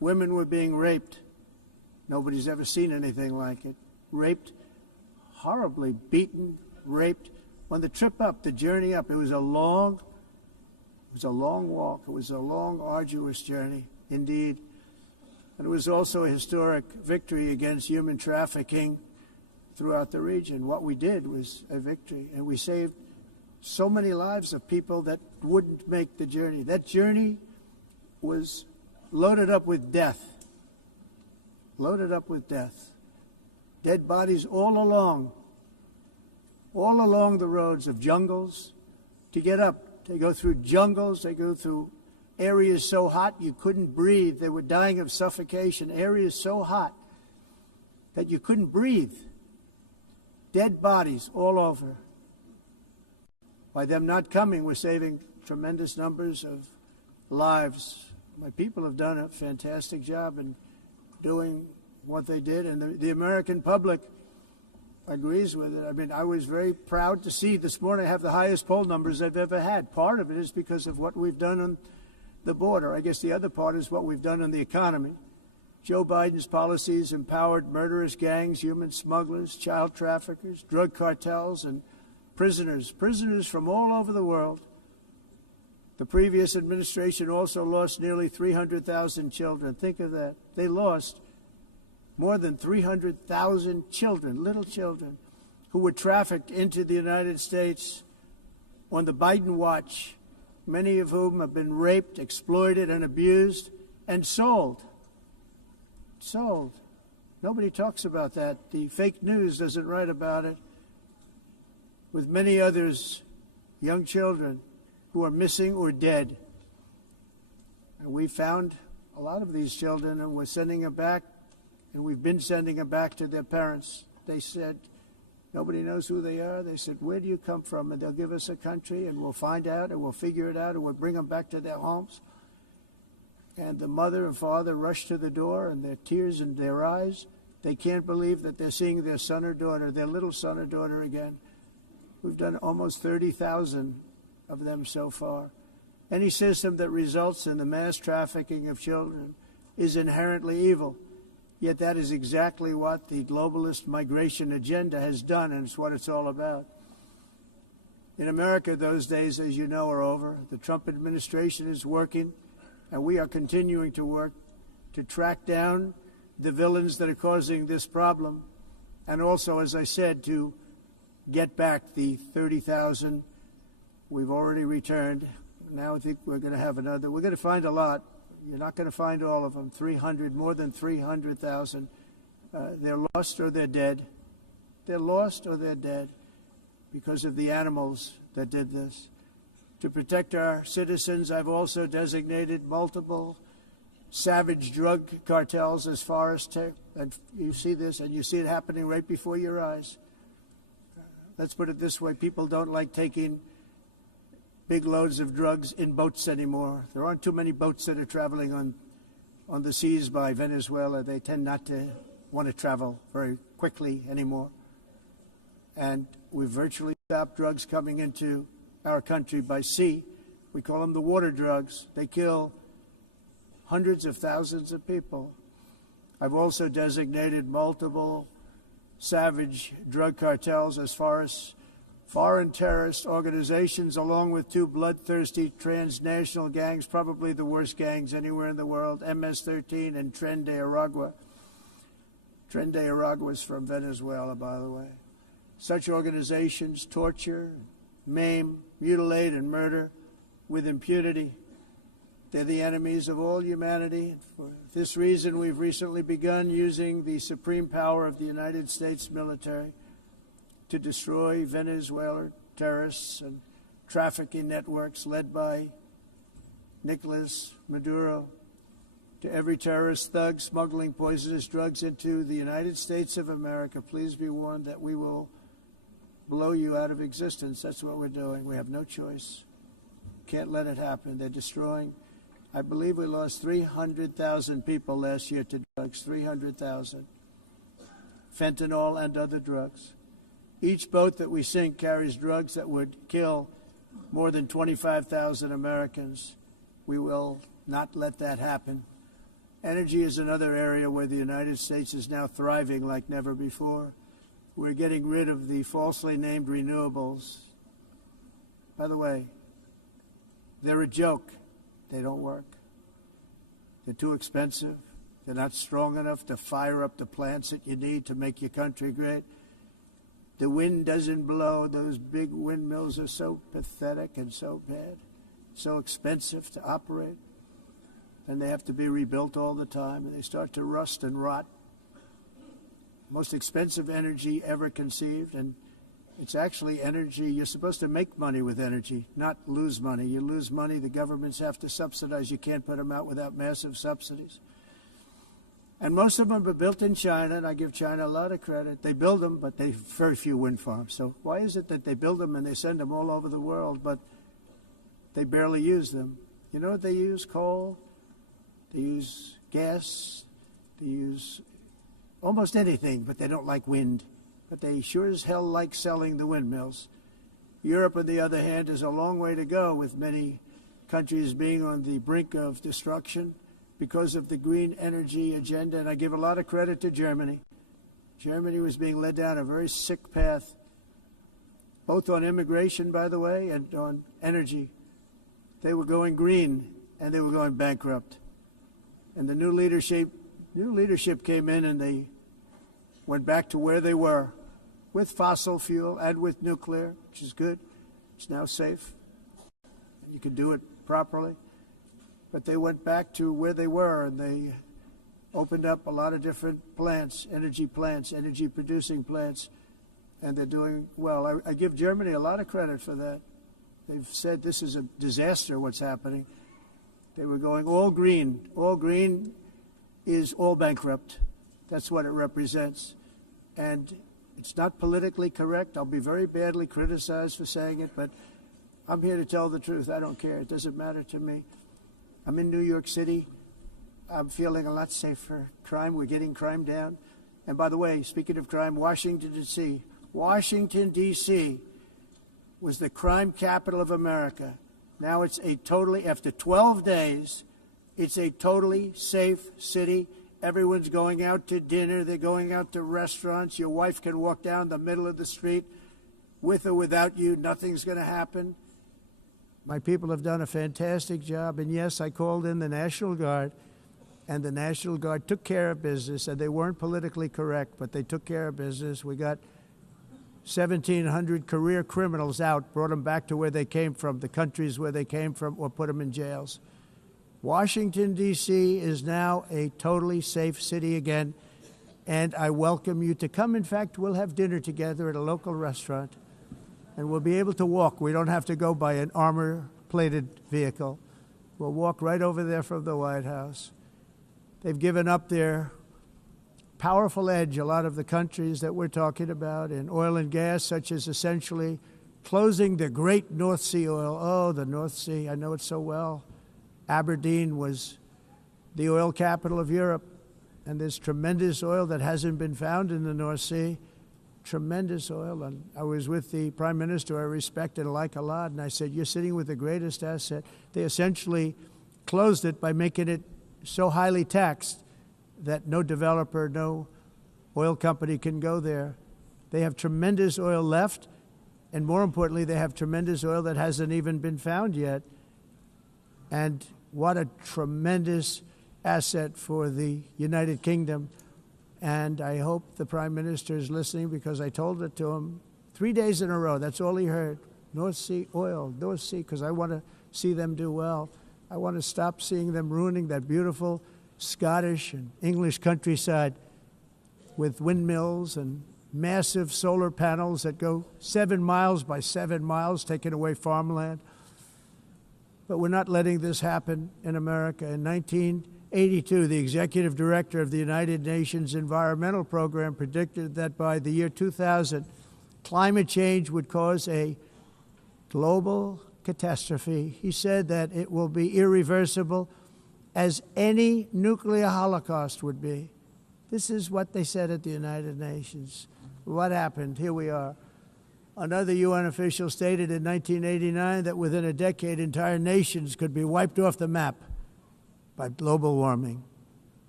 Women were being raped. Nobody's ever seen anything like it. Raped, horribly beaten, raped. On the trip up, the journey up, it was a long walk. It was a long, arduous journey, indeed. And it was also a historic victory against human trafficking throughout the region. What we did was a victory, and we saved so many lives of people that wouldn't make the journey. That journey was loaded up with death. Loaded up with death. Dead bodies all along the roads of jungles to get up. They go through jungles, they go through areas so hot you couldn't breathe. They were dying of suffocation, areas so hot that you couldn't breathe. Dead bodies all over. By them not coming, we're saving tremendous numbers of lives. My people have done a fantastic job in doing what they did, and the American public agrees with it. I mean, I was very proud to see this morning I have the highest poll numbers I've ever had. Part of it is because of what we've done on the border. I guess the other part is what we've done on the economy. Joe Biden's policies empowered murderous gangs, human smugglers, child traffickers, drug cartels, and prisoners from all over the world. The previous administration also lost nearly 300,000 children. Think of that. They lost more than 300,000 children, little children, who were trafficked into the United States on the Biden watch, many of whom have been raped, exploited, and abused, and sold. Sold. Nobody talks about that. The fake news doesn't write about it. With many others, young children who are missing or dead. And we found a lot of these children, and we're sending them back, and we've been sending them back to their parents. They said, nobody knows who they are. They said, where do you come from? And they'll give us a country, and we'll find out, and we'll figure it out, and we'll bring them back to their homes. And the mother and father rush to the door, and their tears in their eyes. They can't believe that they're seeing their son or daughter, their little son or daughter again. We've done almost 30,000 of them so far. Any system that results in the mass trafficking of children is inherently evil. Yet that is exactly what the globalist migration agenda has done, and it's what it's all about. In America, those days, as you know, are over. The Trump administration is working, and we are continuing to work to track down the villains that are causing this problem, and also, as I said, to get back the 30,000 we've already returned. Now I think we're going to have another. We're going to find a lot. You're not going to find all of them. 300, more than 300,000. They're lost or they're dead. They're lost or they're dead because of the animals that did this. To protect our citizens, I've also designated multiple savage drug cartels as far as and you see this, and you see it happening right before your eyes. Let's put it this way. People don't like taking big loads of drugs in boats anymore. There aren't too many boats that are traveling on the seas by Venezuela. They tend not to want to travel very quickly anymore. And we've virtually stopped drugs coming into our country by sea. We call them the water drugs. They kill hundreds of thousands of people. I've also designated multiple savage drug cartels as far as foreign terrorist organizations, along with two bloodthirsty transnational gangs, probably the worst gangs anywhere in the world, MS-13 and Tren de Aragua. Tren de Aragua is from Venezuela, by the way. Such organizations torture, maim, mutilate, and murder with impunity. They're the enemies of all humanity. For this reason, we've recently begun using the supreme power of the United States military to destroy Venezuelan terrorists and trafficking networks led by Nicolas Maduro. To every terrorist thug smuggling poisonous drugs into the United States of America, please be warned that we will blow you out of existence. That's what we're doing. We have no choice. Can't let it happen. They're destroying. I believe we lost 300,000 people last year to drugs, 300,000. Fentanyl and other drugs. Each boat that we sink carries drugs that would kill more than 25,000 Americans. We will not let that happen. Energy is another area where the United States is now thriving like never before. We're getting rid of the falsely named renewables. By the way, they're a joke. They don't work. They're too expensive. They're not strong enough to fire up the plants that you need to make your country great. The wind doesn't blow. Those big windmills are so pathetic and so bad, so expensive to operate. And they have to be rebuilt all the time, and they start to rust and rot. Most expensive energy ever conceived, and it's actually energy. You're supposed to make money with energy, not lose money. You lose money, the governments have to subsidize. You can't put them out without massive subsidies. And most of them are built in China, and I give China a lot of credit. They build them, but they have very few wind farms. So why is it that they build them and they send them all over the world, but they barely use them? You know what they use? Coal. They use gas. They use almost anything, but they don't like wind. But they sure as hell like selling the windmills. Europe, on the other hand, is a long way to go, with many countries being on the brink of destruction because of the green energy agenda. And I give a lot of credit to Germany. Germany was being led down a very sick path, both on immigration, by the way, and on energy. They were going green, and they were going bankrupt. And the new leadership came in, and they went back to where they were, with fossil fuel and with nuclear, which is good. It's now safe. You can do it properly. But they went back to where they were, and they opened up a lot of different plants, energy producing plants, and they're doing well. I give Germany a lot of credit for that. They've said this is a disaster, what's happening. They were going all green. All green is all bankrupt. That's what it represents. And it's not politically correct. I'll be very badly criticized for saying it, but I'm here to tell the truth. I don't care. It doesn't matter to me. I'm in New York City. I'm feeling a lot safer. Crime, we're getting crime down. And by the way, speaking of crime, Washington, D.C. was the crime capital of America. Now it's after 12 days, it's a totally safe city. Everyone's going out to dinner. They're going out to restaurants. Your wife can walk down the middle of the street with or without you. Nothing's going to happen. My people have done a fantastic job. And yes, I called in the National Guard, and the National Guard took care of business, and they weren't politically correct, but they took care of business. We got 1,700 career criminals out, brought them back to where they came from, the countries where they came from, or put them in jails. Washington, D.C. is now a totally safe city again, and I welcome you to come. In fact, we'll have dinner together at a local restaurant, and we'll be able to walk. We don't have to go by an armor-plated vehicle. We'll walk right over there from the White House. They've given up their powerful edge, a lot of the countries that we're talking about, in oil and gas, such as essentially closing the great North Sea oil. Oh, the North Sea, I know it so well. Aberdeen was the oil capital of Europe, and there's tremendous oil that hasn't been found in the North Sea, tremendous oil. And I was with the Prime Minister I respect and like a lot, and I said, you're sitting with the greatest asset. They essentially closed it by making it so highly taxed that no developer, no oil company can go there. They have tremendous oil left, and more importantly, they have tremendous oil that hasn't even been found yet. And what a tremendous asset for the United Kingdom. And I hope the Prime Minister is listening, because I told it to him 3 days in a row. That's all he heard. North Sea oil, North Sea, because I want to see them do well. I want to stop seeing them ruining that beautiful Scottish and English countryside with windmills and massive solar panels that go 7 miles by 7 miles, taking away farmland. But we're not letting this happen in America. In 1982, the executive director of the United Nations Environmental Program predicted that by the year 2000, climate change would cause a global catastrophe. He said that it will be irreversible, as any nuclear holocaust would be. This is what they said at the United Nations. What happened? Here we are. Another UN official stated in 1989 that within a decade, entire nations could be wiped off the map by global warming.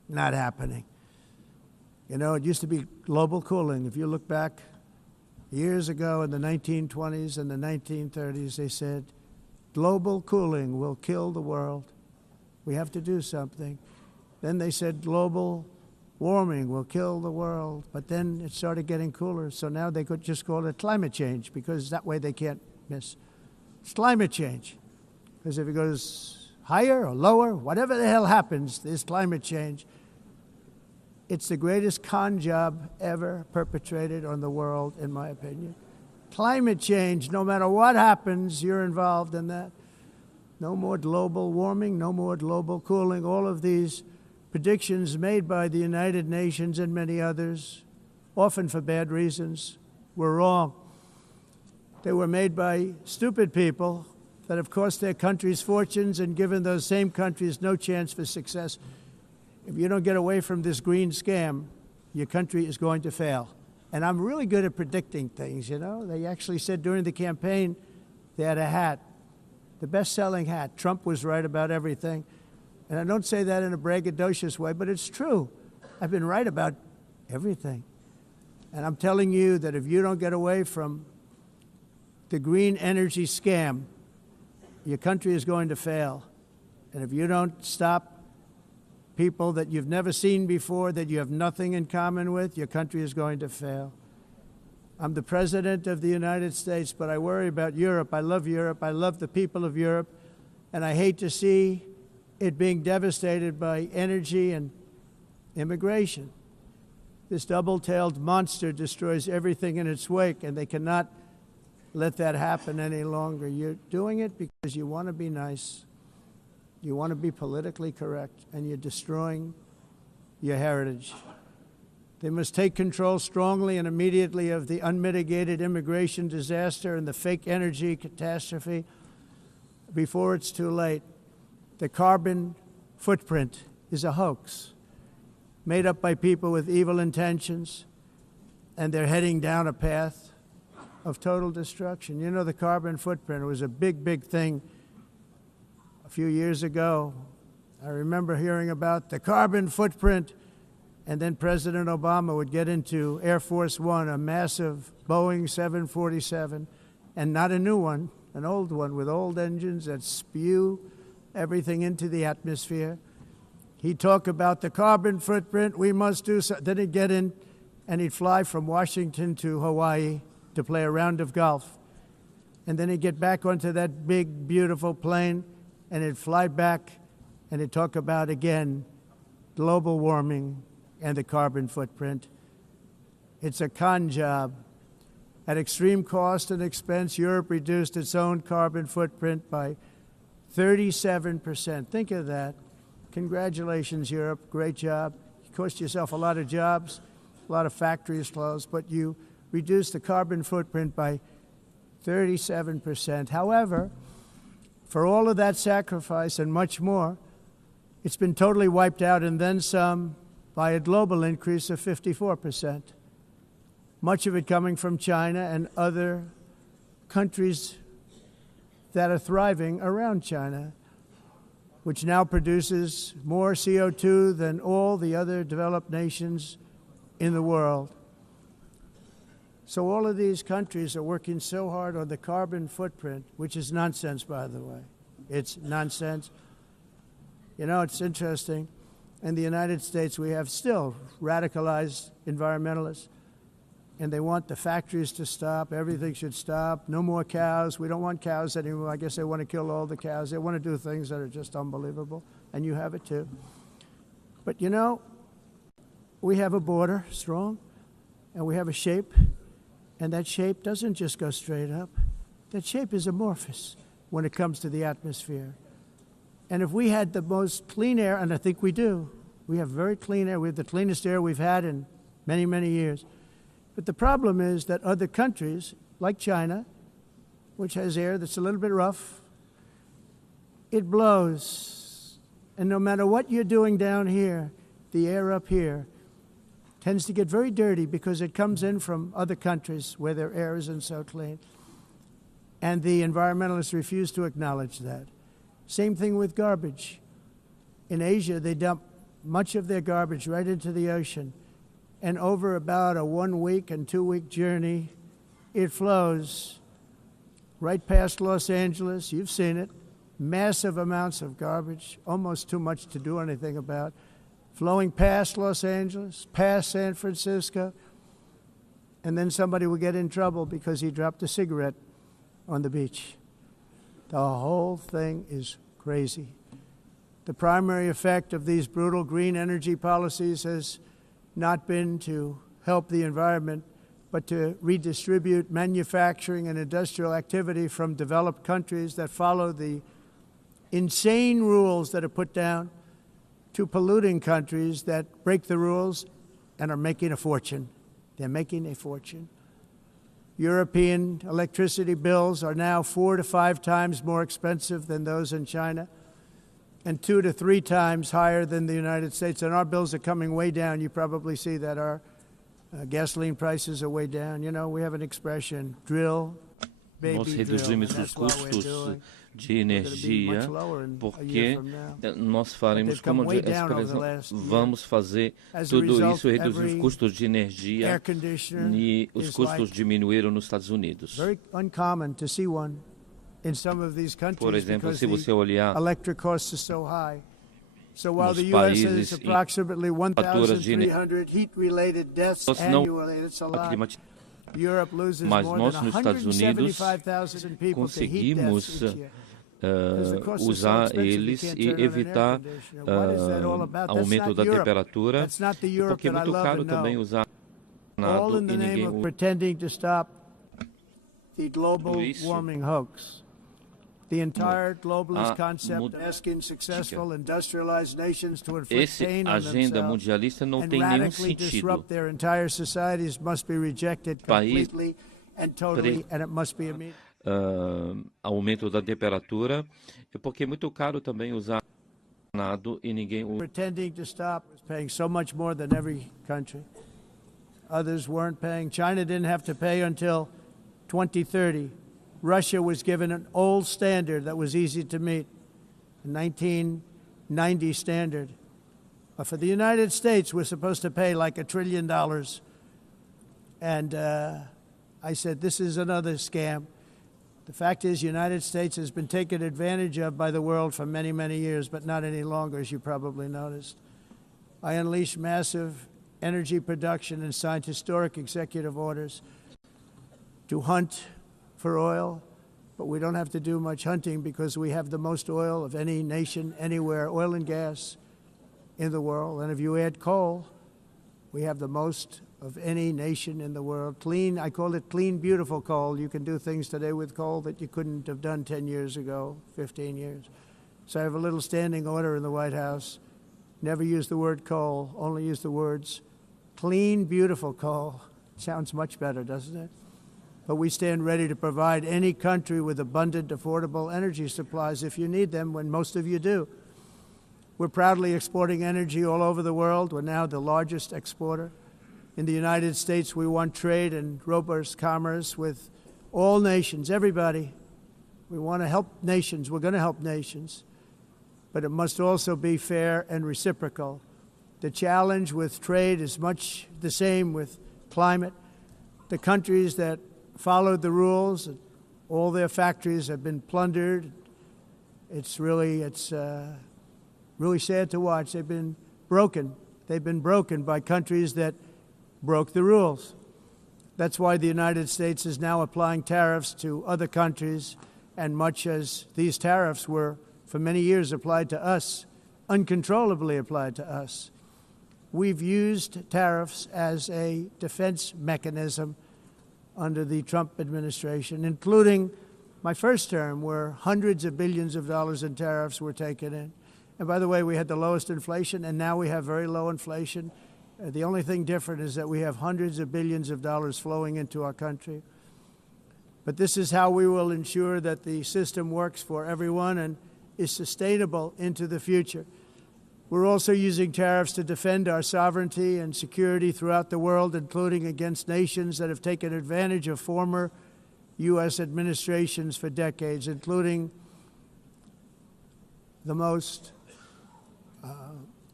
not happening. You know, it used to be global cooling. If you look back years ago in the 1920s and the 1930s, they said, global cooling will kill the world. We have to do something. Then they said global warming will kill the world. But then it started getting cooler. So now they could just call it climate change, because that way they can't miss. It's climate change. Because if it goes higher or lower, whatever the hell happens, there's climate change. It's the greatest con job ever perpetrated on the world, in my opinion. Climate change, no matter what happens, you're involved in that. No more global warming, no more global cooling. All of these predictions made by the United Nations and many others, often for bad reasons, were wrong. They were made by stupid people that have cost their countries fortunes and given those same countries no chance for success. If you don't get away from this green scam, your country is going to fail. And I'm really good at predicting things, you know. They actually said during the campaign they had a hat, the best-selling hat. Trump was right about everything. And I don't say that in a braggadocious way, but it's true. I've been right about everything. And I'm telling you that if you don't get away from the green energy scam, your country is going to fail. And if you don't stop people that you've never seen before, that you have nothing in common with, your country is going to fail. I'm the president of the United States, but I worry about Europe. I love Europe. I love the people of Europe. And I hate to see it being devastated by energy and immigration. This double-tailed monster destroys everything in its wake, and they cannot let that happen any longer. You're doing it because you want to be nice. You want to be politically correct, and you're destroying your heritage. They must take control strongly and immediately of the unmitigated immigration disaster and the fake energy catastrophe before it's too late. The carbon footprint is a hoax made up by people with evil intentions, and they're heading down a path of total destruction. You know, the carbon footprint was a big, big thing a few years ago. I remember hearing about the carbon footprint, and then President Obama would get into Air Force One, a massive Boeing 747, and not a new one, an old one with old engines that spew everything into the atmosphere. He'd talk about the carbon footprint, we must do so. Then he'd get in and he'd fly from Washington to Hawaii to play a round of golf. And then he'd get back onto that big, beautiful plane and he'd fly back and he'd talk about, again, global warming and the carbon footprint. It's a con job. At extreme cost and expense, Europe reduced its own carbon footprint by 37%. Think of that. Congratulations, Europe. Great job. You cost yourself a lot of jobs, a lot of factories closed, but you reduced the carbon footprint by 37%. However, for all of that sacrifice and much more, it's been totally wiped out and then some by a global increase of 54%. Much of it coming from China and other countries that are thriving around China, which now produces more CO2 than all the other developed nations in the world. So all of these countries are working so hard on the carbon footprint, which is nonsense, by the way. It's nonsense. You know, it's interesting. In the United States, we have still radicalized environmentalists, and they want the factories to stop. Everything should stop. No more cows. We don't want cows anymore. I guess they want to kill all the cows. They want to do things that are just unbelievable, and you have it too. But you know, we have a border, strong, and we have a shape, and that shape doesn't just go straight up. That shape is amorphous when it comes to the atmosphere. And if we had the most clean air, and I think we do, we have very clean air. We have the cleanest air we've had in many, many years. But the problem is that other countries, like China, which has air that's a little bit rough, it blows. And no matter what you're doing down here, the air up here tends to get very dirty because it comes in from other countries where their air isn't so clean. And the environmentalists refuse to acknowledge that. Same thing with garbage. In Asia, they dump much of their garbage right into the ocean. And over about a 1 week and 2 week journey, it flows right past Los Angeles. You've seen it. Massive amounts of garbage, almost too much to do anything about, flowing past Los Angeles, past San Francisco, and then somebody will get in trouble because he dropped a cigarette on the beach. The whole thing is crazy. The primary effect of these brutal green energy policies has not been to help the environment, but to redistribute manufacturing and industrial activity from developed countries that follow the insane rules that are put down to polluting countries that break the rules and are making a fortune. They're making a fortune. European electricity bills are now 4 to 5 times more expensive than those in China and 2 to 3 times higher than the United States. And our bills are coming way down. You probably see that our gasoline prices are way down. You know, we have an expression, drill, baby, nós reduzimos os custos de energia porque nós faremos, como a expressão, vamos fazer tudo isso, reduzir os custos de energia e os custos diminuíram nos Estados Unidos. Por exemplo, se você olhar nos países em faturas de mas nós nos Estados Unidos conseguimos usar eles e evitar aumento da temperatura, porque é muito caro também usar nada e ninguém usa isso. The entire globalist concept asking successful industrialized nations to inflict pain on themselves and radically disrupt their entire societies must be rejected completely and totally, and it must be immediate. Aumento da temperatura, porque é muito caro também usar nada e ninguém usa. Pretending to stop was paying so much more than every country. Others weren't paying. China didn't have to pay until 2030. Russia was given an old standard that was easy to meet, a 1990 standard. But for the United States, we're supposed to pay like $1 trillion. And I said, this is another scam. The fact is, the United States has been taken advantage of by the world for many, many years, but not any longer, as you probably noticed. I unleashed massive energy production and signed historic executive orders to hunt for oil, but we don't have to do much hunting because we have the most oil of any nation anywhere, oil and gas in the world. And if you add coal, we have the most of any nation in the world. Clean, I call it clean, beautiful coal. You can do things today with coal that you couldn't have done 10 years ago, 15 years. So I have a little standing order in the White House. Never use the word coal, only use the words clean, beautiful coal. Sounds much better, doesn't it? But we stand ready to provide any country with abundant, affordable energy supplies if you need them, when most of you do. We're proudly exporting energy all over the world. We're now the largest exporter. In the United States, we want trade and robust commerce with all nations, everybody. We want to help nations. We're going to help nations. But it must also be fair and reciprocal. The challenge with trade is much the same with climate. The countries that followed the rules, all their factories have been plundered. It's really sad to watch. They've been broken. They've been broken by countries that broke the rules. That's why the United States is now applying tariffs to other countries, and much as these tariffs were for many years applied to us, uncontrollably applied to us. We've used tariffs as a defense mechanism under the Trump administration, including my first term, where hundreds of billions of dollars in tariffs were taken in. And by the way, we had the lowest inflation, and now we have very low inflation. The only thing different is that we have hundreds of billions of dollars flowing into our country. But this is how we will ensure that the system works for everyone and is sustainable into the future. We're also using tariffs to defend our sovereignty and security throughout the world, including against nations that have taken advantage of former U.S. administrations for decades, including the most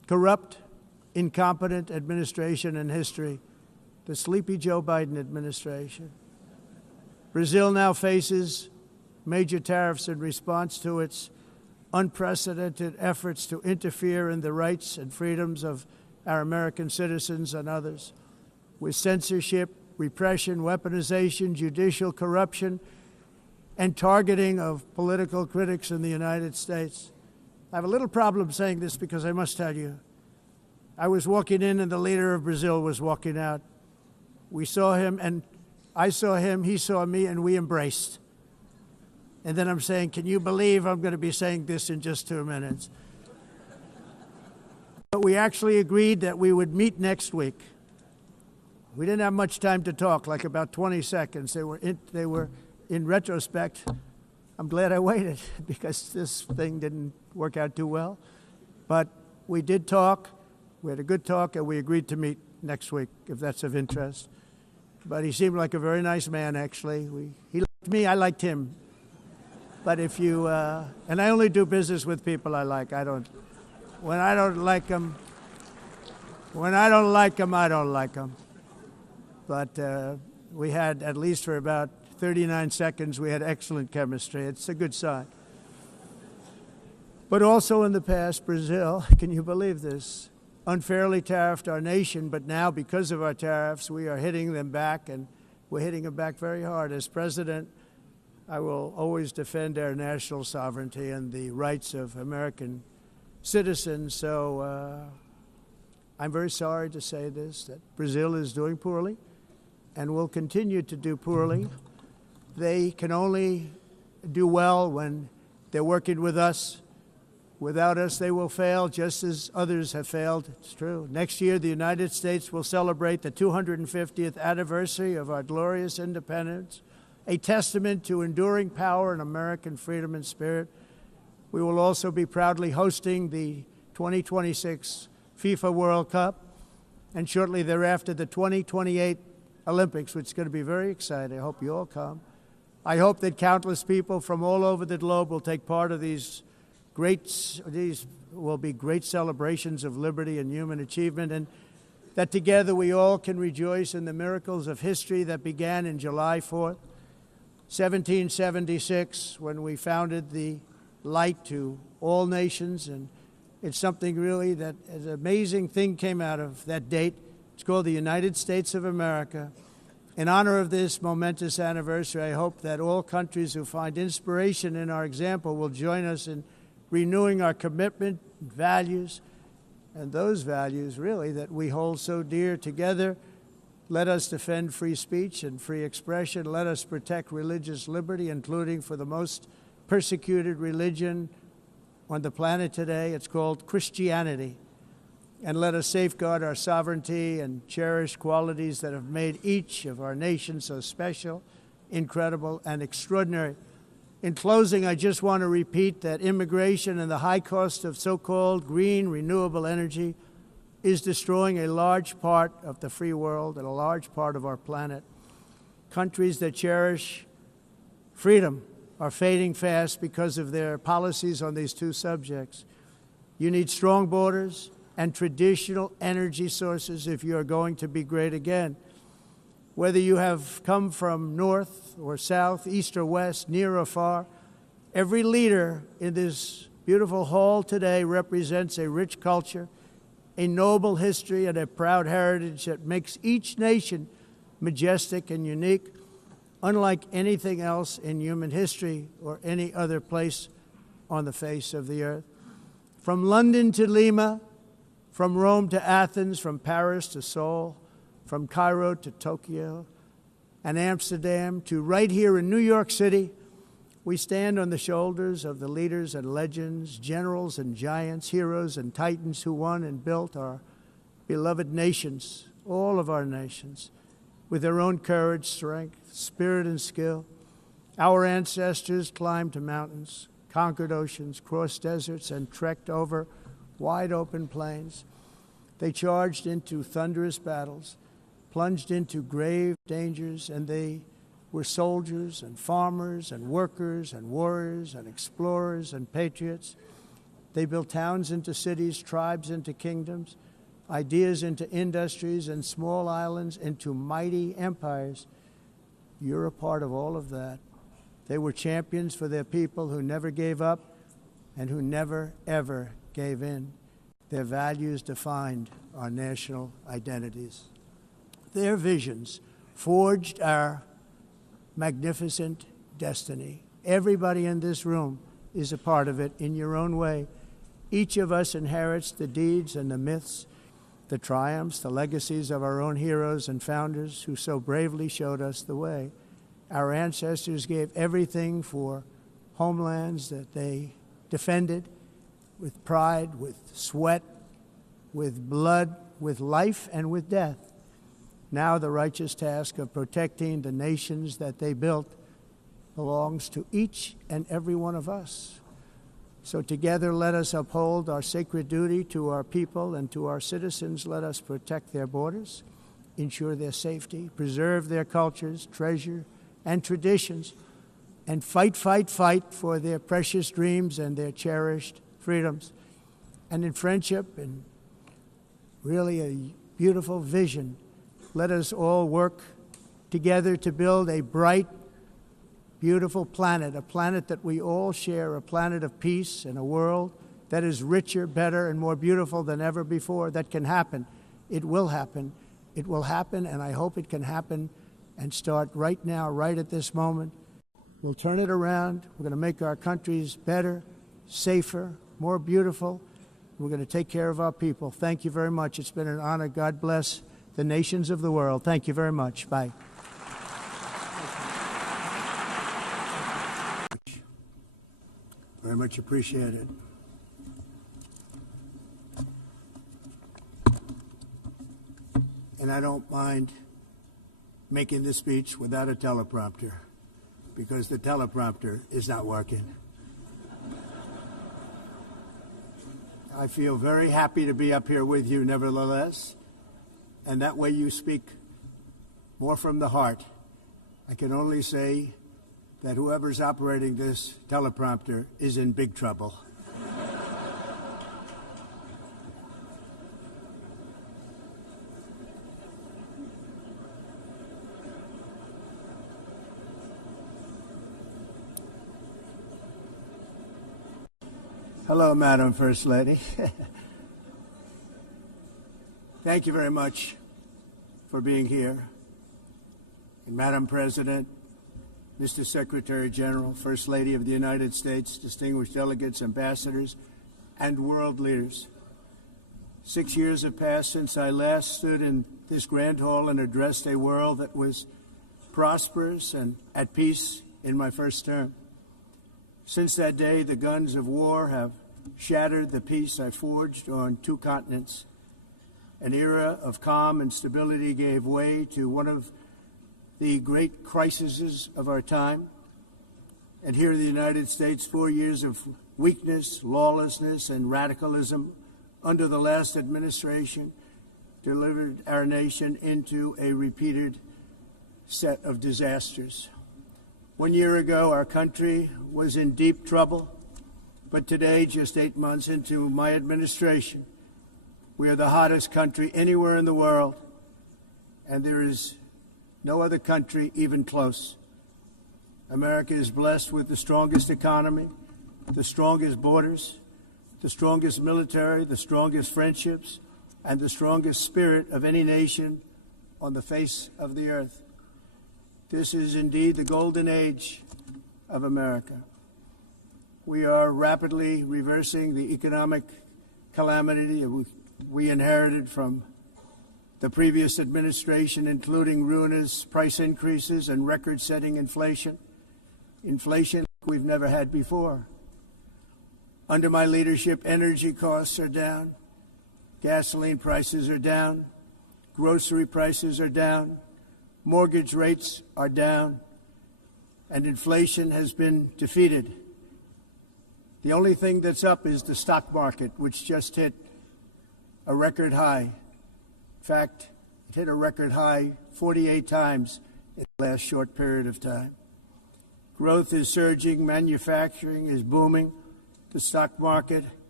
corrupt, incompetent administration in history, the sleepy Joe Biden administration. Brazil now faces major tariffs in response to its unprecedented efforts to interfere in the rights and freedoms of our American citizens and others, with censorship, repression, weaponization, judicial corruption, and targeting of political critics in the United States. I have a little problem saying this because I must tell you, I was walking in and the leader of Brazil was walking out. We saw him and I saw him, he saw me, and we embraced. And then I'm saying, can you believe I'm going to be saying this in just 2 minutes? But we actually agreed that we would meet next week. We didn't have much time to talk, like about 20 seconds. They were in retrospect, I'm glad I waited because this thing didn't work out too well. But we did talk, we had a good talk, and we agreed to meet next week, if that's of interest. But he seemed like a very nice man, actually. He liked me, I liked him. But if you, and I only do business with people I like. When I don't like them, I don't like them. But we had, at least for about 39 seconds, we had excellent chemistry. It's a good sign. But also in the past, Brazil, can you believe this, unfairly tariffed our nation, but now because of our tariffs, we are hitting them back, and we're hitting them back very hard. As president, I will always defend our national sovereignty and the rights of American citizens. So I'm very sorry to say this, that Brazil is doing poorly and will continue to do poorly. They can only do well when they're working with us. Without us, they will fail, just as others have failed. It's true. Next year, the United States will celebrate the 250th anniversary of our glorious independence, a testament to enduring power and American freedom and spirit. We will also be proudly hosting the 2026 FIFA World Cup, and shortly thereafter, the 2028 Olympics, which is going to be very exciting. I hope you all come. I hope that countless people from all over the globe will take part of these will be great celebrations of liberty and human achievement, and that together we all can rejoice in the miracles of history that began in July 4th, 1776, when we founded the light to all nations. And it's something really that an amazing thing came out of that date. It's called the United States of America. In honor of this momentous anniversary, I hope that all countries who find inspiration in our example will join us in renewing our commitment, values, and those values really that we hold so dear together. Let us defend free speech and free expression. Let us protect religious liberty, including for the most persecuted religion on the planet today. It's called Christianity. And let us safeguard our sovereignty and cherish qualities that have made each of our nations so special, incredible, and extraordinary. In closing, I just want to repeat that immigration and the high cost of so-called green renewable energy is destroying a large part of the free world and a large part of our planet. Countries that cherish freedom are fading fast because of their policies on these two subjects. You need strong borders and traditional energy sources if you are going to be great again. Whether you have come from north or south, east or west, near or far, every leader in this beautiful hall today represents a rich culture, a noble history, and a proud heritage that makes each nation majestic and unique, unlike anything else in human history or any other place on the face of the earth. From London to Lima, from Rome to Athens, from Paris to Seoul, from Cairo to Tokyo and Amsterdam to right here in New York City, we stand on the shoulders of the leaders and legends, generals and giants, heroes and titans who won and built our beloved nations, all of our nations, with their own courage, strength, spirit, and skill. Our ancestors climbed mountains, conquered oceans, crossed deserts, and trekked over wide open plains. They charged into thunderous battles, plunged into grave dangers, and they were soldiers and farmers and workers and warriors and explorers and patriots. They built towns into cities, tribes into kingdoms, ideas into industries, and small islands into mighty empires. You're a part of all of that. They were champions for their people who never gave up and who never, ever gave in. Their values defined our national identities. Their visions forged our magnificent destiny. Everybody in this room is a part of it in your own way. Each of us inherits the deeds and the myths, the triumphs, the legacies of our own heroes and founders who so bravely showed us the way. Our ancestors gave everything for homelands that they defended with pride, with sweat, with blood, with life, and with death. Now the righteous task of protecting the nations that they built belongs to each and every one of us. So together let us uphold our sacred duty to our people and to our citizens. Let us protect their borders, ensure their safety, preserve their cultures, treasure, and traditions, and fight, fight, fight for their precious dreams and their cherished freedoms. And in friendship and really a beautiful vision, let us all work together to build a bright, beautiful planet, a planet that we all share, a planet of peace and a world that is richer, better, and more beautiful than ever before. That can happen. It will happen. It will happen, and I hope it can happen and start right now, right at this moment. We'll turn it around. We're going to make our countries better, safer, more beautiful. We're going to take care of our people. Thank you very much. It's been an honor. God bless the nations of the world. Thank you very much. Bye. Very much appreciated. And I don't mind making this speech without a teleprompter, because the teleprompter is not working. I feel very happy to be up here with you nevertheless, and that way you speak more from the heart. I can only say that whoever's operating this teleprompter is in big trouble. Hello, Madam First Lady. Thank you very much for being here. And Madam President, Mr. Secretary General, First Lady of the United States, distinguished delegates, ambassadors, and world leaders. 6 years have passed since I last stood in this grand hall and addressed a world that was prosperous and at peace in my first term. Since that day, the guns of war have shattered the peace I forged on 2 continents. An era of calm and stability gave way to one of the great crises of our time. And here in the United States, 4 years of weakness, lawlessness, and radicalism under the last administration delivered our nation into a repeated set of disasters. 1 year ago, our country was in deep trouble, but today, just 8 months into my administration, we are the hottest country anywhere in the world, and there is no other country even close. America is blessed with the strongest economy, the strongest borders, the strongest military, the strongest friendships, and the strongest spirit of any nation on the face of the earth. This is indeed the golden age of America. We are rapidly reversing the economic calamity we inherited from the previous administration, including ruinous price increases and record-setting inflation we've never had before. Under my leadership, energy costs are down, gasoline prices are down, grocery prices are down, mortgage rates are down, and inflation has been defeated. The only thing that's up is the stock market, which just hit a record high. In fact, it hit a record high 48 times in the last short period of time. Growth is surging, manufacturing is booming, the stock market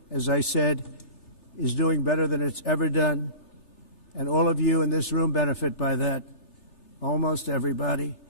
as I said, is doing better than it's ever done. And all of you in this room benefit by that, almost everybody.